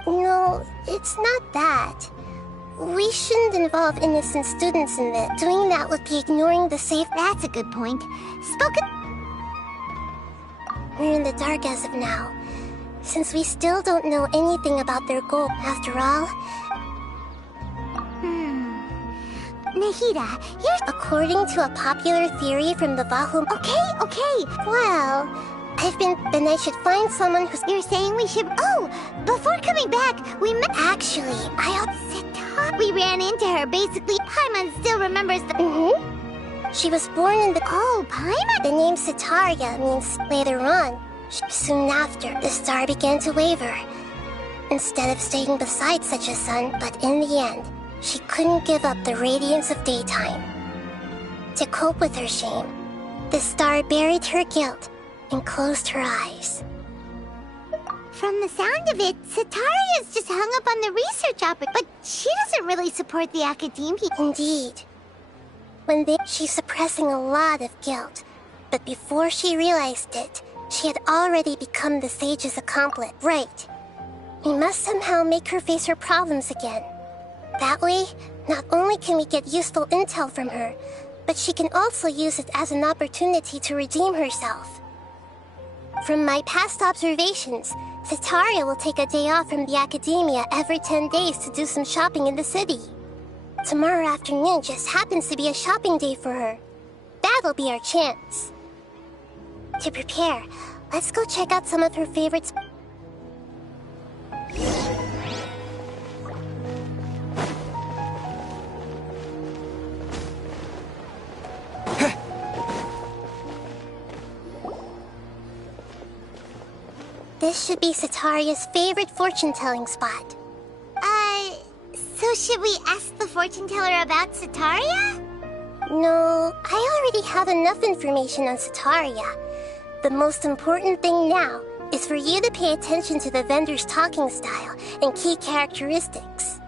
No, it's not that. We shouldn't involve innocent students in this. Doing that would be ignoring the safe. That's a good point. Spoken. We're in the dark as of now, since we still don't know anything about their goal. After all, Nahida, here's... According to a popular theory from the Vahu... Okay. Well, then I should find someone who's... You're saying we should... Oh, before coming back, we met... Actually, We ran into her, basically. Paimon still remembers the... She was born in the... Oh, Paimon? The name Sitaria means later on. Soon after, the star began to waver. Instead of staying beside such a sun, but in the end, she couldn't give up the radiance of daytime. To cope with her shame, the star buried her guilt and closed her eyes. From the sound of it, Sitaria's just hung up on the research but she doesn't really support the academia. Indeed. She's suppressing a lot of guilt, but before she realized it, she had already become the sage's accomplice. Right. We must somehow make her face her problems again. That way, not only can we get useful intel from her, but she can also use it as an opportunity to redeem herself. From my past observations, Sitaria will take a day off from the academia every 10 days to do some shopping in the city. Tomorrow afternoon just happens to be a shopping day for her. That'll be our chance. To prepare, let's go check out some of her favorites. This should be Sitaria's favorite fortune-telling spot. So should we ask the fortune teller about Sitaria? No, I already have enough information on Sitaria. The most important thing now is for you to pay attention to the vendor's talking style and key characteristics.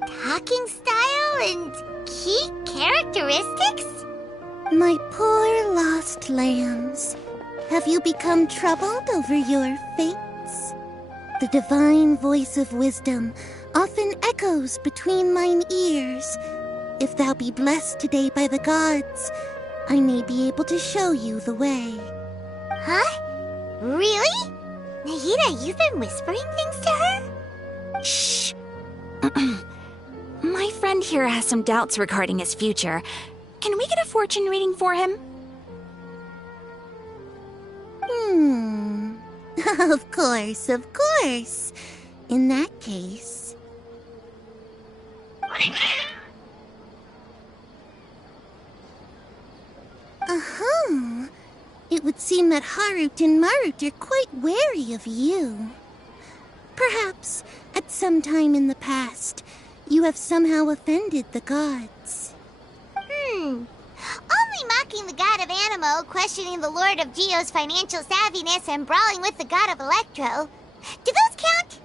Talking style and key characteristics? My poor lost lambs. Have you become troubled over your fates? The divine voice of wisdom often echoes between mine ears. If thou be blessed today by the gods, I may be able to show you the way. Huh? Really? Nahida, you've been whispering things to her? Shh. My friend here has some doubts regarding his future. Can we get a fortune reading for him? Of course, of course. In that case... It would seem that Harut and Marut are quite wary of you. Perhaps, at some time in the past, you have somehow offended the gods. Only mocking the god of Animo, questioning the lord of Geo's financial savviness, and brawling with the god of Electro. Do those count?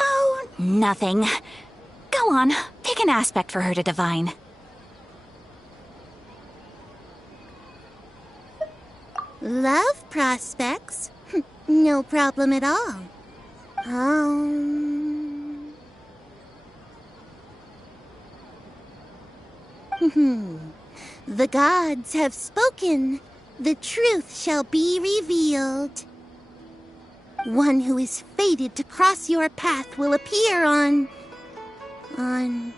Oh, nothing. Go on, pick an aspect for her to divine. Love prospects? No problem at all. The gods have spoken. The truth shall be revealed. One who is fated to cross your path will appear on... Huh?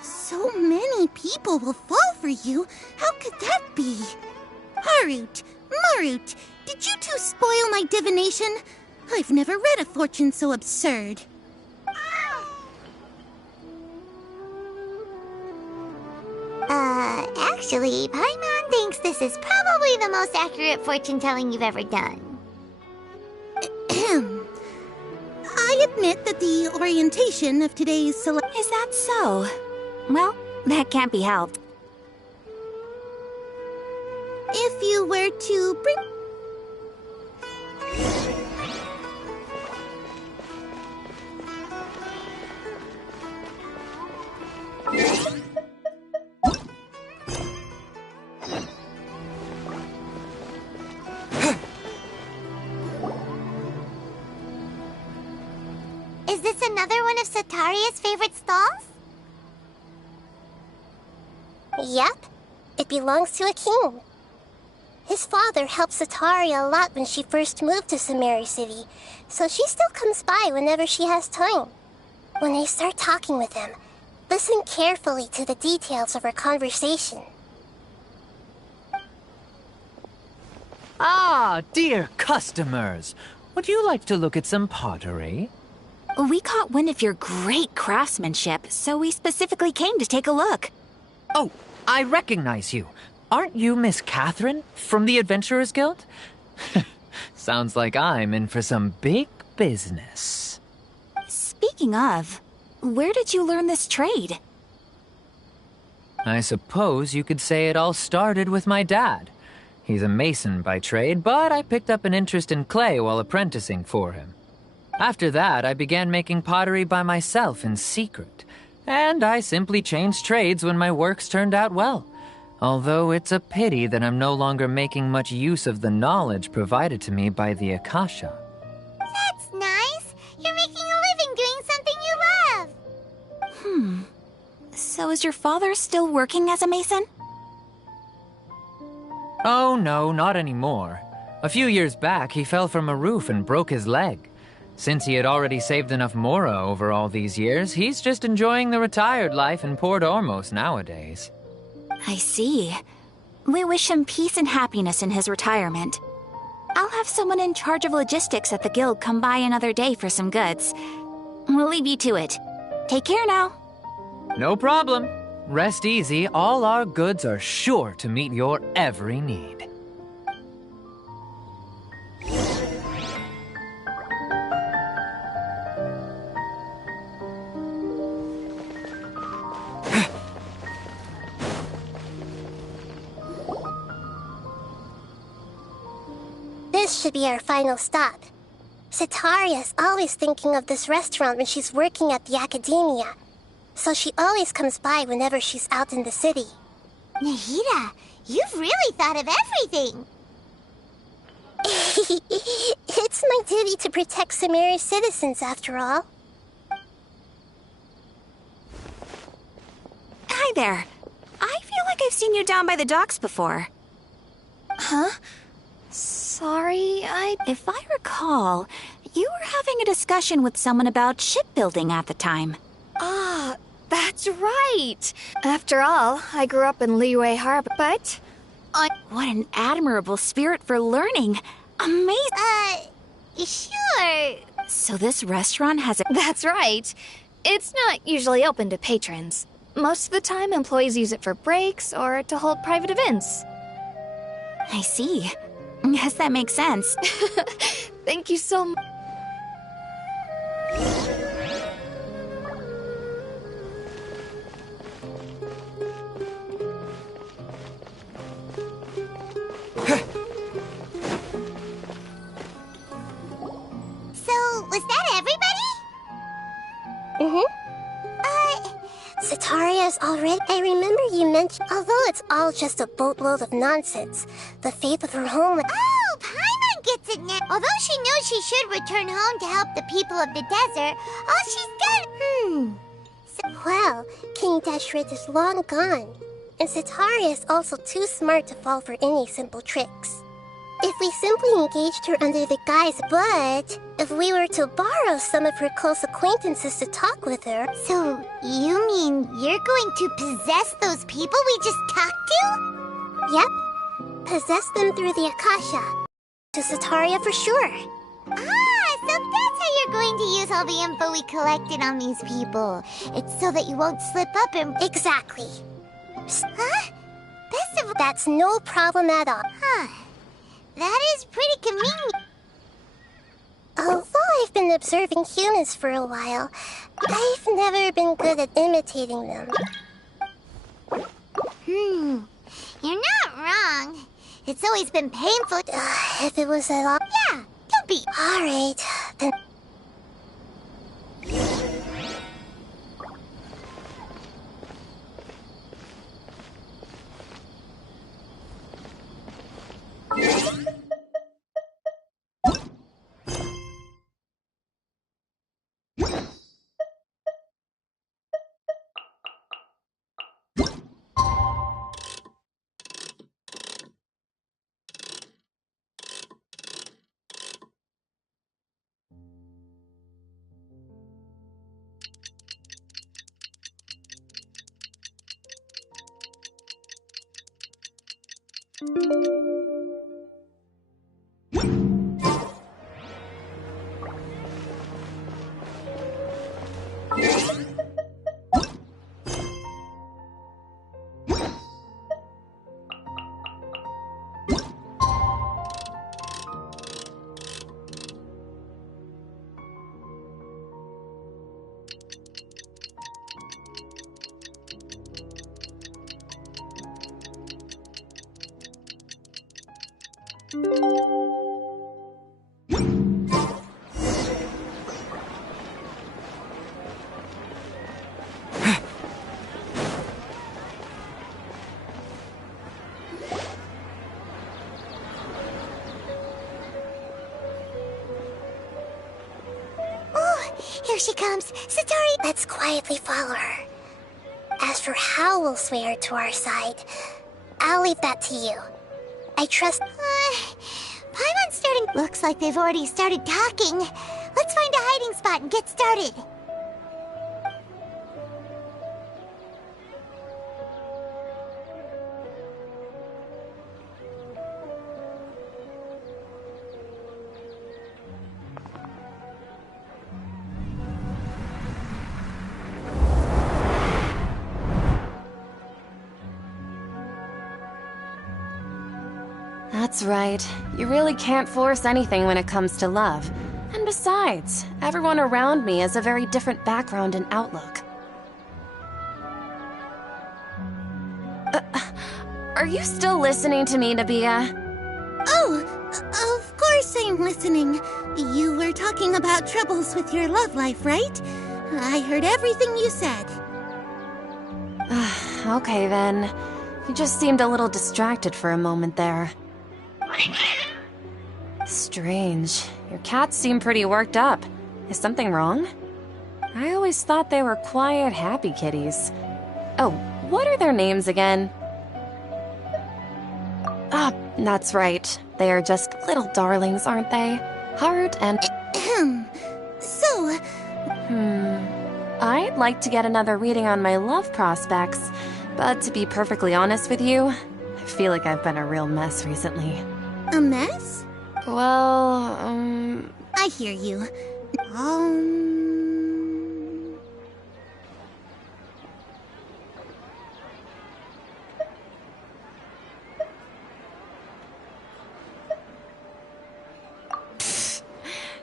So many people will fall for you. How could that be? Harut, Marut, did you two spoil my divination? I've never read a fortune so absurd. Actually, Paimon thinks this is probably the most accurate fortune-telling you've ever done. I admit that the orientation of today's Is that so? Well, that can't be helped. If you were to bring... this another one of Sataria's favorite stalls? Yep. It belongs to a king. His father helped Sataria a lot when she first moved to Samari City, so she still comes by whenever she has time. When I start talking with him, listen carefully to the details of our conversation. Ah, dear customers. Would you like to look at some pottery? We caught wind of your great craftsmanship, so we specifically came to take a look. Oh, I recognize you. Aren't you Miss Catherine from the Adventurers Guild? Sounds like I'm in for some big business. Speaking of, where did you learn this trade? I suppose you could say it all started with my dad. He's a mason by trade, but I picked up an interest in clay while apprenticing for him. After that, I began making pottery by myself in secret, and I simply changed trades when my works turned out well. Although it's a pity that I'm no longer making much use of the knowledge provided to me by the Akasha. That's nice. You're making a living doing something you love. So is your father still working as a mason? Oh no, not anymore. A few years back, he fell from a roof and broke his leg. Since he had already saved enough Mora over all these years, he's just enjoying the retired life in Port Ormos nowadays. I see. We wish him peace and happiness in his retirement. I'll have someone in charge of logistics at the guild come by another day for some goods. We'll leave you to it. Take care now. No problem. Rest easy, all our goods are sure to meet your every need. This should be our final stop. Sataria's always thinking of this restaurant when she's working at the academia, so she always comes by whenever she's out in the city. Nahida, you've really thought of everything. It's my duty to protect Samari's citizens, after all. Hi there. I feel like I've seen you down by the docks before. Huh? Sorry, If I recall, you were having a discussion with someone about shipbuilding at the time. Ah, that's right. After all, I grew up in Liyue Harbor, but What an admirable spirit for learning. Amazing. Sure. So this restaurant has a... That's right. It's not usually open to patrons. Most of the time, employees use it for breaks or to hold private events. I see. Yes, that makes sense. Thank you so much. So, was that everybody? Sataria's already... I remember you mentioned... Although it's all just a boatload of nonsense, the faith of her home... Oh, Paimon gets it now. Although she knows she should return home to help the people of the desert, all she's done... Well, King Deshret is long gone, and Sataria is also too smart to fall for any simple tricks. If we simply engaged her under the guise, but if we were to borrow some of her close acquaintances to talk with her... So, you mean you're going to possess those people we just talked to? Yep. Possess them through the Akasha. To Sataria for sure. Ah, so that's how you're going to use all the info we collected on these people. It's so that you won't slip up and... Exactly. Huh? That's no problem at all. Huh. That is pretty convenient. Although I've been observing humans for a while, I've never been good at imitating them. You're not wrong. It's always been painful. If it was at all... Yeah, don't be... Alright, then... Here she comes. Satori! Let's quietly follow her. As for how we'll sway her to our side, I'll leave that to you. I trust... Paimon's starting... Looks like they've already started talking. Let's find a hiding spot and get started. That's right. You really can't force anything when it comes to love. And besides, everyone around me has a very different background and outlook. Are you still listening to me, Nabia? Oh, of course I'm listening. You were talking about troubles with your love life, right? I heard everything you said. Okay then. You just seemed a little distracted for a moment there. Strange. Your cats seem pretty worked up. Is something wrong? I always thought they were quiet, happy kitties. Oh, what are their names again? Ah, that's right. They are just little darlings, aren't they? Heart and... So... I'd like to get another reading on my love prospects, but to be perfectly honest with you, I feel like I've been a real mess recently. A mess? Well, I hear you.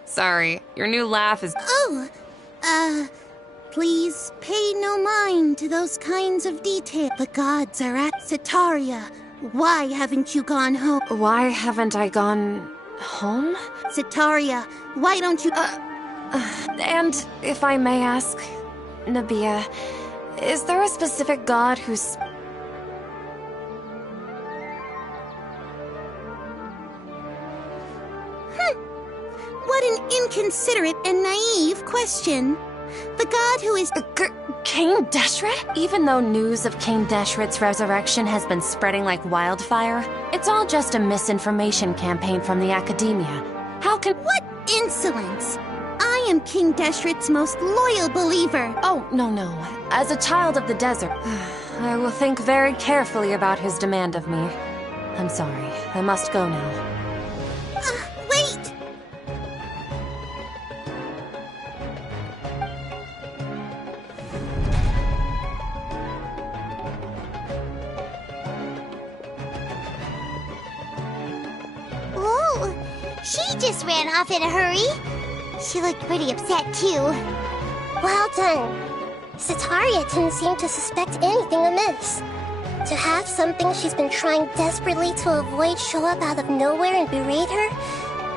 Sorry, your new laugh is... Please pay no mind to those kinds of details. The gods are at Sitaria. Why haven't you gone home? Why haven't I gone... home? Sitaria, why don't you... And if I may ask, Nabia, is there a specific god who's... What an inconsiderate and naive question. The god who is... King Deshret? Even though news of King Deshret's resurrection has been spreading like wildfire, it's all just a misinformation campaign from the academia. How can... What insolence! I am King Deshret's most loyal believer. Oh, no. As a child of the desert, I will think very carefully about his demand of me. I'm sorry. I must go now. Wait! Whoa! She just ran off in a hurry. She looked pretty upset, too. Well done. Sitaria didn't seem to suspect anything amiss. To have something she's been trying desperately to avoid show up out of nowhere and berate her,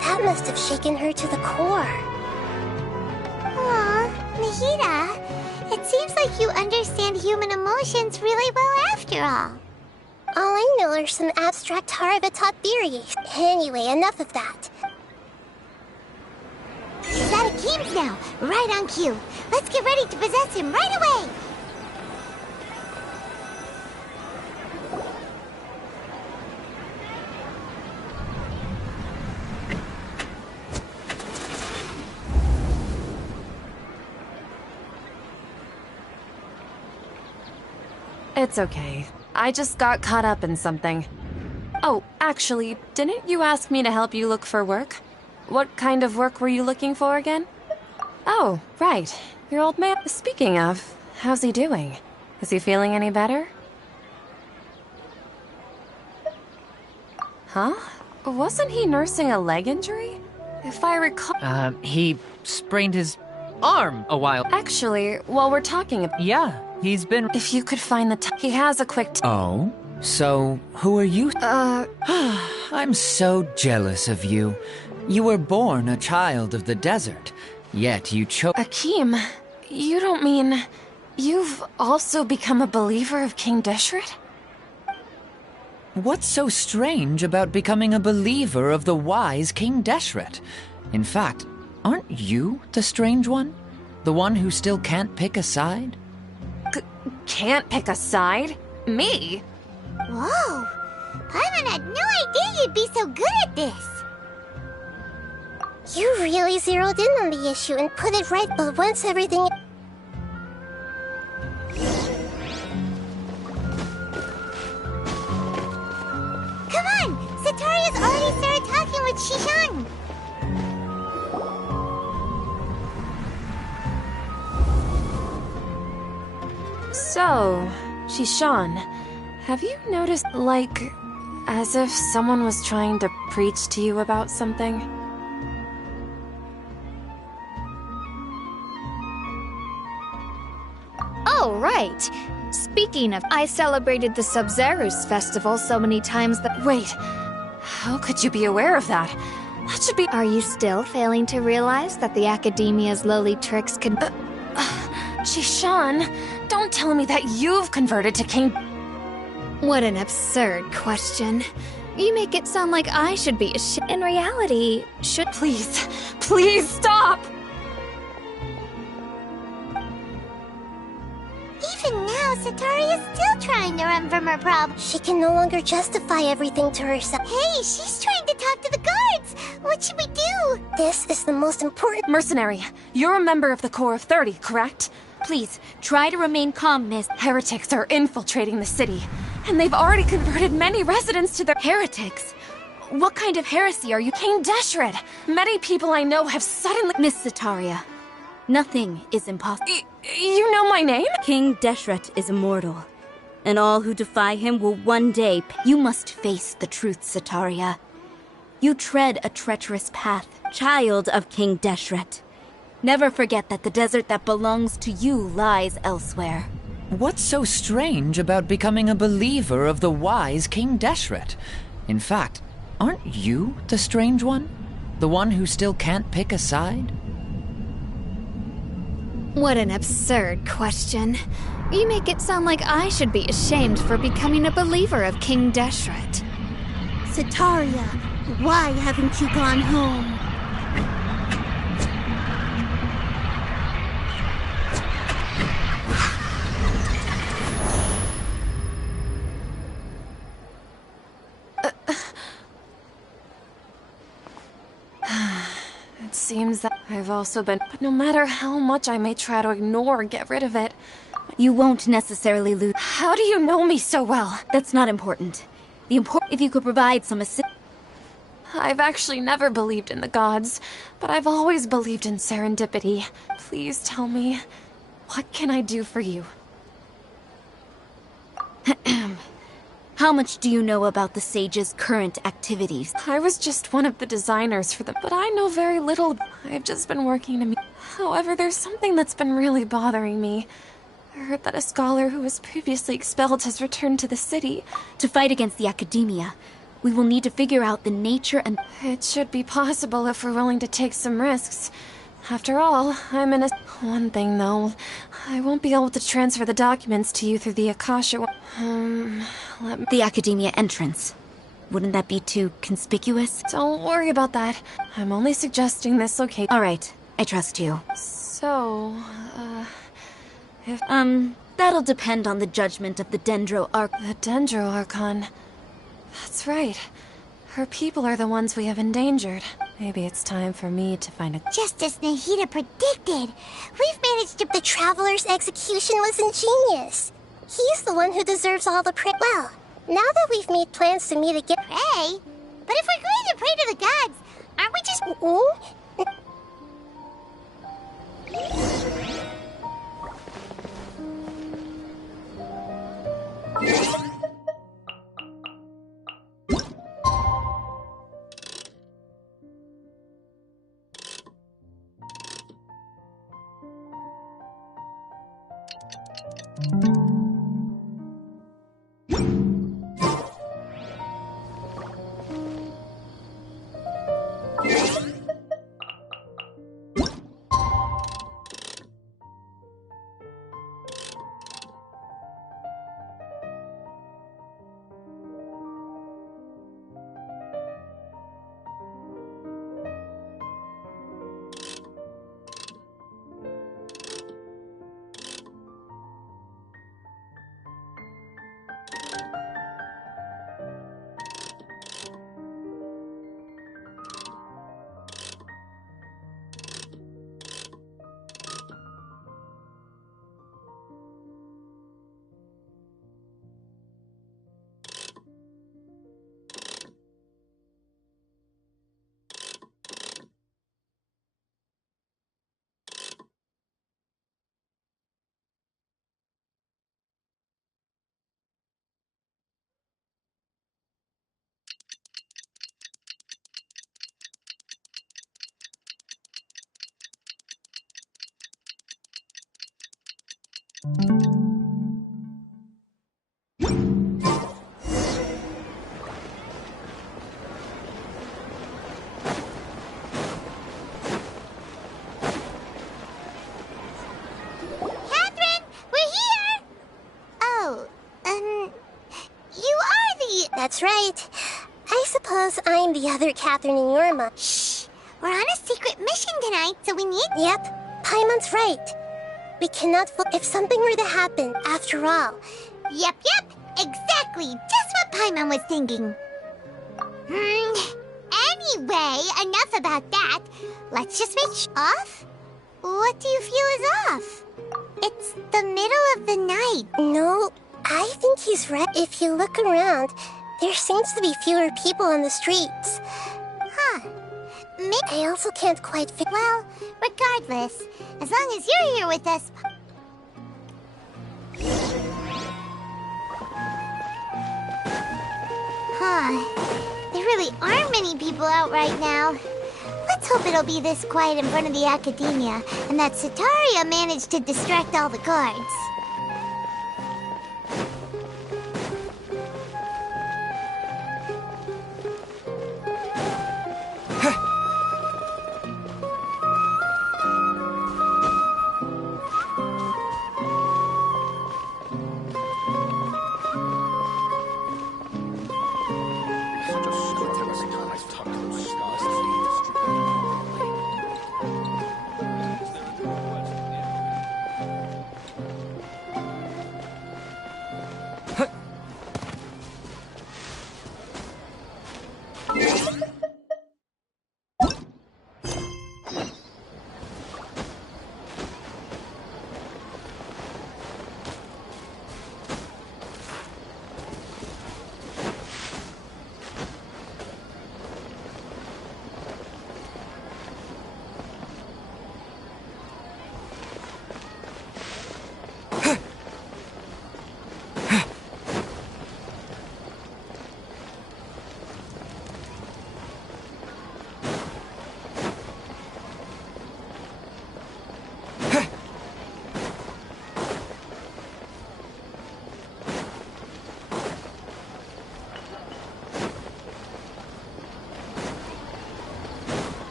that must have shaken her to the core. Aw, Nahida, it seems like you understand human emotions really well after all. All I know are some abstract Haravatot theories. Anyway, enough of that. He's out of games now, right on cue. Let's get ready to possess him right away! It's okay. I just got caught up in something. Oh, actually, didn't you ask me to help you look for work? What kind of work were you looking for again? Oh, right. Your old man. Speaking of, how's he doing? Is he feeling any better? Huh? Wasn't he nursing a leg injury? If I recall... He sprained his arm a while. Actually, while we're talking... Yeah, he's been... If you could find the he has a quick... Oh? So, who are you? I'm so jealous of you. You were born a child of the desert, yet you chose... Akeem, you don't mean... You've also become a believer of King Deshret? What's so strange about becoming a believer of the wise King Deshret? In fact, aren't you the strange one? The one who still can't pick a side? Can't pick a side? Me? Whoa! Paimon had no idea you'd be so good at this! You really zeroed in on the issue and put it right, but once everything... Come on! Sataria's already started talking with Shishan! So, Shishan, have you noticed, like, as if someone was trying to preach to you about something? Oh, right. Speaking of, I celebrated the Sub-Zerus festival so many times that— Wait, how could you be aware of that? That should be— Are you still failing to realize that the Academia's lowly tricks can— Shishan, don't tell me that you've converted to King— What an absurd question. You make it sound like I should be ashamed. In reality, should— Please stop! Even now, Sataria's still trying to run from her problem. She can no longer justify everything to herself. Hey, she's trying to talk to the guards! What should we do? This is the most important— Mercenary, you're a member of the Corps of 30, correct? Please, try to remain calm, miss. Heretics are infiltrating the city, and they've already converted many residents to their— Heretics? What kind of heresy are you— King Deshret! Many people I know have suddenly— Miss Sataria, nothing is impossible. You know my name? King Deshret is immortal, and all who defy him will one day— You must face the truth, Sataria. You tread a treacherous path, child of King Deshret. Never forget that the desert that belongs to you lies elsewhere. What's so strange about becoming a believer of the wise King Deshret? In fact, aren't you the strange one? The one who still can't pick a side? What an absurd question. You make it sound like I should be ashamed for becoming a believer of King Deshret. Sataria, why haven't you gone home? It seems that I've also been— But no matter how much I may try to ignore or get rid of it— You won't necessarily lose— How do you know me so well? That's not important. If you could provide some assistance— I've actually never believed in the gods, but I've always believed in serendipity. Please tell me, what can I do for you? How much do you know about the Sage's current activities? I was just one of the designers for them, but I know very little. I've just been working to meet. However, there's something that's been really bothering me. I heard that a scholar who was previously expelled has returned to the city. To fight against the Academia, we will need to figure out the nature and— It should be possible if we're willing to take some risks. After all, I'm in a— One thing, though. I won't be able to transfer the documents to you through the Akasha— The Academia entrance. Wouldn't that be too conspicuous? Don't worry about that. I'm only suggesting this location. Alright, I trust you. So, if— That'll depend on the judgment of the Dendro Archon. The Dendro Archon. That's right. Her people are the ones we have endangered. Maybe it's time for me to find a— Just as Nahida predicted, we've managed to— The Traveler's execution was ingenious. He's the one who deserves all the praise. Well, Now that we've made plans to meet again... Pray? But if we're going to pray to the gods, aren't we just... That's right. I suppose I'm the other Catherine in Yorma. Shh! We're on a secret mission tonight, so we need... Yep, Paimon's right. We cannot if something were to happen, after all. Yep, exactly. Just what Paimon was thinking. Anyway, enough about that. Let's just make off? What do you feel is off? It's the middle of the night. No, I think he's right. If you look around, there seems to be fewer people on the streets. Huh. I also can't quite figure... Well, regardless, as long as you're here with us... There really aren't many people out right now. Let's hope it'll be this quiet in front of the Academia, and that Sataria managed to distract all the guards.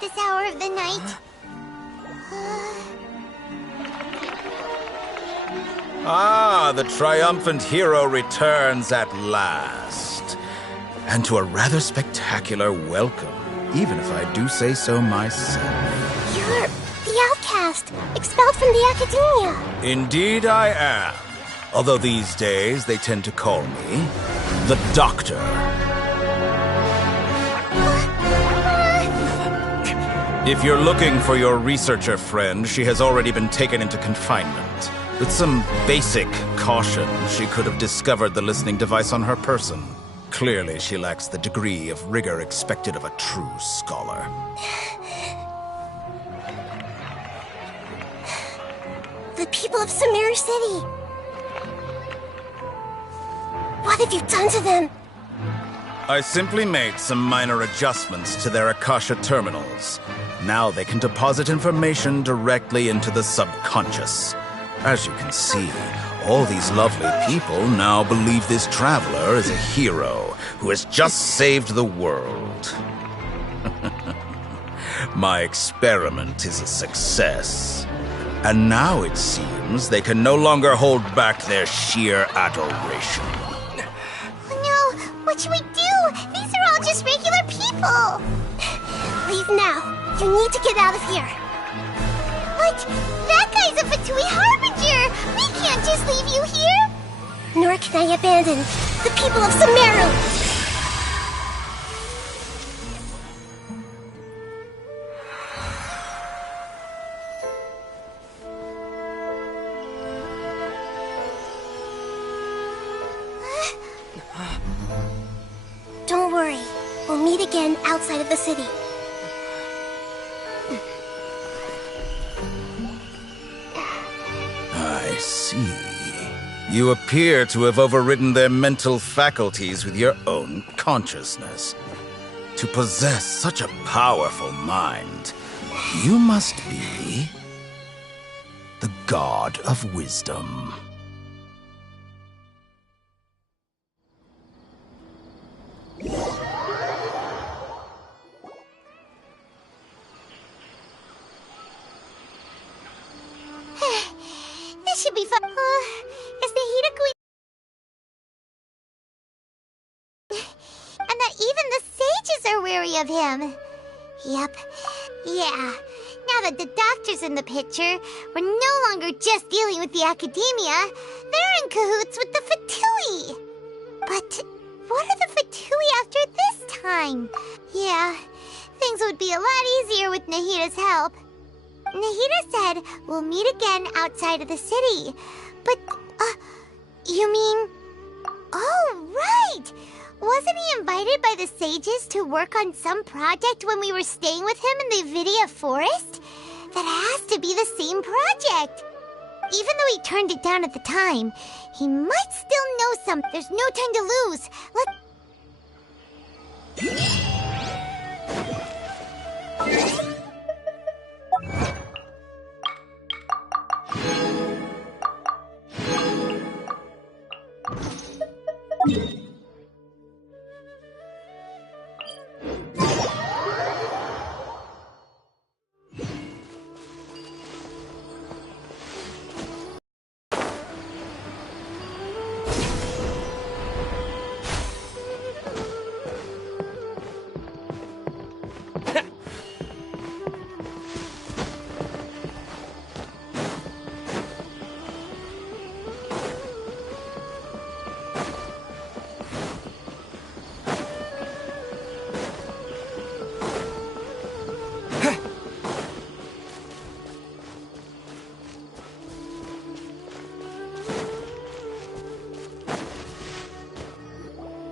This hour of the night. Ah, the triumphant hero returns at last. And to a rather spectacular welcome, even if I do say so myself. You're the outcast, expelled from the academia. Indeed I am. Although these days they tend to call me the Doctor. If you're looking for your researcher friend, she has already been taken into confinement. With some basic caution, she could have discovered the listening device on her person. Clearly, she lacks the degree of rigor expected of a true scholar. The people of Sumeru City. What have you done to them? I simply made some minor adjustments to their Akasha terminals. Now they can deposit information directly into the subconscious. As you can see, all these lovely people now believe this traveler is a hero who has just saved the world. My experiment is a success. And now it seems they can no longer hold back their sheer adoration. No, what should we do? These are all just regular people. Leave now. You need to get out of here. But that guy's a Fatui Harbinger. We can't just leave you here. Nor can I abandon the people of Sumeru. Don't worry. We'll meet again outside of the city. I see. You appear to have overridden their mental faculties with your own consciousness. To possess such a powerful mind, you must be the God of Wisdom. This should be fun. Is Nahida going? And that even the sages are wary of him. Yep. Yeah. Now that the doctor's in the picture, we're no longer just dealing with the academia. They're in cahoots with the Fatui. But what are the Fatui after this time? Yeah, things would be a lot easier with Nahida's help. Nahida said we'll meet again outside of the city. But, you mean... Oh, right! Wasn't he invited by the sages to work on some project when we were staying with him in the Vidya forest? That has to be the same project. Even though he turned it down at the time, he might still know something. There's no time to lose.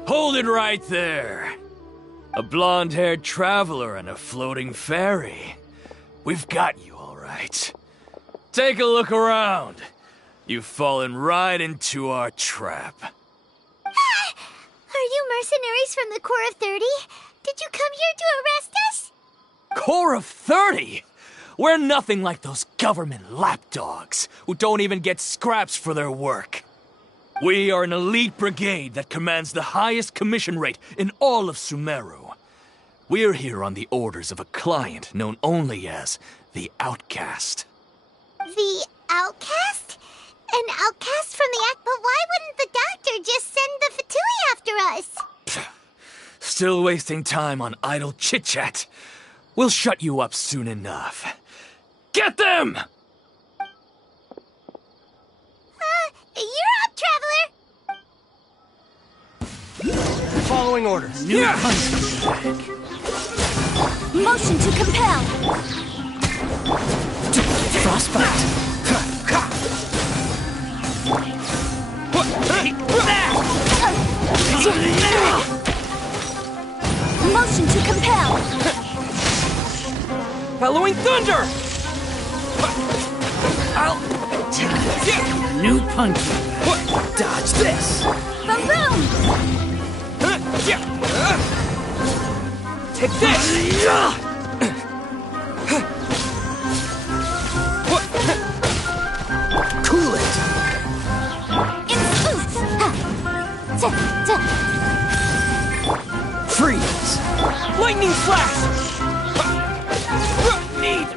Hold it right there. A blonde-haired traveler and a floating fairy. We've got you, all right. Take a look around. You've fallen right into our trap. Are you mercenaries from the Corps of 30? Did you come here to arrest us? Corps of 30? We're nothing like those government lapdogs who don't even get scraps for their work. We are an elite brigade that commands the highest commission rate in all of Sumeru. We're here on the orders of a client known only as the Outcast. The Outcast? an outcast from the act, but why wouldn't the doctor just send the Fatui after us? Still wasting time on idle chit-chat. We'll shut you up soon enough. Get them! You're up, Traveler! Following orders. New Motion to compel. Frostbite. Motion to compel. Bellowing thunder. New punch. Dodge this. Boom boom. Take this. Cool it. Freeze. Lightning flash. Need.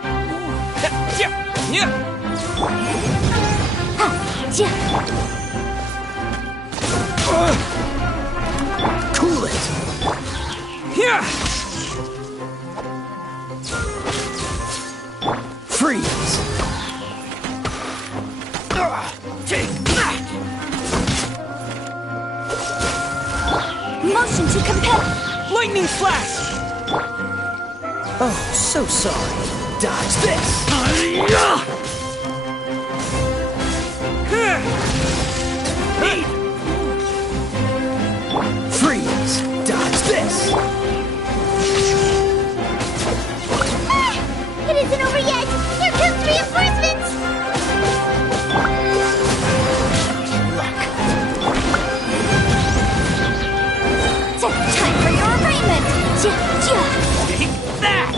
Cool it. Freeze. Take that. Motion to compel. Lightning flash. Oh, so sorry. Dodge this. Need. Freeze. Dodge this. It isn't over yet! Here comes reinforcements! Time for your arraignment. Take that.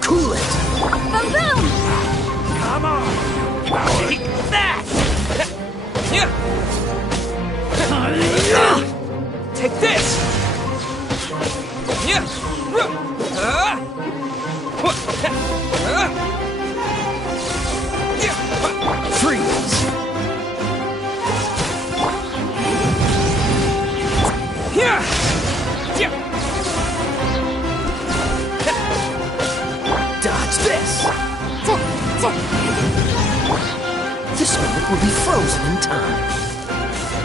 Cool it. Boom boom. Come on. Take that. Take this. Freeze. Dodge this. This moment will be frozen in time.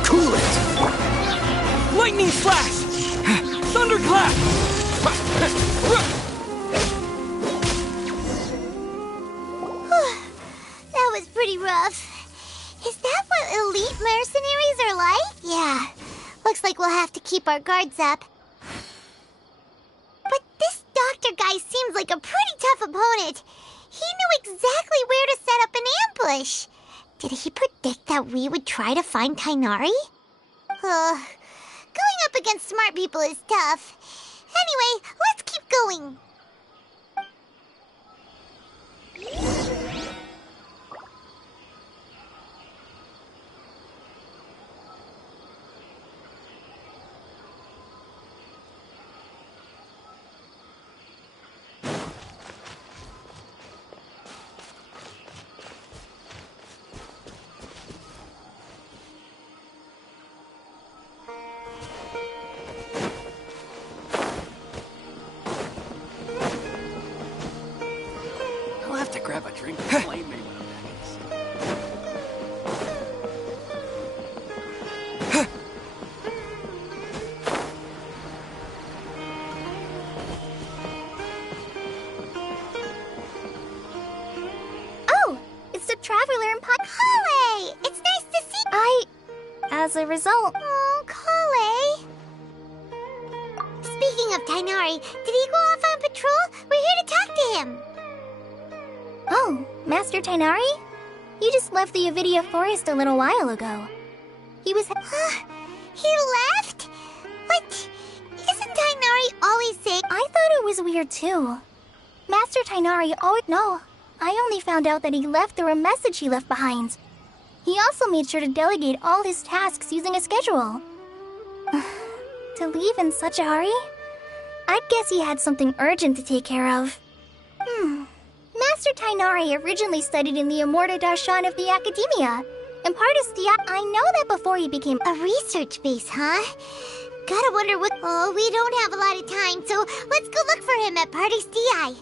Cool it. Lightning flash. Thunderclap. That was pretty rough. Is that what elite mercenaries are like? Yeah. Looks like we'll have to keep our guards up. But this doctor guy seems like a pretty tough opponent. He knew exactly where to set up an ambush. Did he predict that we would try to find Tainari? Going up against smart people is tough. Anyway, let's keep going. I'll have to grab a drink and blame me when I'm Oh, it's the Traveler and Kale! It's nice to see— As a result... Oh, Kale! Speaking of Tainari, did he go off on patrol? We're here to talk to him. Oh, Master Tainari? You just left the Avidia Forest a little while ago. He was... He left? But isn't Tainari always saying— I thought it was weird too. Master Tainari always... No, I only found out that he left through a message he left behind. He also made sure to delegate all his tasks using a schedule. To leave in such a hurry? I'd guess he had something urgent to take care of. Master Tainari originally studied in the Immorta Darshan of the Academia. And Pardis Di, I know that before he became A research base, huh? Gotta wonder what... Oh, we don't have a lot of time, so let's go look for him at Pardis Di.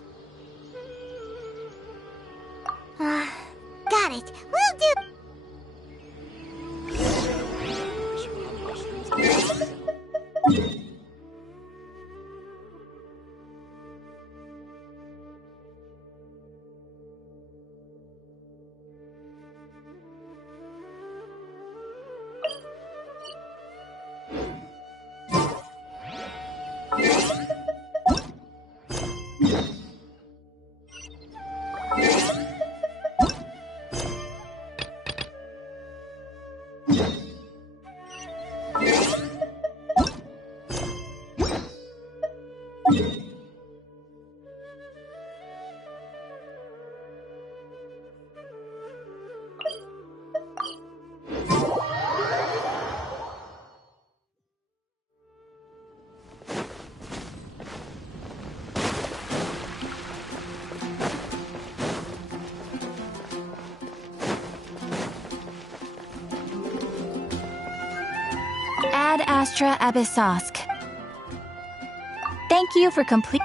Got it. Will do. Ad Astra Abyssosk. Thank you for complete.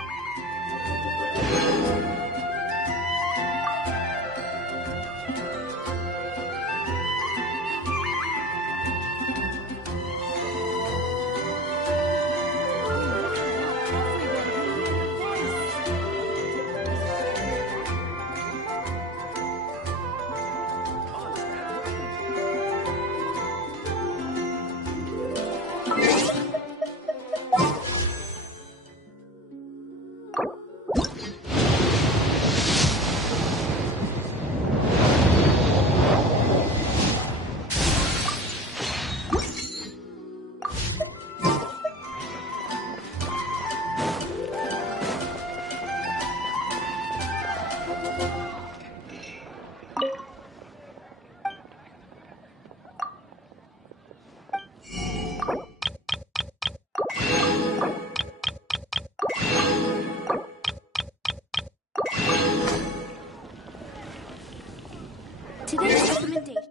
Today's recommendation.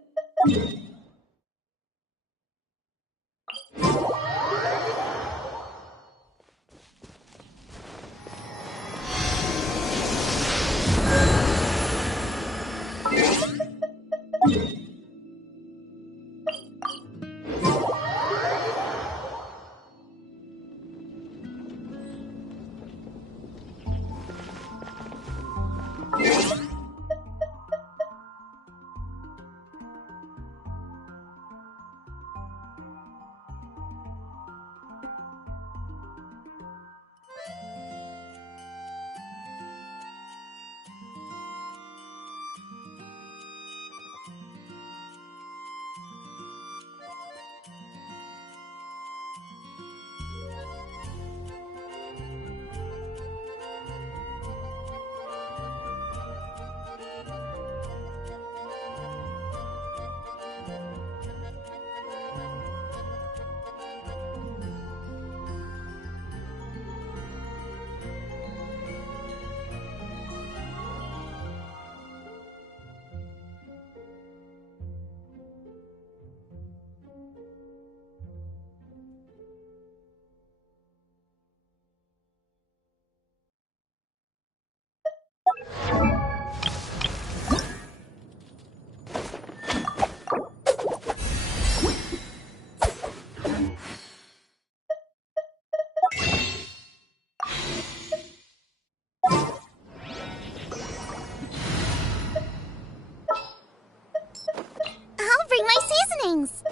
I'll bring my seasonings.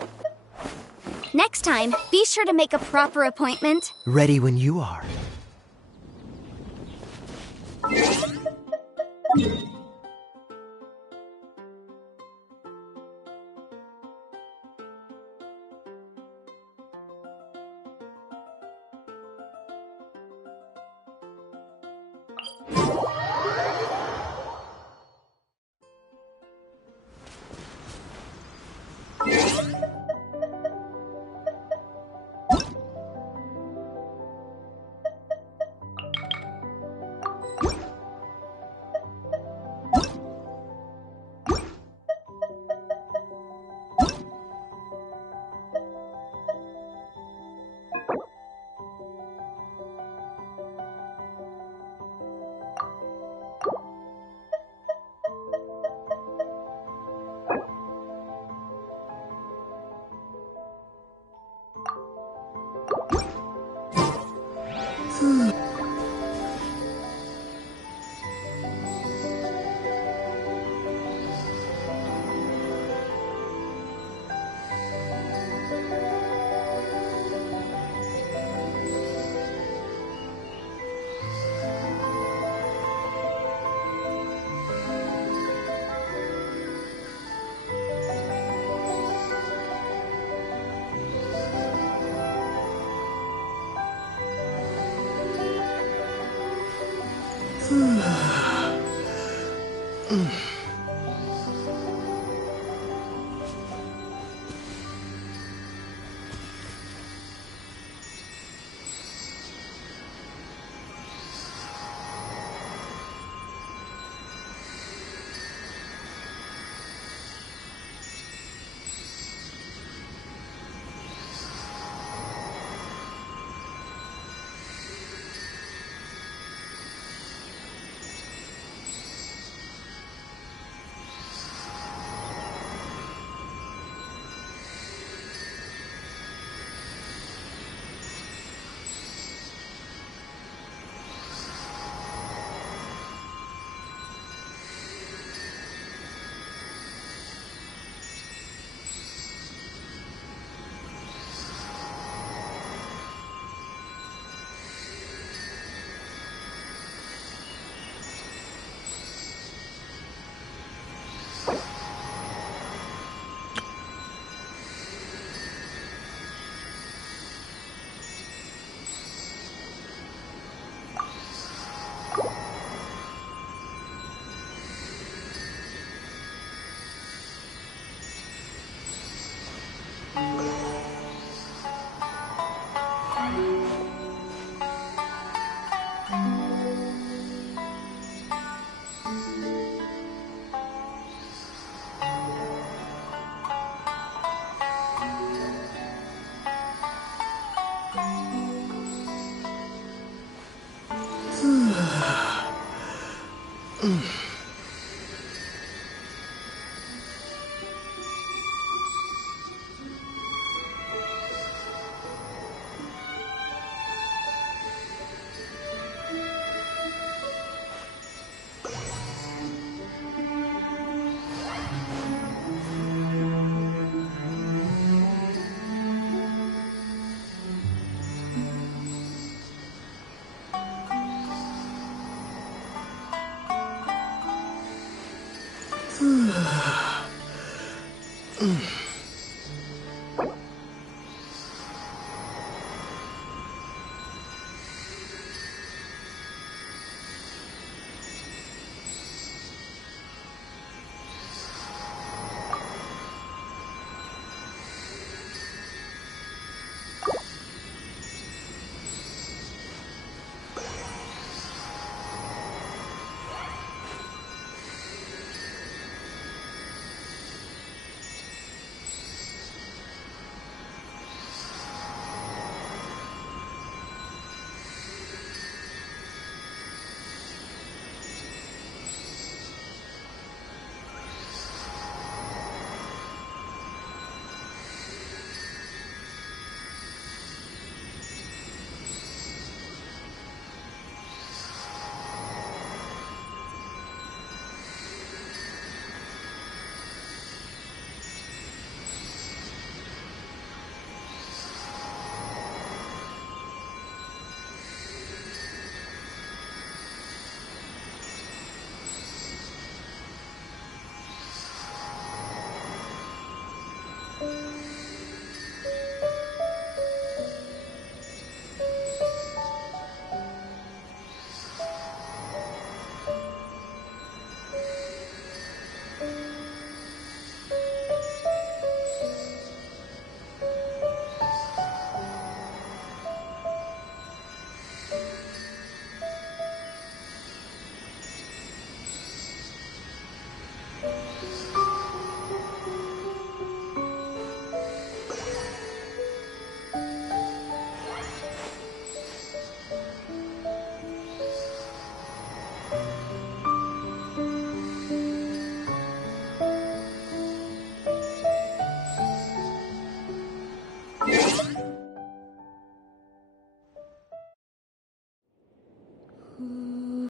Next time, be sure to make a proper appointment. Ready when you are. Mm.